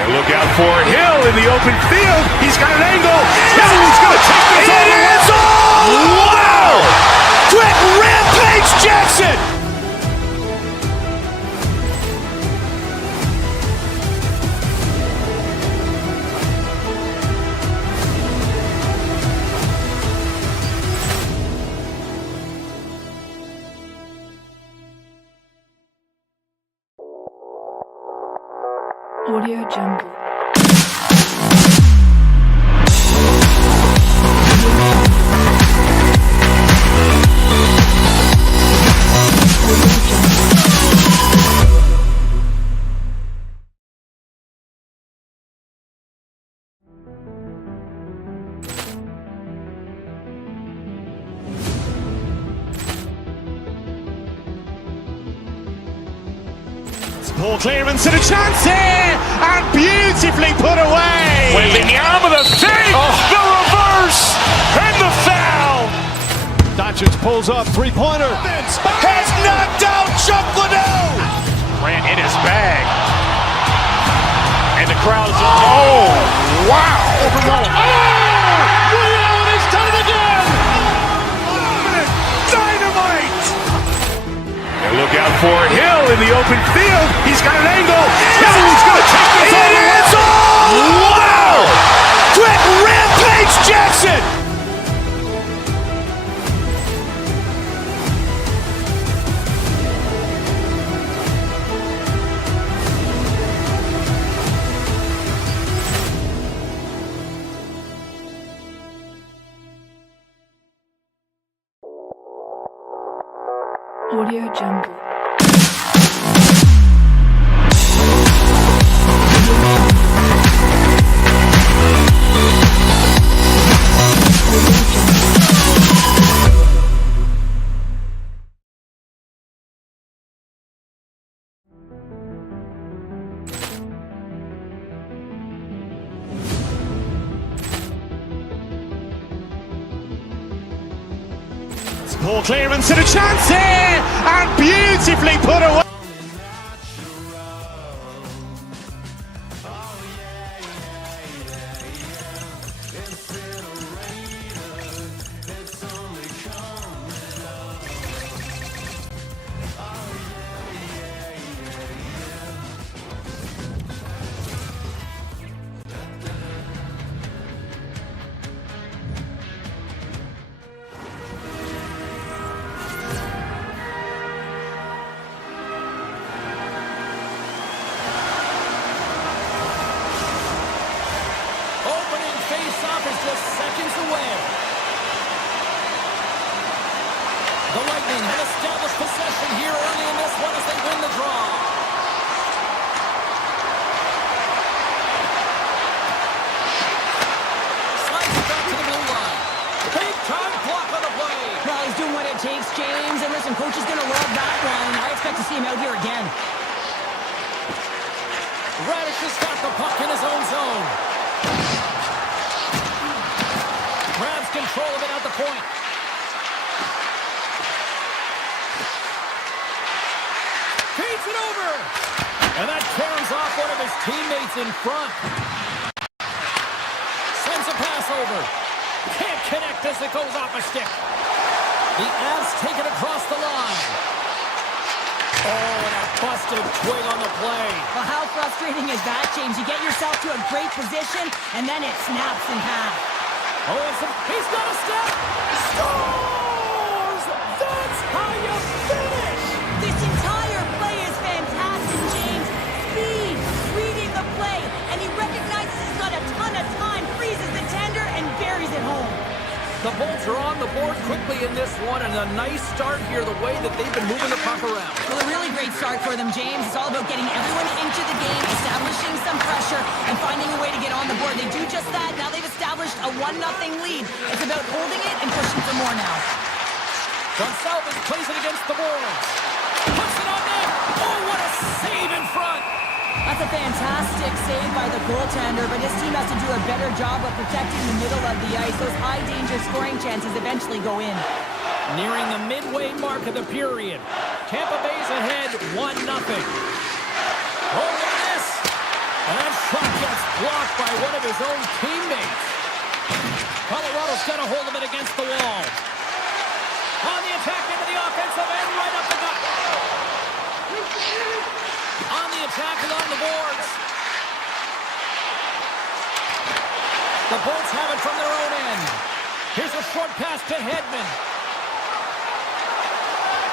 And look out for Hill in the open field. He's got an angle. He's going to take this all the way. Wow. Quick Rampage Jackson. Audio Jungle. Poor clearance and a chance here, and beautifully put away. With the arm of the fake, the reverse, and the foul. Doncic pulls up, three-pointer. Has knocked out Chuck Liddell. Grant in his bag. And the crowd is, oh, wow. Allen has done it again. Dynamite. And look out for Hill in the open field. He's got an angle. He's going to take this all the way. Wow. Quick Rampage Jackson. Audio Jungle. Poor clearance and a chance here, and beautifully put away. Face-off is just seconds away. The Lightning have established possession here early in this one as they win the draw. Slides it back to the blue line. Big-time block on the play. Well, he's doing what it takes, James. And listen, coach is going to love that one. I expect to see him out here again. Radish has got the puck in his own zone. Grabs control of it at the point. Feeds it over. And that tears off one of his teammates in front. Sends a pass over. Can't connect as it goes off a stick. The Avs take it across the line. Oh, and a busted twig on the play. Well, how frustrating is that, James? You get yourself to a great position, and then it snaps in half. He's got a step. Scores! That's how you finish! This entire play is fantastic, James. Speed, reading the play, and he recognizes he's got a ton of time, freezes the tender, and buries it home. The Bolts are on the board quickly in this one, and a nice start here, the way that they've been moving the puck around. Well, a really great start for them, James. It's all about getting everyone into the game, establishing some pressure, and finding a way to get on the board. They do just that. Now they've established a 1-0 lead. It's about holding it and pushing for more now. Gonsalves plays it against the boards. Puts it on net. Oh, what a save in front. That's a fantastic save by the goaltender, but his team has to do a better job of protecting the middle of the ice. Those high-danger scoring chances eventually go in. Nearing the midway mark of the period. Tampa Bay's ahead 1-0. Oh, look at this. And that shot gets blocked by one of his own teammates. Colorado's got a hold of it against the wall. On the attack into the offensive end, right up the gut. On the attack along the boards. The Bolts have it from their own end. Here's a short pass to Edmont.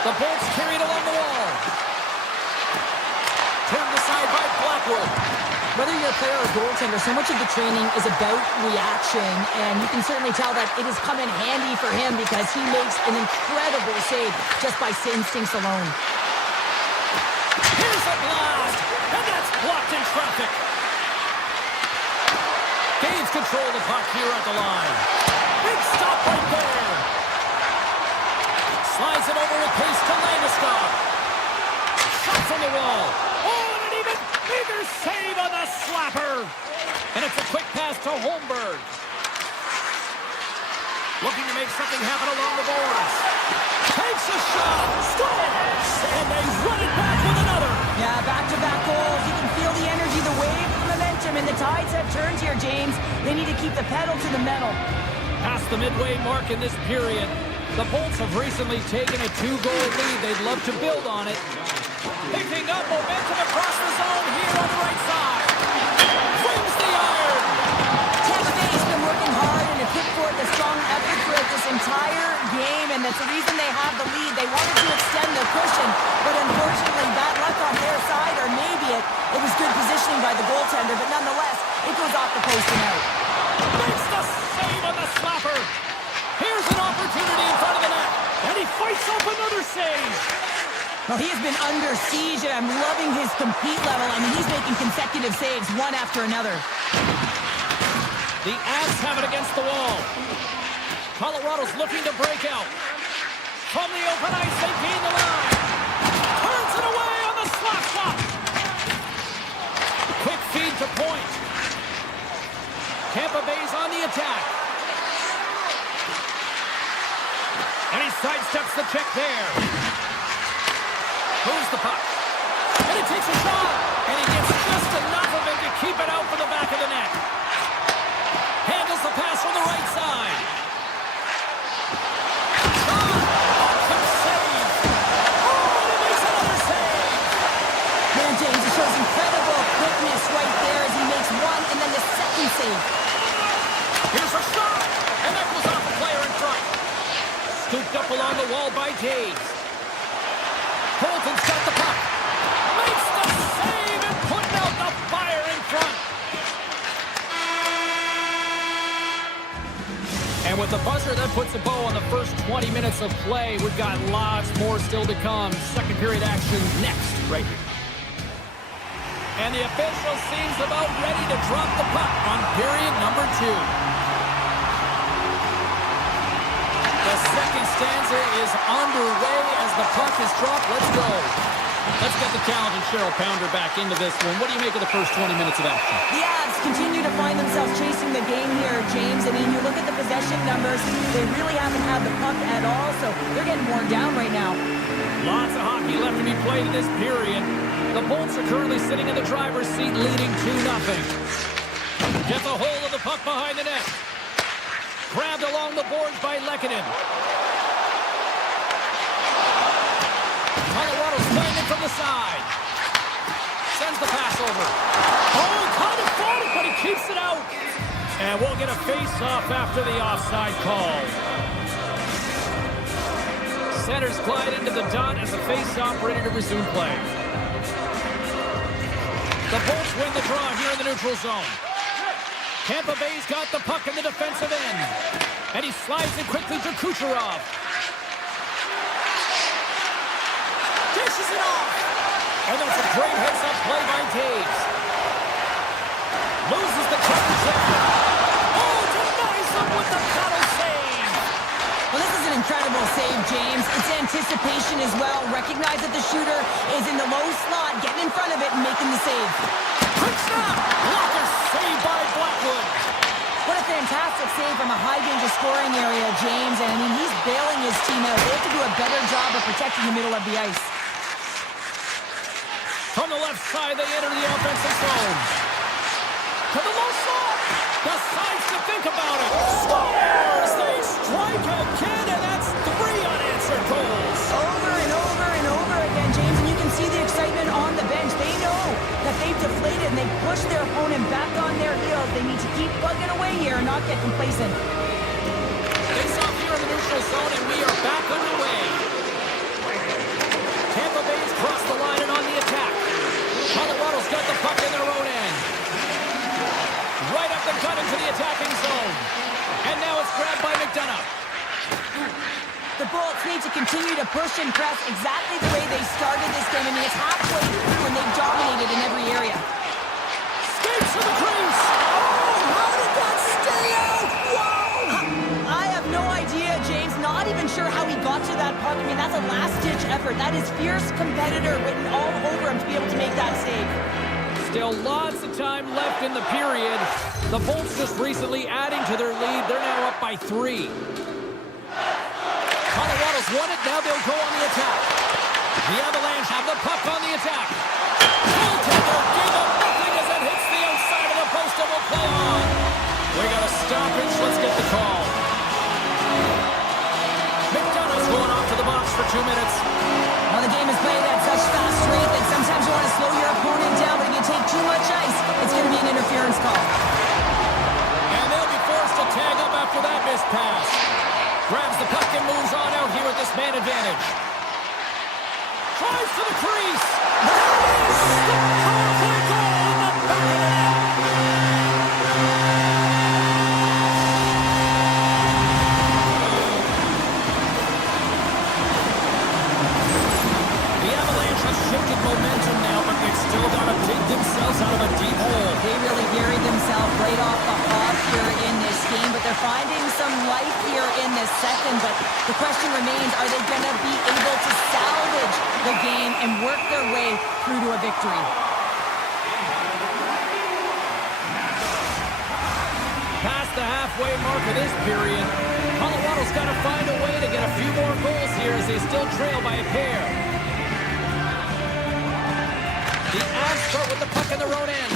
The Bolts carried along the wall. Turned aside by Blackwood. Whether you're a player or goaltender, so much of the training is about reaction, and you can certainly tell that it has come in handy for him because he makes an incredible save just by instincts alone. Here's a blast, and that's blocked in traffic. Gains control of the puck here at the line. Big stop right there. Slides it over with pace to Landeskog. Shot from the wall. Oh, and an even bigger save on the slapper. And it's a quick pass to Holmberg. Looking to make something happen along the boards. Takes a shot. Scores! And they run it back with another. Yeah, back-to-back goals. You can feel the energy, the wave, the momentum, and the tides have turned here, James. They need to keep the pedal to the metal. Past the midway mark in this period, the Bolts have recently taken a 2-goal lead. They'd love to build on it. Picking up momentum across the zone here on the right side. Flings the iron. Tampa Bay has been working hard and have put forth a strong effort throughout this entire game, and that's the reason they have the lead. They wanted to extend their cushion, but unfortunately bad luck on their side, or maybe it was good positioning by the goaltender, but nonetheless, it goes off the post and out. Makes the save on the slapper. Here's an opportunity in front of the net, and he fights up another save. Well, he has been under siege, and I'm loving his compete level. I mean, he's making consecutive saves, one after another. The Avs have it against the wall. Colorado's looking to break out. From the open ice, they gain the line. Turns it away on the slap shot. Quick feed to point. Tampa Bay's on the attack. And he sidesteps the check there. Moves the puck. And he takes a shot. And he gets just enough of it to keep it out from the back of the net. Handles the pass from the right side. Shot. Oh, quick save. Oh, and he makes another save. Man, James, it shows incredible quickness right there as he makes one and then the second save. Here's a shot. And that goes off the player in front. Scooped up along the wall by Taves. Colton's got the puck. Makes the save and putting out the fire in front. And with the buzzer, that puts a bow on the first 20 minutes of play. We've got lots more still to come. Second period action next, right here. And the official seems about ready to drop the puck on period number 2. The second stanza is underway as the puck is dropped. Let's go. Let's get the talented Cheryl Pounder back into this one. What do you make of the first 20 minutes of action? The Avs continue to find themselves chasing the game here, James. I mean, you look at the possession numbers, they really haven't had the puck at all, so they're getting worn down right now. Lots of hockey left to be played in this period. The Bolts are currently sitting in the driver's seat, leading 2-0. Gets a hold of the puck behind the net. Grabbed along the boards by Lehkonen. Colorado's playing it from the side. Sends the pass over. Oh, he caught it, but he keeps it out. And we'll get a face-off after the offside call. Centers glide into the dot as the face-off ready to resume play. The Bolts win the draw here in the neutral zone. Tampa Bay's got the puck in the defensive end. And he slides it quickly to Kucherov. Dishes it off. And that's a great heads-up play by Taves. Loses the coverage there. Oh, denies him with the paddle save. Well, this is an incredible save, James. It's anticipation as well. Recognize that the shooter is in the low slot, getting in front of it and making the save. Quick snap. Blocker save by Blackwood. What a fantastic save from a high-danger scoring area, James. And, I mean, he's bailing his team out. They have to do a better job of protecting the middle of the ice. From the left side, they enter the offensive zone. To the low slot. Decides to think about it. Scores! They strike again, and that's 3 unanswered goals. Over and over and over again, James. And you can see the excitement on the bench. They know that they've deflated and they push their opponent back on their heels. They need to keep plugging away here and not get complacent. Face off here in the neutral zone, and we are back underway. Tampa Bay's crossed the line and on the attack. Colorado's got the puck in their own end. Right up the gut into the attacking zone. And now it's grabbed by McDonough. The Bolts need to continue to push and press exactly the way they started this game. I mean, it's halfway through and they've dominated in every area. Skates to the crease. Oh, how did that stay out? Wow! I have no idea, James. Not even sure how he got to that puck. I mean, that's a last-ditch effort. That is fierce competitor written all over him to be able to make that save. Still lots of time left in the period. The Bolts just recently adding to their lead. They're now up by 3. Colorado's won it. Now they'll go on the attack. The Avalanche have the puck on the attack. Goaltender gave up nothing as it hits the outside of the post and will play on. We got a stoppage. Let's get the call. McDonough's going off to the box for 2 minutes. Well, the game is played at such fast rate that sometimes you want to slow your opponent down, but if you take too much ice, it's going to be an interference call. And they'll be forced to tag up after that missed pass. Grabs the puck and moves on out here with this man advantage. Tries to the crease. There it is! The power play goal in the back of the net. The Avalanche has shifted momentum now, but they've still got to dig themselves out of a deep hole. They really buried themselves right off the hop here in this game, but they're finding some life here in this second. But the question remains, are they going to be able to salvage the game and work their way through to a victory? Past the halfway mark of this period, Colorado's got to find a way to get a few more goals here as they still trail by a pair. The Avs start with the puck in their own end.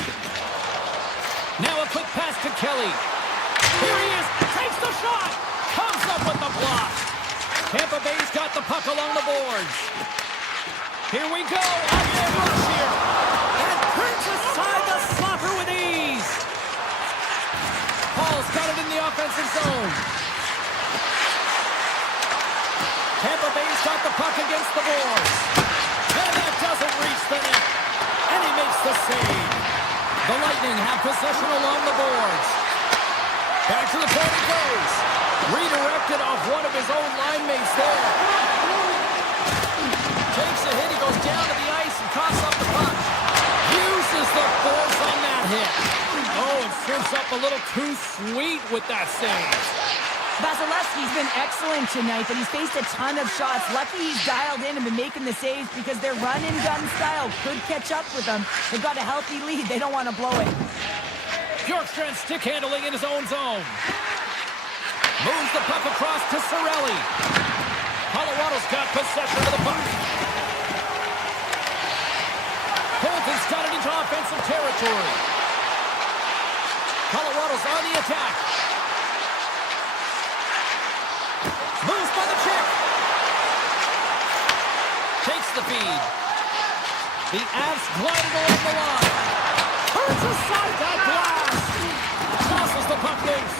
Now a quick pass to Kelly. Here he is, takes the shot, comes up with the block. Tampa Bay's got the puck along the boards. Here we go, again rush here. And turns aside the slapper with ease. Paul's got it in the offensive zone. Tampa Bay's got the puck against the boards. And that doesn't reach the net. And he makes the save. The Lightning have possession along the boards. Back to the point it goes. Redirected off one of his own line mates there. Takes a hit, he goes down to the ice and coughs up the puck. Uses the force on that hit. Oh, and surfs up a little too sweet with that save. Vasilevsky's been excellent tonight, but he's faced a ton of shots. Lucky he's dialed in and been making the saves because their run-and-gun style could catch up with them. They've got a healthy lead. They don't want to blow it. Bjorkstrand stick handling in his own zone. Moves the puck across to Cirelli. Colorado's got possession of the puck. Holton's got it into offensive territory. Colorado's on the attack. Moves by the check. Takes the feed. The Avs gliding along the line. Turns aside that blast. Tosses the puck loose.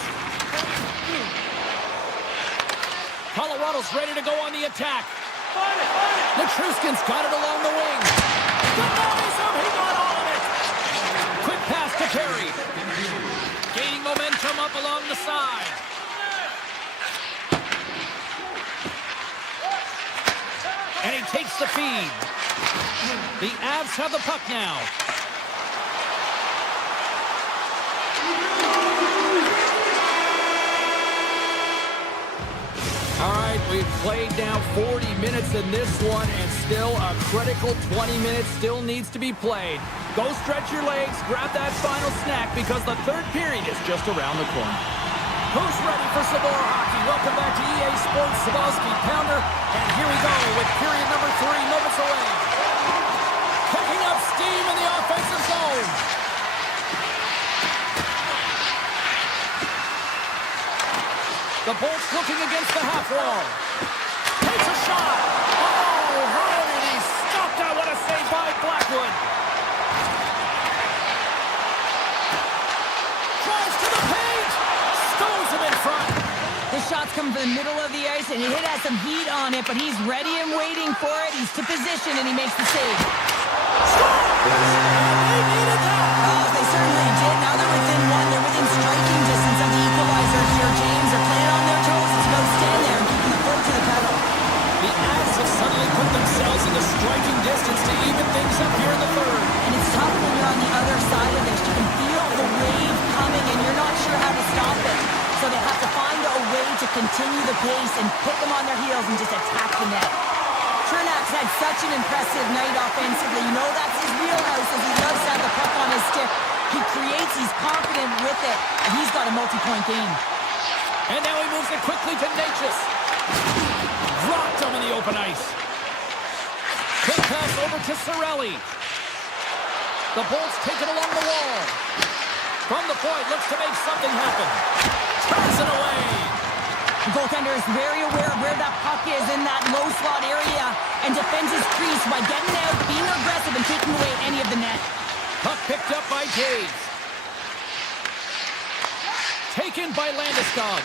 Colorado's ready to go on the attack. Nichushkin's got it along the wing. Good he got all of it. Quick pass to Perry. Gaining momentum up along the side. And he takes the feed. The Avs have the puck now. All right, we've played now 40 minutes in this one, and still a critical 20 minutes still needs to be played. Go stretch your legs, grab that final snack, because the third period is just around the corner. Who's ready for some more hockey? Welcome back to EA Sports Zabowski Pounder, and here we go with period number 3 moments away. Picking up steam in the offensive zone. The Bolts looking against the half wall. Takes a shot. Oh, how did he stop that? What a save by Blackwood. Drives to the paint. Stones him in front. The shot's come from the middle of the ice, and it has some heat on it, but he's ready and waiting for it. He's to position, and he makes the save. They needed that. Oh, they certainly did. Now they're within one. They're within striking distance of the equalizer here, James. They're playing on their toes. It's about to stand there and keeping the foot to the pedal. The Avs have suddenly put themselves into striking distance to even things up here in the third. And it's tough when you're on the other side of this. You can feel the wave coming, and you're not sure how to stop it. So they have to find a way to continue the pace and put them on their heels and just attack the net. Chernak's had such an impressive night offensively. You know that's his wheelhouse, as he loves to have the puck on his stick. He creates, he's confident with it, and he's got a multi-point game. And now he moves it quickly to Natchez. Dropped him on the open ice. Quick pass over to Cirelli. The Bolts take it along the wall. From the point, looks to make something happen. Turns it away. The goaltender is very aware of where that puck is in that low slot area and defends his crease by getting out, being aggressive, and taking away any of the net. Puck picked up by Taves. Taken by Landeskog.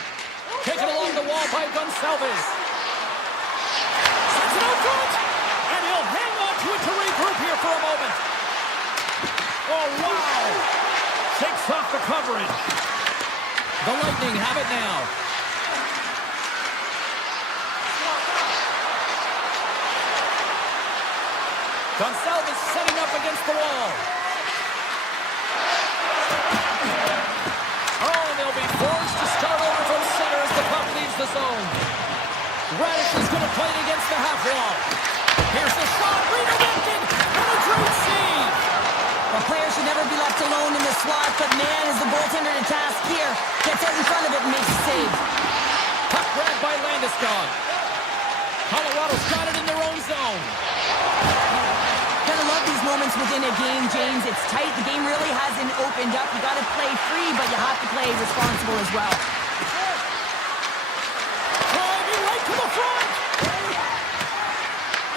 Taken along the wall by Gonsalves. Sends it out front. And he'll hang on to it to regroup here for a moment. Oh, wow. Shakes off the coverage. The Lightning have it now. Gonsalves setting up against the wall. Oh, and they'll be forced to start over from center as the puck leaves the zone. Radish is going to play it against the half wall. Here's the shot, redirected, and a great save. A player should never be left alone in the slot, but man, is the goaltender to task here. Gets out in front of it and makes a save. Puck grabbed by Landeskog. Colorado's got it in their own zone. Gotta love these moments within a game, James. It's tight. The game really hasn't opened up. You gotta play free, but you have to play responsible as well. Driving right to the front.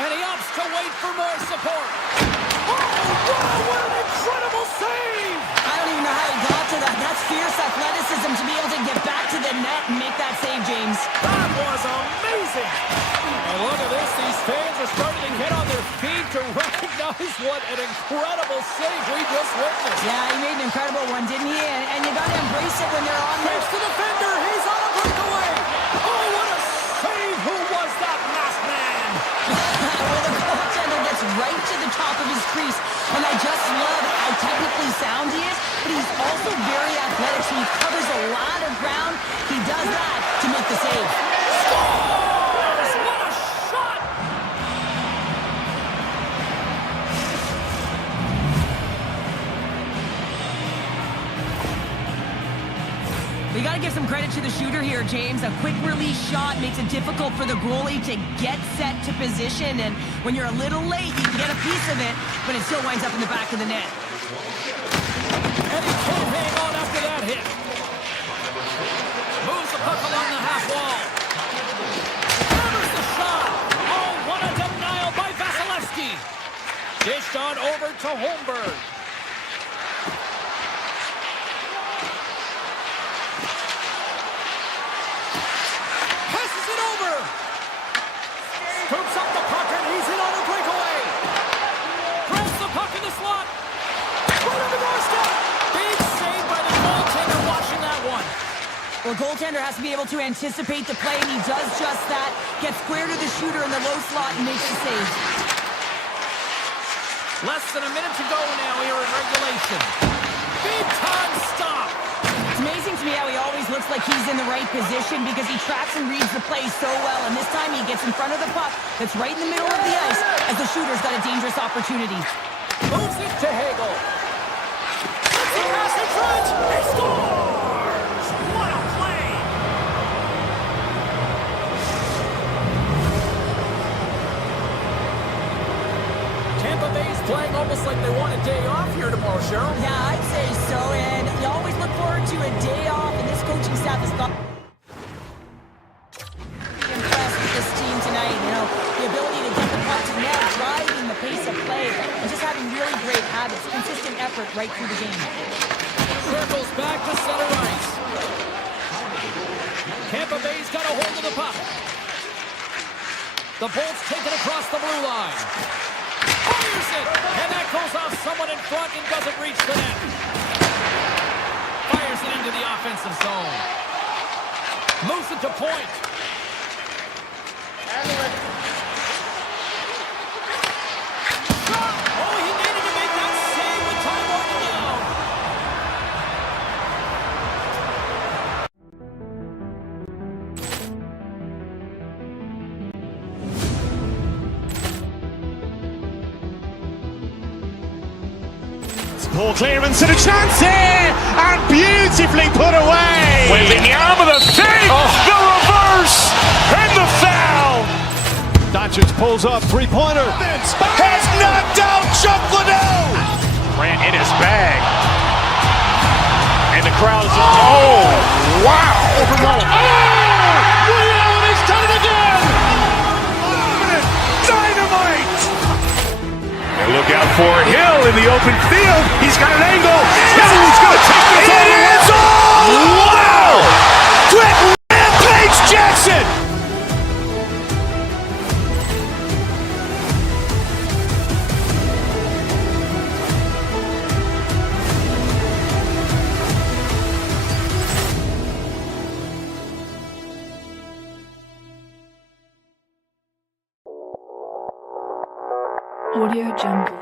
And he opts to wait for more support. Oh, wow, what an incredible save! I don't even know how he got to that. That's fierce athleticism to be able to get back to the net and make that save, James. That was amazing! And look at this, these fans are starting to get on their feet to recognize what an incredible save we just witnessed. Yeah, he made an incredible one, didn't he? And you gotta embrace it when they're on there. Takes the defender, he's on a breakaway! Oh, what a save! Who was that masked man? Well, the goaltender gets right to the top of his crease, and I just love how technically sound he is, but he's also very athletic, so he covers a lot of ground. He does that to make the save. Scores! What a shot! We got to give some credit to the shooter here, James. A quick release shot makes it difficult for the goalie to get set to position, and when you're a little late, you can get a piece of it, but it still winds up in the back of the net. And he can't hang on after that hit. Moves the puck along the half wall. Hammers the shot. Oh, what a denial by Vasilevsky. Dished on over to Holmberg. scoops up the puck and he's in on a breakaway. Grabs the puck in the slot. Right on the doorstep. Big save by the goaltender watching that one. Well, goaltender has to be able to anticipate the play, and he does just that. Gets square to the shooter in the low slot and makes the save. Less than a minute to go now here in regulation. Big time stop. It's amazing to me how he always looks like he's in the right position because he tracks and reads the play so well, and this time he gets in front of the puck that's right in the middle of the ice as the shooter's got a dangerous opportunity. Moves it to Hagel. Puts it past in front. He scores! What a play! Tampa Bay's playing almost like they want a day off here tomorrow, Cheryl. Yeah, I'd say so, and you always look forward to a day off, and this coaching staff is not impressed with this team tonight. You know, the ability to get the puck to net, driving the pace of play, and just having really great habits, consistent effort right through the game. Circles back to center ice. Tampa Bay's got a hold of the puck. The Bolts take it across the blue line. Fires it! And that goes off someone in front and doesn't reach the net. Fires it into the offensive zone. Moves it to point. Oh, he needed to make that save with time running down. Poor clearance and a chance here, and beautifully put away. Waving the arm of the fake, the reverse, and the foul. Doncic pulls up, three-pointer. Has knocked out Chuck Liddell. Ran in his bag. And the crowd is, oh, wow. Overrun. William has done it again! Dynamite. And look out for Hill in the open field. He's got an angle. He's going to take this all the way. Wow. Quick rampage Jackson. Audio Jungle.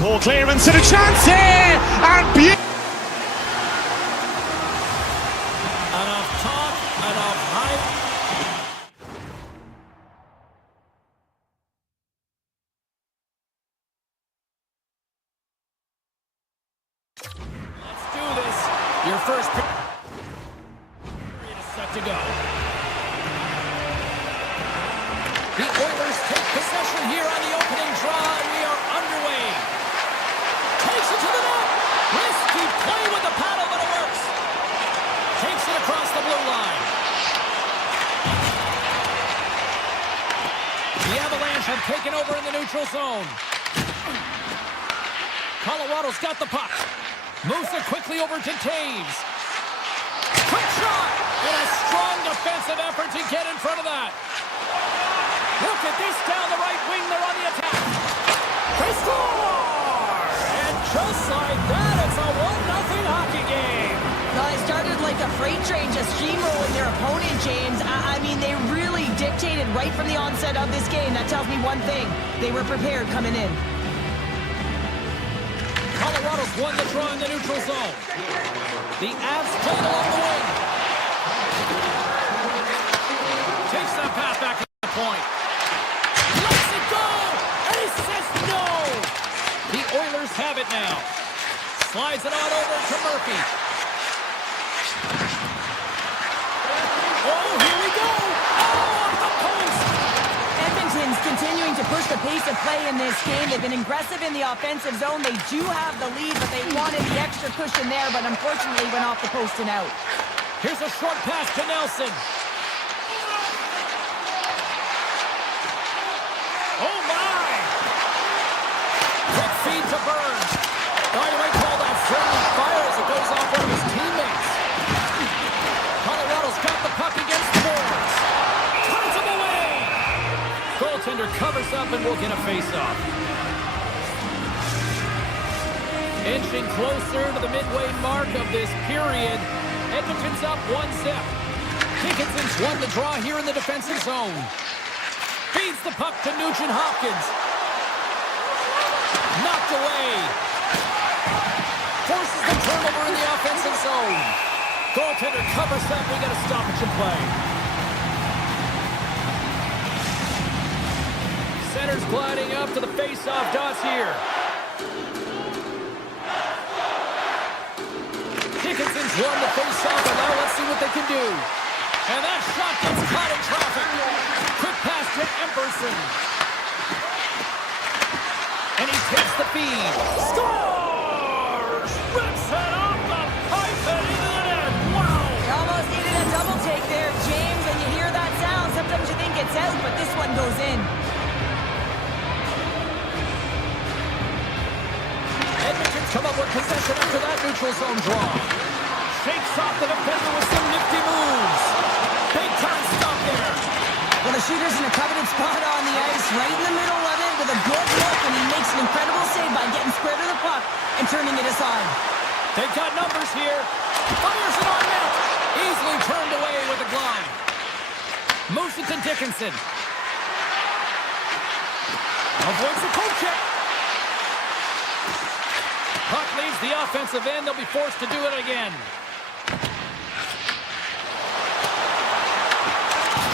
Poor clearance and a chance here, and Enough talk, enough hype. Let's do this. Your first period is set to go. The Oilers take possession here on the opening draw, and we are underway. Takes it to the net. Risky play with the paddle, but it works. Takes it across the blue line. The Avalanche have taken over in the neutral zone. Colorado's got the puck. Moves it quickly over to Taves. Quick shot! And a strong defensive effort to get in front of that. Look at this down the right wing. They're on the attack. They score! And just like that, it's a 1-0 hockey game. Well, it started like a freight train just steamrolling their opponent, James. I mean, they really dictated right from the onset of this game. That tells me one thing. They were prepared coming in. Colorado's won the draw in the neutral zone. The Avs play along the wing. Takes that pass back to the point. Lets it go! And he says no! The Oilers have it now. Slides it on over to Murphy. Oh, here we go! Oh, off the post! Edmonton's continuing to push the pace of play in this game. They've been aggressive in the offensive zone. They do have the lead, but they wanted the extra cushion there, but unfortunately went off the post and out. Here's a short pass to Nelson. Oh, my! Quick feed to Burns. You might call that friendly fire as it goes off one of his teammates. Colorado's got the puck against the boards. Turns him away! Goaltender covers up and will get a face-off. Inching closer to the midway mark of this period. Edmonton's up 1-0. Dickinson's won the draw here in the defensive zone. Feeds the puck to Nugent-Hopkins. Knocked away. Forces the turnover in the offensive zone. Goaltender covers up. We got a stoppage in play. Center's gliding up to the face-off dots here. Dickinson's won the face-off, and now let's see what they can do. And that shot gets caught in traffic. Quick pass to Emberson. And he takes the feed. Scores! Rips it off the pipe and into the net. Wow! You almost needed a double take there, James, and you hear that sound. Sometimes you think it's out, but this one goes in. Edmonton's come up with possession after that neutral zone draw. Shakes off the defender with some nifty moves. Big time stop there. Well, the shooter's in a coveted spot on the ice, right in the middle of it with a good look, and he makes an incredible save by getting square to the puck and turning it aside. They've got numbers here. Fires it on net. Easily turned away with a glide. Moves it to Dickinson. Avoids the poke check. Puck leaves the offensive end. They'll be forced to do it again.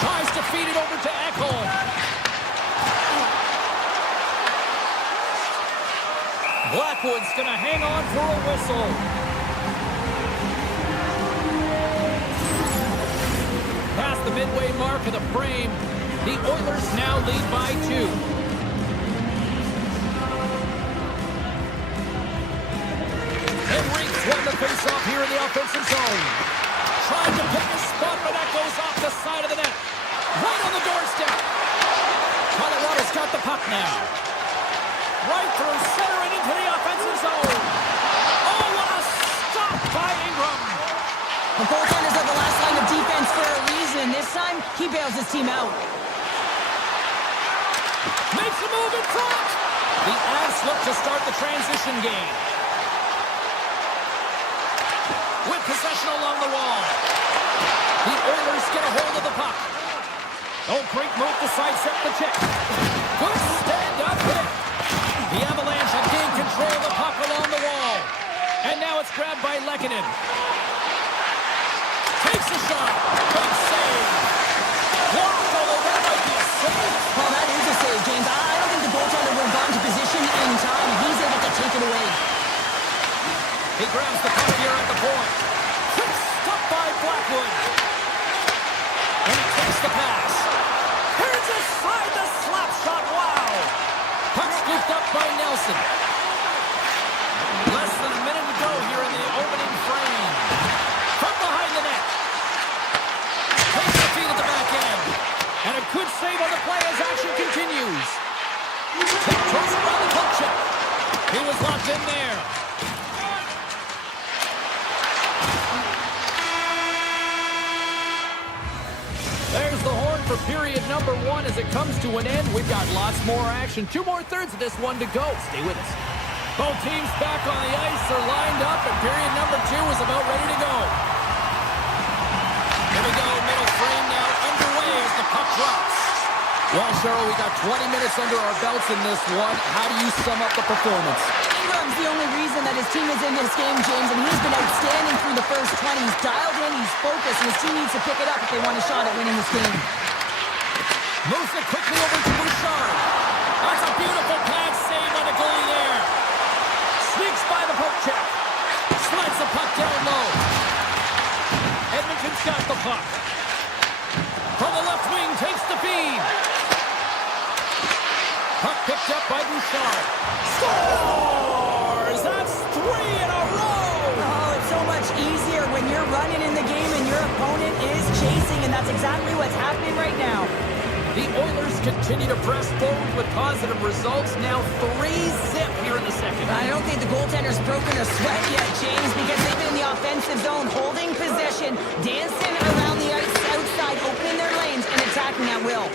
Tries to feed it over to Ekholm. Blackwood's going to hang on for a whistle. Past the midway mark of the frame, the Oilers now lead by 2. Henrique's won the face-off here in the offensive zone. Trying to pick a spot, but that goes off the side of the net. Right on the doorstep. Colorado's got the puck now. Right through center and into the offensive zone. Oh, what a stop by Ingram. The goaltenders are the last line of defense for a reason. This time, he bails his team out. Makes a move in front. The Avs look to start the transition game. With possession along the wall. The Oilers get a hold of the puck. Oh, great move to sidestep the check. Good stand-up hit. The Avalanche have gained control of the puck along the wall. And now it's grabbed by Lehkonen. Takes a shot. Big save. Blocked, although that might be a save. Well, that is a save, James. I don't think the goaltender would have gone to position in time. He's able to take it away. He grabs the puck here at the point. Quick stop by Blackwood. And he takes the pass. Here's aside the slap shot. Wow. Puck scooped up by Nelson. Less than a minute to go here in the opening frame. From behind the net. Takes the feed at the back end. And a good save on the play as action continues. Tiptoes around the puck check. He was locked in there. There's the horn for period number 1 as it comes to an end. We've got lots more action. 2 more thirds of this one to go. Stay with us. Both teams back on the ice. They're lined up, and period number 2 is about ready to go. Here we go. Middle frame now underway as the puck drops. Well, Cheryl, we got 20 minutes under our belts in this one. How do you sum up the performance? Ingram's the only reason that his team is in this game, James, and he's been outstanding through the first 20. He's dialed in, he's focused, and his team needs to pick it up if they want a shot at winning this game. Moves it quickly over to Bouchard. That's a beautiful pad save on the goalie there. Sneaks by the poke check. Slides the puck down low. Edmonton's got the puck. From the left wing, takes the feed. Puck picked up by Bouchard. Scores! That's 3 in a row! Oh, it's so much easier when you're running in the game and your opponent is chasing, and that's exactly what's happening right now. The Oilers continue to press forward with positive results. Now 3-zip here in the second. I don't think the goaltender's broken a sweat yet, James, because they've been in the offensive zone, holding possession, dancing around the ice outside, opening their lanes, and attacking at will.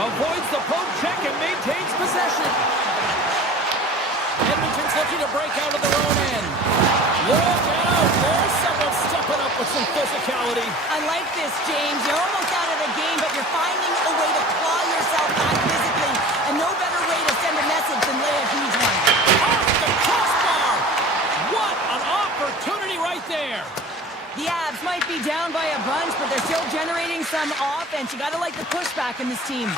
Avoids the poke check and maintains possession. Edmonton's looking to break out of their own end. Look out! There's someone stepping up with some physicality. I like this, James. You're almost out of the game, but you're finding a way to claw yourself back physically, and no better way to send a message than lay a huge one. Off the crossbar! What an opportunity right there! The Avs might be down by a bunch, but they're still generating some offense. You gotta like the pushback in this team.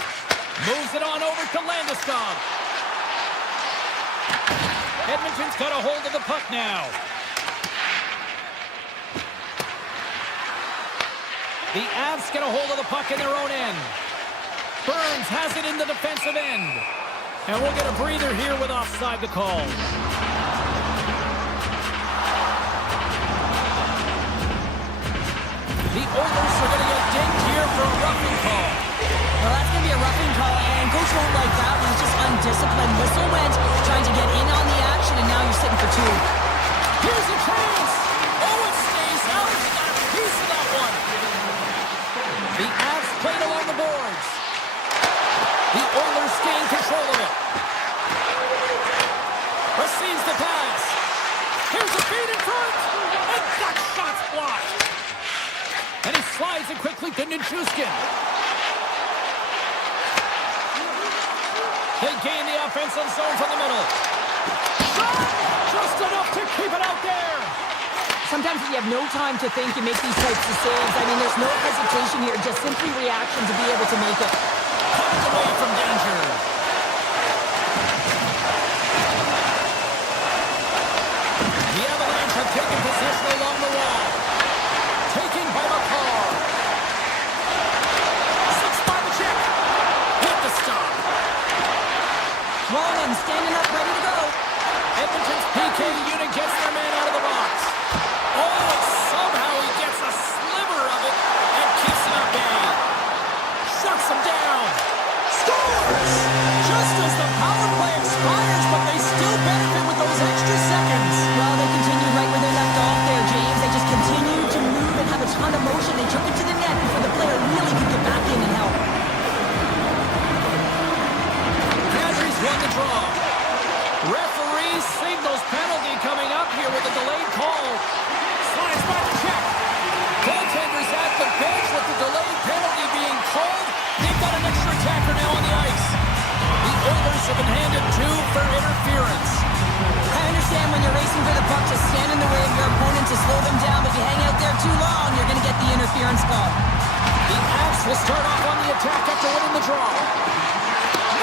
Moves it on over to Landeskog. Edmonton's got a hold of the puck now. The Avs get a hold of the puck in their own end. Burns has it in the defensive end. And we'll get a breather here with offside the call. The Oilers are going to get dinged here for a roughing call. Well, that's going to be a roughing call, and Coach won't like that one. It's just undisciplined. Whistle went, trying to get in on the action, and now you're sitting for 2. Here's a chance. Oh, it stays out. He got a piece of that one. The Avs played along the boards. The Oilers gain control of it. Receives the pass. Here's a feed in front. And that shot's blocked. And he slides it quickly to Nichushkin. They gain the offensive zone from the middle. Shot! Just enough to keep it out there. Sometimes if you have no time to think, you make these types of saves. I mean, there's no hesitation here, just simply reaction to be able to make it. Pucked away from danger. The Avalanche have taken possession along the wall. Taken by McCall. 6 by the check. Hit the stop. Rollin standing up, ready to go. Edmonton's PK unit gets their man out of the box. Oh, somehow he gets a sliver of it and keeps him at bay. Shuts him down. Scores! Just as the power play expires, but they still benefit with those extra seconds. Well, they continue right where they left off there, James. They just continue to move and have a ton of motion. They took it to the net before the player really could get back in and help. Kadri's won the draw. Referee signals penalty coming up here with a delayed call. Slides by the check. Goaltenders at the bench with the delayed penalty being called. They've got an extra attacker now on the ice. The Oilers have been handed 2 for interference. I understand when you're racing for the puck to stand in the way of your opponent to slow them down, but if you hang out there too long, you're going to get the interference call. The Avs will start off on the attack after winning the draw.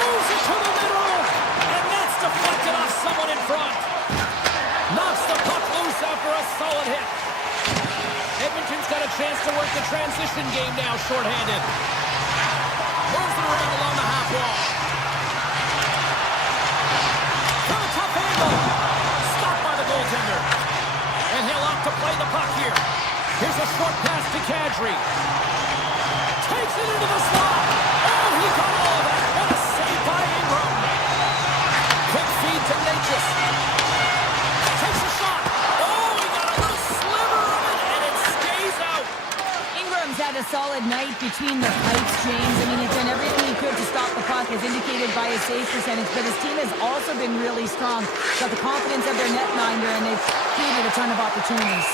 Moves it to the middle, and that's deflected off someone in front. Knocks the puck loose after a solid hit. Edmonton's got a chance to work the transition game now, shorthanded. Moves it around along the half wall. From a tough angle. Stopped by the goaltender. And he'll opt to play the puck here. Here's a short pass to Kadri. Takes it into the slot. Oh, he got all of that. What a save by Ingram. Quick feed to Natchez. Takes a shot. Oh, he got a little sliver of it, and it stays out. Ingram's had a solid night between the pipes, James. I mean, he's done everything he could to stop the puck, as indicated by his save percentage, but his team has also been really strong. Got the confidence of their netminder, and they've created a ton of opportunities.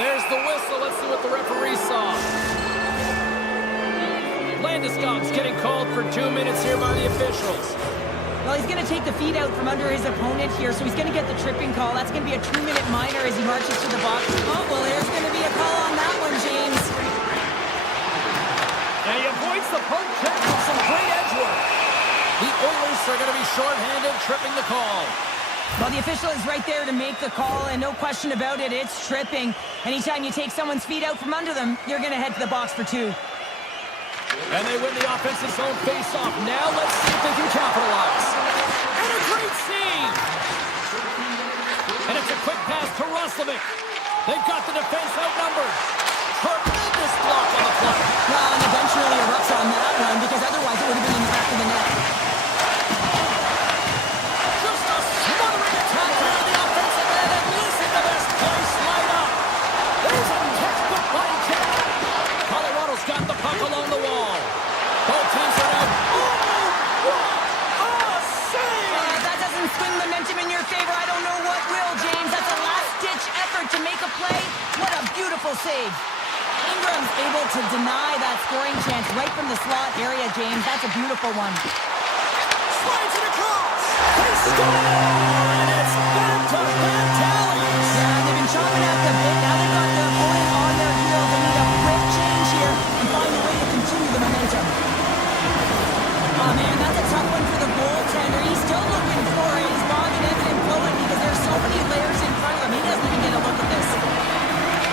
There's the whistle. Let's see what the referee saw. Landeskog's getting called for 2 minutes here by the officials. Well, he's going to take the feet out from under his opponent here, so he's going to get the tripping call. That's going to be a 2-minute minor as he marches to the box. Oh, well, there's going to be a call on that one, James. And he avoids the poke check with some great edge work. The Oilers are going to be shorthanded, tripping the call. Well, the official is right there to make the call, and no question about it, it's tripping. Anytime you take someone's feet out from under them, you're going to head to the box for 2. And they win the offensive zone face-off. Now let's see if they can capitalize. outnumbered. Tremendous block on the play. Well, and eventually erupts on that one because otherwise it would have been in the back of the net. Just a smothering attack here in the offensive end, and listen to this place light up. There's a textbook body check. Colorado's got the puck along the wall. Both teams are out. Oh, what a save! That doesn't swing momentum in your favor. I don't know what will, James. That's a last-ditch effort to make a play. What a beautiful save. Ingram's able to deny that scoring chance right from the slot area, James. That's a beautiful one. Slides it across. They score! And it's back to back tallies. Yeah, they've been chopping at the bit. Now they've got their opponent on their heels. They need a quick change here and find a way to continue the momentum. Oh, man, that's a tough one for the goaltender. He's still looking for it. He's bobbing, ebbing, and flowing because there's so many layers in front of him. He doesn't even get a look at this.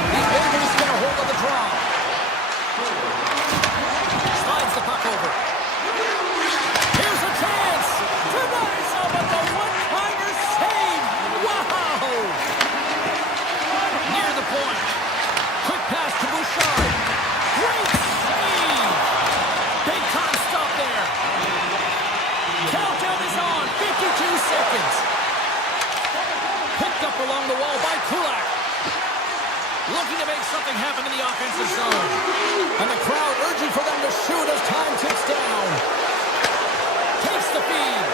The Oilers get a hold of the draw. Slides the puck over. Here's a chance. Denies him, but the one-timer save. Wow! Near the point. Quick pass to Bouchard. Great save. Big time stop there. Countdown is on. 52 seconds. Picked up along the wall by Kulak. Looking to make something happen in the offensive zone. And the crowd urging for them to shoot as time ticks down. Takes the feed.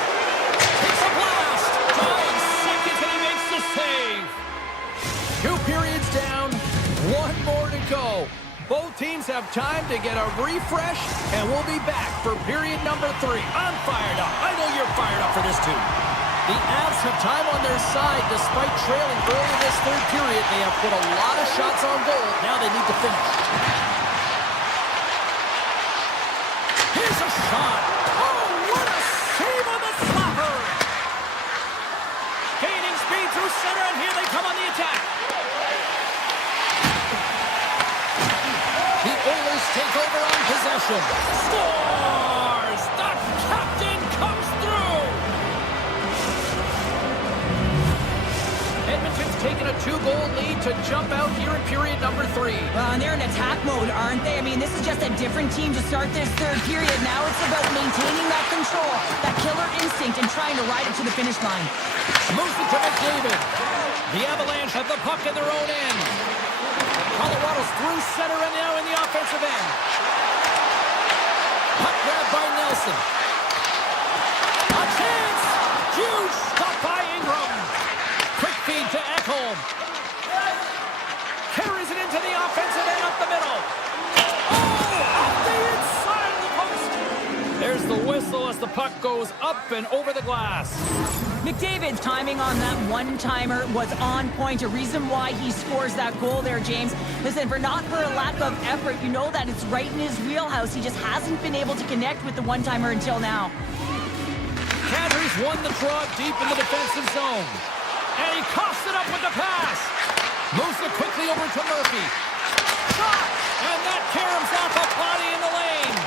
Takes a blast. 5 seconds and he makes the save. 2 periods down. 1 more to go. Both teams have time to get a refresh, and we'll be back for period number 3. I'm fired up. I know you're fired up for this too. The Avs have time on their side. Despite trailing early in this third period, they have put a lot of shots on goal. Now they need to finish. Here's a shot. Oh, what a save on the slapper. Gaining speed through center, and here they come on the attack. The Oilers take over on possession. Scores! The captain comes through! Edmonton's taken a 2-goal lead to jump out here in period number 3. Well, and they're in attack mode, aren't they? I mean, this is just a different team to start this third period. Now it's about maintaining that control, that killer instinct, and trying to ride it to the finish line. Moves it to McDavid. The Avalanche have the puck in their own end. Colorado's through center and now in the offensive end. Puck grab by Nelson. A chance! Huge stop by Ingram. Quick feed to Ekholm. Carries it into the offensive end up the middle. Oh! Up the inside of the post. There's the whistle as the puck goes up and over the glass. McDavid's timing on that one-timer was on point. A reason why he scores that goal there, James. Listen, not for a lack of effort, you know that it's right in his wheelhouse. He just hasn't been able to connect with the one-timer until now. Kadri's won the draw deep in the defensive zone. And he coughs it up with the pass. Moves it quickly over to Murphy. Shot! And that caroms off a body in the lane.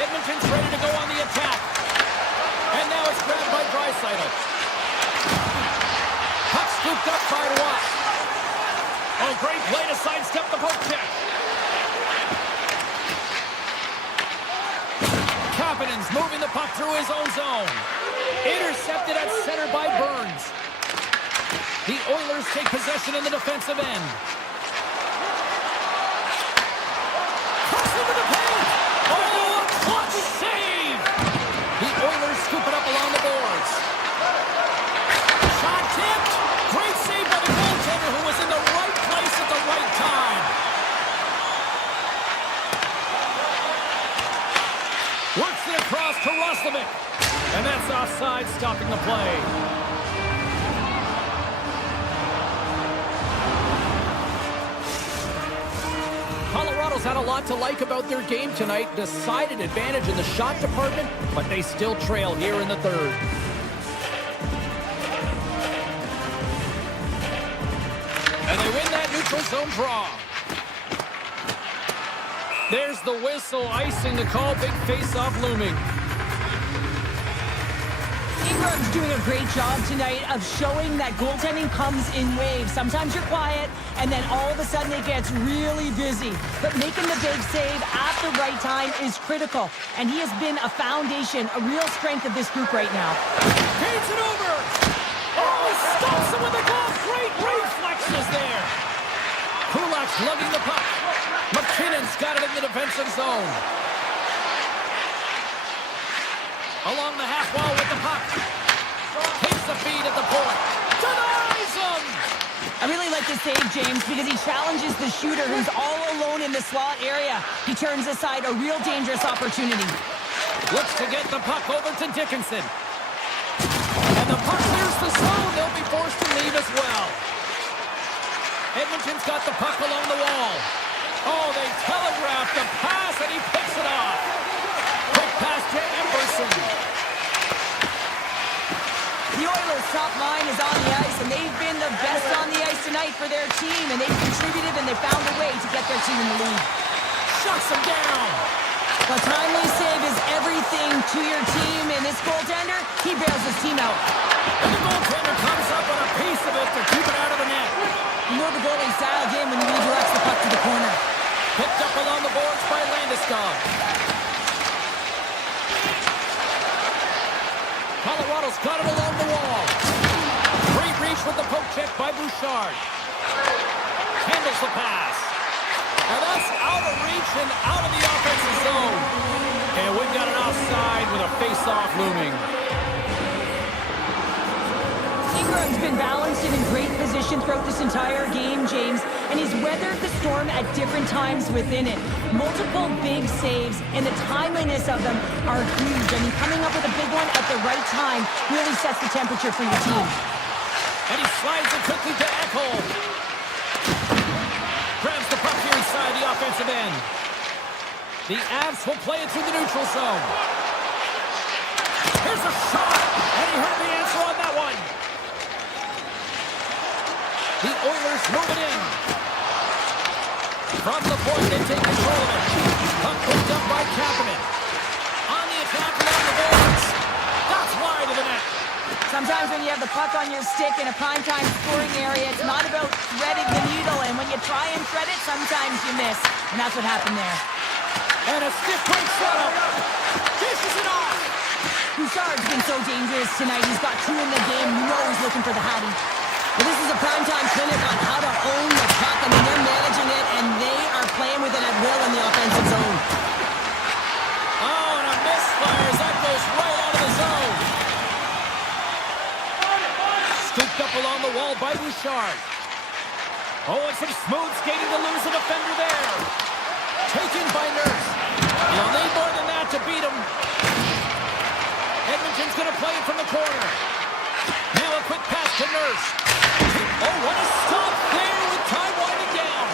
Edmonton's ready to go on the attack. And now it's grabbed by Draisaitl. Puck scooped up by Watt. Oh, great play to sidestep the poke check. Kapanen's moving the puck through his own zone. Intercepted at center by Burns. The Oilers take possession in the defensive end. Cross into the paint. Oh, a clutch save. The Oilers scoop it up along the boards. Shot tipped. Great save by the goaltender who was in the right place at the right time. Works it across to Roslovic. And that's offside, stopping the play. Colorado's had a lot to like about their game tonight. Decided advantage in the shot department, but they still trail here in the third. And they win that neutral zone draw. There's the whistle, icing the call, big face-off looming. Ingram Ingram's doing a great job tonight of showing that goaltending comes in waves. Sometimes you're quiet, and then all of a sudden it gets really busy. But making the big save at the right time is critical, and he has been a foundation, a real strength of this group right now. Feeds it over. Oh, stops him with a glove. Great reflexes there. Kulak's lugging the puck. McKinnon's got it in the defensive zone. Along the half wall with the puck. Takes the feed at the point. Denies him! I really like this save, James, because he challenges the shooter who's all alone in the slot area. He turns aside a real dangerous opportunity. Looks to get the puck over to Dickinson. And the puck clears the zone. They'll be forced to leave as well. Edmonton's got the puck along the wall. Oh, they telegraph the pass, and he picks it off. Quick pass to Emerson. The Oilers' top line is on the ice, and they've been the best on the ice tonight for their team, and they've contributed, and they found a way to get their team in the lead. Shuts him down. A timely save is everything to your team, and this goaltender, he bails his team out. And the goaltender comes up on a piece of it to keep it out of the net. You know the goalie's dialed in when he redirects the puck to the corner. Picked up along the boards by Landeskog. Colorado's got it along the wall. Free reach with the poke check by Bouchard. Handles the pass. And that's out of reach and out of the offensive zone. And we've got an offside with a face-off looming. Ingram's been balanced and in great position throughout this entire game, James, and he's weathered the storm at different times within it. Multiple big saves, and the timeliness of them are huge. I mean, coming up with a big one at the right time really sets the temperature for your team. And he slides it quickly to Ekholm. Grabs the puck here inside the offensive end. The Avs will play it through the neutral zone. Here's a shot, and he heard the answer on that one. The Oilers move it in. From the point, they take control of it. Puck picked up by Kapanen. On the attack along the boards. That's wide of the net. Sometimes when you have the puck on your stick in a primetime scoring area, it's not about threading the needle, and when you try and thread it, sometimes you miss. And that's what happened there. And a stiff break setup. Dishes it off. Bouchard's been so dangerous tonight. He's got two in the game. You know he's looking for the Hattie. Well, this is a primetime clinic on how to own the puck. I mean, they're managing it, and they are playing with it at will in the offensive zone. Oh, and a misfire as that goes right out of the zone. Scooped up along the wall by Bouchard. Oh, and some smooth skating to lose a defender there. Taken by Nurse. You'll need more than that to beat him. Edmonton's going to play it from the corner. Now a quick pass to Nurse. Oh, what a stop there with time winding down.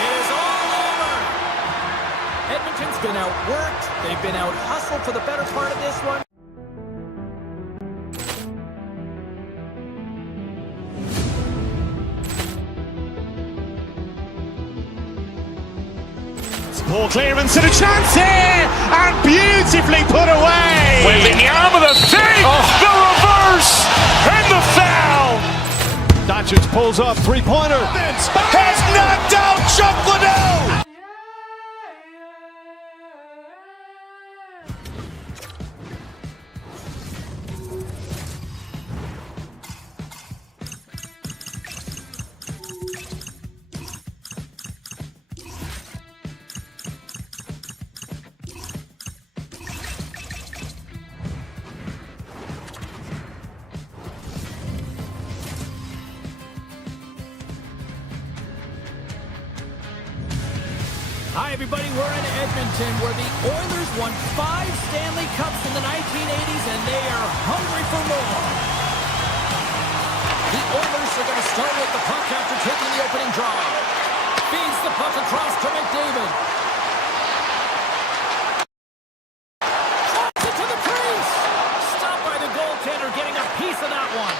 It is all over. Edmonton's been outworked. They've been out-hustled for the better part of this one. Poor clearance and a chance here, and beautifully put away. With the arm of the save, the reverse, and the foul. Doncic pulls up, three-pointer. Has knocked out Chuck Liddell. Hi, everybody. We're in Edmonton, where the Oilers won 5 Stanley Cups in the 1980s, and they are hungry for more. The Oilers are going to start with the puck after taking the opening draw. Feeds the puck across to McDavid. Drops it to the crease. Stopped by the goaltender, getting a piece of that one.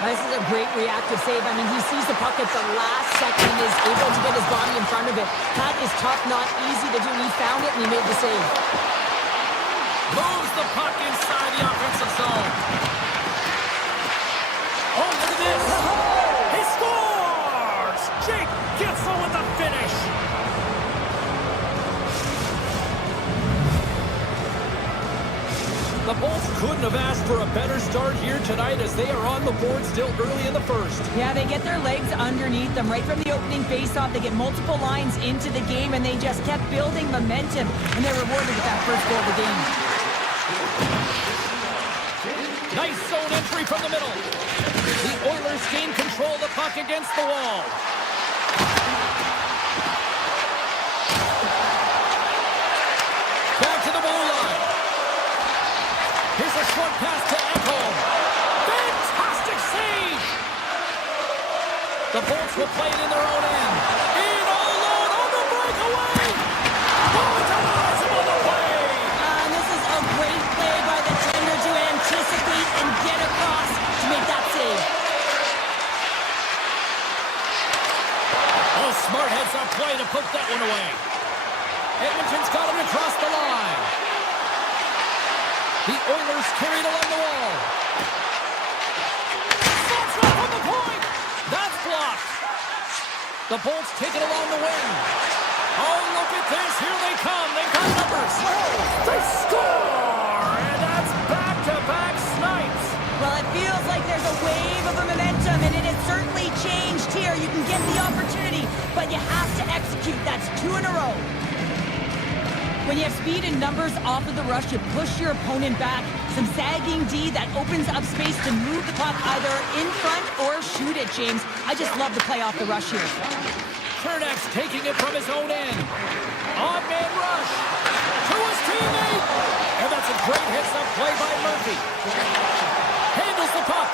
This is a great reactive save. I mean, he sees the puck at the last second and is able to get his body in front of it. That is tough, not easy to do. He found it and he made the save. Moves the puck inside the offensive zone. Bolts couldn't have asked for a better start here tonight as they are on the board still early in the first. Yeah, they get their legs underneath them right from the opening faceoff. They get multiple lines into the game, and they just kept building momentum, and they're rewarded with that first goal of the game. Nice zone entry from the middle. The Oilers gain control of the puck against the wall. Back to the blue line. Here's a short pass to Edmont. Fantastic save! The Bolts will play it in their own end. In all alone on the breakaway! Denies him on the play! This is a great play by the tender to anticipate and get across to make that save. Oh, smart heads-up play to put that one away. Edmonton's got him across the line. The Oilers carried along the wall. Slots right from the point. That's blocked. The Bolts take it along the wing. Oh, look at this. Here they come. They've got numbers. They score! And that's back-to-back snipes. Well, it feels like there's a wave of momentum, and it has certainly changed here. You can get the opportunity, but you have to execute. That's 2 in a row. When you have speed and numbers off of the rush, you push your opponent back. Some sagging D that opens up space to move the puck either in front or shoot it, James. I just love the play off the rush here. Chernak's taking it from his own end. On-man rush to his teammate. And that's a great hits-up play by Murphy. Handles the puck.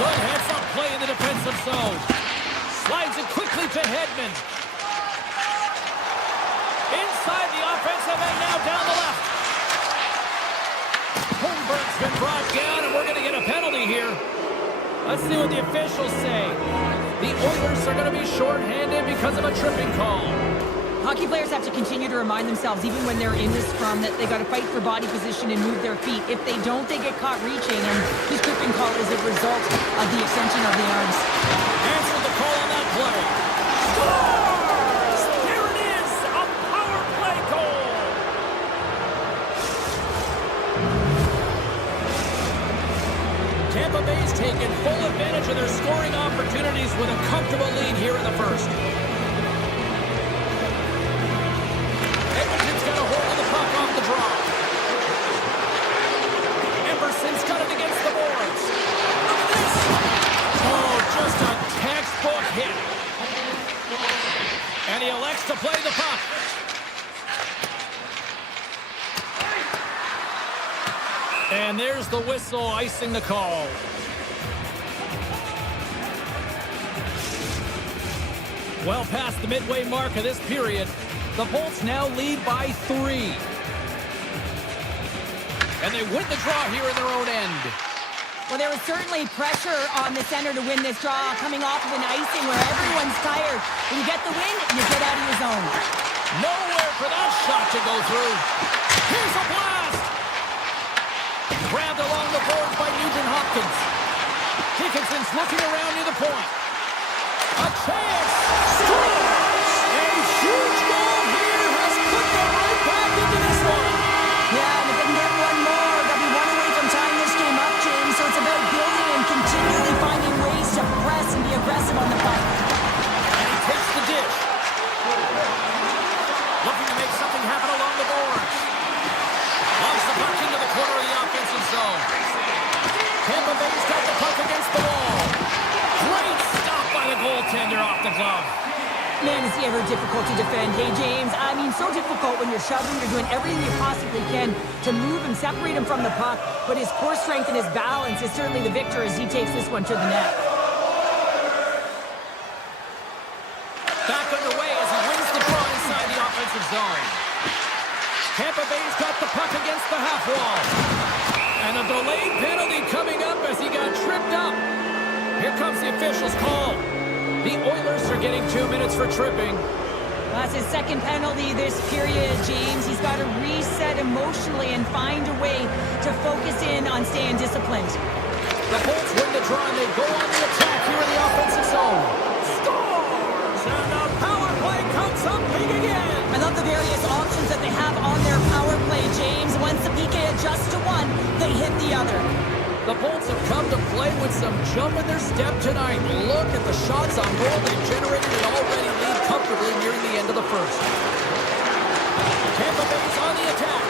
Good heads-up play in the defensive zone. Slides it quickly to Hedman. Inside the offensive end, now down the left. Holmberg's been brought down, and we're going to get a penalty here. Let's see what the officials say. The Oilers are going to be shorthanded because of a tripping call. Hockey players have to continue to remind themselves, even when they're in this scrum, that they got to fight for body position and move their feet. If they don't, they get caught reaching, and this tripping call is a result of the extension of the arms. Answer the call on that play. Scores! There it is, a power play goal. Tampa Bay's taken full advantage of their scoring opportunities with a comfortable lead here in the first. Edmonton's got a hold of the puck off the draw. Emerson's got it against the boards. Look at this! Oh, just a textbook hit. And he elects to play the puck. And there's the whistle icing the call. Well past the midway mark of this period, the Bolts now lead by 3. And they win the draw here in their own end. Well, there was certainly pressure on the center to win this draw, coming off of an icing where everyone's tired. When you get the win, you get out of your zone. Nowhere for that shot to go through. Here's a blast! Grabbed along the boards by Nugent Hopkins. Dickinson's looking around near the point. A chance! Scores! A huge goal here has put them right back into this one. Yeah, and if they can get one more, they'll be one away from tying this game up, James. So it's about building and continually finding ways to press and be aggressive on the puck. And he takes the dish. Looking to make something happen along the boards. Launches the puck into the corner of the offensive zone. Tampa Bay's got the puck against the wall. Great stop by the goaltender off the glove. Man, is he ever difficult to defend. Hey, James, I mean, so difficult when you're shoving, you're doing everything you possibly can to move and separate him from the puck, but his core strength and his balance is certainly the victor as he takes this one to the net. Back underway as he wins the draw inside the offensive zone. Tampa Bay's got the puck against the half wall. And a delayed penalty coming up as he got tripped up. Here comes the official's call. The Oilers are getting 2 minutes for tripping. That's his second penalty this period, James. He's got to reset emotionally and find a way to focus in on staying disciplined. The Bolts win the draw and they go on the attack here in the offensive zone. Scores! And the power play comes up big again. I love the various options that they have on their power play, James. once the PK adjusts to one, they hit the other. The Bolts have come to play with some jump in their step tonight. Look at the shots on goal. They've generated an already lead comfortably nearing the end of the first. Tampa Bay's on the attack.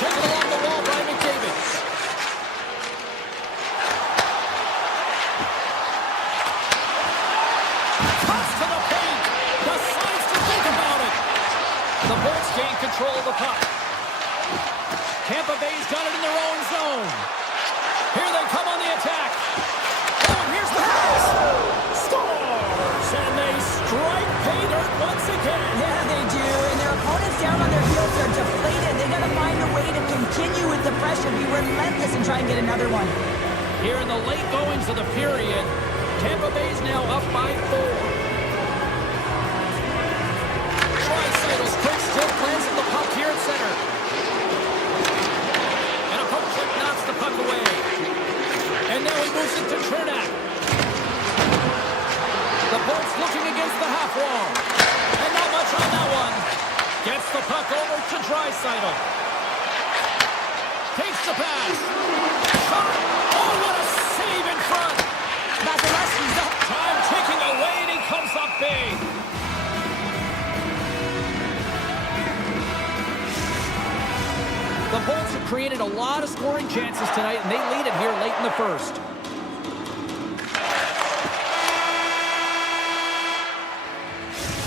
Taken along the wall by McDavid. Cuts to the paint. Decides to think about it. The Bolts gain control of the puck. Tampa Bay's got it in their own zone. Here they come on the attack. Oh, and here's the pass. Scores! And they strike pay dirt once again. Yeah, they do. And their opponents down on their heels are deflated. They got to find a way to continue with the pressure, be relentless, and try and get another one. Here in the late goings of the period, Tampa Bay's now up by 4. Tricycle's quick still plans the puck here at center. And a poke check knocks the puck away. And now he moves it to Chernak. The Bolts looking against the half wall. And not much on that one. Gets the puck over to Tricycle. Takes the pass. Shot. Oh, what a save in front. Vasilevsky's up. Time ticking away, and he comes up big. The Bolts have created a lot of scoring chances tonight, and they lead it here late in the first.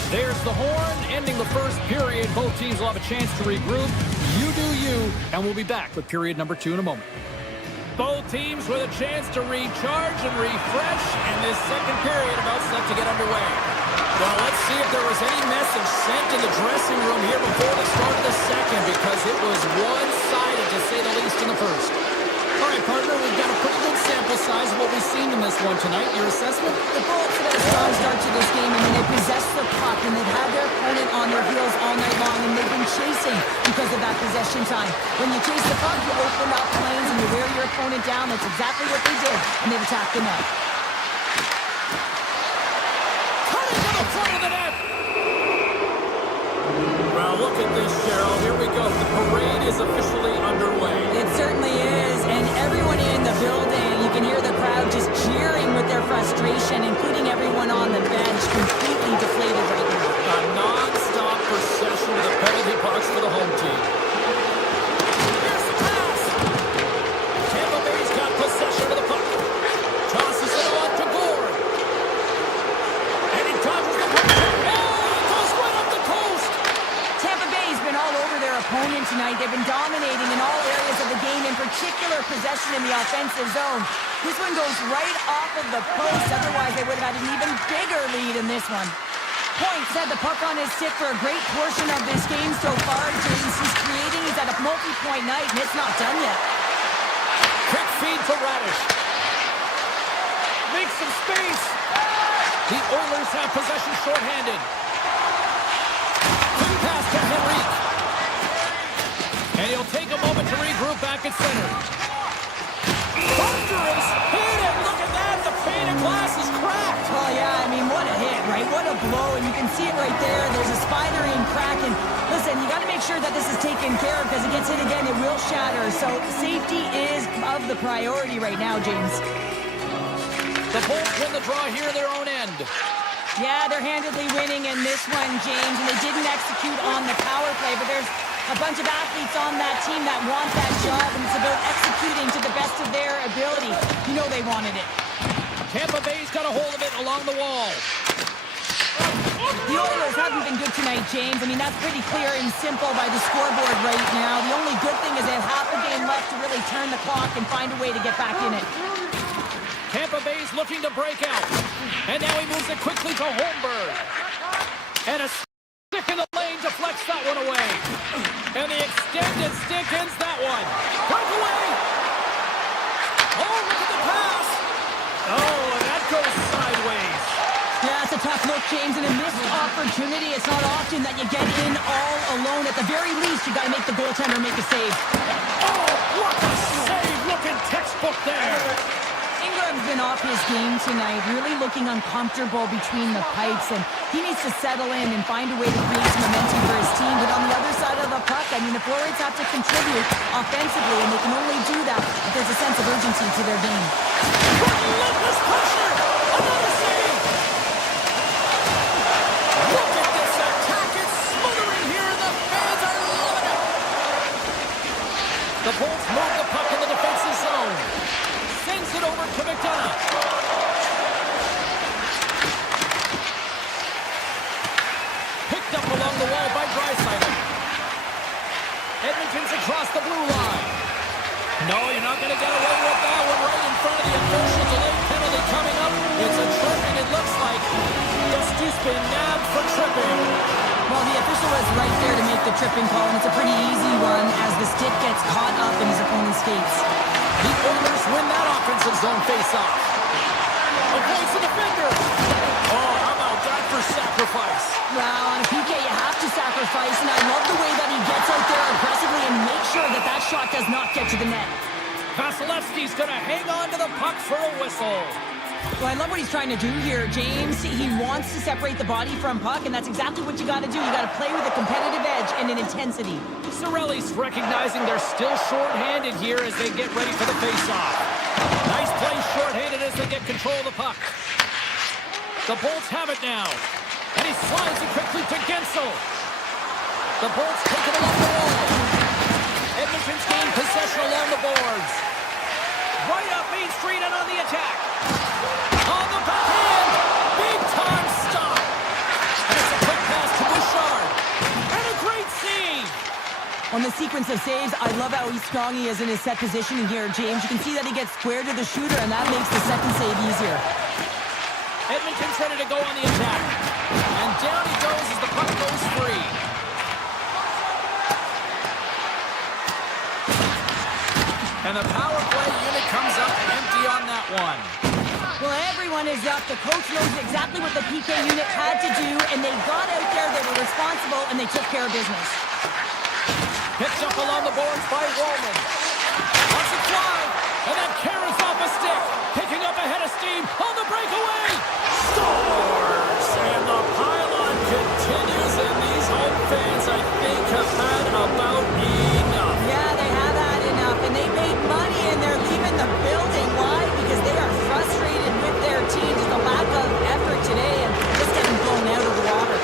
There's the horn, ending the first period. Both teams will have a chance to regroup. You do you, and we'll be back with period number 2 in a moment. Both teams with a chance to recharge and refresh, and this second period about set to get underway. Well, let's see if there was any message sent in the dressing room here before the start of the second, because it was one-sided, to say the least, in the first. All right, partner, we've got a pretty good sample size of what we've seen in this one tonight. Your assessment? The Bolts have had a strong start to this game. I mean, they possessed the puck, and they've had their opponent on their heels all night long, and they've been chasing because of that possession time. When you chase the puck, you open up lanes, and you wear your opponent down. That's exactly what they did, and they've attacked the net. Cutting to the front of the net! Well, look at this, Cheryl. Here we go. The parade is officially underway. It certainly is, and everyone in the building, you can hear the crowd just cheering with their frustration, including everyone on the bench, completely deflated right now. A non-stop procession of the penalty box for the home team. Here's the pass. Tampa Bay's got possession of the puck. Tosses it on to Gord. And he dodges the puck. Oh, it goes right up the coast. Tampa Bay's been all over their opponent tonight. They've been dominating in all areas of the game, in particular possession in the offensive zone. This one goes right off of the post. Otherwise, they would have had an even bigger lead in this one. Points had the puck on his stick for a great portion of this game so far. James, he's creating. He's at a multi-point night, and it's not done yet. Quick feed to Radish. Makes some space. The Oilers have possession shorthanded. Quick pass to Henrique. And he'll take a moment to regroup back at center. Thunderous hit, and look at that. The pane of glass is cracked. Oh, yeah, I mean, what a hit, right? What a blow, and you can see it right there. There's a spidery crack, and listen, you got to make sure that this is taken care of, because it gets hit again, it will shatter. So safety is of the priority right now, James. The Bolts win the draw here at their own end. Yeah, they're handedly winning in this one, James, and they didn't execute on the power play, but there's a bunch of athletes on that team that want that job, and it's about executing to the best of their ability. You know they wanted it. Tampa Bay's got a hold of it along the wall. The Oilers haven't been good tonight, James. I mean, that's pretty clear and simple by the scoreboard right now. The only good thing is they have half a game left to really turn the clock and find a way to get back in it. Tampa Bay's looking to break out. And now he moves it quickly to Holmberg. And a stick in the lane deflects that one away. And the extended stick ends that one. Breakaway! Oh, look at the pass! Oh, and that goes sideways. Yeah, it's a tough look, James, and a missed opportunity. It's not often that you get in all alone. At the very least, you got to make the goaltender make a save. Oh, what a save! Looking textbook there. Ingram's been off his game tonight, really looking uncomfortable between the pipes, and he needs to settle in and find a way to create some momentum for his team. But on the other side of the puck, I mean, the forwards have to contribute offensively, and they can only do that if there's a sense of urgency to their game. Relentless pressure! Another save! Look at this attack! It's smothering here, and the fans are loving it! The Bolts move the puck in the defensive zone. Sends it over to McDonough. Picked up along the wall by Draisaitl. Edmonton's across the blue line. No, you're not going to get away with that one right in front of the official. Delayed penalty coming up. It's a tripping, it looks like. Gust's been nabbed for tripping. Well, the official was right there to make the tripping call, and it's a pretty easy one as the stick gets caught up in his opponent's skates. The Oilers win that offensive zone face-off. Avoids the defender. Oh, how about that for sacrifice? Well, on a PK, you have to sacrifice, and I love the way that he gets out there aggressively and makes sure that that shot does not get to the net. Vasilevsky's going to hang on to the puck for a whistle. Well, I love what he's trying to do here, James. He wants to separate the body from puck, and that's exactly what you got to do. You got to play with a competitive edge and an intensity. Cirelli's recognizing they're still short-handed here as they get ready for the face-off. Nice play short-handed as they get control of the puck. The Bolts have it now. And he slides it quickly to Gensel. The Bolts take it along the wall. Edmonton's gained possession along the boards. Right up Main Street and on the attack. On the backhand. Big time stop. And it's a quick pass to Bouchard. And a great save. On the sequence of saves, I love how strong he is in his set positioning here, James. You can see that he gets square to the shooter, and that makes the second save easier. Edmonton's ready to go on the attack. And down he goes as the puck goes free. And the power play unit comes up empty on that one. Well, everyone is up. The coach knows exactly what the PK unit had to do, and they got out there, they were responsible, and they took care of business. Picked up along the boards by Wallman. Wants it fly, and then carries off a stick. Picking up a head of steam on the breakaway. Scores! And the pylon continues, and these home fans, I think, have had about enough. Yeah, they have had enough, and they made money, and they're leaving the building. Why? Because they are frustrated with their team. Just a lack of effort today, and just getting blown out of the water.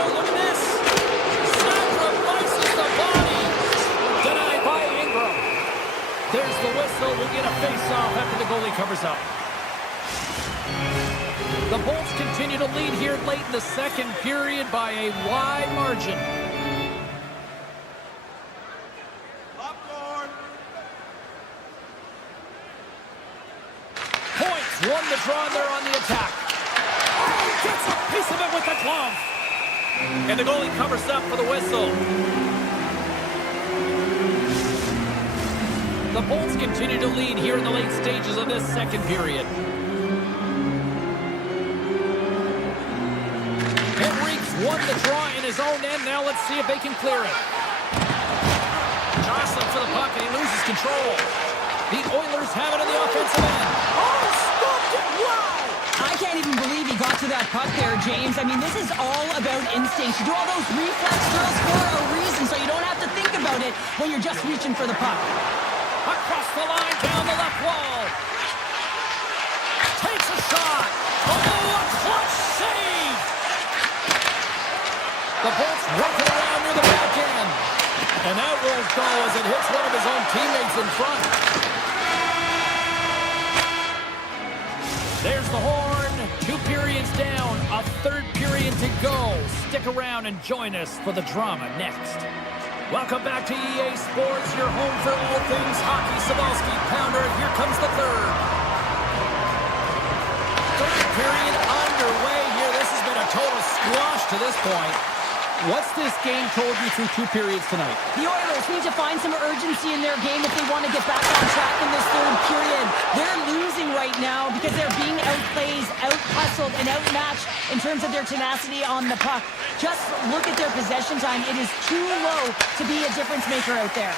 Oh, look at this. Sacrifices the body. Denied by Ingram. There's the whistle. We'll get a face-off after the goalie covers up. The Bolts continue to lead here late in the second period by a wide margin. Points won the draw, and they're on the attack. Oh, gets a piece of it with the glove. And the goalie covers up for the whistle. The Bolts continue to lead here in the late stages of this second period. Henrique's won the draw in his own end. Now let's see if they can clear it. Jostling for the puck, and he loses control. The Oilers have it on the offensive end. Oh, stopped it! Wow! I can't even believe he got to that puck there, James. I mean, this is all about instinct. You do all those reflex drills for a reason, so you don't have to think about it when you're just reaching for the puck. Across the line, down the left wall. Takes a shot. Oh, a clutch save! The Bolts work it around near the back end. And that will go as it hits one of his own teammates in front. There's the horn. 2 periods down. A third period to go. Stick around and join us for the drama next. Welcome back to EA Sports, your home for all things hockey. Sabalski, Pounder, here comes the third. Third period underway here. This has been a total squash to this point. What's this game told you through 2 periods tonight? The Oilers need to find some urgency in their game if they want to get back on track in this third period. They're losing right now because they're being outplayed, out-hustled, and outmatched in terms of their tenacity on the puck. Just look at their possession time. It is too low to be a difference maker out there.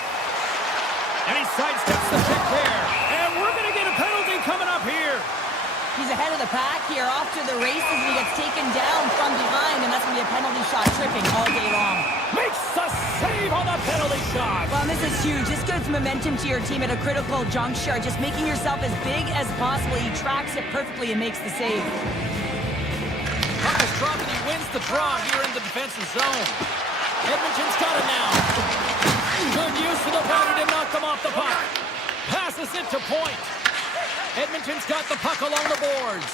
And he sidesteps the check there. And we're going to get a penalty coming up here. He's ahead of the pack here, off to the races, and he gets taken down from behind, and that's going to be a penalty shot tripping all day long. Makes the save on the penalty shot. Well, this is huge. This gives momentum to your team at a critical juncture. Just making yourself as big as possible. He tracks it perfectly and makes the save. Puck is dropped, and he wins the draw here in the defensive zone. Edmonton's got it now. Good use of the body to knock them off the puck. Passes it to point. Edmonton's got the puck along the boards.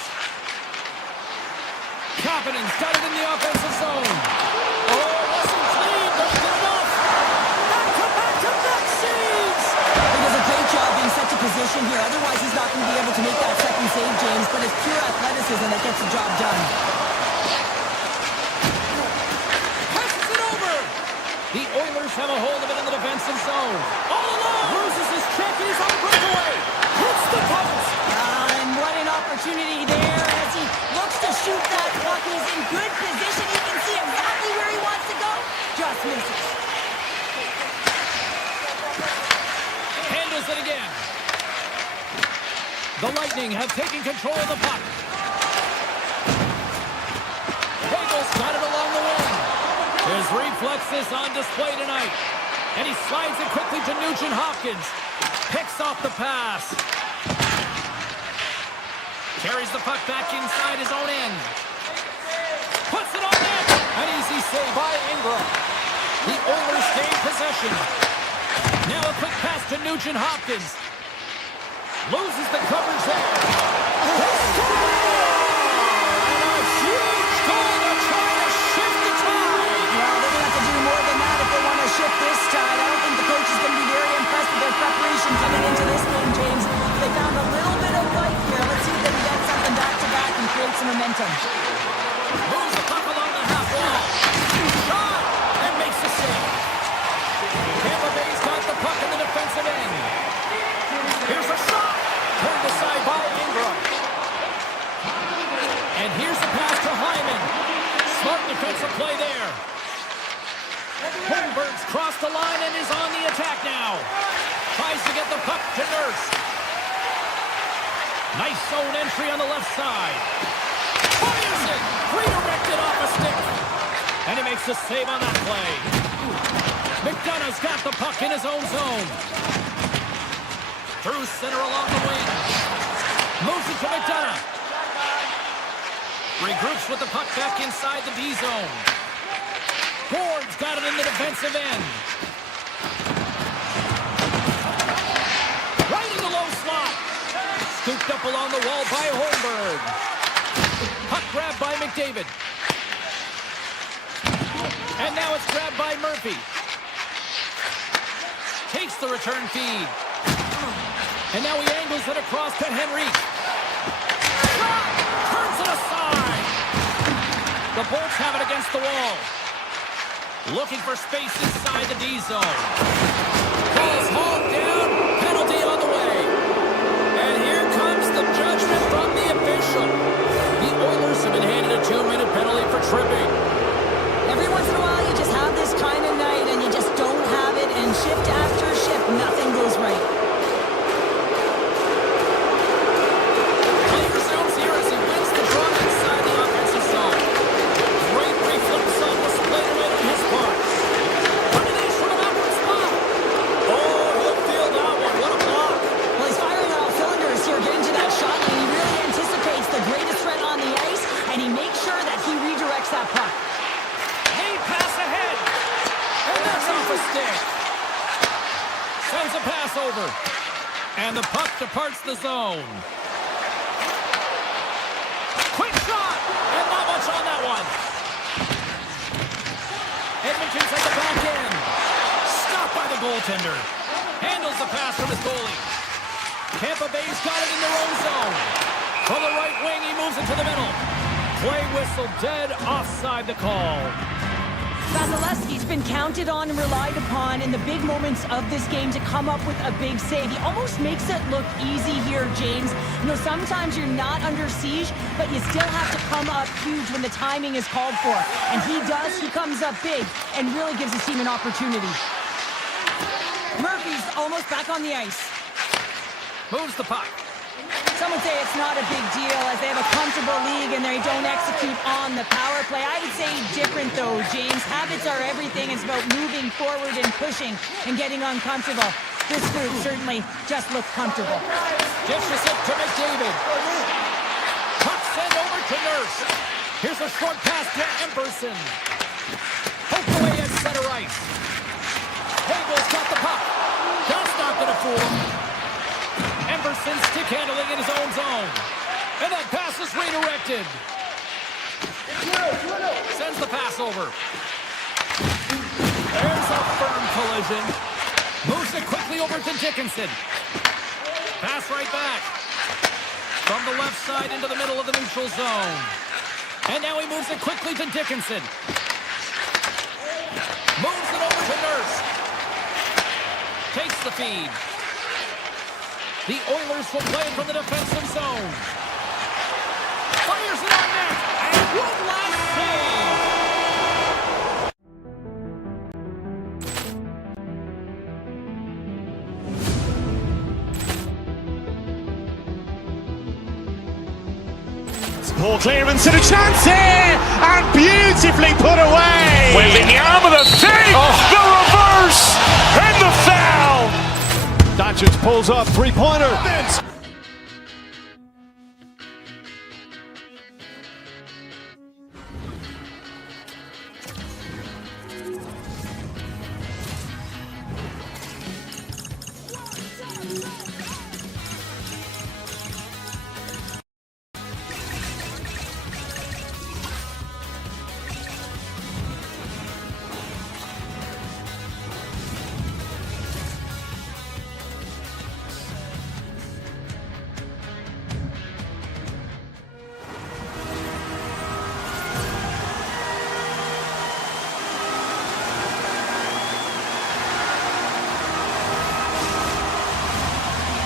Kapanen's got it in the offensive zone. Oh, wasn't clean, but good enough. Back-to-back saves. He does a great job being set to position here. Otherwise, he's not going to be able to make that second save, James. But it's pure athleticism that gets the job done. Passes it over. The Oilers have a hold of it in the defensive zone. All alone. Loses his check, and he's on the breakaway. Hits the post. And what an opportunity there as he looks to shoot that puck. He's in good position. He can see exactly where he wants to go. Just misses. Handles it again. The Lightning have taken control of the puck. Hagel's got it along the wing. His reflexes on display tonight. And he slides it quickly to Nugent Hopkins. Picks off the pass. Carries the puck back inside his own end. Puts it on net. An easy save by Ingram. The Oilers gain possession. Now a quick pass to Nugent Hopkins. Loses the coverage there. They score! And a huge goal to try to shift the tide. Well, they're going to have to do more than that if they want to shift this tide. I don't think the coach is going to be very impressed with their preparation coming into this game, James. They found a little bit of life here. Let's see if they can get something back-to-back and create some momentum. Moves the puck along the half wall. Shot! And makes the save. Tampa Bay's got the puck in the defensive end. Here's a shot. Turned aside by Ingram. And here's the pass to Hyman. Smart defensive play there. Holmberg's crossed the line and is on the attack now. Tries to get the puck to Nurse. Nice zone entry on the left side. Fires it. Redirected off a stick. And he makes the save on that play. McDonough's got the puck in his own zone. Through center along the wing. Moves it to McDonough. Regroups with the puck back inside the D zone. Ward's got it in the defensive end. Right in the low slot. Scooped up along the wall by Holmberg. Puck grabbed by McDavid. And now it's grabbed by Murphy. Takes the return feed. And now he angles it across to Henrique. Turns it aside. The Bolts have it against the wall. Looking for space inside the D zone. Ball's hauled down. Penalty on the way. And here comes the judgment from the official. The Oilers have been handed a 2-minute penalty for tripping. Every once in a while, you just have this kind of night, and you just don't have it, and shift after shift, nothing goes right. Play resumes here as he wins the draw inside the offensive zone. Great reflex on display tonight on his part. Combination from an outward spot. Oh, he'll feel that one. What a block. Well, he's firing on all cylinders here, getting to that shot, and he really anticipates the greatest threat on the ice, and he makes sure that he redirects that puck. Pass ahead. And that's off a stick. Sends a pass over. And the puck departs the zone. Quick shot. And not much on that one. Edmonton's at the back end. Stopped by the goaltender. Handles the pass from his goalie. Tampa Bay's got it in their own zone. From the right wing, he moves it to the middle. Play whistle dead, offside the call. Vasilevsky's been counted on and relied upon in the big moments of this game to come up with a big save. He almost makes it look easy here, James. You know, sometimes you're not under siege, but you still have to come up huge when the timing is called for. And he does. He comes up big and really gives his team an opportunity. Murphy's almost back on the ice. Moves the puck. Some would say it's not a big deal as they have a comfortable league and they don't execute on the power play. I would say different though, James. Habits are everything. It's about moving forward and pushing and getting uncomfortable. This group certainly just looks comfortable. Dishes it to McDavid. Puck sent over to Nurse. Here's a short pass to Emberson. Poked away at center ice. Hagel's got the puck. That's not going to fool him. Emberson stick handling in his own zone. And that pass is redirected. Sends the pass over. There's a firm collision. Moves it quickly over to Dickinson. Pass right back. From the left side into the middle of the neutral zone. And now he moves it quickly to Dickinson. Moves it over to Nurse. Takes the feed. The Oilers will play it from the defensive zone. Fires it on net. And one last save. Poor clearance and a chance here, and beautifully put away. Waving the arm of the fake, the reverse, and the foul. Doncic pulls up, three-pointer.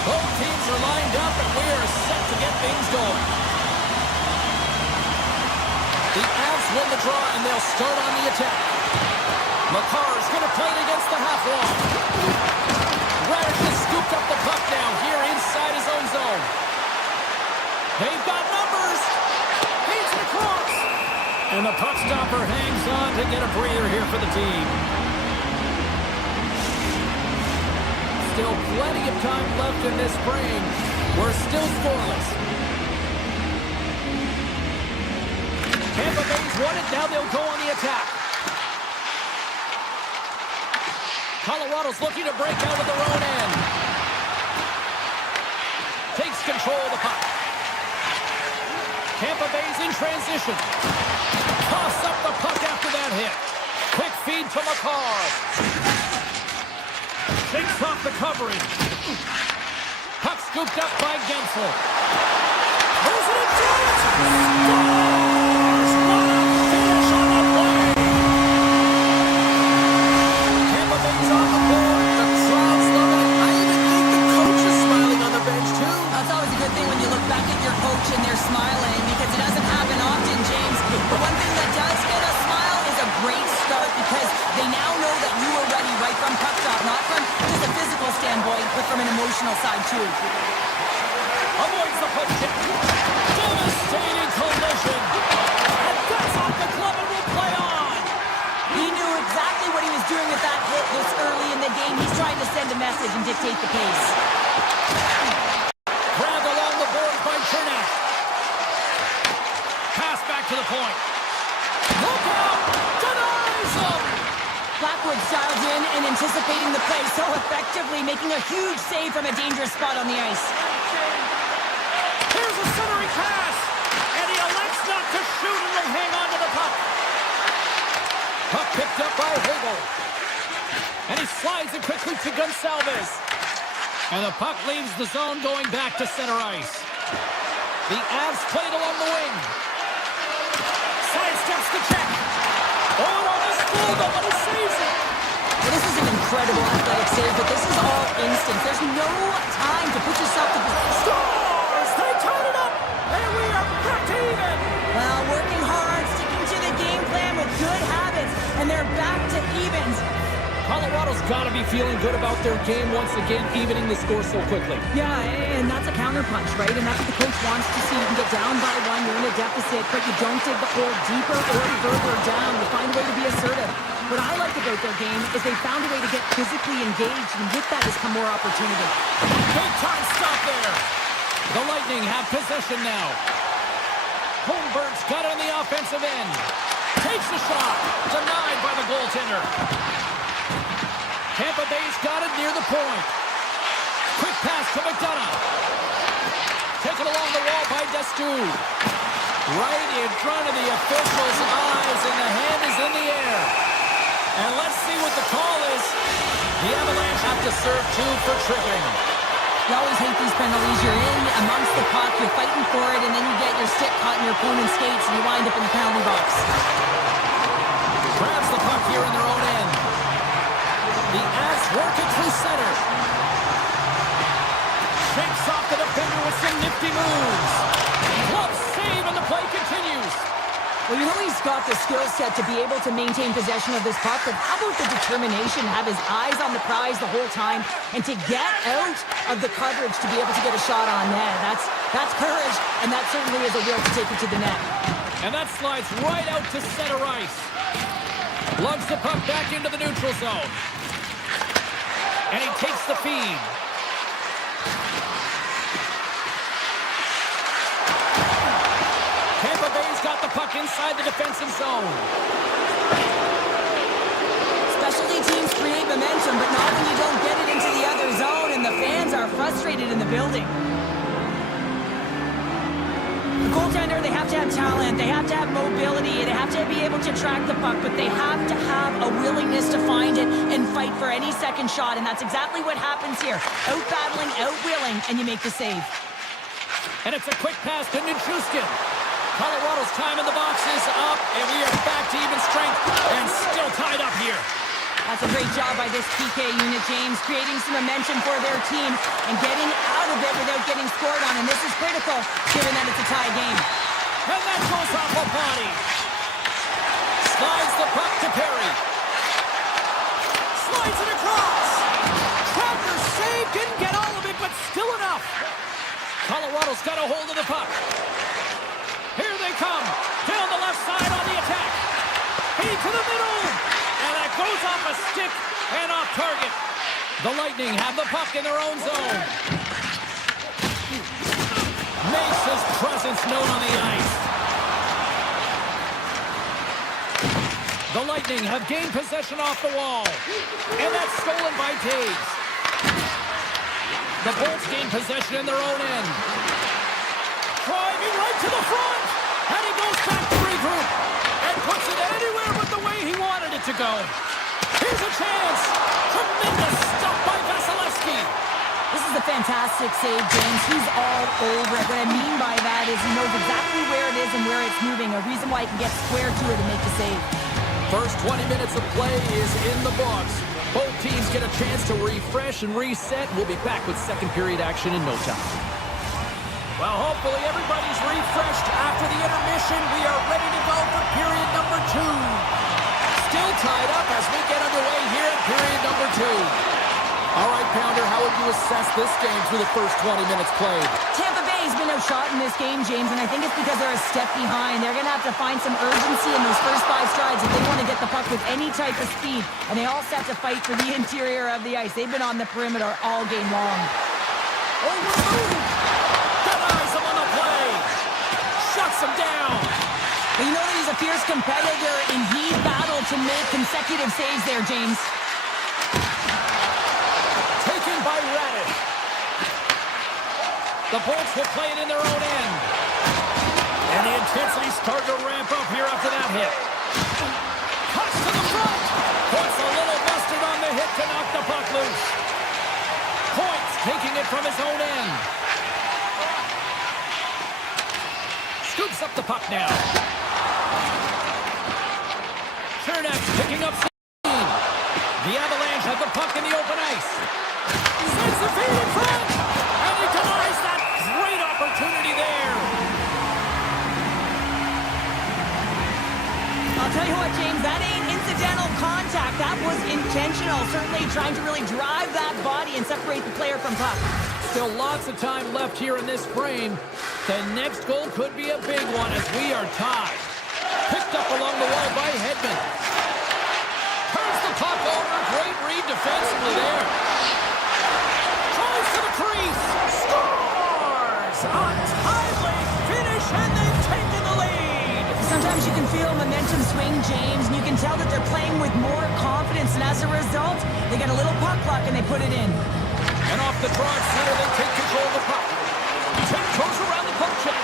Both teams are lined up, and we are set to get things going. The Avs win the draw, and they'll start on the attack. McCarr's going to play it against the half wall. Raddish has scooped up the puck now here inside his own zone. They've got numbers. He's across. And the puck stopper hangs on to get a breather here for the team. Still plenty of time left in this frame. We're still scoreless. Tampa Bay's won it. Now they'll go on the attack. Colorado's looking to break out of their own end. Takes control of the puck. Tampa Bay's in transition. Toss up the puck after that hit. Quick feed to McCarr. Takes off the covering. Puck scooped up by Gensel. Moves it in front. Scores! What a finish on the play! Tampa Bay's on the board. The crowd's loving it. I even think the coach is smiling on the bench, too. That's always a good thing when you look back at your coach and they're smiling, because it doesn't happen often, James. But one thing that does get a smile is a great start, because they now know that you were ready right from puck drop, not from just a physical standpoint, but from an emotional side, too. Avoids the poke check. Devastating collision. And that's off the glove and will play on. He knew exactly what he was doing with that hit this early in the game. He's trying to send a message and dictate the pace. Grabbed along the boards by Chernak. Pass back to the point. Look out! Denies him! Blackwood's dialed in and anticipating the play so effectively, making a huge save from a dangerous spot on the ice. Here's a centering pass, and he elects not to shoot and will hang on to the puck. Puck picked up by Hagel. And he slides it quickly to Gonsalves. And the puck leaves the zone going back to center ice. The Avs played along the wing. Sidesteps the check. Oh, on his full, nobody saves it. Well, this is an incredible athletic save, but this is all instant. There's no time to put yourself to position. Scores! They tied it up, and we are back to even. Well, working hard, sticking to the game plan with good habits, and they're back to evens. Colorado's got to be feeling good about their game once again, evening the score so quickly. Yeah, and that's a counterpunch, right? And that's what the coach wants to see. You can get down by one, you're in a deficit, but you don't dig the hole deeper or further down. You find a way to be assertive. What I like about their game is they found a way to get physically engaged, and with that has come more opportunity. Big time stop there. The Lightning have possession now. Holmberg's got it on the offensive end. Takes the shot. Denied by the goaltender. Tampa Bay's got it near the point. Quick pass to McDonough. Taken along the wall by Destu. Right in front of the official's eyes, and the hand is in the air. And let's see what the call is. The Avalanche have to serve 2 for tripping. You always hate these penalties. You're in amongst the puck, you're fighting for it, and then you get your stick caught in your opponent's skates, and you wind up in the penalty box. Grabs the puck here in their own end. The Avs work it through center. Shakes off the defender with some nifty moves. Glove save, and the play continues. Well, you know he's got the skill set to be able to maintain possession of this puck, but how about the determination, have his eyes on the prize the whole time, and to get out of the coverage to be able to get a shot on net. That's courage, and that certainly is a will to take it to the net. And that slides right out to center ice. Lugs the puck back into the neutral zone. And he takes the feed. Tampa Bay's got the puck inside the defensive zone. Specialty teams create momentum, but not when you don't get it into the other zone, and the fans are frustrated in the building. The goaltender, they have to have talent, they have to have mobility, they have to be able to track the puck, but they have to have a willingness to find it and fight for any second shot, and that's exactly what happens here. Out-battling, out-willing, and you make the save. And it's a quick pass to Nichushkin. Colorado's time in the box is up, and we are back to even strength and still tied up here. That's a great job by this PK unit, James, creating some momentum for their team and getting out of it without getting scored on, and this is critical given that it's a tie game. And that goes off the body. Slides the puck to Perry. Slides it across. Chapter saved, didn't get all of it, but still enough. Colorado's got a hold of the puck. Here they come. Down the left side on the attack. Feed to the middle. And that goes off a stick and off target. The Lightning have the puck in their own zone. Makes his presence known on the ice. The Lightning have gained possession off the wall. And that's stolen by Taves. The Bolts gain possession in their own end. Driving right to the front. And he goes back to regroup. And puts it anywhere but the way he wanted it to go. Here's a chance. Tremendous stuff by Vasilevsky. This is a fantastic save, James. He's all over it. What I mean by that is he knows exactly where it is and where it's moving. A reason why he can get square to it and make the save. First 20 minutes of play is in the books. Both teams get a chance to refresh and reset. We'll be back with second period action in no time. Well, hopefully everybody's refreshed after the intermission. We are ready to go for period number 2. Still tied up as we get underway here at period number 2. All right, Pounder, how would you assess this game through the first 20 minutes played? Tampa Bay has been outshot in this game, James, and I think it's because they're a step behind. They're going to have to find some urgency in those first 5 strides if they want to get the puck with any type of speed, and they also have to fight for the interior of the ice. They've been on the perimeter all game long. Overmove! Denies him on the play! Shuts him down! But you know that he's a fierce competitor, and he battled to make consecutive saves there, James. Taken by Radish. The Bolts will play it in their own end. And the intensity's starting to ramp up here after that hit. Cuts to the front. Puts a little mustard on the hit to knock the puck loose. Points taking it from his own end. Scoops up the puck now. Chernak's picking up steam. The Avalanche have the puck in the open ice. Sends the feed in front. And he denies that great opportunity there. I'll tell you what, James, that ain't incidental contact. That was intentional, certainly trying to really drive that body and separate the player from puck. Still lots of time left here in this frame. The next goal could be a big one as we are tied. Picked up along the wall by Edmont. Turns the puck over. Great read defensively there. Tries to the crease. Scores! Untitled finish, and they've taken the lead. Sometimes you can feel momentum swing, James, and you can tell that they're playing with more confidence, and as a result, they get a little puck luck and they put it in. And off the draw at center, they take control of the puck. Tim goes around the puck check.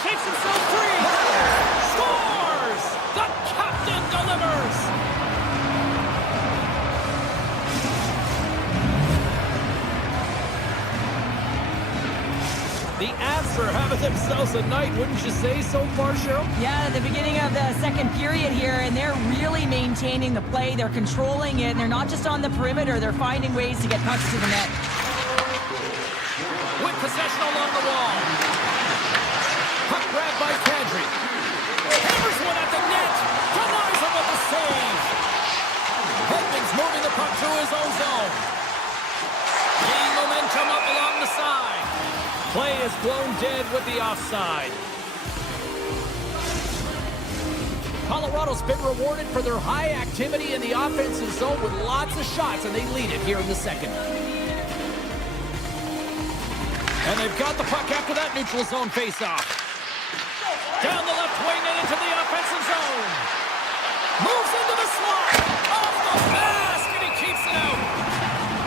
Shakes himself free. Scores! The captain delivers! The Avs are having themselves a night, wouldn't you say so far, Cheryl? Yeah, at the beginning of the second period here, and they're really maintaining the play. They're controlling it, and they're not just on the perimeter. They're finding ways to get pucks to the net. With possession along the wall. Puck grabbed by Kadri. Hammers one at the net. Denies him with the save. Edmonds moving the puck through his own zone. Gaining momentum up along the side. Play is blown dead with the offside. Colorado's been rewarded for their high activity in the offensive zone with lots of shots, and they lead it here in the second. And they've got the puck after that neutral zone faceoff. Down the left wing and into the offensive zone. Moves into the slot. Off the basket, he keeps it out.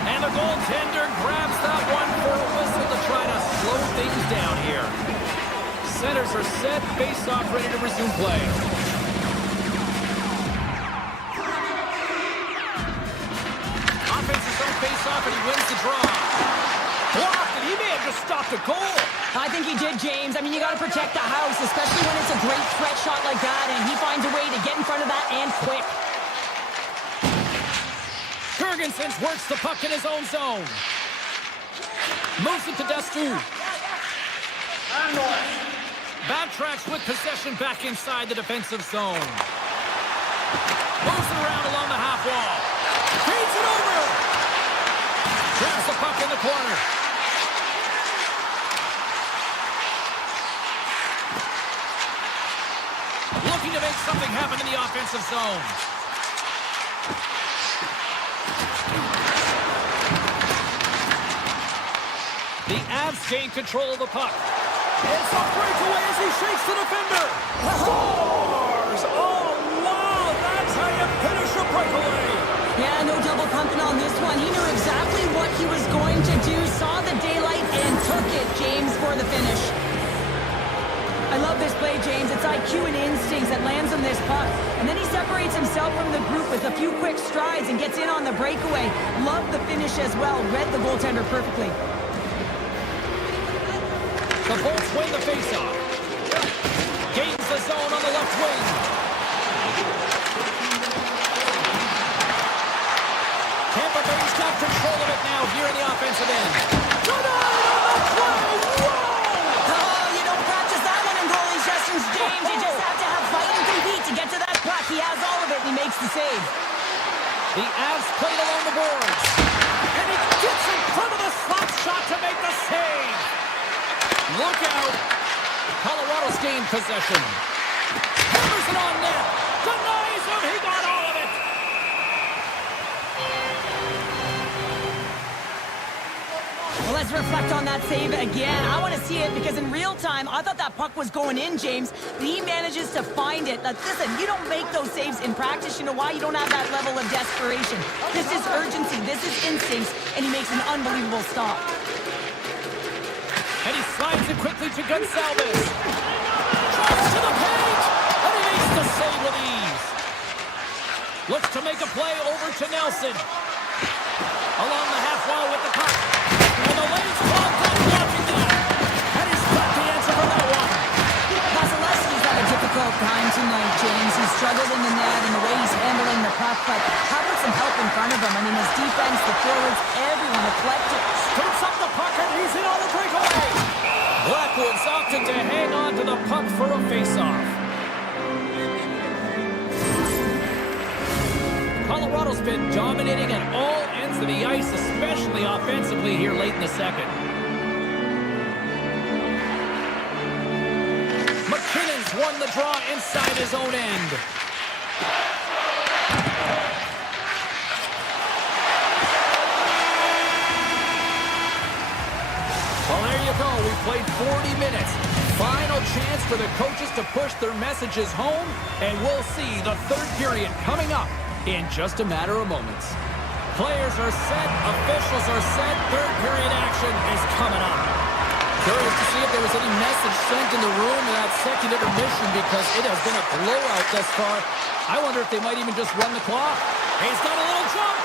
And the goaltender grabs that one for a whistle to try to slow things down here. Centers are set, face-off ready to resume play. Offensive zone face-off, and he wins the draw. Blocked, and he may have just stopped a goal. I think he did, James. I mean, you got to protect the house, especially when it's a great threat shot like that, and he finds a way to get in front of that and quick. Jurgensen works the puck in his own zone. Moves it to Destu. Backtracks with possession back inside the defensive zone. Moves it around along the half wall. Feeds it over. Grabs the puck in the corner. Looking to make something happen in the offensive zone. The Avs gain control of the puck. It's a breakaway as he shakes the defender. Scores! Oh, wow! That's how you finish a breakaway. Yeah, no double pumping on this one. He knew exactly what he was going to do, saw the daylight, and took it, James, for the finish. I love this play, James. It's IQ and instincts that lands on this puck. And then he separates himself from the group with a few quick strides and gets in on the breakaway. Love the finish as well. Read the goaltender perfectly. The Bolts win the faceoff. Gains the zone on the left wing. Tampa Bay's got control of it now here in the offensive end. Oh, you don't practice that one in goalie sessions, James. You just have to have fight and compete to get to that puck. He has all of it, and he makes the save. The Avs played along the boards. And he gets in front of the slot shot to make the save. Look out. Colorado's gained possession. Hammers it on net. Denies him. He got all of it. Well, let's reflect on that save again. I want to see it because in real time, I thought that puck was going in, James, but he manages to find it. Like, listen, you don't make those saves in practice. You know why? You don't have that level of desperation. This is urgency. This is instincts, and he makes an unbelievable stop. And he slides it quickly to Gonsalves. Tries to the paint, and he makes the save with ease. Looks to make a play over to Nelson. Along the half wall with the puck. And the lane's called for blocking that. And he's got the answer for that one. Vasilevsky's had a difficult time tonight, James. He's struggled in the net and the way he's handling the puck, but how about some help in front of him? I mean, his defense, the forwards, everyone eclectic. Scoops up the puck and he's in on the breakaway. Blackwood's opted to hang on to the puck for a faceoff. Colorado's been dominating at all ends of the ice, especially offensively here late in the second. McKinnon's won the draw inside his own end. Well, there you go. We played 40 minutes. Final chance for the coaches to push their messages home, and we'll see the third period coming up in just a matter of moments. Players are set, officials are set, third period action is coming up. Curious to see if there was any message sent in the room in that second intermission because it has been a blowout thus far. I wonder if they might even just run the clock. He's got a little jump.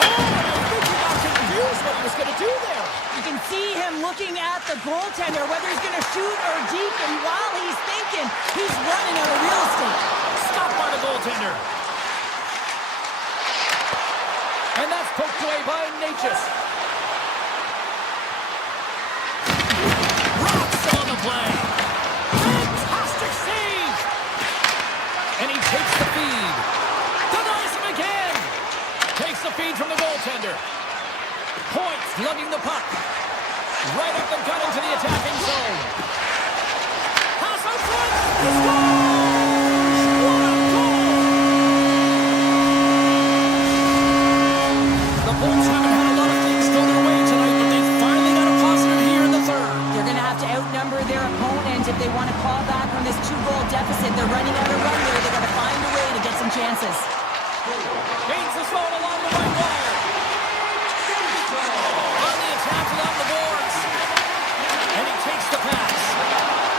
Oh, and I think he got confused what he was going to do there. You can see him looking at the goaltender, whether he's going to shoot or deke, and while he's thinking, he's running out of real estate. Stopped by the goaltender. And that's poked away by Natchez. Rocks on the play. Fantastic save. And he takes the feed. Denies him again. Takes the feed from the goaltender. Points lugging the puck. Right up the gut into the attacking zone. Pass out front. He scores! What a goal! The Bolts haven't had a lot of things go their way tonight, but they finally got a positive here in the third. They're going to have to outnumber their opponent if they want to claw back from this 2-goal deficit. They're running out of run here. They've got to find a way to get some chances. Gains the zone along the right wall. On the attack along the boards. And he takes the pass.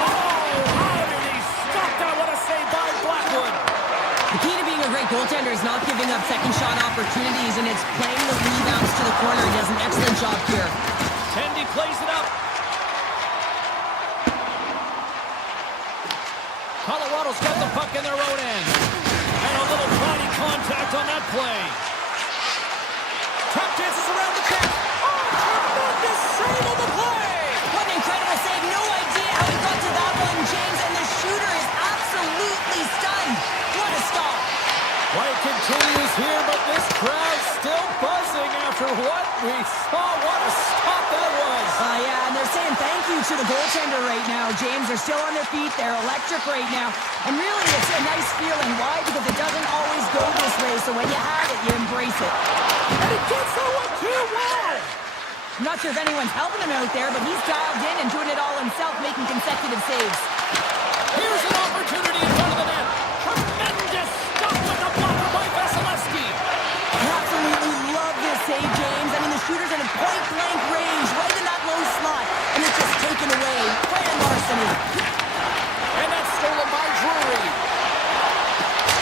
Oh, how did he stop that? What a save by Blackwood. The key to being a great goaltender is not giving up second shot opportunities, and it's playing the rebounds to the corner. He does an excellent job here. Tendy plays it up. Colorado's got the puck in their own end. And a little body contact on that play. Trap dances around the net. Oh, tremendous save on the play. What an incredible save. No idea how he got to that one, James, and the shooter is absolutely stunned. What a stop. Play continues here, but this crowd's still buzzing after what we saw. What a stop that was. Yeah, and they're saying thank you to the goaltender right now, James. They're still on their feet. They're electric right now. And really, it's a nice feeling. Why? Because it doesn't always go this way, so when you have it, you embrace it. And he gets that one too well. I'm not sure if anyone's helping him out there, but he's dialed in and doing it all himself, making consecutive saves. Here's an opportunity in front of the net. Tremendous stop with the blocker by Vasilevsky. I absolutely love this save, James. I mean, the shooter's in a point-blank range, right in that low slot, and it's just taken away. Grand larceny. And that's stolen by Drury.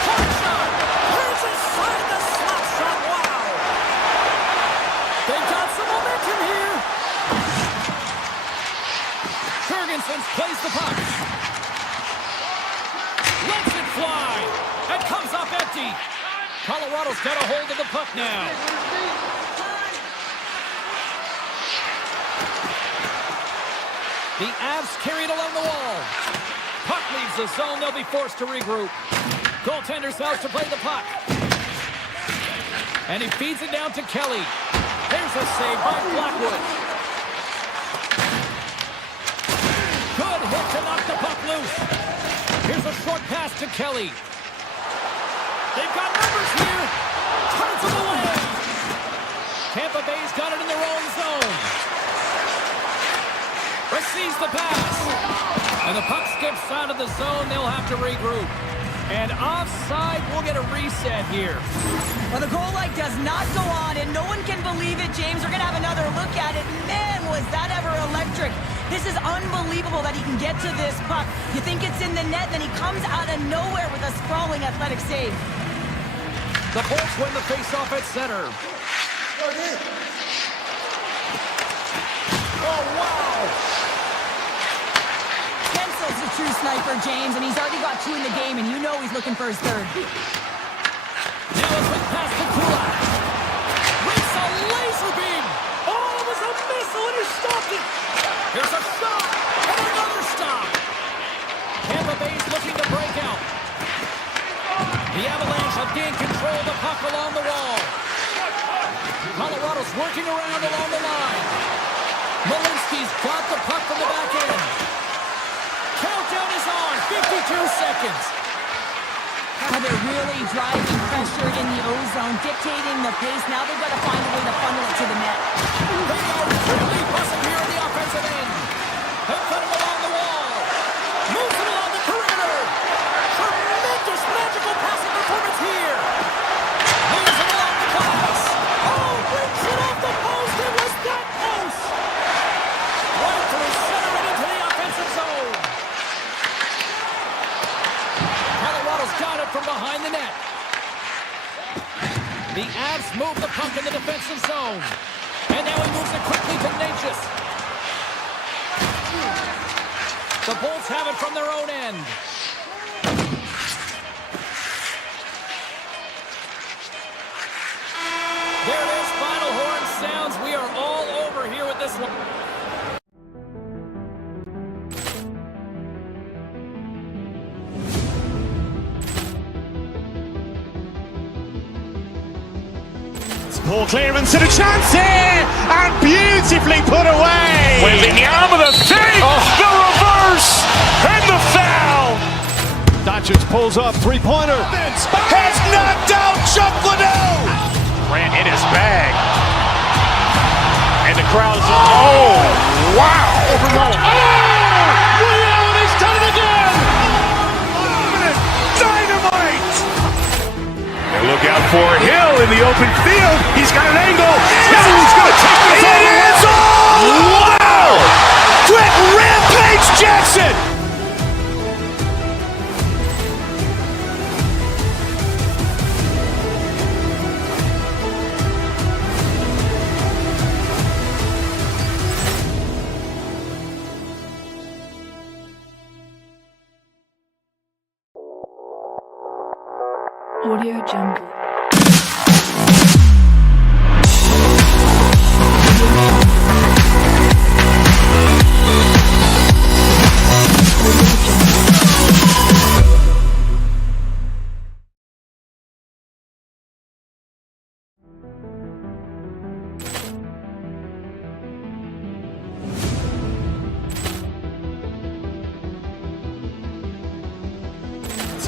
Hard shot. Here's his side the slap shot. Wow. They've got some momentum here. Ferguson plays the puck. Lets it fly. And comes up empty. Colorado's got a hold of the puck now. The Avs carry it along the wall. Puck leaves the zone. They'll be forced to regroup. Goaltender's out to play the puck. And he feeds it down to Kelly. There's a save by Blackwood. Good hit to knock the puck loose. Here's a short pass to Kelly. They've got numbers here. Turns it away. Tampa Bay's got it in their own zone. Receives the pass. And the puck skips out of the zone. They'll have to regroup. And offside, we'll get a reset here. Well, the goal light does not go on, and no one can believe it, James. We're going to have another look at it. Man, was that ever electric. This is unbelievable that he can get to this puck. You think it's in the net, then he comes out of nowhere with a sprawling athletic save. The Bolts win the faceoff at center. Oh, wow! Tensel's a true sniper, James, and he's already got 2 in the game, and you know he's looking for his third. Now a quick pass to Kulak. Rakes a laser beam. Oh, it was a missile, and he stopped it. Here's a shot, and another stop. Tampa Bay's looking to break out. The Avalanche have have gained control of the puck along the wall. Colorado's working around along the line. Malinsky's got the puck from the back end. Countdown is on, 52 seconds. They're really driving pressure in the O-zone, dictating the pace. Now they've got to find a way to funnel it to the net. They are really buzzing here on the offensive end. They've cut him along the wall. Moves it along the perimeter. Tremendous magical passing performance here. Moves it along the glass. Oh, brings it off the post. It was that post. Right through center and into the offensive zone. Colorado's got it from behind the net. The Avs move the puck in the defensive zone. And now he moves it quickly to Natchez. The Bolts have it from their own end. There it is, final horn sounds. We are all over here with this one. Poor clearance and a chance here, and beautifully put away. Wembanyama the save, the reverse, and the foul. Doncic pulls up, three-pointer. Has knocked out Chuck Liddell. Ran in his bag. And the crowd's, oh, wow. William has done it again. Dynamite. And look out for Hill in the open field. He's got an angle. Hill's going to take this all the way. Wow. Quick Rampage Jackson. Audio Jungle.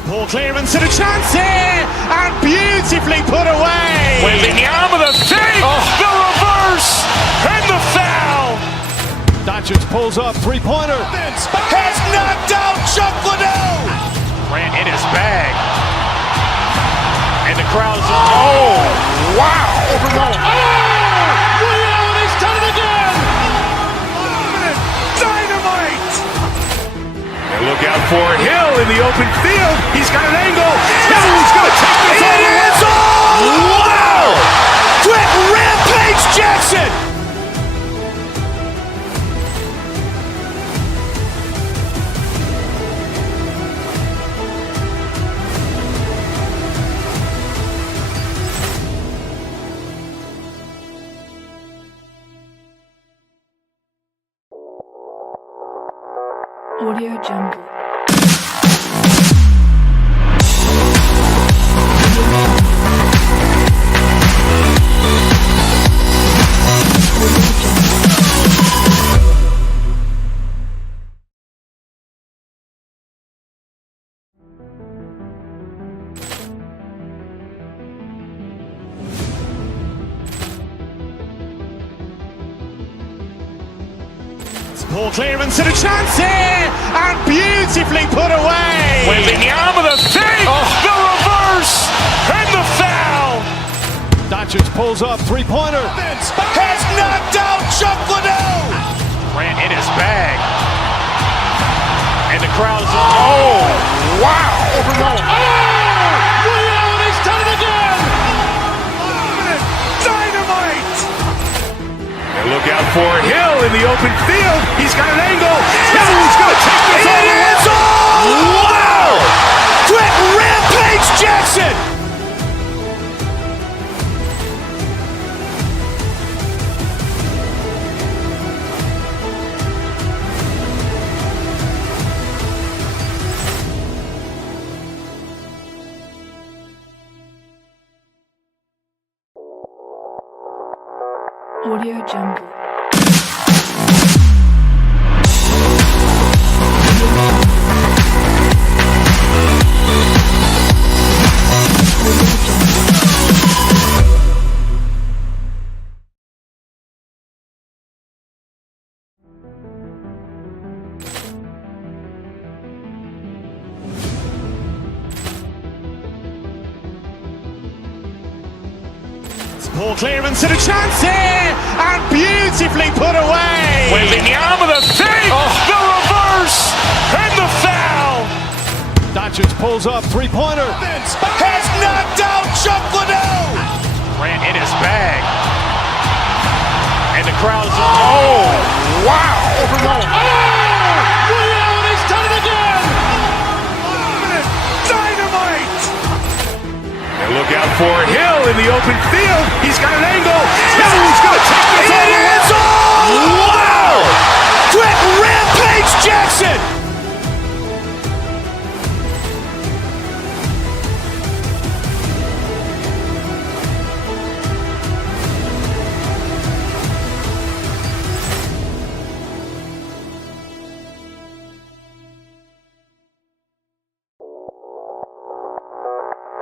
Poor clearance and a chance here, and beautifully put away. Wembanyama the save, the reverse, and the foul. Doncic pulls up, three-pointer. Has knocked out Chuck Liddell. Ran in his bag. And the crowd's, oh, wow. William has done it again. Dynamite. And look out for Hill in the open field. He's got an angle. Hill's going to take this all the way. Wow. Quick Rampage Jackson. Audio Jungle. Poor clearance and a chance here, and beautifully put away. Wembanyama the save, the reverse, and the foul. Doncic pulls up, three-pointer. Has knocked out Chuck Liddell. Ran in his bag. And the crowd's, oh, wow. William has done it again. Dynamite. And look out for Hill in the open field. He's got an angle. Hill's going to take this all the way. Wow. Quick Rampage Jackson. Audio Jungle. Poor clearance and a chance here, and beautifully put away. Waving the arm of the save, the reverse, and the foul. Doncic pulls up, three-pointer. Has knocked out Chuck Liddell. Ran in his bag. And the crowd's, oh, wow. William has done it again. Dynamite. And look out for Hill in the open field. He's got an angle. He's going to take this all the way. Wow! Quick Rampage Jackson.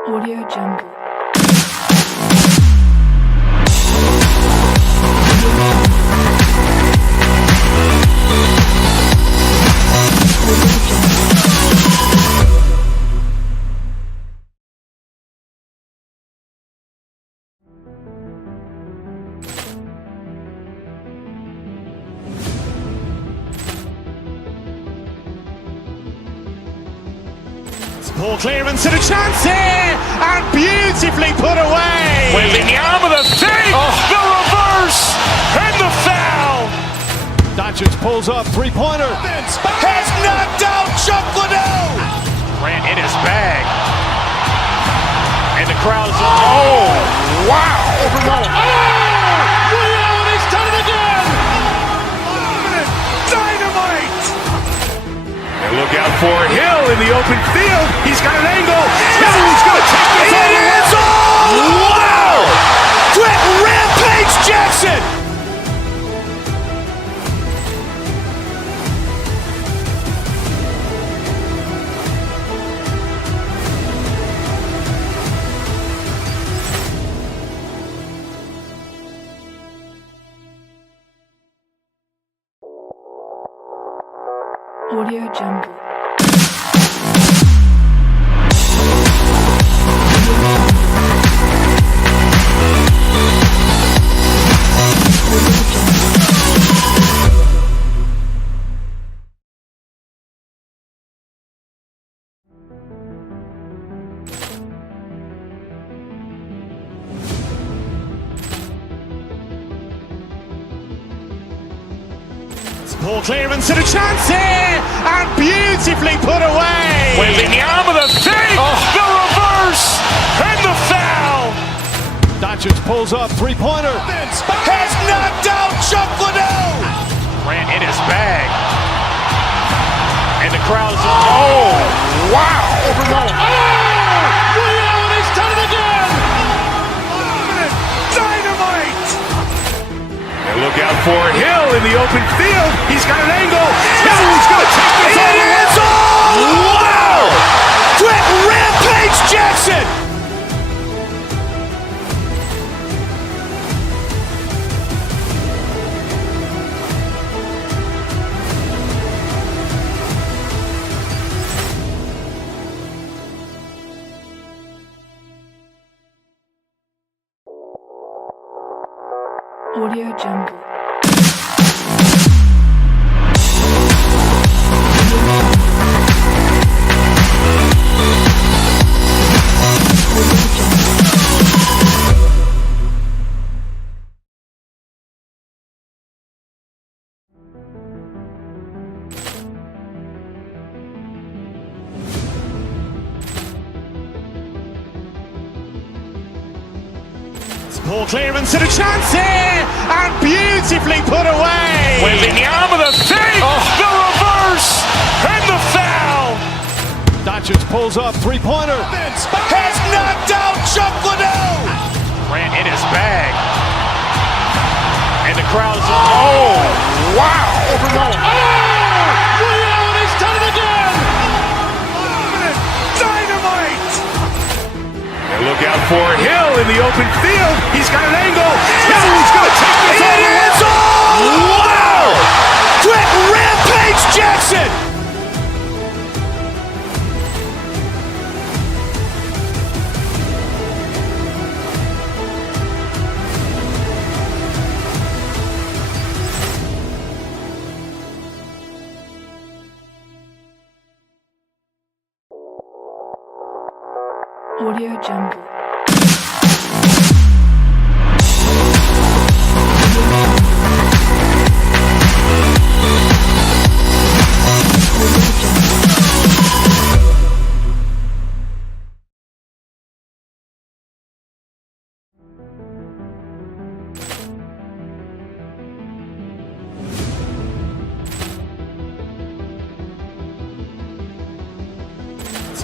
Audio Jungle. Poor clearance and a chance here, and beautifully put away. Waving the arm of the save, the reverse, and the foul. Doncic pulls up, three-pointer. Has knocked out Chuck Liddell. Ran in his bag. And the crowd's, oh, wow. William has done it again. Dynamite. And look out for Hill in the open field. He's got an angle. He's going to take this all the way. Wow! Quick Rampage Jackson. Audio Jungle. Poor clearance and a chance here, and beautifully put away. Waving the arm of the save, the reverse, and the foul. Doncic pulls up, three-pointer. Has knocked out Chuck Liddell. Ran in his bag. And the crowd's, oh, wow. William has done it again. Dynamite. And look out for Hill in the open field. He's got an angle. He's going to take this all the way. Wow! Quick Rampage Jackson. Audio Jungle. Poor clearance and a chance here, and beautifully put away. Waving the arm of the save, the reverse, and the foul. Doncic pulls up, three-pointer. Has knocked out Chuck Liddell. Ran in his bag. crowd is, oh, wow! William has done it again! Dynamite! And look out for Hill in the open field. He's got an angle. Hill's going to take this all the way. Wow! Quick Rampage Jackson! Audio Jungle.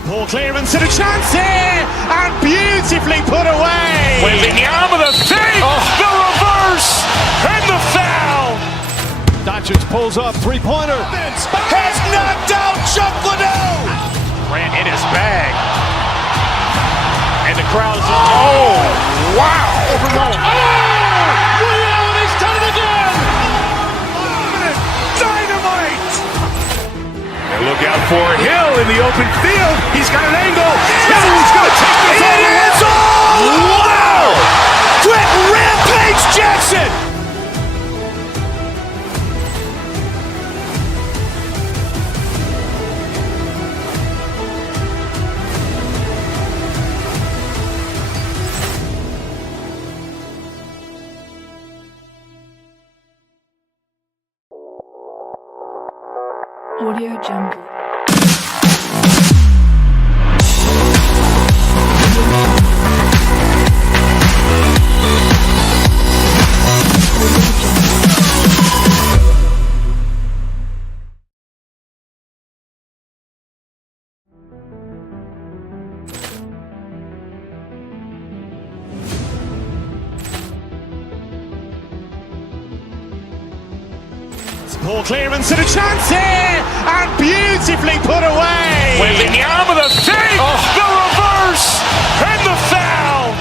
Poor clearance and a chance here, and beautifully put away. Waving the arm of the thing, the reverse, and the foul. Doncic pulls up, three-pointer. Has knocked out Chuck Liddell. Ran in his bag. And the crowd is, oh, wow. William has done it again! Dynamite! And look out for Hill in the open field. He's got an angle. Hill's going to take this all the way. Wow! Quick Rampage Jackson! Audio Jungle. Poor clearance and a chance here, and beautifully put away. Waving the arm of the thing, the reverse, and the foul.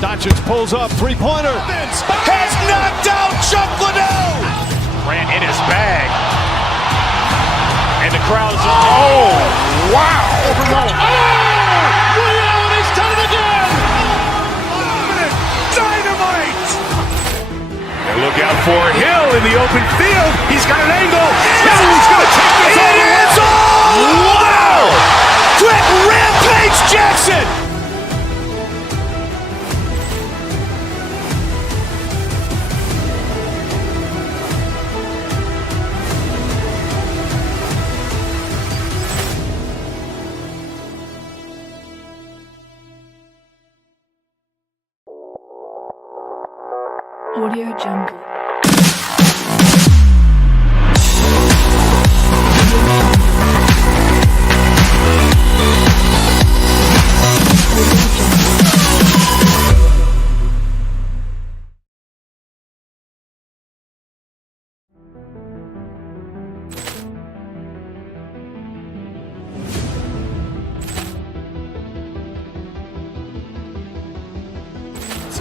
Doncic pulls up, three-pointer. Has knocked out Chuck Liddell. Ran in his bag. And the crowd is, oh, wow. William has done it again! Dynamite! And look out for Hill in the open field. He's got an angle. Hill's going to take this all the way. Wow! Quick Rampage Jackson! Audio Jungle.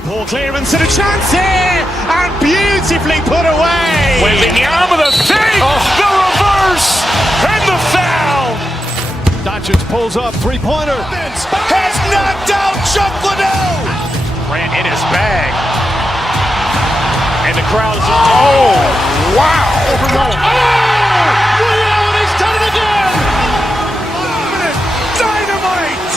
Poor clearance and a chance here, and beautifully put away. Waving the arm of the thing, the reverse, and the foul. Doncic pulls up, three-pointer. Has knocked out Chuck Liddell. Ran in his bag. And the crowd is, oh, wow. William has done it again! Dynamite!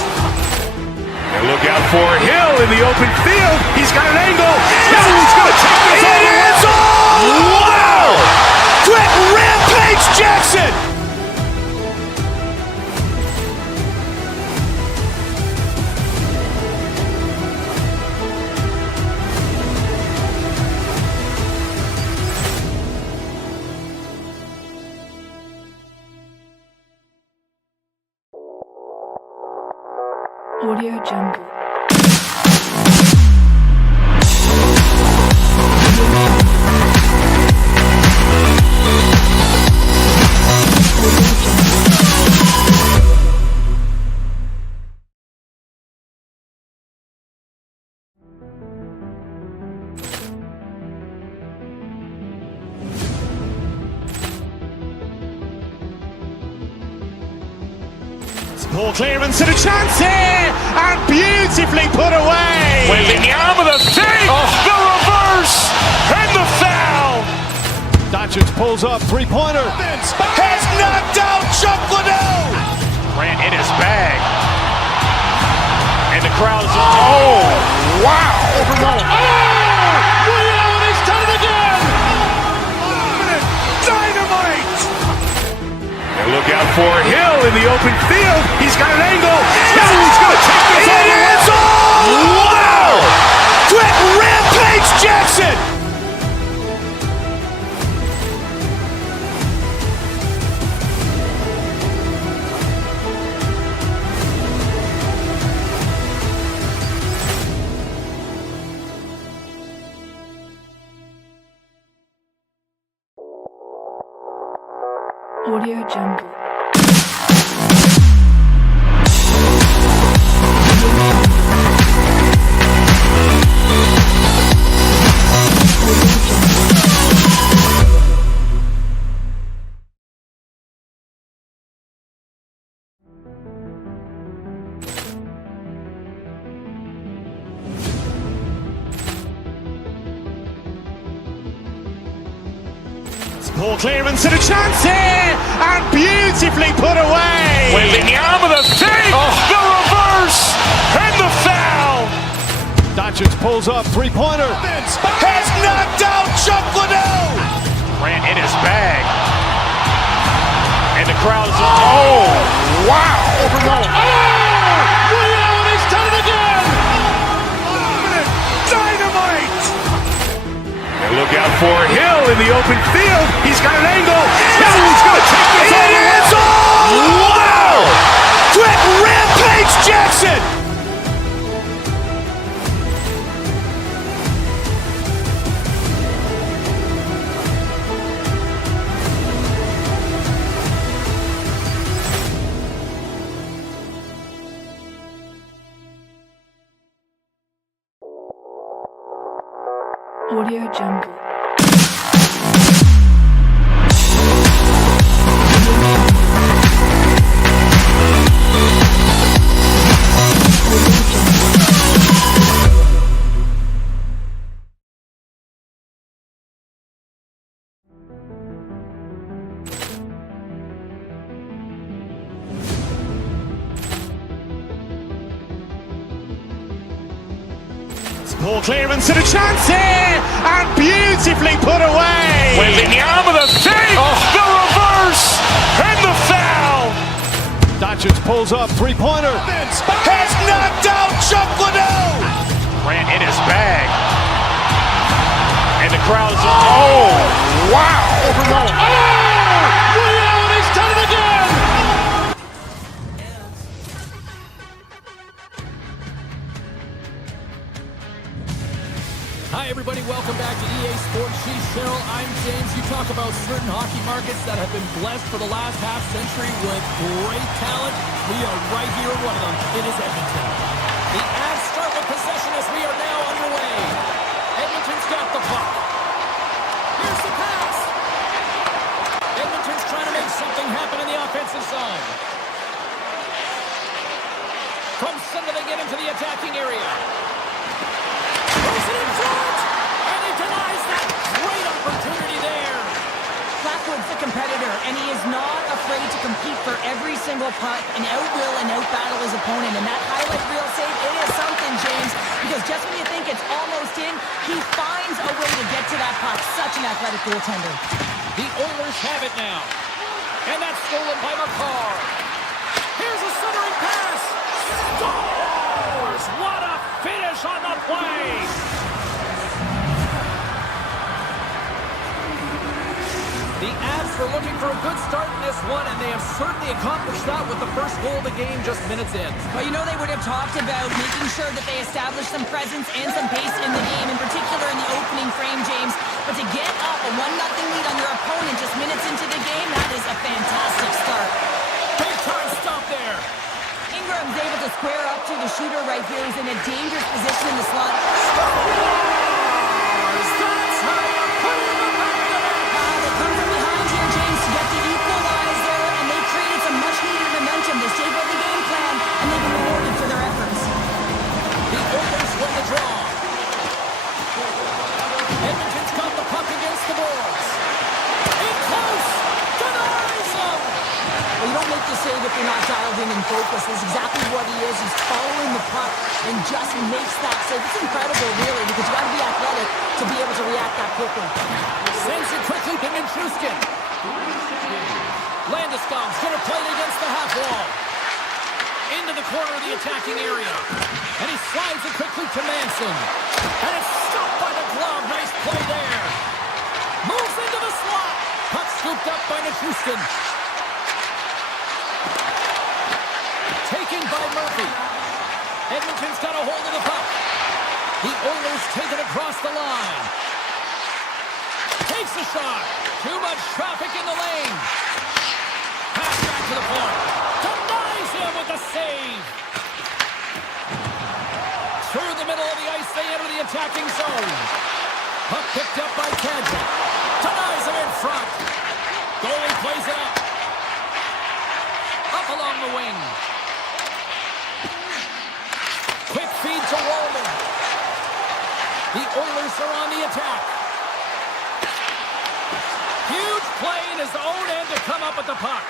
And look out for Hill in the open field. He's got an angle. Hill's going to take this all the way. Wow! Quick Rampage Jackson! Audio Jungle. Poor clearance and a chance here, and beautifully put away. Waving the arm of the save, the reverse, and the foul. Doncic pulls up, three-pointer. Has knocked out Chuck Liddell. Grant in his bag. And the crowd is, oh, wow. He's done it again! Dynamite. And look out for Hill in the open field. He's got an angle. Now he's going to take this all the way. Wow. Brett Rampage Jackson. Audio Jungle. Poor clearance and a chance here, and beautifully put away. Waving the arm of the save, the reverse, and the foul. Doncic pulls up, three-pointer. Has knocked out Chuck Liddell. Grant in his bag. And the crowd is, oh, wow. He's done it again! Dynamite. And look out for Hill in the open field. He's got an angle. Now he's going to take this all the way. Wow. Brett Rampage Jackson. Audio Jungle. Poor clearance and a chance here, and beautifully put away. Waving the arm of the save, the reverse, and the foul. Doncic pulls up, three-pointer. Has knocked out Chuck Liddell. Grant in his bag. And the crowd is, oh, wow. He's done it again! Hi, everybody. Welcome back to EA Sports. She's Cheryl. I'm James. You talk about certain hockey markets that have been blessed for the last half century with great talent. We are right here in one of them. It is Edmonton. The Avs start with possession as we are now underway. Edmonton's got the puck. Here's the pass. Edmonton's trying to make something happen in the offensive zone. From center, they get into the attacking area. Puts it in front, and he denies that great opportunity there. Blackwood's a competitor, and he is not afraid to compete for every single puck and outwill and outbattle his opponent. And that highlight reel save, it is something, James, because just when you think it's almost in, he finds a way to get to that puck. Such an athletic goaltender. The Oilers have it now, and that's stolen by McCarr. Here's a centering pass. Scores! What a finish on the play! The Avs were looking for a good start in this one, and they have certainly accomplished that with the first goal of the game just minutes in. Well, you know they would have talked about making sure that they establish some presence and some pace in the game, in particular in the opening frame, James. But to get up a 1-0 lead on your opponent just minutes into the game, that is a fantastic start. Big time stop there. Ingram's able to square up to the shooter right here. He's in a dangerous position in the slot. That's how you put it in the back of the net. They come from behind here, James, to get the equalizer, and they created some much-needed momentum. They stayed with the game plan. if you're not dialed in and focused. That's exactly what he is. He's following the puck and just makes that save. It's incredible, really, because you got to be athletic to be able to react that quickly. Sends it quickly to Nichushkin. Landeskog's going to play it against the half wall. Into the corner of the attacking area. And he slides it quickly to Manson. And it's stopped by the glove. Nice play there. Moves into the slot. Puck scooped up by Nichushkin. Taken by Murphy. Edmonton's got a hold of the puck. The Oilers take it across the line. Takes a shot. Too much traffic in the lane. Pass back to the point. Denies him with the save. Through the middle of the ice, they enter the attacking zone. Puck picked up by Kadri. Denies him in front. Goalie plays it up. Up along the wing. Quick feed to Wallman. The Oilers are on the attack. Huge play in his own end to come up with the puck.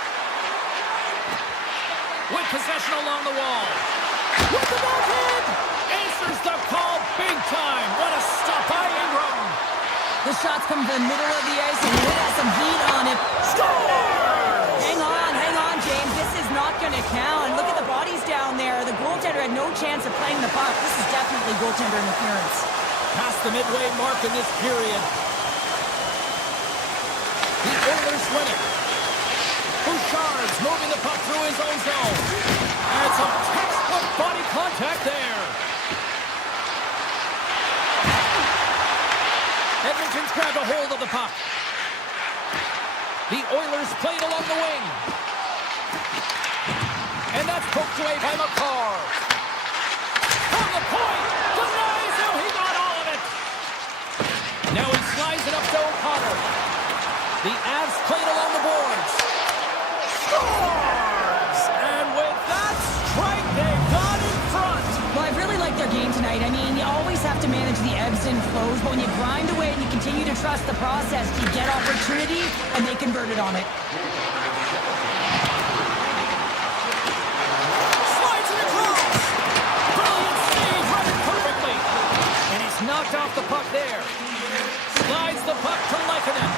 With possession along the wall. With the backhand. Answers the call big time. What a stop by Ingram. The shots come to the middle of the ice and it has some heat on it. Scores! Hang on, James. This is not going to count. Look at the bodies down there. The goaltender had no chance of playing the puck. This is definitely goaltender interference. Past the midway mark in this period. The Oilers win it. Bouchard's moving the puck through his own zone. And some textbook body contact there. Edmonton's grabbed a hold of the puck. The Oilers played along the wing. And that's poked away by McCarr. From the point. Denies him. He got all of it. Now he slides it up to O'Connor. The Avs played along the boards. Scores! And with that strike, they got in front. Well, I really like their game tonight. I mean, you always have to manage the ebbs and flows, but when you grind away and you continue to trust the process, you get opportunity, and they converted on it. Slides it across. Brilliant save, running perfectly. And he's knocked off the puck there. Slides the puck to Lehkonen.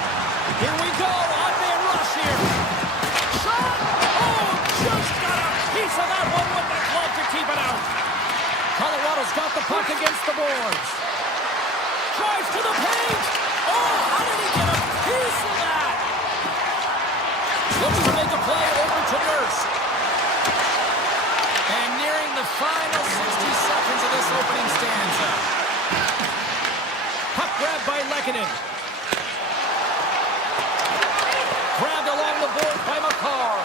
Here we go, odd-man rush here. Shot! Oh, just got a piece of that one with the glove to keep it out. Colorado's got the puck against the boards. Drives to the paint. Oh, how did he get a piece of that? Looking to make a play over to Nurse. And nearing the final 60 seconds of this opening stanza. Puck grabbed by Lehkonen. Grabbed along the board by McCarr.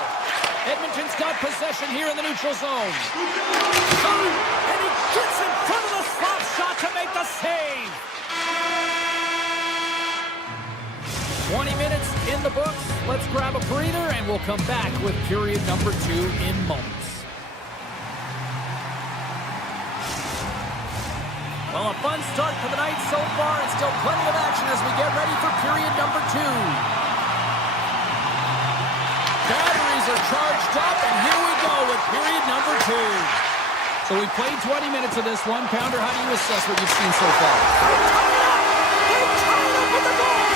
Edmonton's got possession here in the neutral zone. Shot, and he gets in front of the slap shot to make the save. 20 minutes in the books. Let's grab a breather, and we'll come back with period number 2 in moments. Well, a fun start to the night so far, and still plenty of action as we get ready for period number 2. Batteries are charged up, and here we go with period number 2. So we played 20 minutes of this one. Pounder, how do you assess what you've seen so far? They tied up with the goal!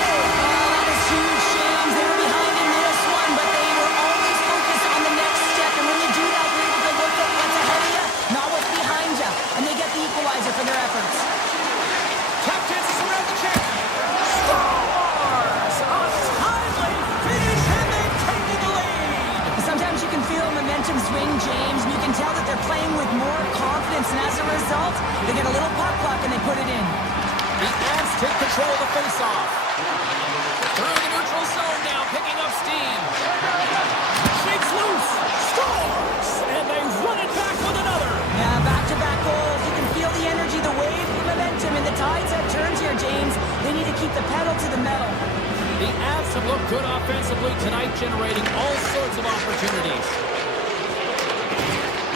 That was huge, James. They were behind in this one, but they were always focused on the next step. And when you do that, you're able to look at what's ahead of you, not what's behind you. And they get the equalizer for their efforts. Tap dances around the check. Scores! A timely finish, and they've taken the lead. Sometimes you can feel momentum swing, James, and you can tell that they're playing with more confidence. And as a result, they get a little puck luck and they put it in. The Avs take control of the faceoff. Through the neutral zone now, picking up steam. Shakes loose. Scores! And they run it back with another. Yeah, back-to-back goals. You can feel the energy, the wave, the momentum, and the tides have turned here, James. They need to keep the pedal to the metal. The Avs have looked good offensively tonight, generating all sorts of opportunities.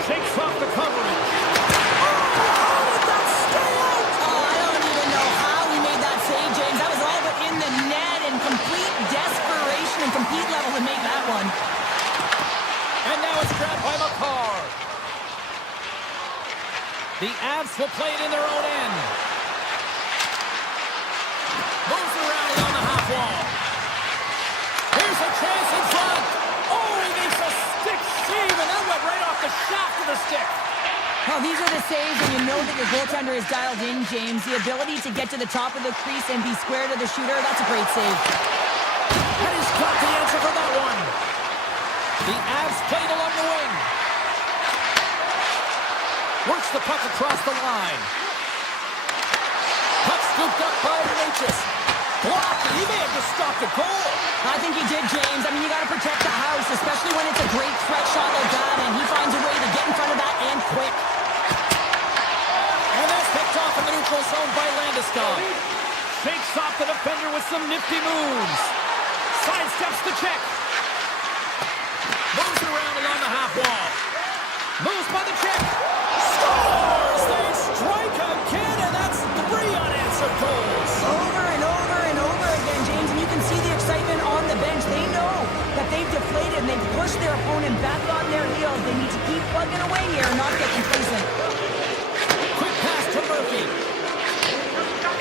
Shakes off the coverage. Oh, how did that stay out? Oh, I don't even know how he made that save, James. That was all but in the net and complete desperation and compete level to make that one. And now it's The Avs will play it in their own end. Moves around along the half wall. Here's a chance in front. Oh, he makes a stick save, and that went right off the shaft of the stick. Well, these are the saves, and you know that your goaltender is dialed in, James. The ability to get to the top of the crease and be square to the shooter, that's a great save. And he's got the answer for that one. The Avs played along the wing. Works the puck across the line. Puck scooped up by Natchez. Blocked. He may have just stopped a goal. I think he did, James. I mean, you got to protect the house, especially when it's a great threat shot like that, and he finds a way to get in front of that and quick. And that's picked off in the neutral zone by Landeskog. Shakes off the defender with some nifty moves. Sidesteps the check. Moves it around along the half wall. Moves by the check. Scores! They strike again, and that's 3 unanswered goals. Over and over and over again, James, and you can see the excitement on the bench. They know that they've deflated and they've pushed their opponent back on their heels. They need to keep plugging away here and not get complacent. Quick pass to Murphy.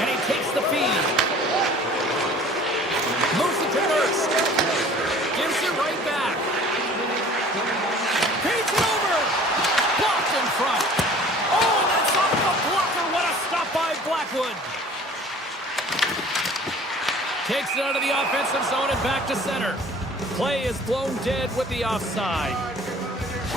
And he takes the feed. Moves it to Nurse. Gives it right back. Feeds it over. Blocked in front. Oh, that's off the blocker. What a stop by Blackwood. Takes it out of the offensive zone and back to center. Play is blown dead with the offside.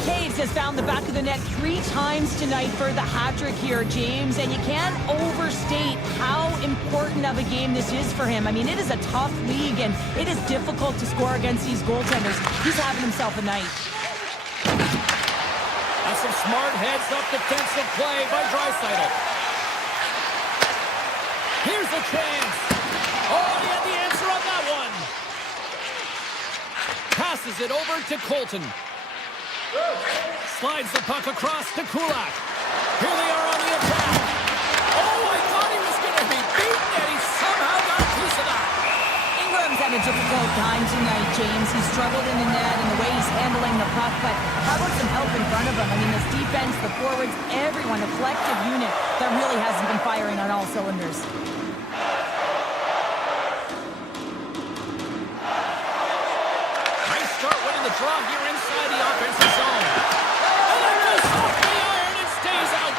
Taves has found the back of the net 3 times tonight for the hat-trick here, James, and you can't overstate how important of a game this is for him. I mean, it is a tough league, and it is difficult to score against these goaltenders. He's having himself a night. That's some smart heads-up defensive play by Draisaitl. Here's a chance. Oh, he had the answer on that one. Passes it over to Colton. Slides the puck across to Kulak. Here they are on the attack. Oh, I thought he was going to be beaten, and he somehow got a piece of that. Ingram's had a difficult time tonight, James. He's struggled in the net and the way he's handling the puck, but how about some help in front of him? I mean, this defense, the forwards, everyone, a collective unit that really hasn't been firing on all cylinders. Nice start winning the draw here inside the offensive zone. And that goes off the iron and stays out.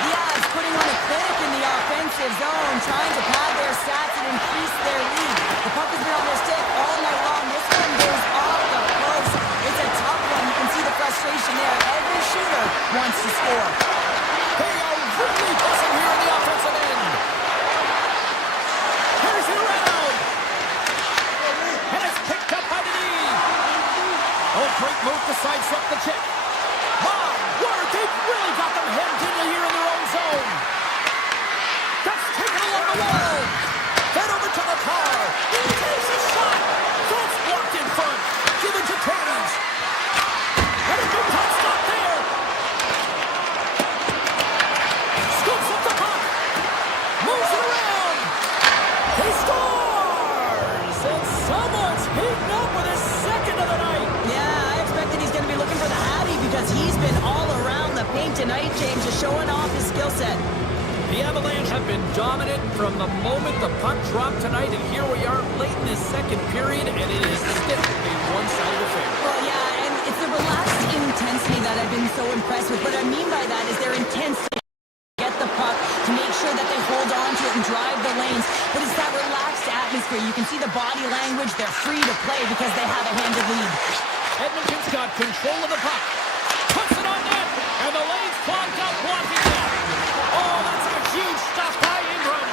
Yeah, it's putting on a clinic in the offensive zone, trying to pad their stats and increase their lead. The puck has been on their stick all night long. This one goes off the post. It's a tough one. You can see the frustration there. Every shooter wants to score. They are really pushing here in the offensive end. Here's it around. And it's picked up by the knee. Oh, great move to sidestep the check. My word, they've really got them hemmed in here in their own zone. That's taken along the wall. Then over to the car. He takes a shot. That's blocked in front. Give it to Taves. And a good puck stop there. Scoops up the puck. Moves it around. He scores. And someone's heating up with his second of the night. Yeah, I expected he's going to be looking for the Hattie because he's been all around the paint tonight, James, just showing off his skill set. The Avalanche have been dominant from the moment the puck dropped tonight, and here we are late in this second period, and it is still a one-sided affair. Well, yeah, and it's the relaxed intensity that I've been so impressed with. What I mean by that is their intensity to get the puck, to make sure that they hold on to it and drive the lanes, but it's that relaxed atmosphere. You can see the body language. They're free to play because they have a handed lead. Edmonton's got control of the puck. Puts it on net, and the lane's clogged up, blocking that. Oh, that's a huge stop by Ingram.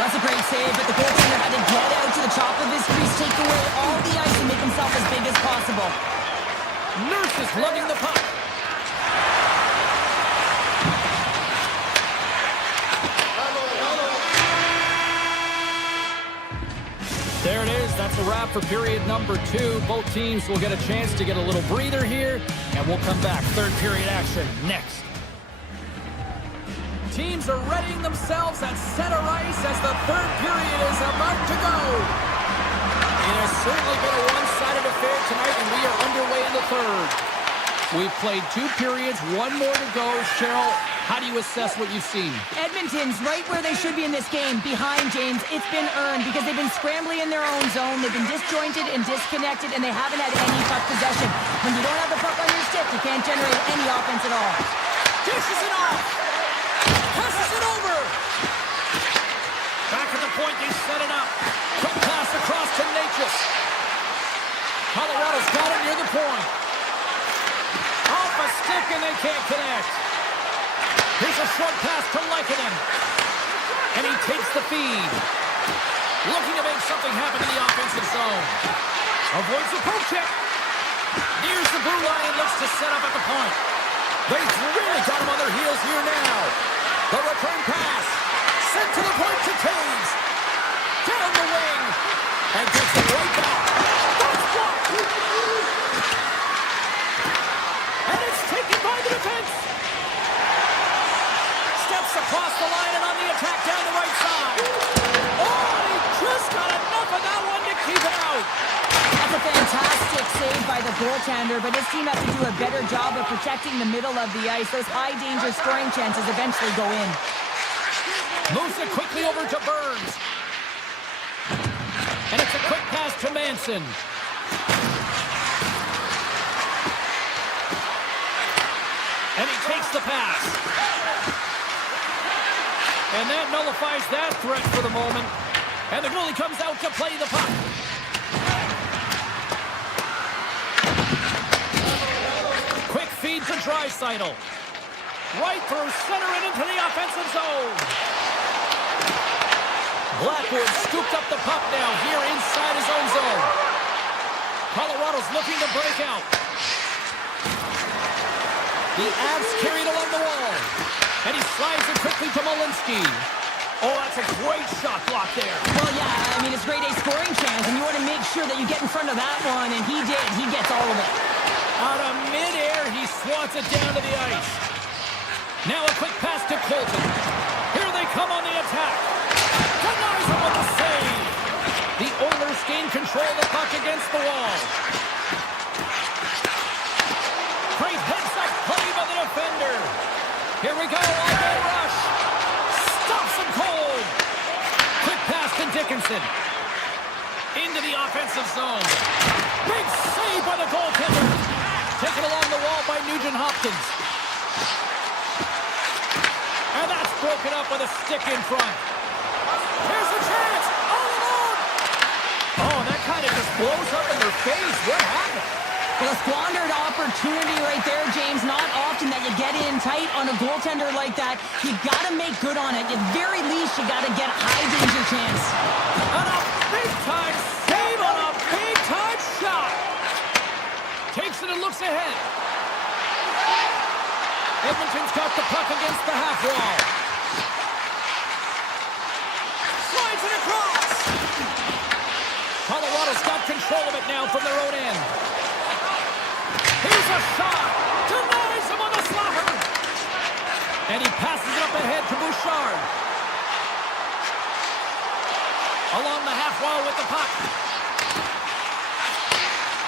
That's a great save, but the goaltender had to get out to the top of his crease, take away all the ice, and make himself as big as possible. Nurse is lugging the puck. There it is. That's a wrap for period number 2. Both teams will get a chance to get a little breather here, and we'll come back. Third period action next. Teams are readying themselves at center ice as the third period is about to go. It has certainly been a one-sided affair tonight, and we are underway in the third. We've played 2 periods, 1 more to go. Cheryl, How do you assess what you've seen? Edmonton's right where they should be in this game, behind James. It's been earned because they've been scrambling in their own zone. They've been disjointed and disconnected, and they haven't had any puck possession. When you don't have the puck on your stick, you can't generate any offense at all. Dishes it off. Passes it over. Back at the point, they set it up. Quick pass across to Natchez. Colorado's got it near the point. Off a stick, and they can't connect. Here's a short pass to Lehkonen. And he takes the feed. Looking to make something happen in the offensive zone. Avoids the poke check. Nears the blue line and looks to set up at the point. They've really got him on their heels here now. The return pass. Sent to the point to Taves. Down the wing. And gets it right back. That's blocked. And it's taken by the defense. Steps across the line and on the attack down the right side. Oh, he just got enough of that one to keep it out. That's a fantastic save by the goaltender, but his team has to do a better job of protecting the middle of the ice. Those high-danger scoring chances eventually go in. Moves it quickly over to Burns. And it's a quick pass to Manson. And he takes the pass. And that nullifies that threat for the moment. And the goalie comes out to play the puck. Quick feed to Draisaitl. Right through center and into the offensive zone. Blackwood scooped up the puck now here inside his own zone. Colorado's looking to break out. The Avs carried along the wall. And he slides it quickly to Malinsky. Oh, that's a great shot block there. Well, yeah, I mean, it's grade A scoring chance, and you want to make sure that you get in front of that one, and he did. He gets all of it. Out of midair, he swats it down to the ice. Now a quick pass to Colton. Here they come on the attack. Denies him with a save. The Oilers gain control of the puck against the wall. Great heads-up play by the defender. Here we go, all-day rush. Stops him cold. Quick pass to Dickinson. Into the offensive zone. Big save by the goaltender. Taken along the wall by Nugent-Hopkins. And that's broken up with a stick in front. Here's a chance. All alone. Oh, that kind of just blows up in their face. What happened? Well, a squandered opportunity right there, James. Not often that you get in tight on a goaltender like that. You got to make good on it. At very least, you got to get a high-danger chance. And a big-time save on a big-time shot. Takes it and looks ahead. Edmonton's got the puck against the half wall. Slides it across. Colorado's got control of it now from their own end. Here's a shot. Denies him on the slapper. And he passes it up ahead to Bouchard. Along the half wall with the puck.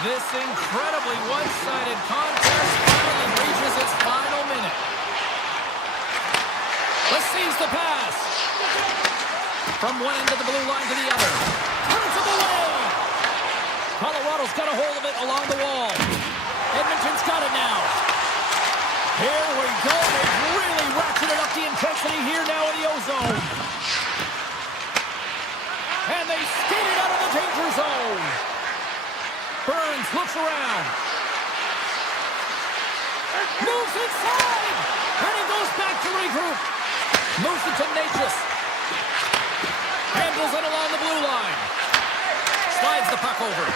This incredibly one-sided contest finally reaches its final minute. Let's seize the pass. From one end of the blue line to the other. Turns it away. Colorado's got a hold of it along the wall. Edmonton's got it now. Here we go. They've really ratcheted up the intensity here now in the O-zone. And they skated out of the danger zone. Burns looks around. Moves inside. And he goes back to regroup. Moves it to Natchez. Handles it along the blue line. Slides the puck over.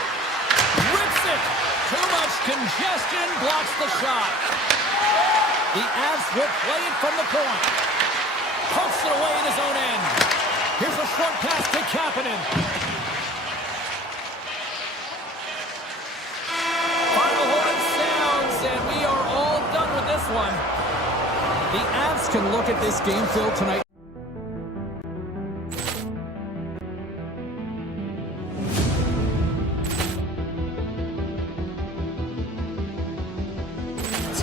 Rips it. Too much congestion. Blocks the shot. The Avs will play it from the point. Pokes it away in his own end. Here's a short pass to Kapanen. Final horn sounds, and we are all done with this one. The Avs can look at this game, Phil, tonight.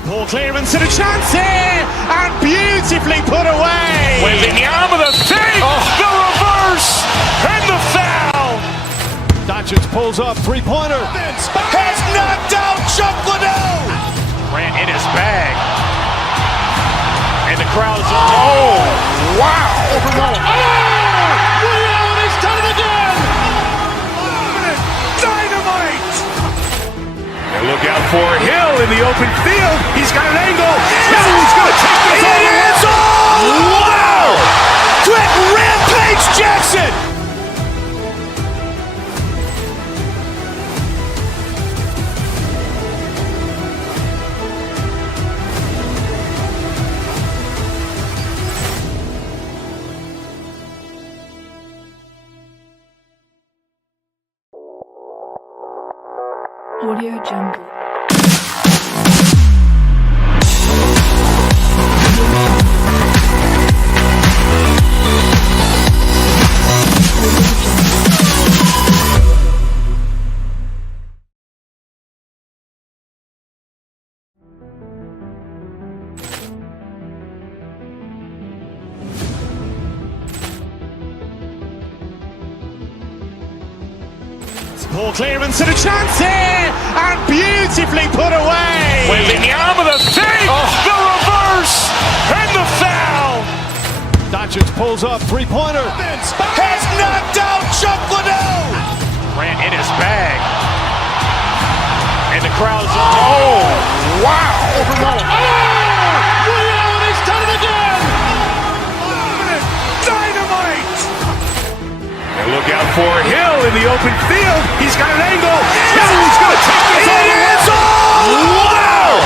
Poor clearance and a chance here, and beautifully put away. With the arm of the save, the reverse, and the foul. Doncic pulls up, three-pointer. Has knocked out Chuck Liddell. Ran in his bag. And the crowd is, oh, wow. Ray Allen has done it again! Dynamite. And look out for Hill in the open field. He's got an angle. He's going to take this all the way. Wow. Quick Rampage Jackson. Audio Jungle. Poor clearance and a chance here, and beautifully put away. With the arm of the save, the reverse, and the foul. Doncic pulls up, three-pointer. Has knocked out Chuck Liddell. Ran in his bag. And the crowd is, oh, wow. Ray Allen has done it again! Dynamite. And look out for Hill in the open field. He's got an angle. He's going to take this all the way. Wow.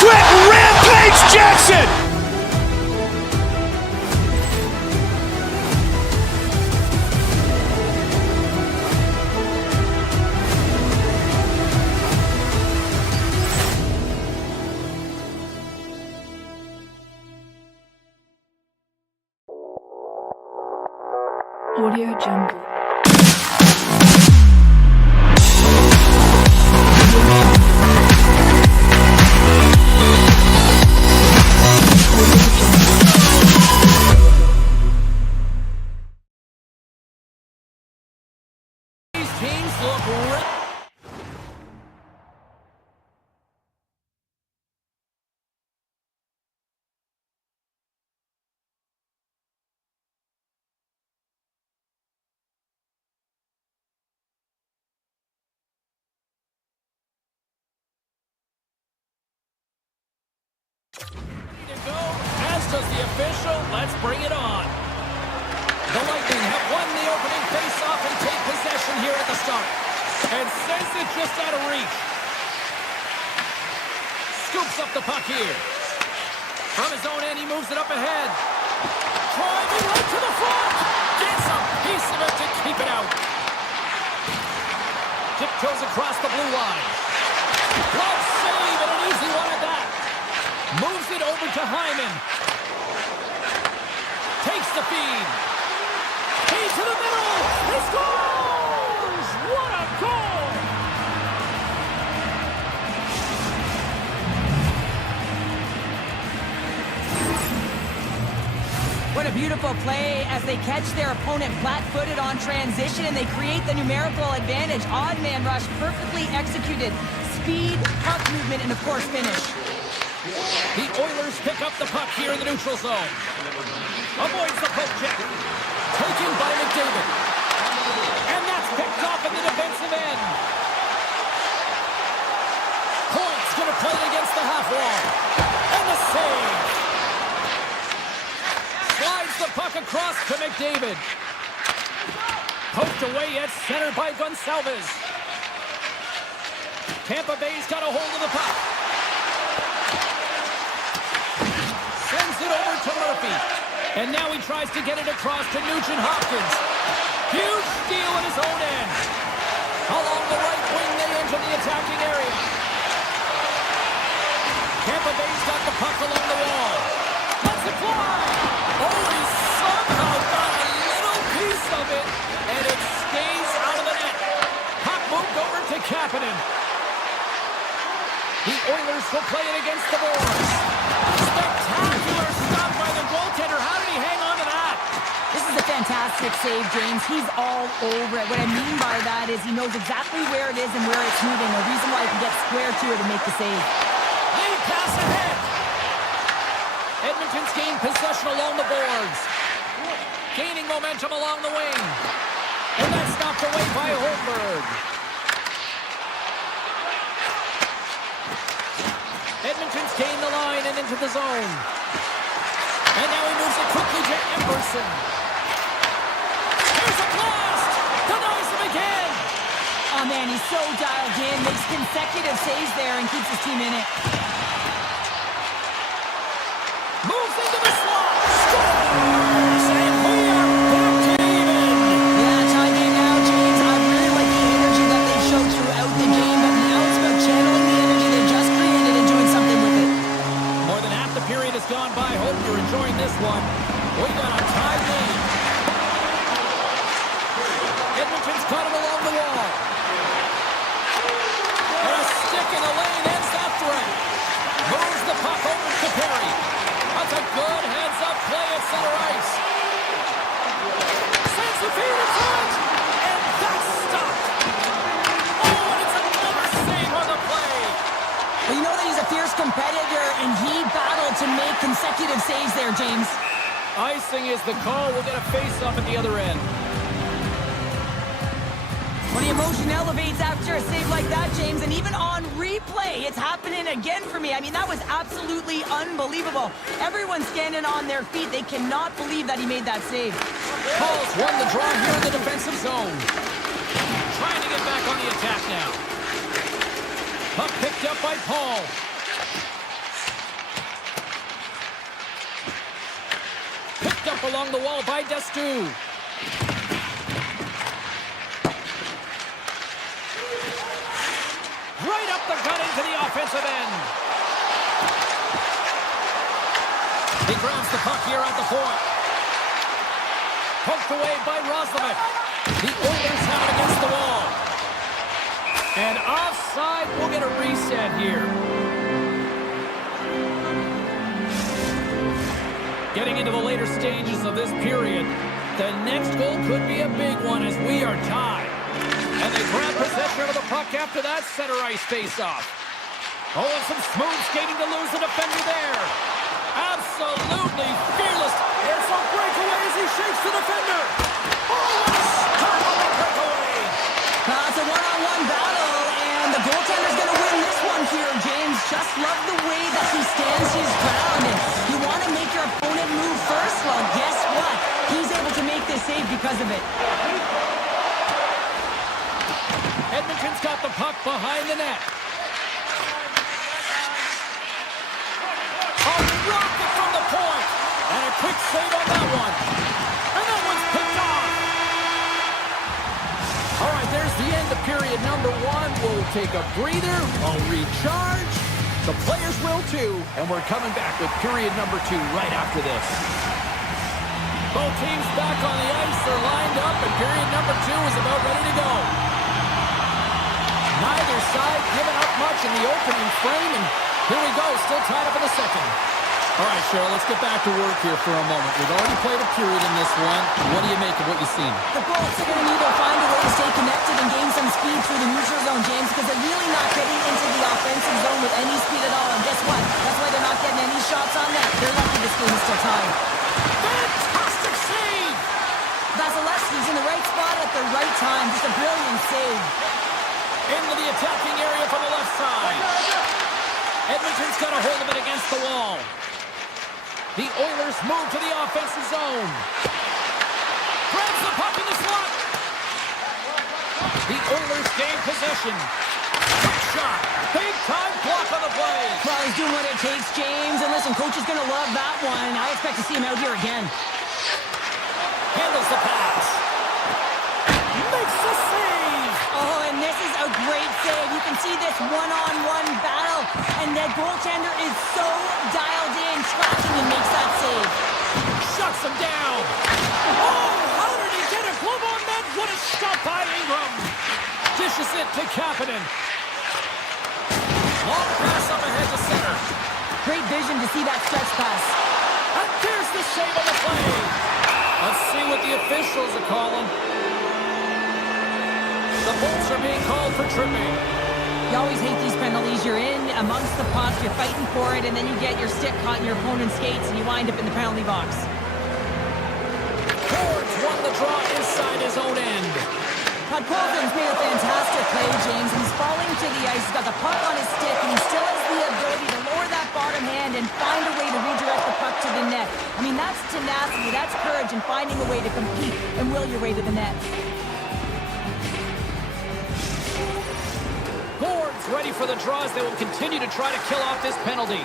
Quick Rampage Jackson. Audio Jungle. These teams look great. To go, as does the official. Let's bring it on. The Lightning have won the opening face-off and take possession here at the start. And sends it just out of reach. Scoops up the puck here. From his own end, he moves it up ahead. Driving right to the front. Gets a piece of it to keep it out. Tiptoes across the blue line. Glove save and an easy one at that. Moves it over to Hyman. Takes the feed. Feed to the middle. He scores! What a goal! What a beautiful play as they catch their opponent flat-footed on transition and they create the numerical advantage. Odd man rush, perfectly executed. Speed, puck movement, and of course finish. The Oilers pick up the puck here in the neutral zone. Avoids the poke check. Taken by McDavid. And that's picked off in the defensive end. Point's going to play it against the half wall. And the save. Slides the puck across to McDavid. Poked away at center by Gonçalves. Tampa Bay's got a hold of the puck. Sends it over to Murphy. And now he tries to get it across to Nugent-Hopkins. Huge steal at his own end. Along the right wing, they enter the attacking area. Tampa Bay's got the puck along the wall. Lets it fly. Oh, he somehow got a little piece of it, and it stays out of the net. Puck moved over to Kapanen. The Oilers will play it against the boards. Spectacular stop by the goaltender. How did he hang on to that? This is a fantastic save, James. He's all over it. What I mean by that is he knows exactly where it is and where it's moving. A reason why he can get square to it and make the save. Lead pass ahead. Edmonton's gained possession along the boards. Gaining momentum along the wing. And that's knocked away by Holmberg. Edmonton's gained the line and into the zone. And now he moves it quickly to Emerson. Here's a blast! Denies him again! Oh man, he's so dialed in. Makes consecutive saves there and keeps his team in it. Moves into the slot! Scores! And we are back to even! Yeah, tie game now, James. I really like the energy that they showed throughout the game, but now it's about channeling the energy they just created and doing something with it. More than half the period has gone by. Hope you're enjoying this one. We got a tie game. Edmonton's caught him along the wall. And a stick in the lane ends that threat. Moves the puck over to Perry. That's a good heads-up play at center ice. Sends the feed in front. And that's stopped. Oh, and it's another save on the play. Well, you know that he's a fierce competitor, and he battled to make consecutive saves there, James. Icing is the call. We'll get a face-off at the other end. When the emotion elevates after a save like that, James, and even on replay, it's happening again for me. I mean, that was absolutely unbelievable. Everyone's standing on their feet. They cannot believe that he made that save. Paul's won the draw here in the defensive zone. Trying to get back on the attack now. Puck picked up by Paul. Picked up along the wall by Destu. Right up the gut into the offensive end. He grabs the puck here at the point. Poked away by Roslovic. The Oilers have it against the wall. And offside, we'll get a reset here. Getting into the later stages of this period, the next goal could be a big one as we are tied. And they grab possession of the puck after that center ice face-off. Oh, and some smooth skating to lose the defender there. Absolutely fearless. It's a breakaway as he shakes the defender. Oh, what a stop on the breakaway. It's a one-on-one battle, and the goaltender's going to win this one here, James. Just love the way that he stands his ground. And you want to make your opponent move first? Well, guess what? He's able to make this save because of it. Edmonton's got the puck behind the net. A rocket from the point. And a quick save on that one. And that one's picked off. All right, there's the end of period number one. We'll take a breather. I'll recharge. The players will too. And we're coming back with period number two right after this. Both teams back on the ice. They're lined up, and period number two is about ready to go. Neither side giving up much in the opening frame, and here we go, still tied up in the second. All right, Cheryl, let's get back to work here for a moment. We've already played a period in this one. What do you make of what you've seen? The Bullets are going to need to find a way to stay connected and gain some speed through the neutral zone, James, because they're really not getting into the offensive zone with any speed at all. And guess what? That's why they're not getting any shots on net. They're lucky this game is still tied. Fantastic save! Vasilevsky's in the right spot at the right time. Just a brilliant save. Into the attacking area from the left side. Edmonton's got a hold of it against the wall. The Oilers move to the offensive zone. Grabs the puck in the slot. The Oilers gain possession. Quick shot. Big time block on the play. Well, he's doing what it takes, James. And listen, coach is going to love that one. I expect to see him out here again. Handles the pass. Makes the save. Oh, and this is a great save. You can see this one-on-one battle, and that goaltender is so dialed in, tracking and makes that save. Shuts him down. Oh, how did he get a glove on that? What a stop by Ingram. Dishes it to Kapanen. Long pass vision to see that stretch pass. And there's the save on the play. Let's see what the officials are calling. The Bolts are being called for tripping. You always hate these penalties. You're in amongst the puck, you're fighting for it, and then you get your stick caught in your opponent's skates, and you wind up in the penalty box. Ford's won the draw inside his own end. Podkolzin's made a fantastic play, James. He's falling to the ice. He's got the puck on his stick, and he still has the ability to lower that bottom hand and find a way to redirect the puck to the net. I mean, that's tenacity, that's courage, and finding a way to compete and will your way to the net. Ford's ready for the draws. They will continue to try to kill off this penalty.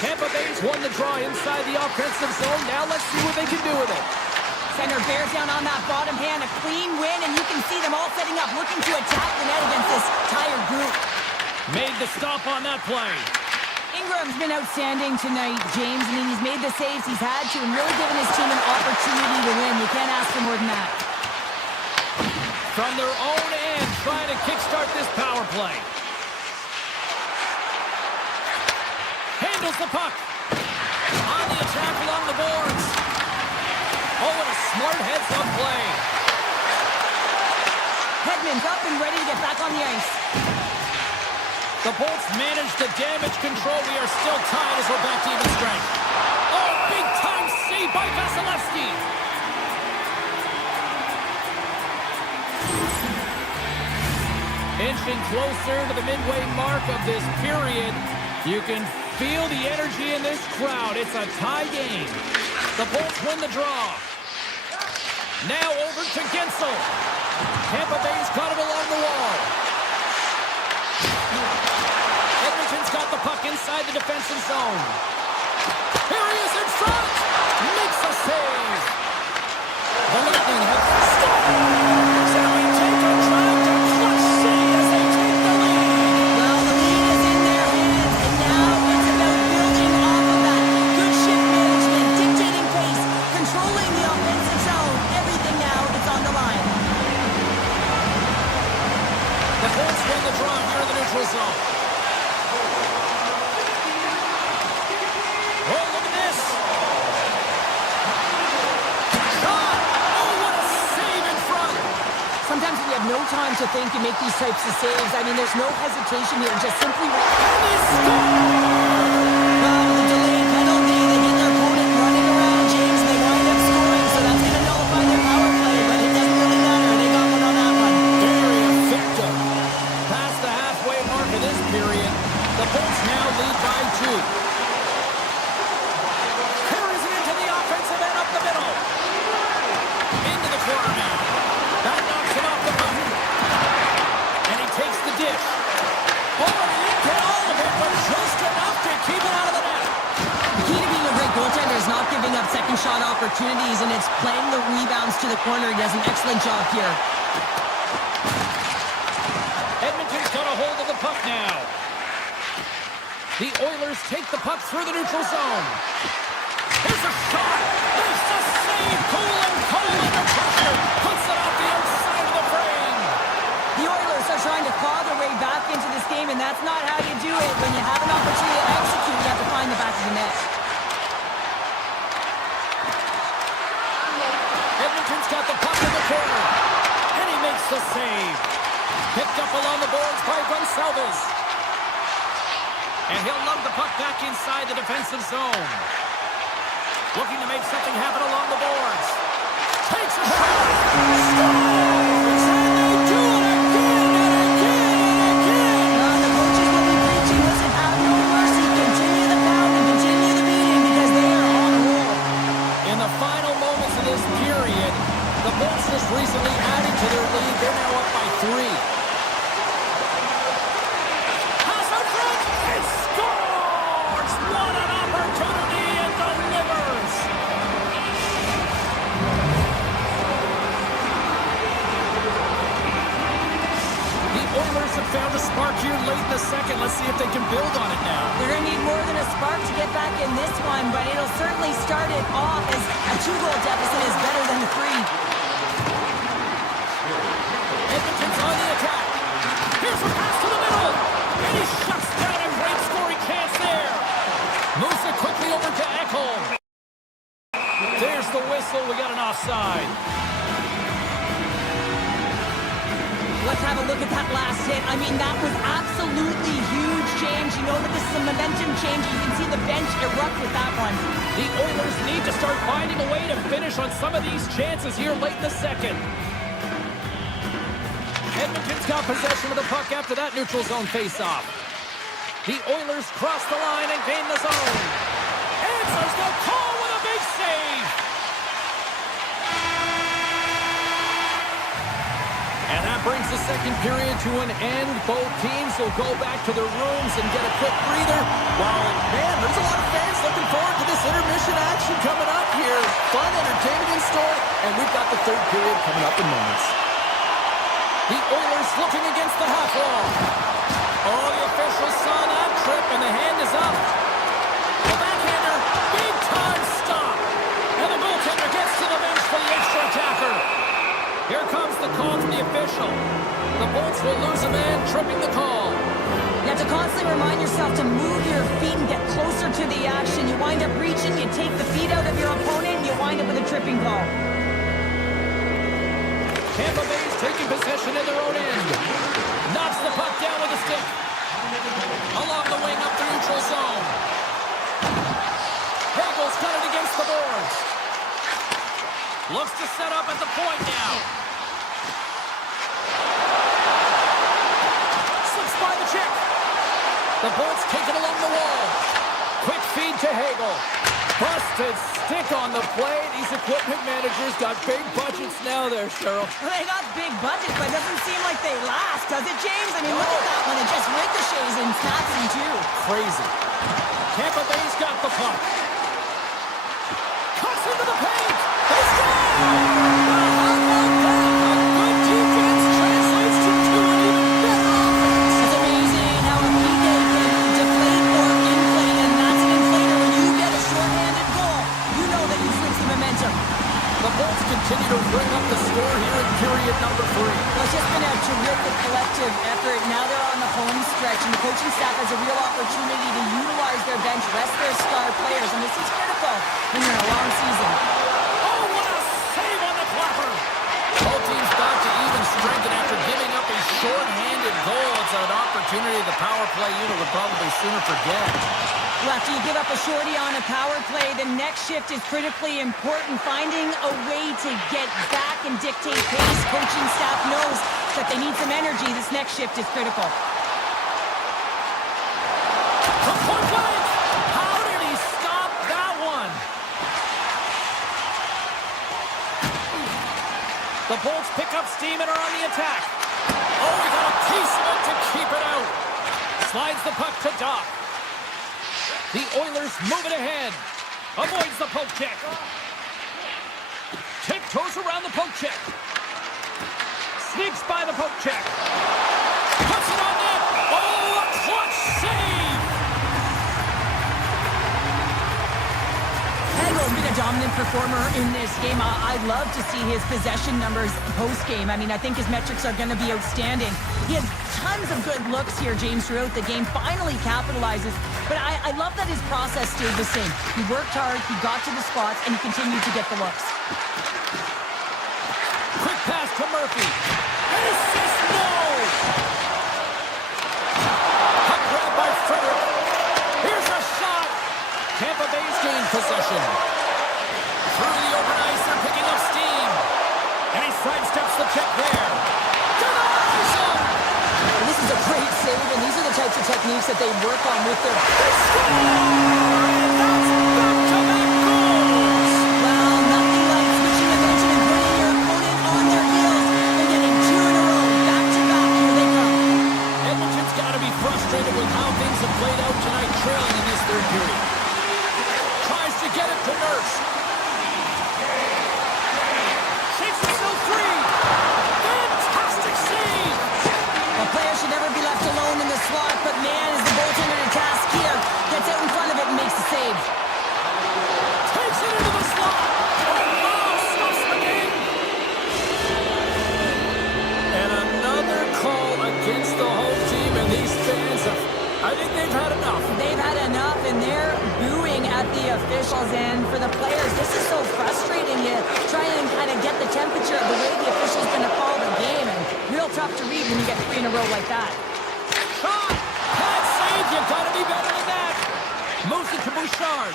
Tampa Bay's won the draw inside the offensive zone. Now let's see what they can do with it. Center bears down on that bottom hand. A clean win, and you can see them all setting up, looking to attack the net against this tired group. Made the stop on that play. Ingram's been outstanding tonight, James. I mean, he's made the saves he's had to and really given his team an opportunity to win. You can't ask for more than that. From their own end, trying to kickstart this power play. Handles the puck. On the attack along the boards. Oh, and a smart heads-up play. Edmont's up and ready to get back on the ice. The Bolts manage the damage control. We are still tied as we're back to even strength. Oh, big-time save by Vasilevsky. Inching closer to the midway mark of this period. You can feel the energy in this crowd. It's a tie game. The Bolts win the draw. Now over to Gensel. Tampa Bay's got it along the wall. Edmonton's got the puck inside the defensive zone. Here he is in front. Makes a save. The Lightning have scores. And we take a drive to clutch city as they take the lead. Well, the lead is in their hands, and now it's about building off of that. Good shift management, dictating pace, controlling the offensive zone. Everything now is on the line. The Bolts win the draw here in the neutral zone. Oh, look at this. Shot. Oh, what a save in front. Sometimes when you have no time to think, you make these types of saves. I mean, there's no hesitation here. Just simply... And they score. The delayed penalty, they get their opponent running around, James, and they wind up scoring, so that's going to nullify their power play, but it doesn't really matter. They got one on that one. Very effective. Past the halfway mark of this period, the Bolts now lead by 2. Carries it into the offensive end up the middle. Into the corner now. That knocks him off the puck. And he takes the dish. Oh, and he didn't get all of it, but just enough to keep it out of the net. The key to being a great goaltender is not giving up second shot opportunities, and it's playing the rebounds to the corner. He does an excellent job here. Edmonton's got a hold of the puck now. The Oilers take the puck through the neutral zone. Here's a shot. There's the save. Cole under pressure. Puts it off the outside of the frame. The Oilers are trying to claw their way back into this game, and that's not how you do it. When you have an opportunity to execute, you have to find the back of the net. Edmonton's got the puck in the corner. And he makes the save. Picked up along the boards by Gonsalves. And he'll lug the puck back inside the defensive zone. Looking to make something happen along the boards. Takes a shot. Scores! And they do it again and again and again. The coaches will be preaching, listen, have no mercy. Continue the pound and continue the beating because they are on a roll. In the final moments of this period, the Bolts just recently added to their lead. They're now up by 3. Pass out front. It scores! What an opportunity and delivers! The Oilers have found a spark here late in the second. Let's see if they can build on it now. They're going to need more than a spark to get back in this one, but it'll certainly start it off as a 2-goal deficit is better than the 3. Edmonton's on the attack. Here's a pass to the middle. And he shuts down a great scoring chance there. Moves it quickly over to Ekholm. There's the whistle. We got an offside. Let's have a look at that last hit. I mean, that was absolutely huge, James. You know that this is a momentum change. You can see the bench erupt with that one. The Oilers need to start finding a way to finish on some of these chances here late in the second. Edmonton's got possession of the puck after that neutral zone faceoff. The Oilers cross the line and gain the zone. Answers the call with a big save. And that brings the second period to an end. Both teams will go back to their rooms and get a quick breather. Wow, man, there's a lot of fans looking forward to this intermission action coming up here. Fun entertainment in store, and we've got the third period coming up in moments. The Oilers looking against the half wall. Oh, the officials saw that trip, and the hand is up. The backhander, big time stop. And the goaltender gets to the bench for the extra attacker. Here comes the call from the official. The Bolts will lose a man, tripping the call. You have to constantly remind yourself to move your feet and get closer to the action. You wind up reaching, you take the feet out of your opponent, and you wind up with a tripping call. Tampa Bay's taking possession in their own end. Knocks the puck down with a stick. Along the wing up the neutral zone. Hagel's got it against the boards. Looks to set up at the point now. Slips by the check. The Bolts take it along the wall. Quick feed to Hagel. Busted stick on the play. These equipment managers got big budgets now there, Cheryl. Well, they got big budgets, but it doesn't seem like they last, does it, James? I mean, look at that one. It just ricochets and snaps in two. Crazy. Tampa Bay's got the puck. Cuts into the paint. They score! How about that? A good defense translates to two and even better offense. It's amazing how a PK can deflate or inflate, and that's an inflator. When you get a shorthanded goal, you know that you switch the momentum. The Bolts continue to bring up the score here in period number 3. Well, it's just been a terrific collective effort. Now they're on the home stretch, and the coaching staff has a real opportunity to utilize their bench, rest their star players, and this is critical when you're in a long season. Oh, what a save on the clapper! Both teams back to even strength, and after giving up a short-handed goal, it's an opportunity the power play unit would probably sooner forget. Well, after you give up a shorty on a power play, the next shift is critically important. Finding a way to get back and dictate pace. Coaching staff knows that they need some energy. This next shift is critical. From point blank! How did he stop that one? The Bolts pick up steam and are on the attack. Oh, he got a piece of it to keep it out. Slides the puck to Doc. The Oilers move it ahead. Avoids the poke check. Tiptoes around the poke check. Sneaks by the poke check. Puts it on net. Oh, a clutch save! Hagel's been a dominant performer in this game. I'd love to see his possession numbers post-game. I mean, I think his metrics are going to be outstanding. He had tons of good looks here, James, throughout the game. Finally capitalizes. But I love that his process stayed the same. He worked hard, he got to the spots, and he continued to get the looks. Quick pass to Murphy. And assist, no! Puck grab by Frederick. Here's a shot. Tampa Bay's gained possession. Through the open ice, they're picking up steam. And he sidesteps the check there. Denies him! And this is a great save, and these are the types of techniques that they work on with their... They score! And that's back-to-back goals! Well, nothing like switching momentum and putting your opponent on their heels and getting two in a row, back-to-back. Here they come. Edmonton's got to be frustrated with how things have played out tonight, trailing in this third period. Tries to get it to Nurse. Shakes himself free. Fantastic save! A player should never be left alone in the slot, but man, is the goaltender to task here. Gets out in front of it and makes the save. the officials, and for the players, this is so frustrating. You try and kind of get the temperature of the way the official's going to call the game, and real tough to read when you get 3 in a row like that. Shot! Can't save! You've got to be better than that! Moves it to Bouchard.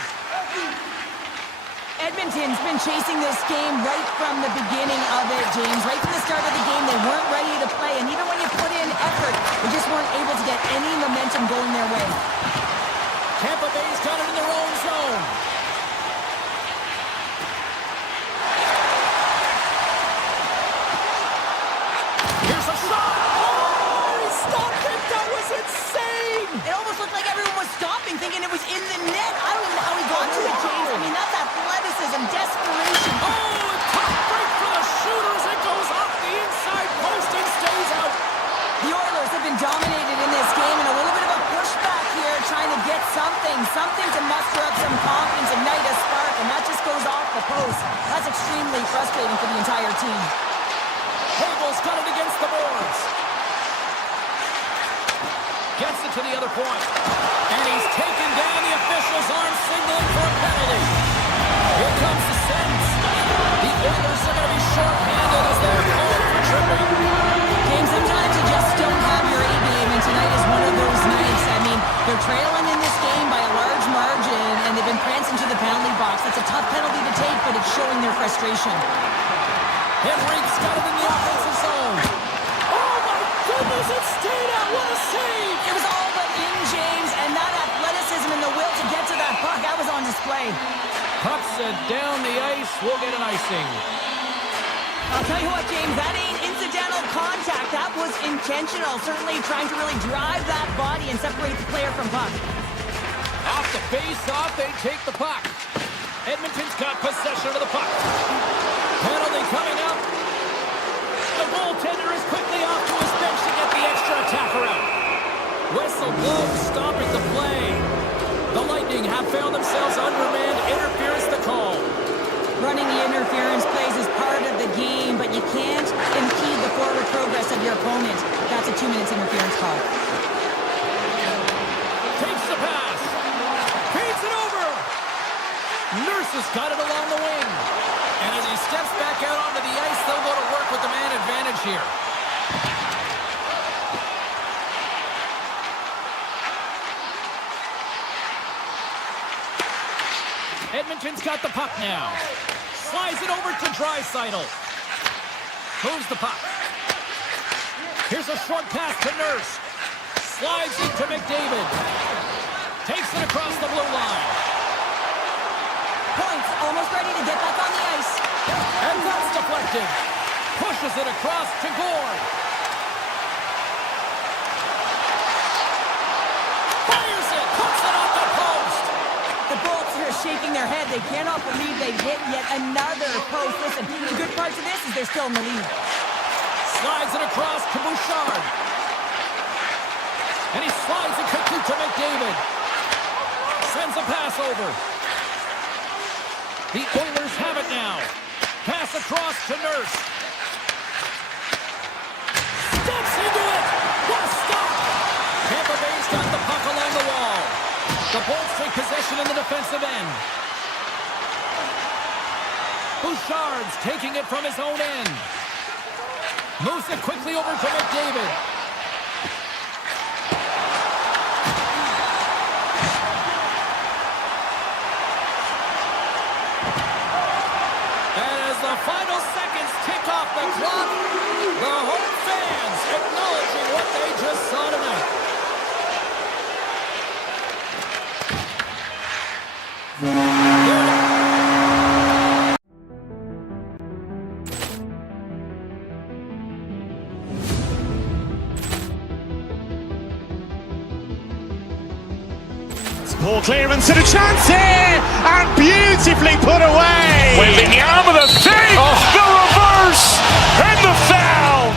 Edmonton's been chasing this game right from the beginning of it, James. Right from the start of the game, they weren't ready to play, and even when you put in effort, they just weren't able to get any momentum going their way. Tampa Bay's got it in their own zone. Here's a shot! Oh, he stopped it! That was insane! It almost looked like everyone was stopping, thinking it was in the net. I don't even know how he got to it, James. I mean, that's athleticism, desperation. Oh, a top break for the shooters. It goes off the inside post and stays out. The Oilers have been dominated in this game, and a little bit of a pushback here, trying to get something to muster up some confidence, ignite a spark, and that just goes off the post. That's extremely frustrating for the entire team. Hagel's got it against the boards. Gets it to the other point. And he's taken down. The official's arm signaling for a penalty. Here comes the sentence. The Oilers are going to be short-handed as they're called for tripping. James, sometimes you just don't have your A game, and tonight is one of those nights. I mean, they're trailing in this game by a large margin, and they've been prancing to the penalty box. That's a tough penalty to take, but it's showing their frustration. Henrique's got it in the offensive zone. Oh, my goodness, it stayed out. What a save. It was all but in, James, and that athleticism and the will to get to that puck, that was on display. Pucks down the ice. We'll get an icing. I'll tell you what, James, that ain't incidental contact. That was intentional. Certainly trying to really drive that body and separate the player from puck. Off the face-off, they take the puck. Edmonton's got possession of the puck. Penalty coming up. The goaltender is quickly off to his bench to get the extra attacker out. Whistle blows, stopping the play. The Lightning have found themselves undermanned. Interference the call. Running the interference plays is part of the game, but you can't impede the forward progress of your opponent. That's a 2 minutes interference call. Takes the pass. Feeds it over. Nurse has got it along the wing. And as he steps back out onto the ice, they'll go to work with the man advantage here. Edmonton's got the puck now. Slides it over to Draisaitl. Moves the puck. Here's a short pass to Nurse. Slides it to McDavid. Takes it across the blue line. Points almost ready to get back on the ice. And that's deflected. Pushes it across to Gord. Fires it. Puts it off the post. The Bolts are shaking their head. They cannot believe they've hit yet another post. Listen, the good part of this is they're still in the lead. Slides it across to Bouchard. And he slides it quickly to McDavid. Sends a pass over. The Oilers have it now. Pass across to Nurse. Steps into it. What a stop. Tampa Bay's got the puck along the wall. The Bolts take possession in the defensive end. Bouchard's taking it from his own end. Moves it quickly over to McDavid. And as the final seconds tick off the clock, the home fans acknowledging what they just saw tonight. Poor clearance and a chance here, and beautifully put away. Waving the arm of the save, the reverse, and the foul.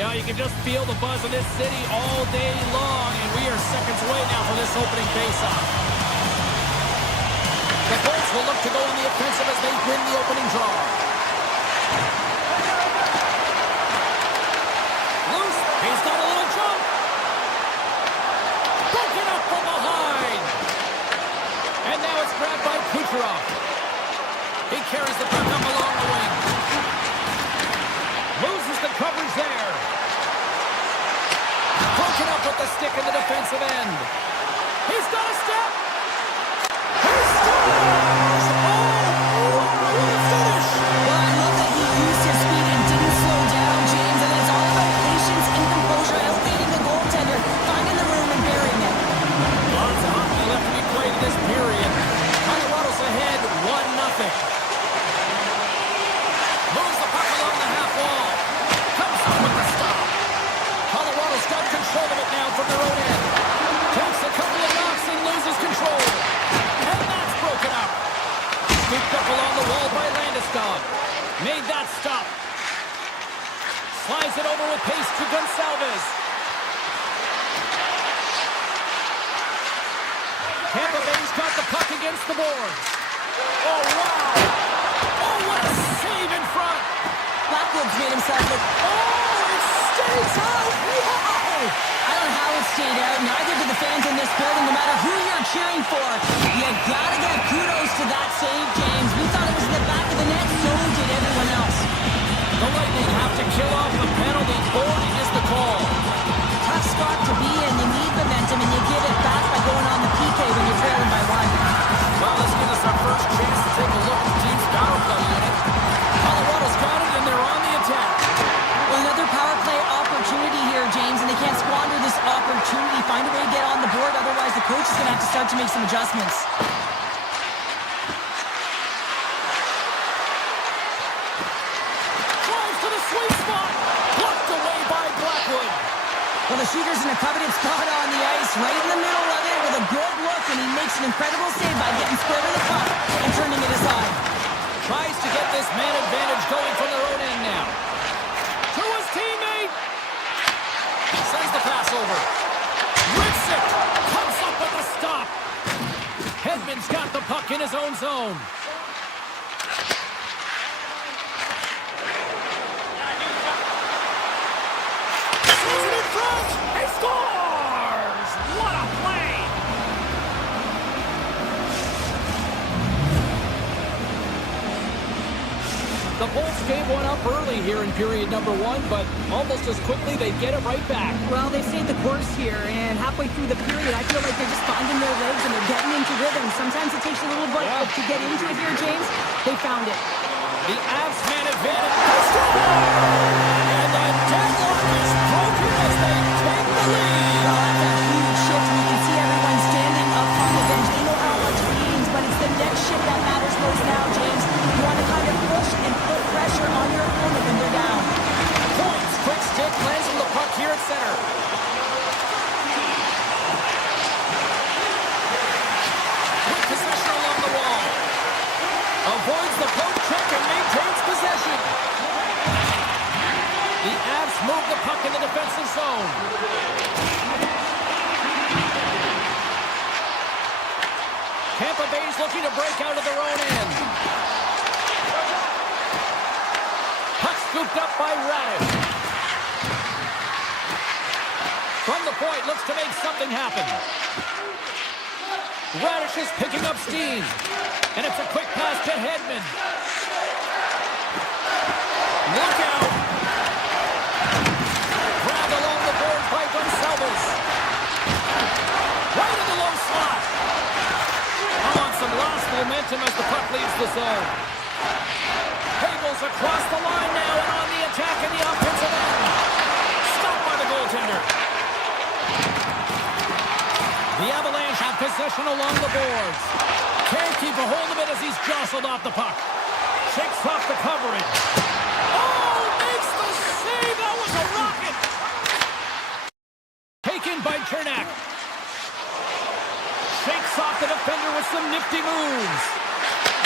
Yeah, you can just feel the buzz in this city all day long, and we are seconds away now for this opening face-off. The Bolts will look to go on the offensive as they win the opening draw. Loose, he's got a little jump. Broken up from behind. And now it's grabbed by Kucherov. He carries the puck up along the wing. Loses the coverage there. Broken up with the stick in the defensive end. He's got a step. He scores! Oh, what a finish! Well, I love that he used his speed and didn't slow down, James, and it's all about patience and composure, elevating the goaltender, finding the room and burying it. Lots of hockey left to be played in this period. Colorado's ahead 1-0. Moves the puck along the half wall. Comes up with the stop. Colorado's got control of it now from their own end. Takes a couple of knocks and loses control. And that's broken up. Scooped up along the wall by Landeskog. Made that stop. Slides it over with pace to Gonçalves. Tampa Bay's got the puck against the boards. Oh, wow. Oh, what a save in front. Blackwood's made himself look... Oh, it stays out. Wow. I don't know how it stayed out. Neither do the fans in this building, no matter who you're cheering for. You gotta give kudos to that save, James. We thought it was in the back of the net, so did everyone else. The Lightning have to kill off the penalty. Boarding is the call. Tough spot to be in. You need momentum, and you give it back by going on the PK when you're trailing by one. Well, this gives us our first chance to take a look at the team's power play unit. Colorado's got it, and they're on the attack. Well, another power play opportunity here, James, and they can't squander this opportunity. Find a way to get on the board, otherwise the coach is going to have to start to make some adjustments. Drives to the sweet spot. Blocked away by Blackwood. Well, the shooter's in a coveted spot on the ice, right in the middle of it with a good look, and he makes an incredible save by getting square to the puck and turning it aside. Tries to get this man advantage going from their own end now. To his teammate. Sends the pass over. Rips it. Comes up with the stop. Edmont's got the puck in his own zone. Sees it in front. He scores! What a play! The Bolts gave one up early here in period number 1, but almost as quickly they get it right back. Well, they've stayed the course here, and halfway through the period, I feel like they're just finding their legs and they're getting into rhythm. Sometimes it takes a little bit to get into it here, James. They found it. The Avs man advantage. And the deadlock is broken as they take the lead. Well, that's a huge shift. You can see everyone standing up on the bench. They know how much it means, but it's the next shift that matters most now, James. You want to kind of push and put pressure on your opponent when they're down. Points. Quick stick lands on the puck here at center. With possession along the wall. Avoids the poke check and maintains possession. The Avs move the puck in the defensive zone. Tampa Bay's looking to break out of their own end. Puck scooped up by Radish. From the point, looks to make something happen. Radish is picking up steam. And it's a quick pass to Hedman. Look out! Grabbed along the boards by Gonçalves. Right in the low slot. On some lost momentum as the puck leaves the zone. Hagel's across the line now and on the attack in the offensive end. Stopped by the goaltender. The Avalanche have possession along the boards. Can't keep a hold of it as he's jostled off the puck. Shakes off the coverage. Oh, makes the save. That was a rocket. Taken by Chernak. Shakes off the defender with some nifty moves.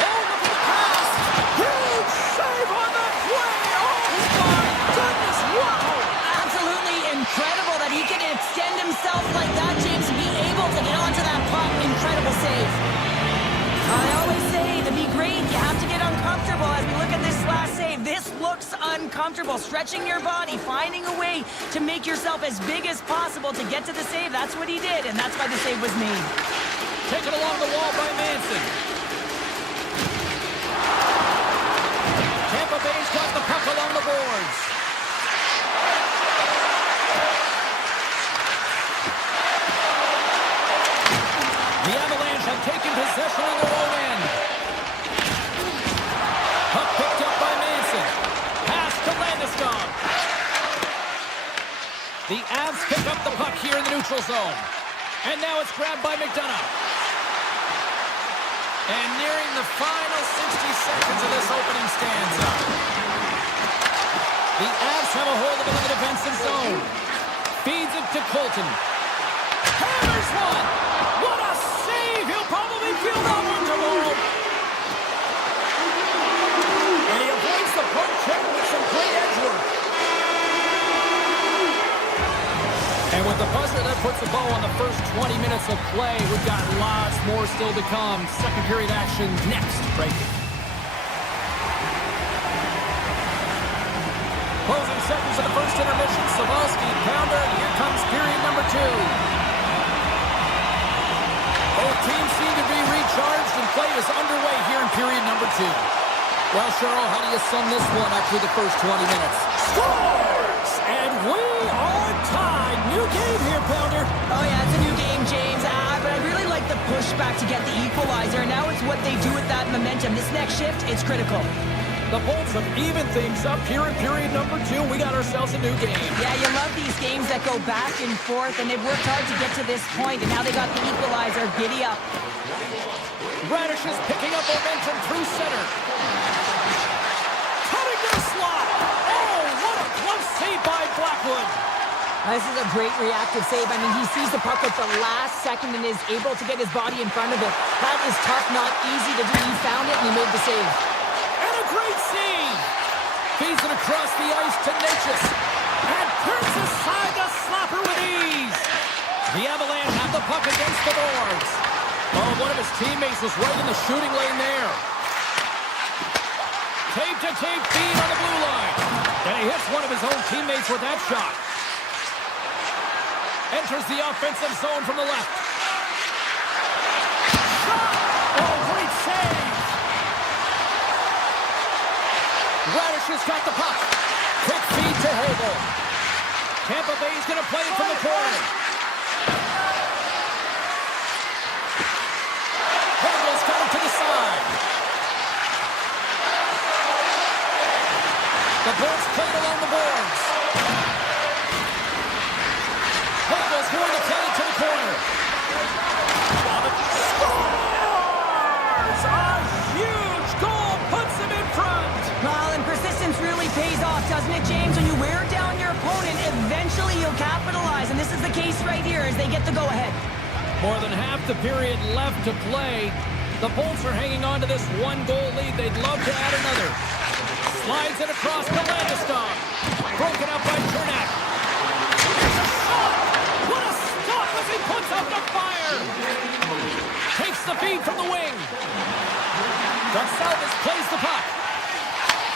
Oh, look at the pass. Huge save on the play. Oh, my goodness. Wow. incredible save. I always say, to be great, you have to get uncomfortable. As we look at this last save, this looks uncomfortable. Stretching your body, finding a way to make yourself as big as possible to get to the save. That's what he did, and that's why the save was made. Taken along the wall by Manson. Tampa Bay's got the puck along the boards. The Avalanche have taken possession on their own end. Puck picked up by Manson. Pass to Landeskog. The Avs pick up the puck here in the neutral zone. And now it's grabbed by McDonough. And nearing the final 60 seconds of this opening stanza. The Avs have a hold of it in the defensive zone. Feeds it to Colton. Hammers one! What a save! He'll probably feel that one tomorrow. And he avoids the poke check with some great edge work. And with the buzzer, that puts a bow on the first 20 minutes of play. We've got lots more still to come. Second period action next. Right here. Closing seconds of the first intermission. Savalsky, pounder, and here comes period number 2. Both teams seem to be recharged, and play is underway here in period number 2. Well, Cheryl, how do you sum this one up through the first 20 minutes? Scores! And we are tied. New game here, Pounder. Oh, yeah, it's a new game, James. But I really like the pushback to get the equalizer. Now it's what they do with that momentum. This next shift, it's critical. The Bolts have evened things up here in period number 2. We got ourselves a new game. Yeah, you love these games that go back and forth, and they've worked hard to get to this point, and now they got the equalizer. Giddy up. Radish is picking up momentum through center. Cutting to the slot. Oh, what a close save by Blackwood. This is a great reactive save. I mean, he sees the puck at the last second and is able to get his body in front of it. That is tough, not easy to do. He found it, and he made the save. And a great save. Feeds it across the ice to Natchez. And turns aside the slapper with ease. The Avalanche have the puck against the boards. Oh, one of his teammates was right in the shooting lane there. Tape-to-tape feed on the blue line. And he hits one of his own teammates with that shot. Enters the offensive zone from the left. Shot! Oh, great save! Radish has got the puck. Quick feed to Hagel. Tampa Bay's going to play it from the corner. Hagel's got it to the side. The Bolts played along the boards. Hagel's going to play it to the corner. Scores! A huge goal puts him in front. Well, and persistence really pays off, doesn't it, James? When you wear down your opponent, eventually you'll capitalize, and this is the case right here as they get the go-ahead. More than half the period left to play. The Bolts are hanging on to this one-goal lead. They'd love to add another. Slides it across to Landeskog. Broken up by Chernak. There's a shot! What a stop as he puts out the fire! Takes the feed from the wing. Gonsalves plays the puck.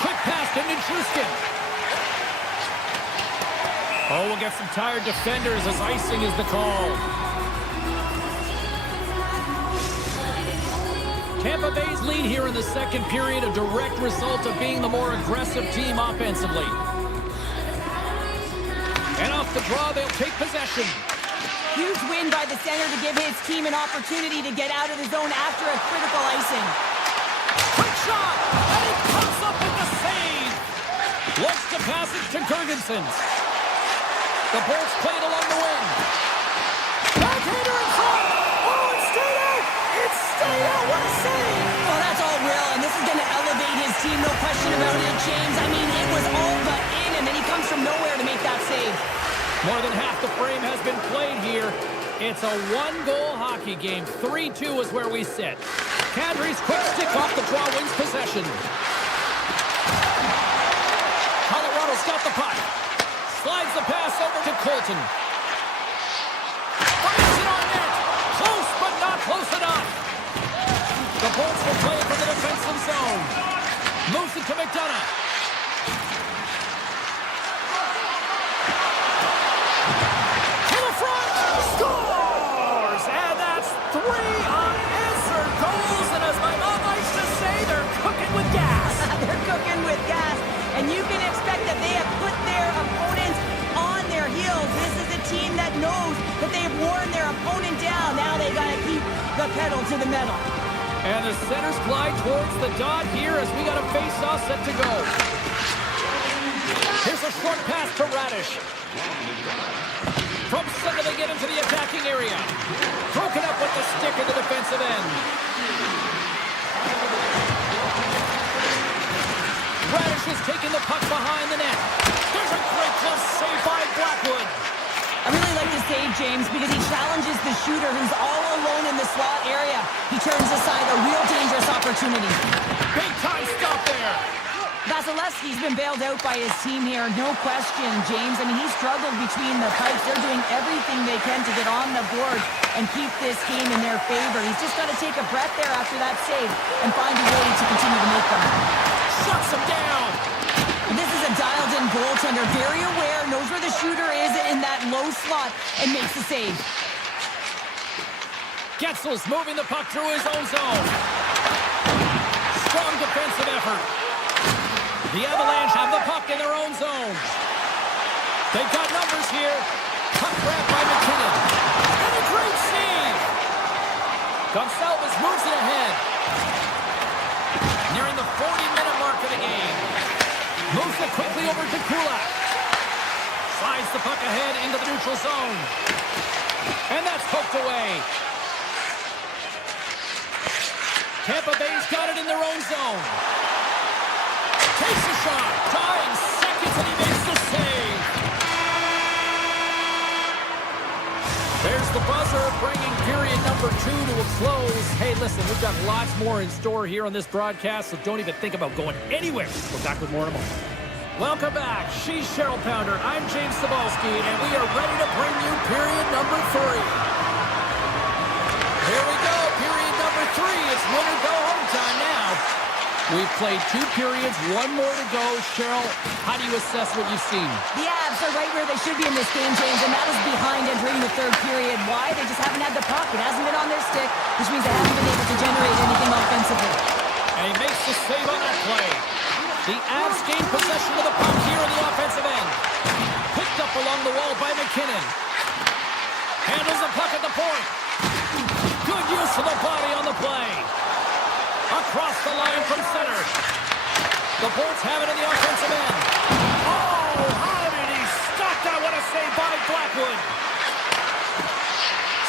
Quick pass to Nichushkin. Oh, we'll get some tired defenders as icing is the call. Tampa Bay's lead here in the second period, a direct result of being the more aggressive team offensively. And off the draw, they'll take possession. Huge win by the center to give his team an opportunity to get out of the zone after a critical icing. Quick shot! And he comes up with the save! Looks to pass it to Girgensons. The Bolts played along the wing. Backhander in front! Oh, it stayed out! It stayed out! What a save! Well, that's all Will, and this is going to elevate his team, no question about it, James. I mean, it was all but in, and then he comes from nowhere to make that save. More than half the frame has been played here. It's a one-goal hockey game. 3-2 is where we sit. Kadri's quick stick off the draw wins possession. Colorado's got the puck. Slides the pass over to Colton. Fires it on net. Close, but not close enough. will play it for the defensive zone. Moves it to McDonough. To the front. Scores! And that's 3 unanswered goals. And as my mom likes to say, they're cooking with gas. They're cooking with gas. And you can expect that they have put their opponents on their heels. This is a team that knows that they've worn their opponent down. Now they got to keep the pedal to the metal. And the centers glide towards the dot here as we got a face-off set to go. Here's a short pass to Radish. From center they get into the attacking area. Broken up with the stick in the defensive end. Radish is taking the puck behind the net. There's a great glove save by Blackwood. I really like this save, James, because he challenges the shooter who's all alone in the slot area. He turns aside a real dangerous opportunity. Big time stop there. Vasilevsky's been bailed out by his team here, no question, James. I mean, he struggled between the pipes. They're doing everything they can to get on the board and keep this game in their favor. He's just got to take a breath there after that save and find a way to continue to make them. Shuts him down. This is a dialed-in goaltender, very aware, knows where the shooter is in that low slot, and makes the save. Getzel's moving the puck through his own zone. Strong defensive effort. The Avalanche have the puck in their own zone. They've got numbers here. Puck grabbed by McKinnon. And a great save. Gonçalves moves it ahead. Nearing the 40-minute mark of the game. Moves it quickly over to Kulak. Slides the puck ahead into the neutral zone. And that's poked away. Tampa Bay's got it in their own zone. Takes a shot. Dying seconds and he makes the save. There's the buzzer bringing period number 2 to a close. Hey, listen, we've got lots more in store here on this broadcast, so don't even think about going anywhere. We're back with more in a moment. Welcome back. She's Cheryl Pounder. I'm James Cybulski, and we are ready to bring you period number 3. Here we go. Period number 3. It's winner go home time now. We've played 2 periods, 1 more to go. Cheryl, how do you assess what you've seen? The Avs are right where they should be in this game, James, and that is behind entering the 3rd period. Why? They just haven't had the puck. It hasn't been on their stick, which means they haven't been able to generate anything offensively. And he makes the save on that play. The Avs gain possession of the puck here in the offensive end. Picked up along the wall by McKinnon. Handles the puck at the point. Good use of the body on the play. Across the line from center. The Bolts have it in the offensive end. Oh, how did he stop that? What a save by Blackwood.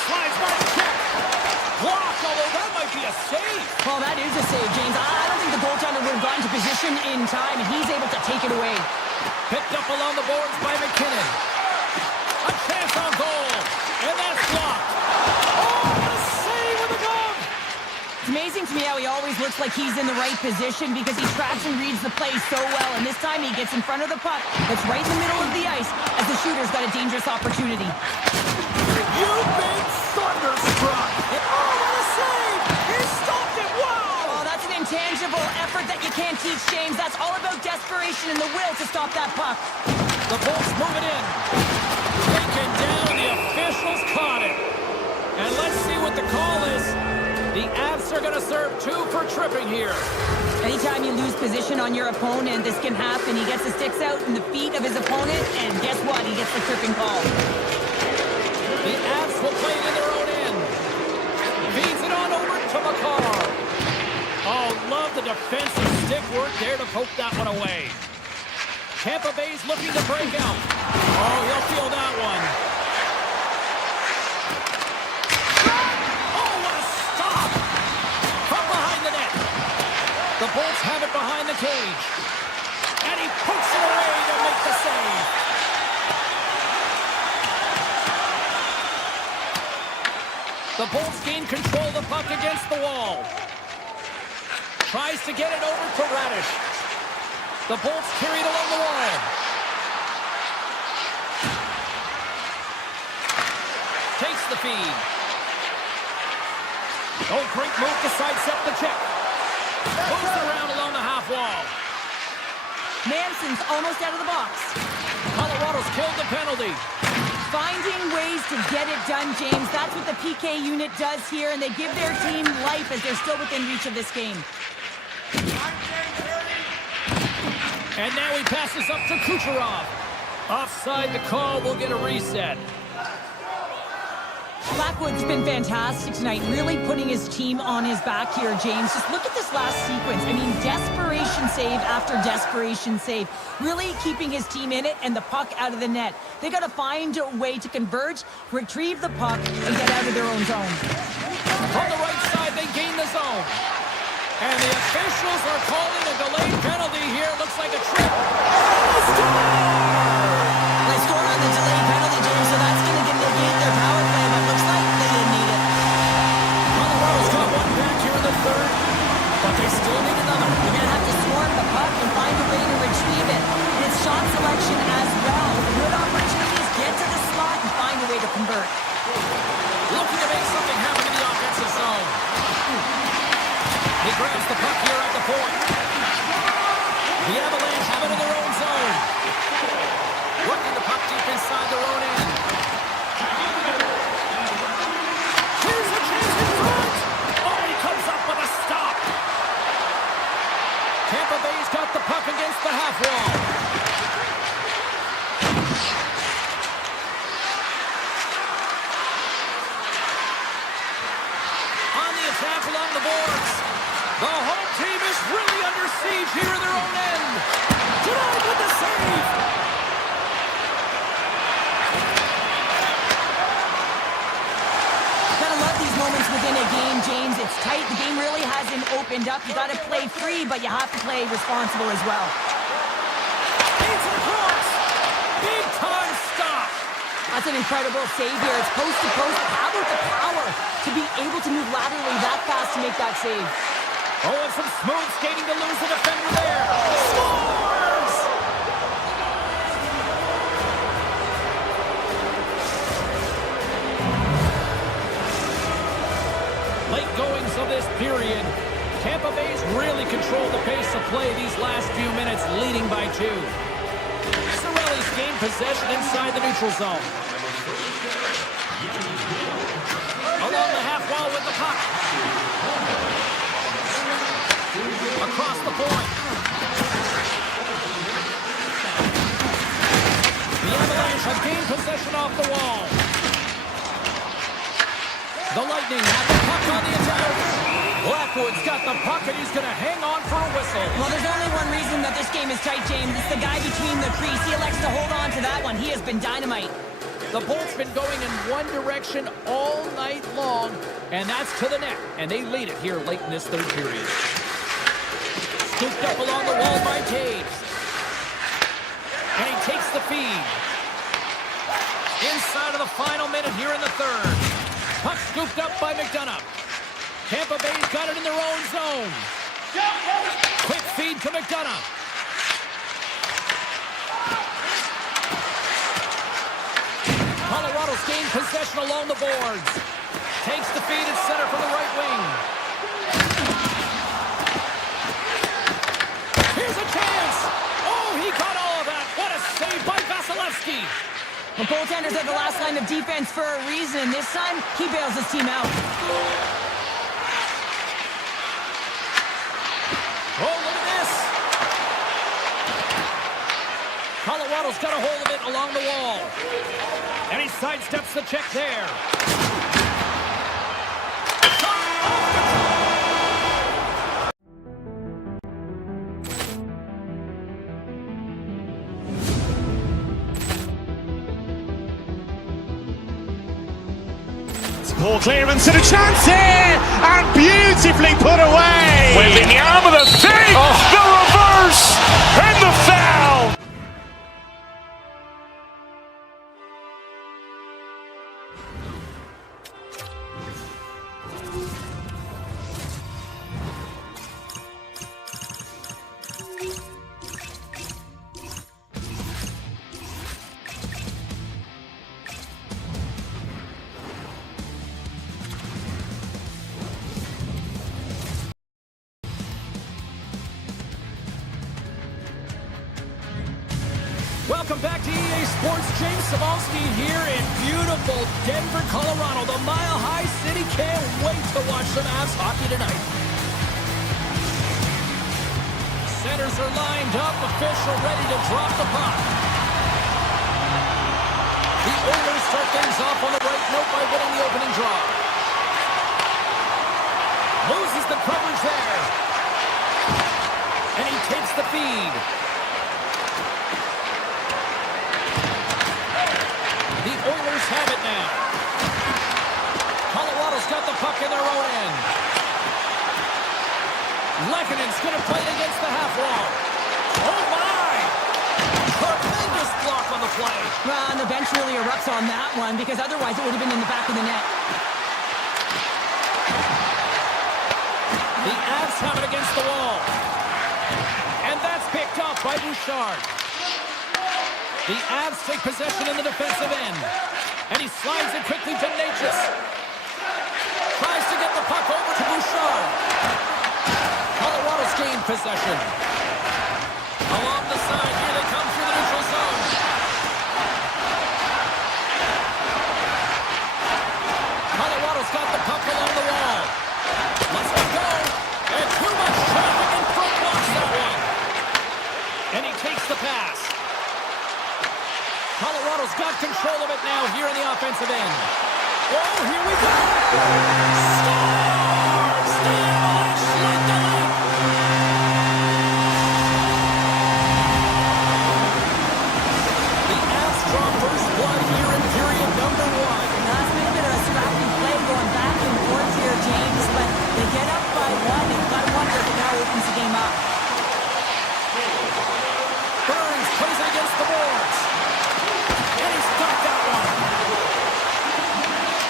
Slides by the check. Blocked, although that might be a save. Well, that is a save, James. I don't think the goaltender would have gotten to position in time, and he's able to take it away. Picked up along the boards by McKinnon. A chance on goal. And that's blocked. Oh, what a save with the glove. It's amazing to me how he always looks like he's in the right position because he tracks and reads the play so well. And this time he gets in front of the puck that's right in the middle of the ice as the shooter's got a dangerous opportunity. You've been thunderstruck. Oh, what a save. He stopped it. Wow. Oh, that's an intangible effort that you can't teach, James. That's all about desperation and the will to stop that puck. The Bolts move it in. Taken down. The officials caught it. And let's see what the call is. The Avs are going to serve 2 for tripping here. Anytime you lose position on your opponent, this can happen. He gets the sticks out in the feet of his opponent, and guess what? He gets the tripping call. The Avs will play it in their own end. Feeds it on over to McCarr. Oh, love the defensive stick work there to poke that one away. Tampa Bay's looking to break out. Oh, he'll feel that one. Oh, what a stop! From behind the net. The Bolts have it behind the cage. And he pokes it away to make the save. The Bolts gain control of the puck against the wall. Tries to get it over to Radish. The Bolts carry it along the wall. Takes the feed. Oh, great move to sidestep the check. Moves around along the half wall. Manson's almost out of the box. Colorado's killed the penalty. Finding ways to get it done, James. That's what the PK unit does here, and they give their team life as they're still within reach of this game. And now he passes up to Kucherov. Offside the call, will get a reset. Blackwood's been fantastic tonight, really putting his team on his back here, James. Just look at this last sequence. I mean, desperation save after desperation save. Really keeping his team in it and the puck out of the net. They got to find a way to converge, retrieve the puck, and get out of their own zone. On the right side, they gain the zone. And the officials are calling a delayed penalty here. Looks like a trip. They scored on the delayed penalty, James, so that's going to negate their power play, but looks like they didn't need it. Colorado's got one back here in the third, but they still need another. They're going to have to swarm the puck and find a way to retrieve it. And it's shot selection as well. Good opportunities, get to the slot and find a way to convert. Looking to make something happen in the offensive zone. He grabs the puck here at the point. The Avalanche have it in their own zone. Working the puck deep inside their own end. Here's a chance in front. Oh, he comes up with a stop. Tampa Bay's got the puck against the half wall. On the attack along the boards. The home team is really under siege here in their own end. Denied with the save. Gotta love these moments within a game, James. It's tight. The game really hasn't opened up. You gotta play free, but you have to play responsible as well. It's across. Big time stop. That's an incredible save here. It's post to post. How about the power to be able to move laterally that fast to make that save? Oh, and some smooth skating to lose the defender there. Scores! Late goings of this period. Tampa Bay's really controlled the pace of play these last few minutes, leading by 2. Cirelli's gained possession inside the neutral zone. Along the half wall with the puck. Across the point. The Avalanche have gained possession off the wall. The Lightning have the puck on the attack. Blackwood's got the puck and he's going to hang on for a whistle. Well, there's only one reason that this game is tight, James. It's the guy between the crease. He elects to hold on to that one. He has been dynamite. The Bolts been going in one direction all night long, and that's to the net. And they lead it here late in this third period. Scooped up along the wall by Taves. And he takes the feed. Inside of the final minute here in the third. Puck scooped up by McDonough. Tampa Bay's got it in their own zone. Quick feed to McDonough. Colorado's gained possession along the boards. Takes the feed at center from the right wing. Here's a chance. Oh, he caught all of that. What a save by Vasilevsky. The goaltenders are the last line of defense for a reason. This time, he bails his team out. Oh, look at this. Colorado's got a hold of it along the wall. And he sidesteps the check there. Poor clearance and a chance here, and beautifully put away. Waving the arm of the thing, the reverse, and the foul. Welcome back to EA Sports. James Cebulski here in beautiful Denver, Colorado. The Mile High City can't wait to watch some Avs hockey tonight. Centers are lined up, official ready to drop the puck. The Oilers start things off on the right note by winning the opening draw. Loses the coverage there. And he takes the feed. The Oilers have it now. Colorado's got the puck in their own end. Lekkonen's going to play it against the half wall. Oh, my! Tremendous block on the play. Well, and the bench really erupts on that one because otherwise it would have been in the back of the net. The Avs have it against the wall. And that's picked up by Bouchard. The Avs take possession in the defensive end. And he slides it quickly to Natchez. Tries to get the puck over to Bouchard. Colorado's gained possession. Along the side, here they come through the neutral zone. Colorado's got the puck along the wall. Let's go. And too much traffic in front blocks that one. And he takes the pass. Colorado's got control of it now here in the offensive end. Oh, here we go! Scores! The Avalanche lead the lead! The Avs draw first blood here in period number 1. That's been a bit of a scrappy play going back and forth here, James, but they get up by one, and by one that now opens the game up. Burns plays it against the boards. And he's got that one.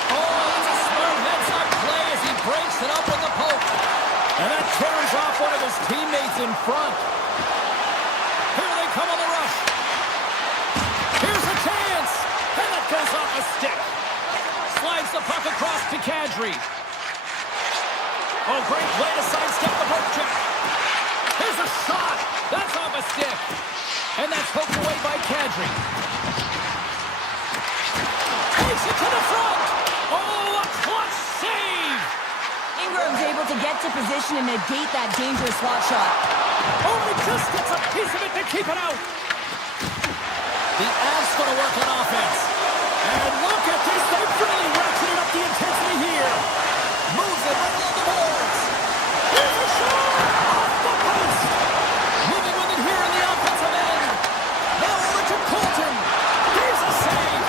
Oh, that's a smart heads-up play as he breaks it up with the poke. And that tears off one of his teammates in front. Here they come on the rush. Here's a chance. And that goes off a stick. Slides the puck across to Kadri. Oh, great play to sidestep the poke check. Here's a shot. That's off a stick. And that's poked away by Kadri. Takes it to the front. Oh, a clutch save. Ingram's able to get to position and negate that dangerous slot shot. Oh, he just gets a piece of it to keep it out. The Avs going to work on offense. And look at this. They've really ratcheted up the intensity here. Moves it right along the boards. Here's a shot. Off the post. Moving with it here in the offensive end. Now over to Colton. Here's a save.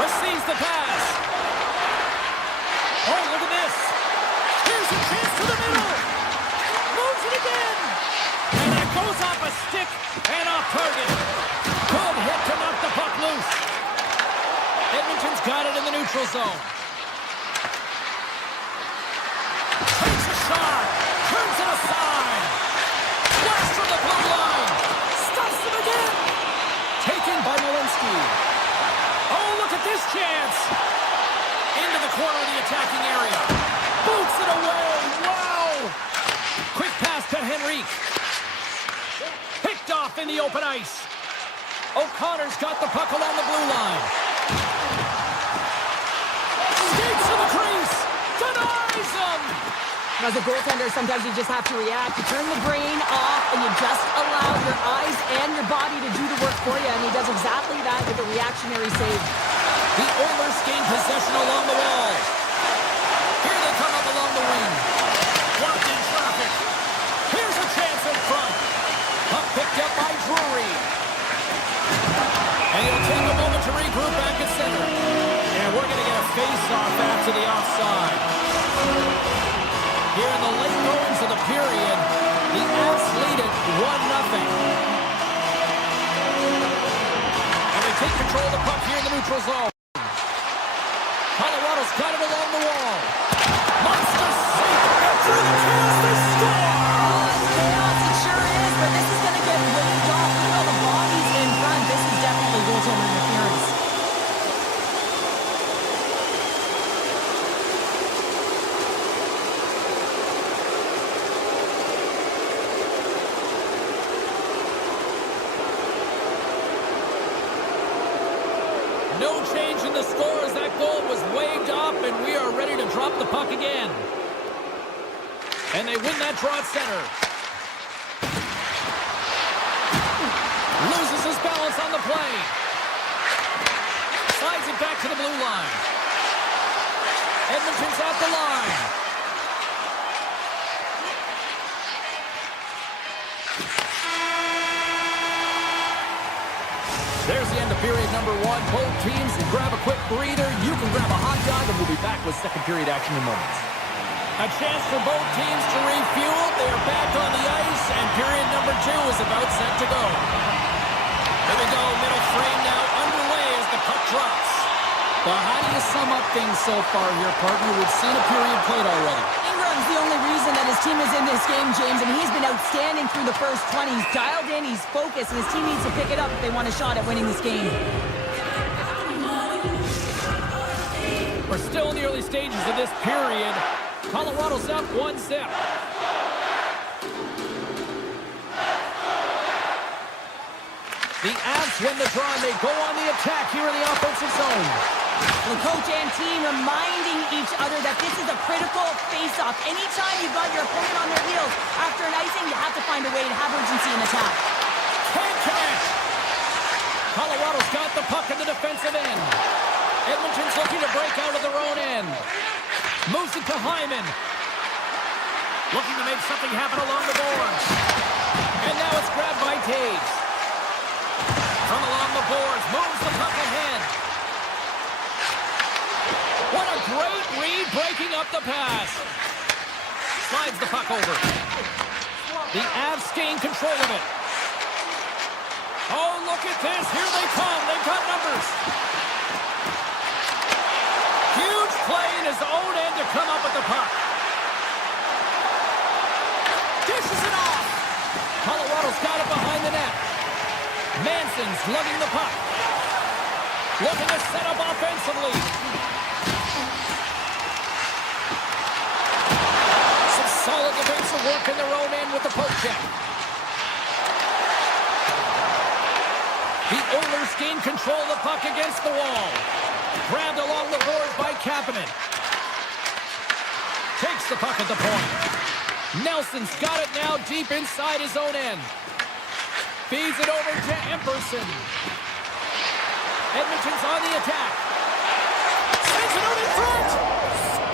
Receives the pass. Oh, look at this. Here's a chance to the middle. Moves it again. And that goes off a stick and off target. Good hit to knock the puck loose. Edmonton's got it in the neutral zone. Takes a shot. Turns it aside. Flash from the blue line. Stuffs him again. Taken by Malinsky. Oh, look at this chance. Into the corner of the attacking area. Boots it away. Wow. Quick pass to Henrique. Picked off in the open ice. O'Connor's got the puck along the blue line. Skates to the crease. Denies him. As a goaltender, sometimes you just have to react. You turn the brain off and you just allow your eyes and your body to do the work for you. And he does exactly that with a reactionary save. The Oilers gain possession along the wall. Here they come up along the wing. Blocked in traffic. Here's a chance in front. Puck picked up by Drury. And it'll take a moment to regroup back at center. And we're going to get a face-off after the offside. Here in the late goings of the period, the Avs lead it 1-0. And they take control of the puck here in the neutral zone. Colorado's got it along the wall. Monster save. And through the chaos, they score! Chaos, it sure is, but this is going to get waved off. Look at all the bodies in front. This is definitely goaltender interference. No change in the score as that goal was waved off, and we are ready to drop the puck again. And they win that draw at center. Loses his balance on the play. Slides it back to the blue line. Edmonton's at the line. There's the end of period number one. Both teams can grab a quick breather. You can grab a hot dog, and we'll be back with second period action in moments. A chance for both teams to refuel. They are back on the ice, and period number two is about set to go. Here we go, middle frame now underway as the puck drops. Well, how do you sum up things so far here, partner? We've seen a period played already. Ingram's the only reason that his team is in this game, James, and he's been outstanding through the first 20. He's dialed in, he's focused, and his team needs to pick it up if they want a shot at winning this game. We're still in the early stages of this period. Colorado's up 1-0. The Avs win the draw, and they go on the attack here in the offensive zone. The coach and team reminding each other that this is a critical face-off. Anytime you've got your opponent on their heels after an icing, you have to find a way to have urgency in attack. Can't connect. Colorado's got the puck in the defensive end. Edmonton's looking to break out of their own end. Moves it to Hyman. Looking to make something happen along the boards. And now it's grabbed by Taves. From along the boards, moves the puck ahead. What a great read, breaking up the pass. Slides the puck over. The Avs gain control of it. Oh, look at this. Here they come. They've got numbers. Huge play in his own end to come up with the puck. Dishes it off. Colorado's got it behind the net. Manson's lugging the puck. Looking to set up offensively. Some solid defensive work in their own end with the poke check. The Oilers gain control of the puck against the wall. Grabbed along the boards by Kapanen. Takes the puck at the point. Nelson's got it now deep inside his own end. Feeds it over to Emberson. Edmonton's on the attack. Sends it out in front.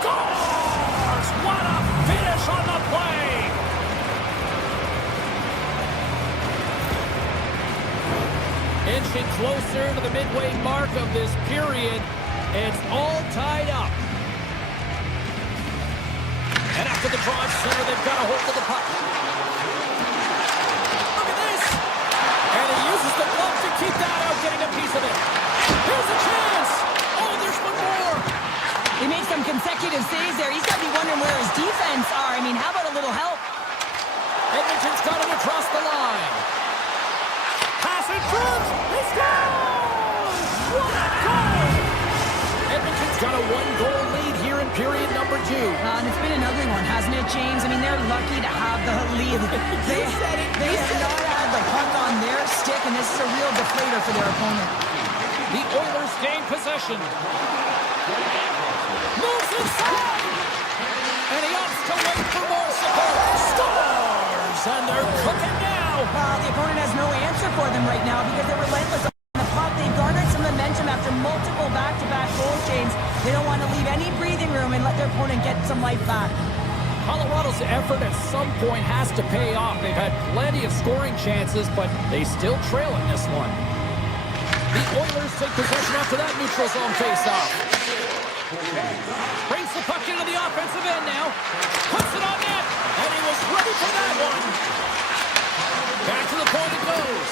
Scores! What a finish on the play! Inching closer to the midway mark of this period. It's all tied up. And after the draw center, they've got a hold of the puck. Look at this! And he uses the glove to keep that out, getting a piece of it. Here's a chance! Oh, there's one more! He makes some consecutive saves there. He's got to be wondering where his defense are. I mean, how about a little help? Edmonton's got him across the line. Pass in front! He scores! What a goal! Edmonton's got a one-goal lead here in period number two. And it's been an ugly one, hasn't it, James? I mean, they're lucky to have the lead. They have not had the puck on their stick, and this is a real deflator for their opponent. The Oilers gain possession. Moves inside! And he opts to wait for more support. Scores! And they're cooking now! The opponent has no answer for them right now because they're relentless on the puck. They've garnered some momentum after multiple back-to-back goals, James. They don't want to leave any breathing room and let their opponent get some life back. Colorado's effort at some point has to pay off. They've had plenty of scoring chances, but they still trail in this one. The Oilers take possession after that neutral zone face-off. Brings the puck into the offensive end now. Puts it on net, and he was ready for that one. Back to the point it goes.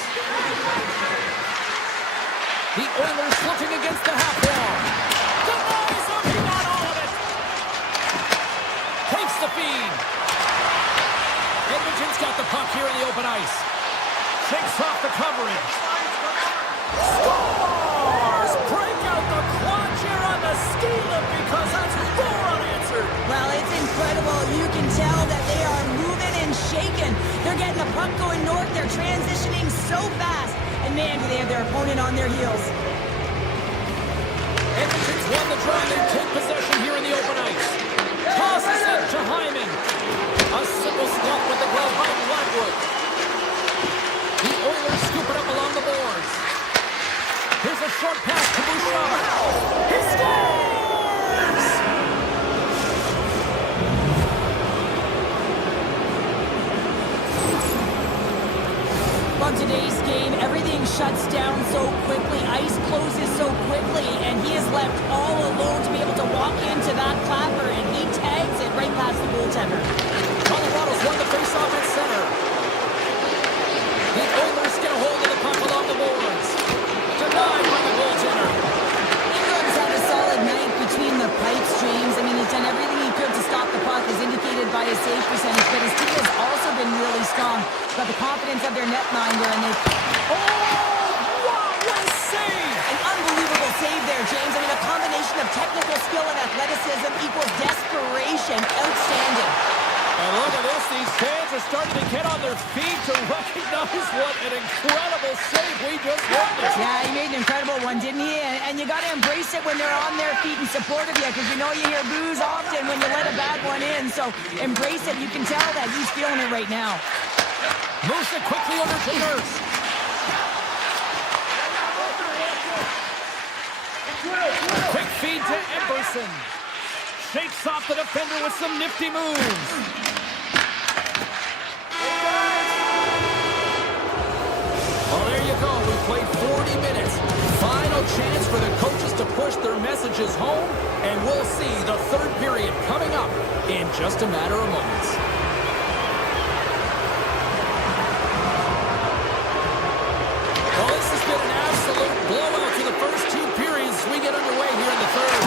The Oilers looking against the half wall. Denies him, he got all of it. Takes the feed. Edmonton's got the puck here in the open ice. Shakes off the coverage. Scores! Break out the clutch here on the ski lift because that's 4 unanswered. Well, it's incredible. You can tell that they are moving and shaking. They're getting the puck going north. They're transitioning so fast. And man, do they have their opponent on their heels. Short pass to Bouchard. He scores! On today's game, everything shuts down so quickly, ice closes so quickly, and he is left all alone to be able to walk into that clapper, and he tags it right past the goaltender. Colorado's won the faceoff at center. The Oilers get a hold of the puck along the boards. Denied by the goaltender. Ingram's had a solid night between the pipes, James. I mean, he's done everything he could to stop the puck, as indicated by his save percentage, but his team has also been really strong. Got the confidence of their netminder, and they've... Oh, wow, what a save! An unbelievable save there, James. I mean, a combination of technical skill and athleticism equals desperation. Outstanding. And look at this, these fans are starting to get on their feet to recognize what an incredible save we just witnessed. Yeah, he made an incredible one, didn't he? And you got to embrace it when they're on their feet in support of you, because you know you hear boos often when you let a bad one in. So embrace it. You can tell that he's feeling it right now. Moves it quickly over to Nurse. Quick feed to Emberson. Shakes off the defender with some nifty moves. Well, there you go. We played 40 minutes. Final chance for the coaches to push their messages home, and we'll see the third period coming up in just a matter of moments. Well, this has been an absolute blowout to the first two periods as we get underway here in the third.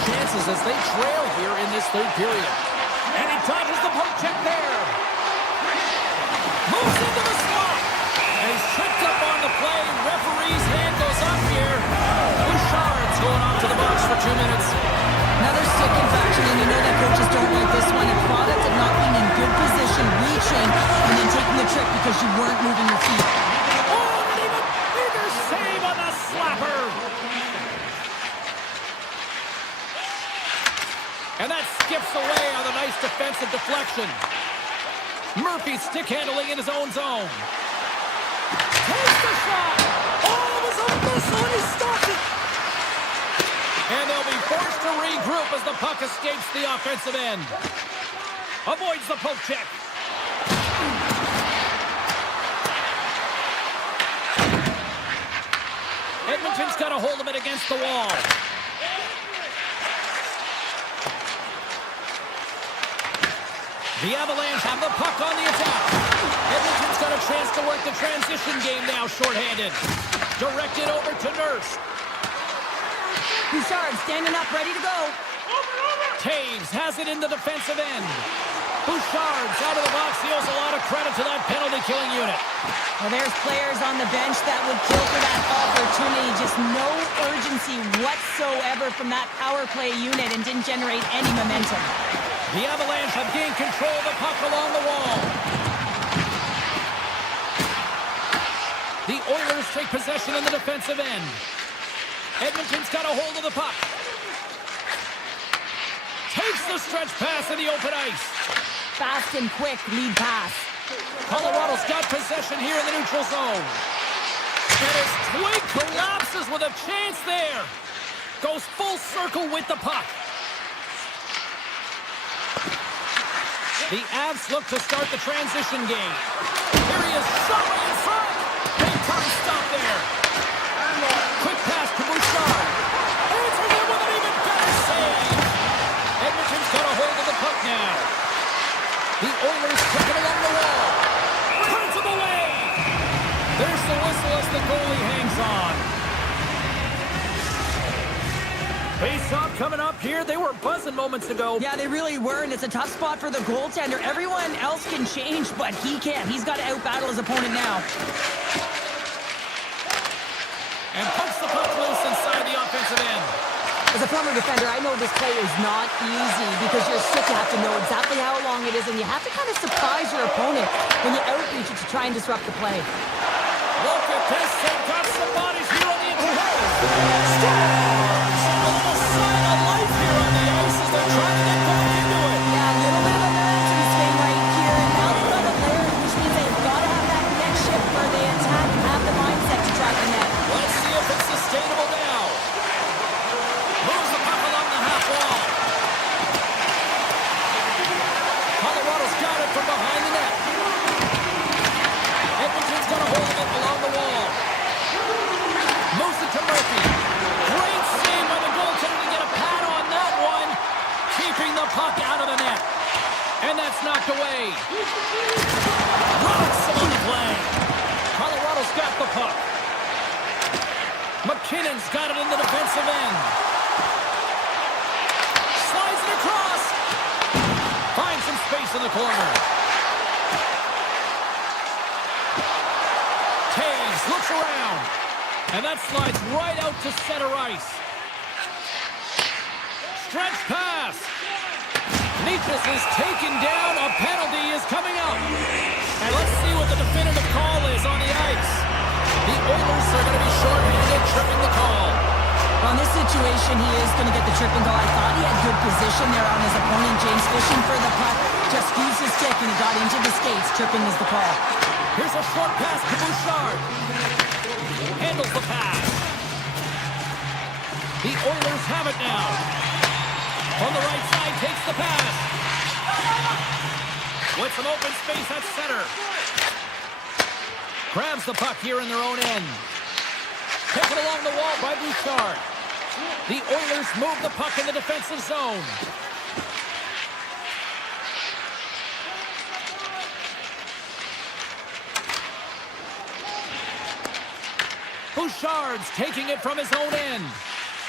Chances as they trail here in this third period. And he dodges the poke check there. Moves into the slot. And he's tripped up on the play. Referee's hand goes up here. Bouchard's going off to the box for 2 minutes. Another stick infraction, and you know that coaches don't like this one. A product of not being in good position, reaching, and then taking the trick because you weren't moving your feet. Oh, and even bigger save on the slapper. And that skips away on the nice defensive deflection. Murphy stick handling in his own zone. Takes the shot. Oh, it was a missile and he stopped it. And they'll be forced to regroup as the puck escapes the offensive end. Avoids the poke check. Edmonton's got a hold of it against the wall. The Avalanche have the puck on the attack. Edmonton's got a chance to work the transition game now, shorthanded. Directed over to Nurse. Bouchard standing up, ready to go. Taves has it in the defensive end. Bouchard's out of the box. He owes a lot of credit to that penalty-killing unit. Well, there's players on the bench that would kill for that opportunity. Just no urgency whatsoever from that power play unit and didn't generate any momentum. The Avalanche have gained control of the puck along the wall. The Oilers take possession in the defensive end. Edmonton's got a hold of the puck. Takes the stretch pass in the open ice. Fast and quick lead pass. Colorado's got possession here in the neutral zone. And his twig collapses with a chance there. Goes full circle with the puck. The Avs look to start the transition game. Here he is, shot right in front. Big time stop there. Quick pass to Bouchard. Answers it with an even better save. Edmonton's got a hold of the puck now. The Oilers kick it along the wall. Turns him away. There's the whistle as the goalie hangs on. Face-off coming up here. They were buzzing moments ago. Yeah, they really were, and it's a tough spot for the goaltender. Everyone else can change, but he can't. He's got to out-battle his opponent now. And puts the puck loose inside the offensive end. As a former defender, I know this play is not easy because you're sick. You have to know exactly how long it is, and you have to kind of surprise your opponent when you outreach it to try and disrupt the play. Look at this. They've got some bodies here on the Stars! A little sign of life here on the ice as they're trying to get back into it. Yeah, a little bit of a momentum swing right here. And now they've got a layer, which means they've got to have that net shift where they attack and have the mindset to try the net. Let's see if it's sustainable now. Moves the puck along the half wall. Colorado's got it from behind the net. Edmonton's got a hold of it along the wall. Moves it to Murphy. Great save by the goaltender to get a pad on that one. Keeping the puck out of the net. And that's knocked away. Rocks on the play. Colorado's got the puck. McKinnon's got it in the defensive end. Slides it across. Finds some space in the corner. Taves looks around. And that slides right out to center ice. Stretch pass. Nichas is taken down. A penalty is coming up. And let's see what the definitive call is on the ice. The Oilers are going to be shorthanded, tripping the call. Well, in this situation, he is going to get the tripping goal. I thought he had good position there on his opponent. James fishing for the puck. Just used his stick and he got into the skates. Tripping is the call. Here's a short pass to Bouchard. Handles the pass. The Oilers have it now. On the right side, takes the pass. With some open space at center. Grabs the puck here in their own end. Taken along the wall by Bouchard. The Oilers move the puck in the defensive zone. Bouchard's taking it from his own end.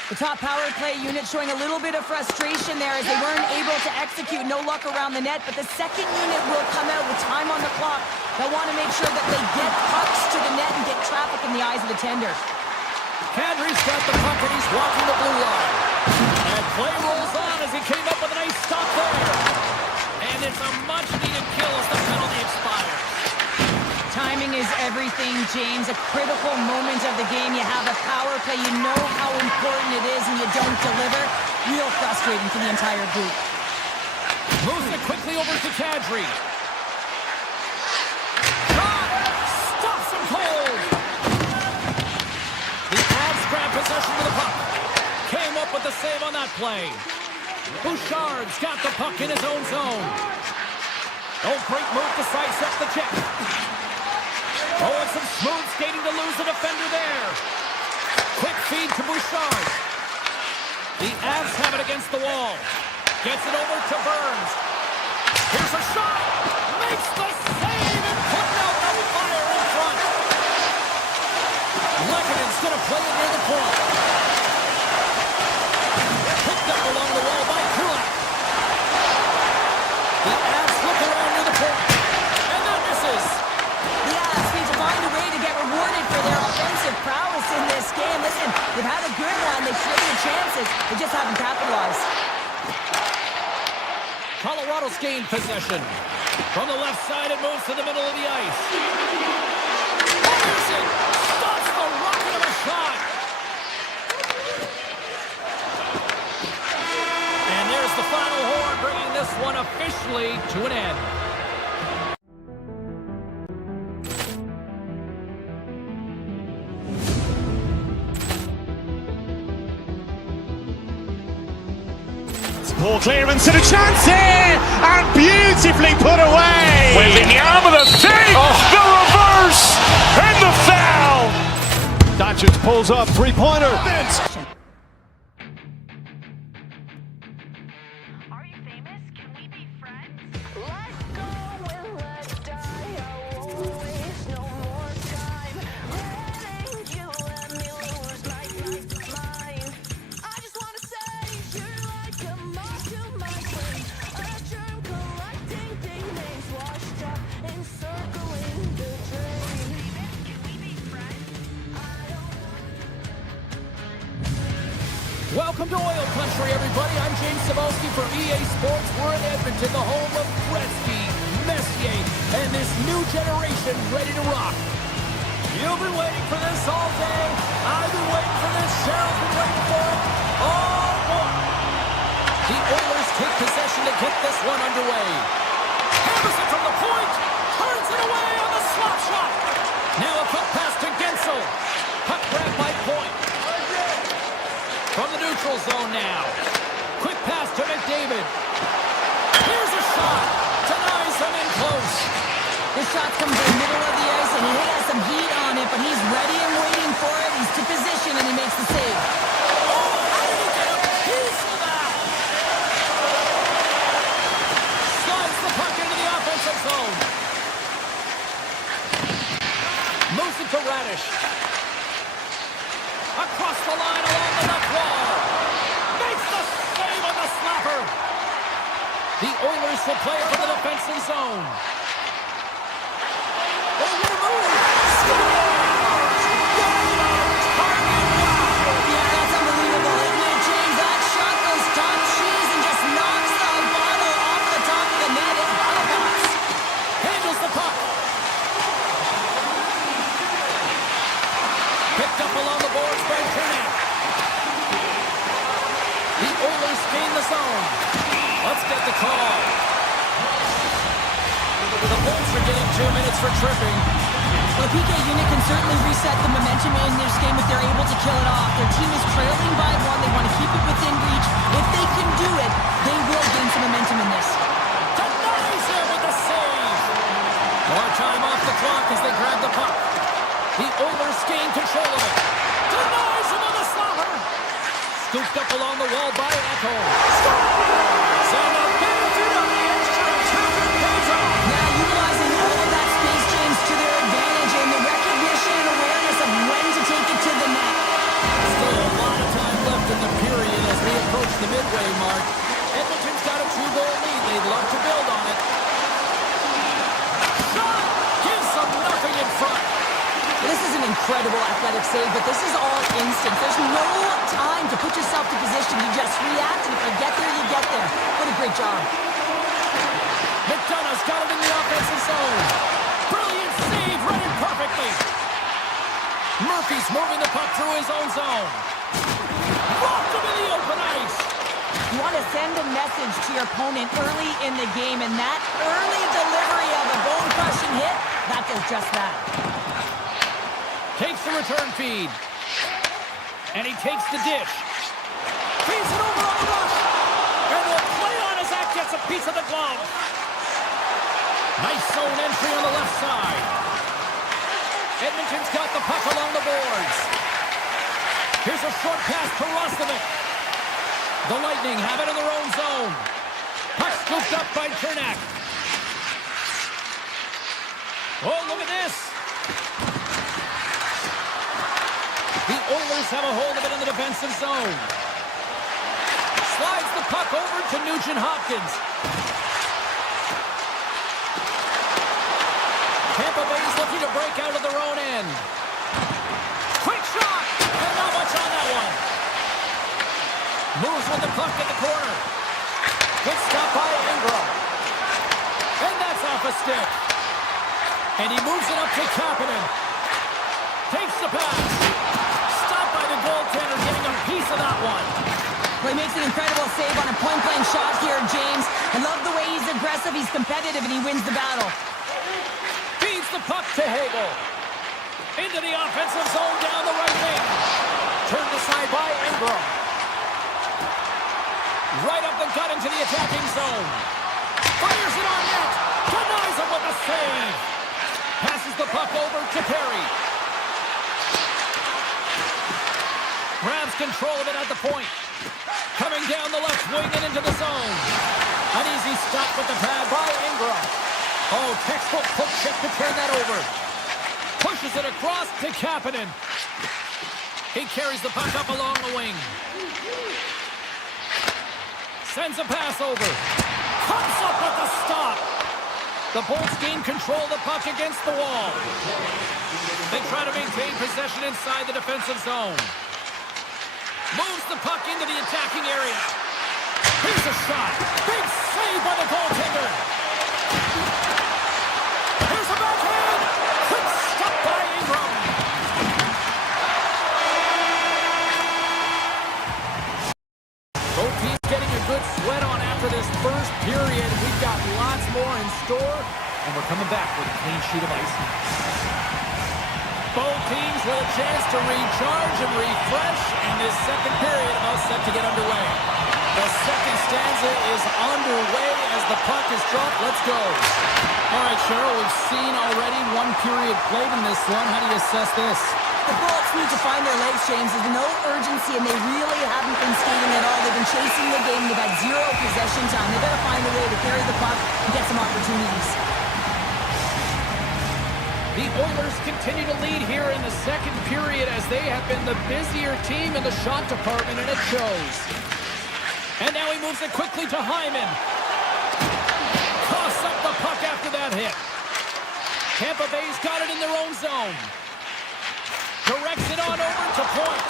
The top power play unit showing a little bit of frustration there as they weren't able to execute. No luck around the net, but the second unit will come out with time on the clock. They'll want to make sure that they get pucks to the net and get traffic in the eyes of the tender. Kadri's got the puck and he's walking the blue line. And play rolls on as he came up with a nice stop there. And it's a much-needed kill as the penalty expires. Timing is everything, James. A critical moment of the game. You have a power play. You know how important it is, and you don't deliver. Real frustrating for the entire group. Moves it quickly over to Kadri. Shot! Stops him cold! The Avs grab possession of the puck. Came up with the save on that play. Bouchard's got the puck in his own zone. Oh, great move to sidestep the check. Oh, and some smooth skating to lose the defender there. Quick feed to Bouchard. The Avs have it against the wall. Gets it over to Burns. Here's a shot. Makes the save and putting out the fire in front. Lekkonen's going to play it near the point. Picked up along the wall by Kulak. The Avs look around near the point. And that misses. The Avs need to find a way to get rewarded for their offensive prowess in this game. Listen, they've had a good run. They've created chances. They just haven't capitalized. Colorado's gained possession. From the left side, it moves to the middle of the ice. Anderson stops the rocket of a shot. And there's the final horn, bringing this one officially to an end. Poor clearance and a chance here, and beautifully put away. Waving the arm of the save, the reverse, and the foul. Doncic pulls up, three-pointer. Are you famous? Can we be friends? Let's go and let's die. I won't waste no more time. Letting you let me lose my mind. I just wanna say you're like a moth to my flame. A germ collecting names washed up and circling the drain. Can we be friends? Welcome to Oil Country, everybody. I'm James Cebulski for EA Sports. We're in Edmonton, the home of Gretzky, Messier, and this new generation ready to rock. You've been waiting for this all day. I've been waiting for this. Cheryl's been waiting for it. Oh, boy. The Oilers take possession to get this one underway. Hammers it from the point. Turns it away on the slap shot. Now a quick pass to Gensel. Puck grab by Point. From the neutral zone now. Quick pass to McDavid. Here's a shot. Denies him in close. This shot comes in the middle of the ice, and he has some heat on it, but he's ready and waiting for it. He's to position, and he makes the save. Oh, how did he get a piece of that? Slides the puck into the offensive zone. Moves it to Radish. Across the line along the left wall. Makes the save on the slapper. The Oilers will play for the defensive zone. Oh, what a move! Yeah, that's unbelievable, isn't it, James? That shot goes top cheese and just knocks the bottle off the top of the net. It's bottle box. Handles the puck. Picked up along the boards by Turner. The Oilers gain the zone. Let's get the call. The Bolts are getting 2 minutes for tripping. Well, the PK unit can certainly reset the momentum in this game if they're able to kill it off. Their team is trailing by 1. They want to keep it within reach. If they can do it, they will gain some momentum in this. Denies him with the save. More time off the clock as they grab the puck. The Oilers gain control of it. Denies him on the slapper. Scooped up along the wall by Echo. Scores! And a benefit on the extra chapter pays off. Now utilizing all of that space, James, to their advantage and the recognition and awareness of when to take it to the net. Still a lot of time left in the period as we approach the midway mark. Edmonton's got a 2-goal lead. They'd love to build on it. Shot! Gives them nothing in front. This is an incredible athletic save, but this is all instant. There's no time to put yourself to position. You just react, and if you get there, you get there. What a great job. McDonough's got it in the offensive zone. Brilliant save, read it perfectly. Murphy's moving the puck through his own zone. Blocked him in the open ice. You want to send a message to your opponent early in the game, and that early delivery of a bone-crushing hit, that does just that. Takes the return feed. And he takes the dish. Feeds it over on the rush. And will play on as that gets a piece of the glove. Nice zone entry on the left side. Edmonton's got the puck along the boards. Here's a short pass to Rostovic. The Lightning have it in their own zone. Puck scooped up by Chernak. Oh, look at this. The Oilers have a hold of it in the defensive zone. Slides the puck over to Nugent Hopkins. Tampa Bay's looking to break out of their own end. Quick shot! And not much on that one. Moves with the puck at the corner. Good stop by Ingram. And that's off a stick. And he moves it up to Kapanen. Takes the pass. Stopped by the goaltender, getting a piece of that one. Well, he makes an incredible save on a point-blank shot here, James. I love the way he's aggressive, he's competitive, and he wins the battle. Feeds the puck to Hagel. Into the offensive zone down the right wing. Turned aside by Ingram. Right up the gut into the attacking zone. Fires it on net. Denies him with a save. Passes the puck over to Perry. Grabs control of it at the point. Coming down the left wing and into the zone. An easy stop with the pad by Ingram. Oh, textbook hook check to turn that over. Pushes it across to Kapanen. He carries the puck up along the wing. Sends a pass over. Comes up with the stop. The Bolts gain control of the puck against the wall. They try to maintain possession inside the defensive zone. Moves the puck into the attacking area. Here's a shot. Big save by the goaltender. Here's a backhand. Quick stop by Ingram. good sweat on after this first period. We've got lots more in store, and we're coming back with a clean sheet of ice now. Both teams with a chance to recharge and refresh, and this second period about set to get underway. The second stanza is underway as the puck is dropped. Let's go. All right, Cheryl, we've seen already one period played in this one. How do you assess this? The Bullets need to find their legs, James. There's no urgency, and they really haven't been skating at all. They've been chasing the game. They've had zero possession time. They better find a way to carry the puck and get some opportunities. The Oilers continue to lead here in the second period as they have been the busier team in the shot department, and it shows. And now he moves it quickly to Hyman. Toss up the puck after that hit. Tampa Bay's got it in their own zone. Directs it on over to Point.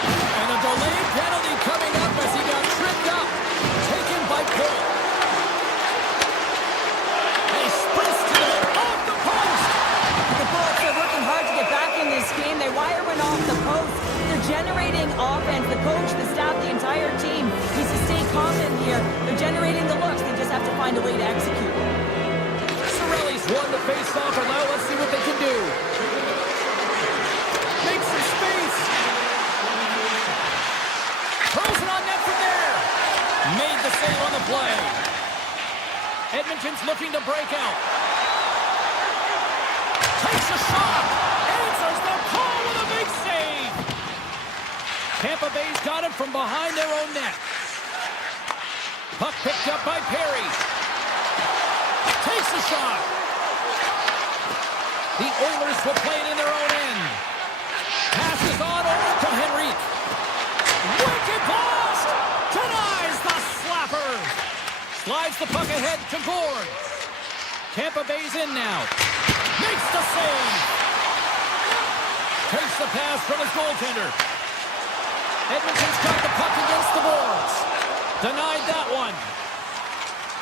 And a delayed penalty coming up as he got tripped up. Taken by Point. He sprints to the off the post. The Bullets are working hard to get back in this game. They wire one off the post. They're generating offense. The coach, the staff, the entire team needs to stay confident here. They're generating the looks. They just have to find a way to execute. Cirelli's won the face-off, and now let's see what they can do. Make some space. Throws it on net from there. Made the save on the play. Edmonton's looking to break out. Takes a shot. Answers the call with a big save. Tampa Bay's got it from behind their own net. Puck picked up by Perry. Takes a shot. The Oilers will play it in their own end. Passes on over to Henrique. Wicked blast! Denies the slapper. Slides the puck ahead to Gord. Tampa Bay's in now. Makes the save. Takes the pass from his goaltender. Edmonton's got the puck against the boards. Denied that one.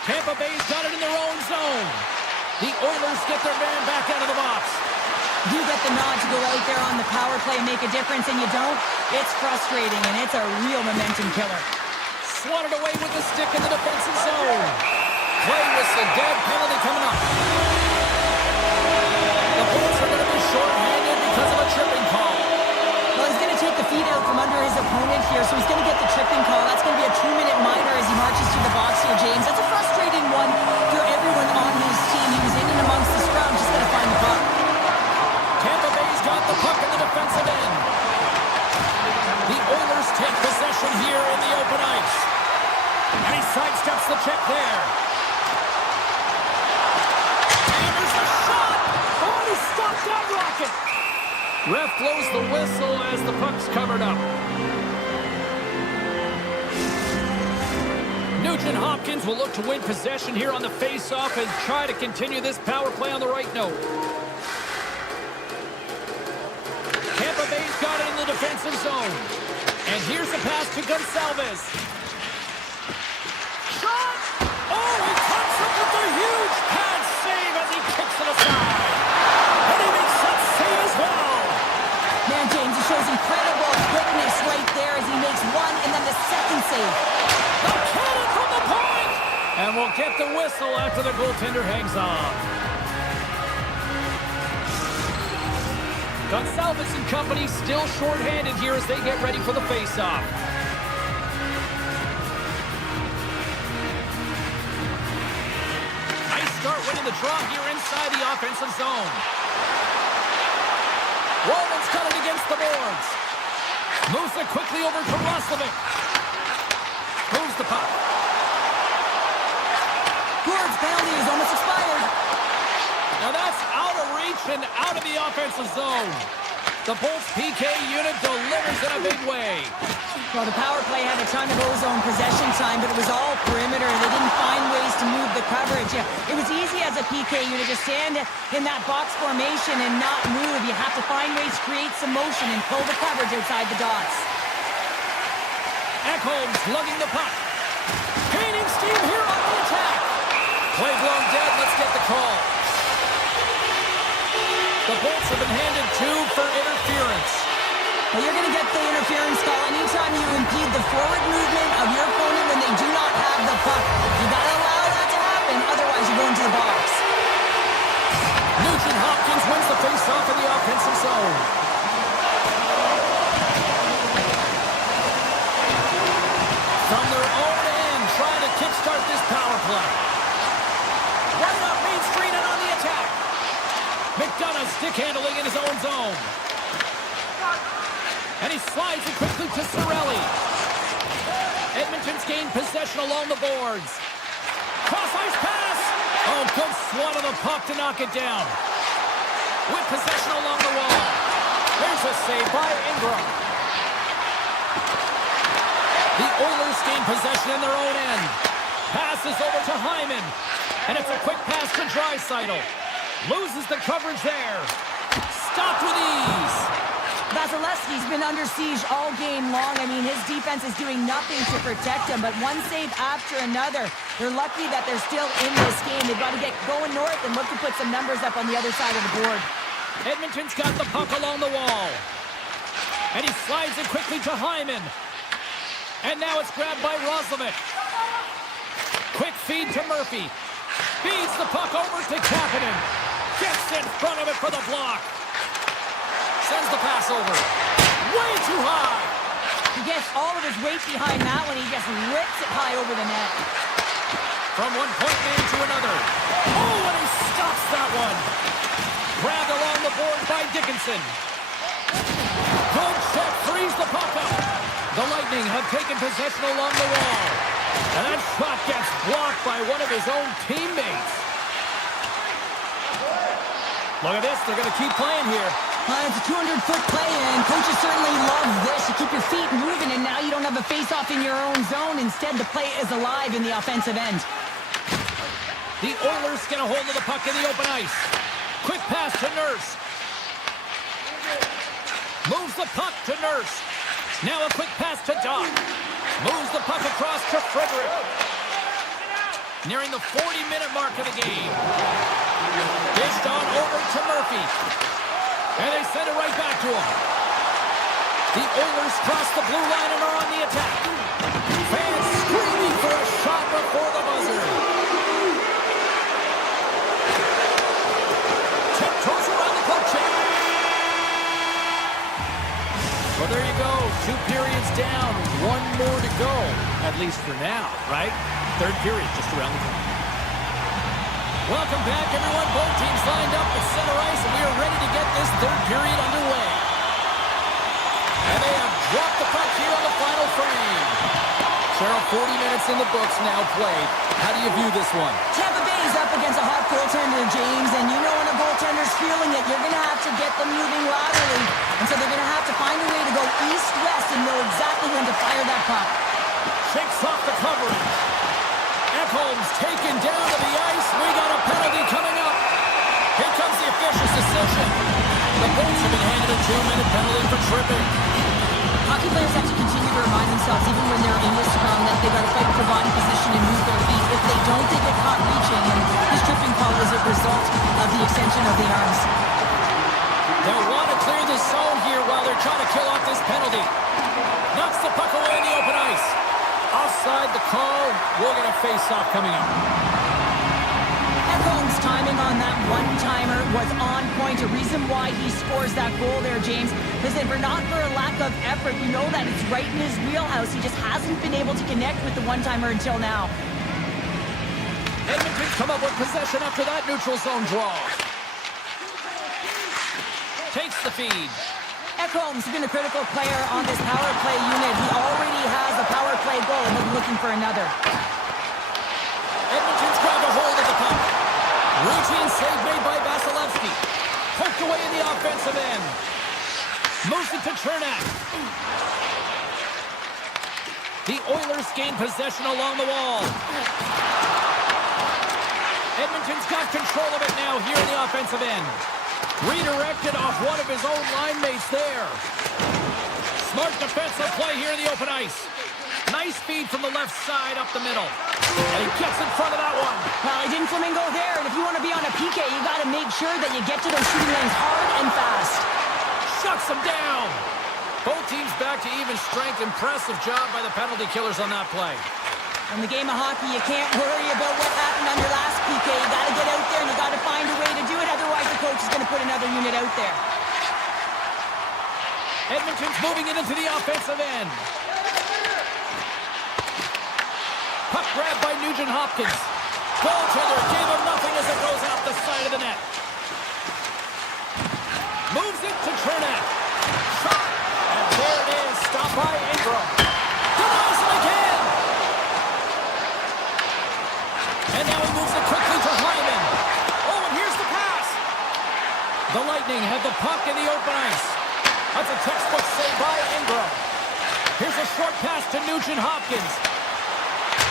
Tampa Bay's got it in their own zone. The Oilers get their man back out of the box. You get the nod to go out there on the power play and make a difference, and you don't. It's frustrating, and it's a real momentum killer. Swatted away with the stick in the defensive zone. Play whistle, dead penalty coming up. The Bullets are going to be short-handed because of a tripping call. Well, he's going to take the feet out from under his opponent here, so he's going to get the tripping call. That's going to be a 2-minute minor as he marches to the box here, James. That's a frustrating one for everyone on his team. He was in and amongst the scrum, just going to find the puck. Tampa Bay's got the puck in the defensive end. The Oilers take possession here in the open ice. And he sidesteps the check there. And there's a shot! Oh, he stopped that rocket! Ref blows the whistle as the puck's covered up. Nugent Hopkins will look to win possession here on the face-off and try to continue this power play on the right note. Tampa Bay's got it in the defensive zone. And here's a pass to Gonçalves. Shot! Oh, he comes up with a huge pad save as he kicks it aside. And he makes that save as well. Man, James, he shows incredible quickness right there as he makes one and then the second save. The cannon from the point! And we'll get the whistle after the goaltender hangs on. Gonçalves and company still short-handed here as they get ready for the face-off. Nice start winning the draw here inside the offensive zone. Roman's got it against the boards. Moves it quickly over to Roslovic. Moves the puck. Gord's penalty is almost expired. Now that's out of reach and out of the offensive zone. The Bolts PK unit delivers in a big way. Well, the power play had a ton of ozone possession time, but it was all perimeter. They didn't find ways to move the coverage. It was easy as a PK unit to stand in that box formation and not move. You have to find ways to create some motion and pull the coverage outside the dots. Ekholm's lugging the puck. Gaining steam here on the attack. Play blown dead. Let's get the call. The Bolts have been handed 2 for interference. Well, you're going to get the interference call anytime you impede the forward movement of your opponent when they slides it quickly to Cirelli. Edmonton's gained possession along the boards. Cross-ice pass! Oh, good swat of the puck to knock it down. With possession along the wall. There's a save by Ingram. The Oilers gain possession in their own end. Passes over to Hyman. And it's a quick pass to Draisaitl. Loses the coverage there. Stopped with ease. Vasilevsky's been under siege all game long. I mean, his defense is doing nothing to protect him, but one save after another. They're lucky that they're still in this game. They've got to get going north and look to put some numbers up on the other side of the board. Edmonton's got the puck along the wall. And he slides it quickly to Hyman. And now it's grabbed by Roslovic. Quick feed to Murphy. Feeds the puck over to Kapanen. Gets in front of it for the block. Sends the pass over. Way too high. He gets all of his weight behind that one. He just rips it high over the net. From one point man to another. Oh, and he stops that one. Grabbed along the board by Dickinson. Good check, frees the puck up. The Lightning have taken possession along the wall. And that shot gets blocked by one of his own teammates. Look at this, they're going to keep playing here. It's a 200-foot play, and coaches certainly love this. You keep your feet moving, and now you don't have a face-off in your own zone. Instead, the play is alive in the offensive end. The Oilers get a hold of the puck in the open ice. Quick pass to Nurse. Moves the puck to Nurse. Now a quick pass to Doc. Moves the puck across to Frederick. Nearing the 40-minute mark of the game. Dished on over to Murphy. And they send it right back to him. The Oilers cross the blue line and are on the attack. Fans screaming for a shot before the buzzer. Tiptoes around the coach check. Well, there you go. 2 periods down. 1 more to go. At least for now, right? Third period just around the corner. Welcome back, everyone. Both teams lined up at center ice, and we are ready to get this third period underway. And they have dropped the puck here on the final frame. Cheryl, 40 minutes in the books now played. How do you view this one? Tampa Bay is up against a hot goaltender, James, and you know when a goaltender's feeling it, you're going to have to get them moving laterally. And so they're going to have to find a way to go east-west and know exactly when to fire that puck. Shakes off the coverage. Ekholm's taken down to the ice. We got a penalty coming up. Here comes the official's decision. The Bolts have been handed a 2-minute penalty for tripping. Hockey players have to continue to remind themselves, even when they're in the scrum, that they've got to fight for body position and move their feet. If they don't, they get caught reaching, and this tripping call is a result of the extension of the arms. They'll want to clear the zone here while they're trying to kill off this penalty. Knocks the puck away in the open ice. Offside the call. We'll get a face-off coming up. Ekholm's timing on that one-timer was on point. A reason why he scores that goal there, James, is that for not for a lack of effort, you know that it's right in his wheelhouse. He just hasn't been able to connect with the one-timer until now. Edmonton's come up with possession after that neutral zone draw. Takes the feed. Ekholm's been a critical player on this power play unit. He already has a power play goal and he's looking for another. Edmonton's grabbed a hold of the puck. Routine save made by Vasilevsky. Poked away in the offensive end. Moves it to Chernak. The Oilers gain possession along the wall. Edmonton's got control of it now here in the offensive end. Redirected off one of his own line mates there. Smart defensive play here in the open ice. Nice feed from the left side up the middle. And he gets in front of that one. Well, he didn't flamingo there, and if you want to be on a PK, you got to make sure that you get to those shooting lanes hard and fast. Shuts him down. Both teams back to even strength. Impressive job by the penalty killers on that play. In the game of hockey, you can't worry about what happened on your last PK. You got to get out there and you got to find a way to do it. Otherwise, the coach is going to put another unit out there. Edmonton's moving it into the offensive end. Puck grabbed by Nugent Hopkins. Goaltender gave him nothing as it goes out the side of the net. Moves it to Chernak. Shot. And there it is. Lightning have the puck in the open ice. That's a textbook save by Ingram. Here's a short pass to Nugent Hopkins.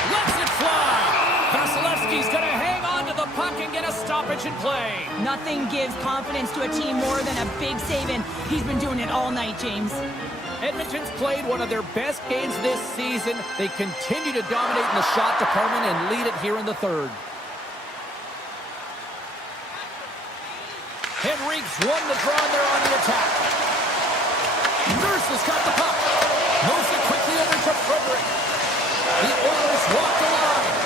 Lets it fly. Vasilevsky's going to hang on to the puck and get a stoppage in play. Nothing gives confidence to a team more than a big save, and he's been doing it all night, James. Edmonton's played one of their best games this season. They continue to dominate in the shot department and lead it here in the third. Henrique's won the draw and they're on the attack. Nurse has got the puck. Moves it quickly over to Frederick. The Oilers walk the line.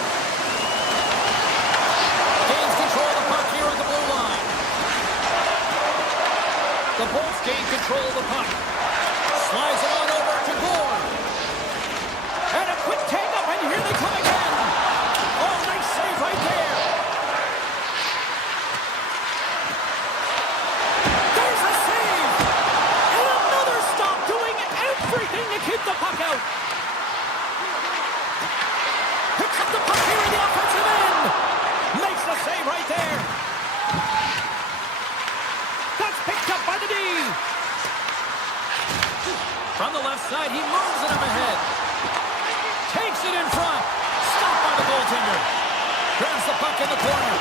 Gains control of the puck here at the blue line. The Bolts gain control of the puck. Slides it on over to Gore. And a quick tag up, and here they come again. Oh, nice save right there. There's a save. And another stop, doing everything to keep the puck out. Picks up the puck here in the offensive end. Makes the save right there. That's picked up by the D. From the left side, he moves it up ahead. Takes it in front. Stopped by the goaltender. Grabs the puck in the corner.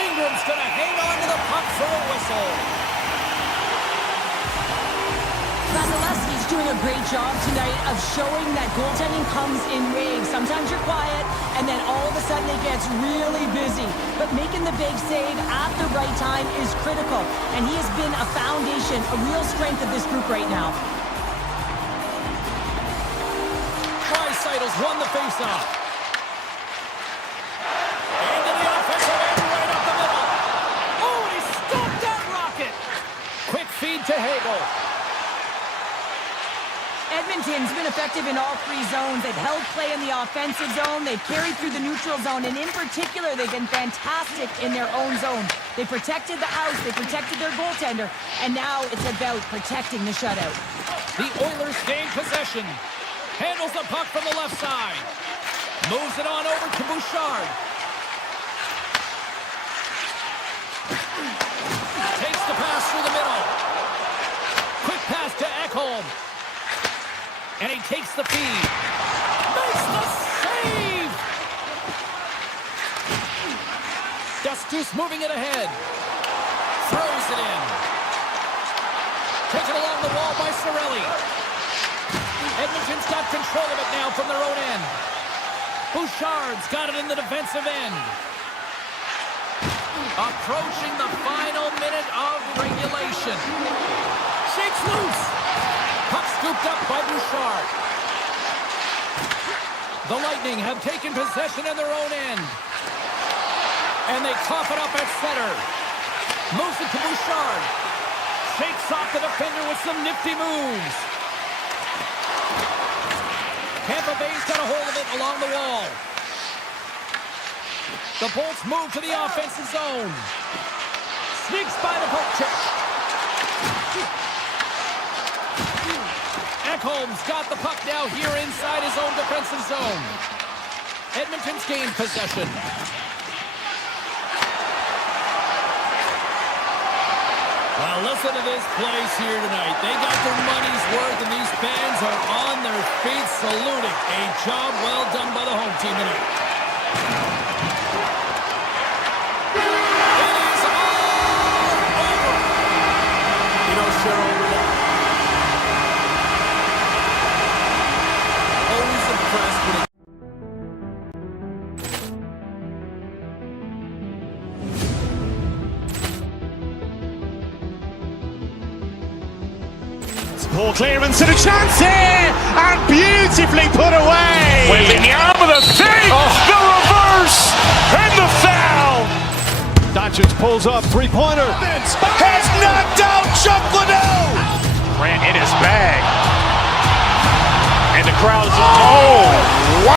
Ingram's going to hang on to the puck for a whistle. Vasilevsky's doing a great job tonight of showing that goaltending comes in waves. Sometimes you're quiet, and then all of a sudden it gets really busy. But making the big save at the right time is critical, and he has been a foundation, a real strength of this group right now. Draisaitl's won the faceoff. Into the offensive end, right up the middle. Oh, and he stopped that rocket. Quick feed to Hagel. Edmonton's been effective in all three zones. They've held play in the offensive zone. They've carried through the neutral zone. And in particular, they've been fantastic in their own zone. They protected the house. They protected their goaltender. And now it's about protecting the shutout. The Oilers gain possession. Handles the puck from the left side. Moves it on over to Bouchard. Takes the pass through the middle. Quick pass to Ekholm. And he takes the feed. Makes the save! Destus moving it ahead. Throws it in. Taken along the wall by Cirelli. Edmonton's got control of it now from their own end. Bouchard's got it in the defensive end. Approaching the final minute of regulation. Shakes loose. Puck scooped up by Bouchard. The Lightning have taken possession in their own end. And they cough it up at center. Moves it to Bouchard. Shakes off the defender with some nifty moves. Tampa Bay's got a hold of it along the wall. The Bolts move to the offensive zone. Sneaks by the poke check. Ekholm's got the puck now here inside his own defensive zone. Edmonton's gained possession. Well, listen to this place here tonight. They got their money's worth, and these fans are on their feet saluting. A job well done by the home team tonight. It is all over. You know, Cheryl, always impressed with it. Poor clearance and a chance here, and beautifully put away. Waving the arm of the fake, the reverse, and the foul. Doncic pulls up, three-pointer. Has knocked out Chuck Liddell.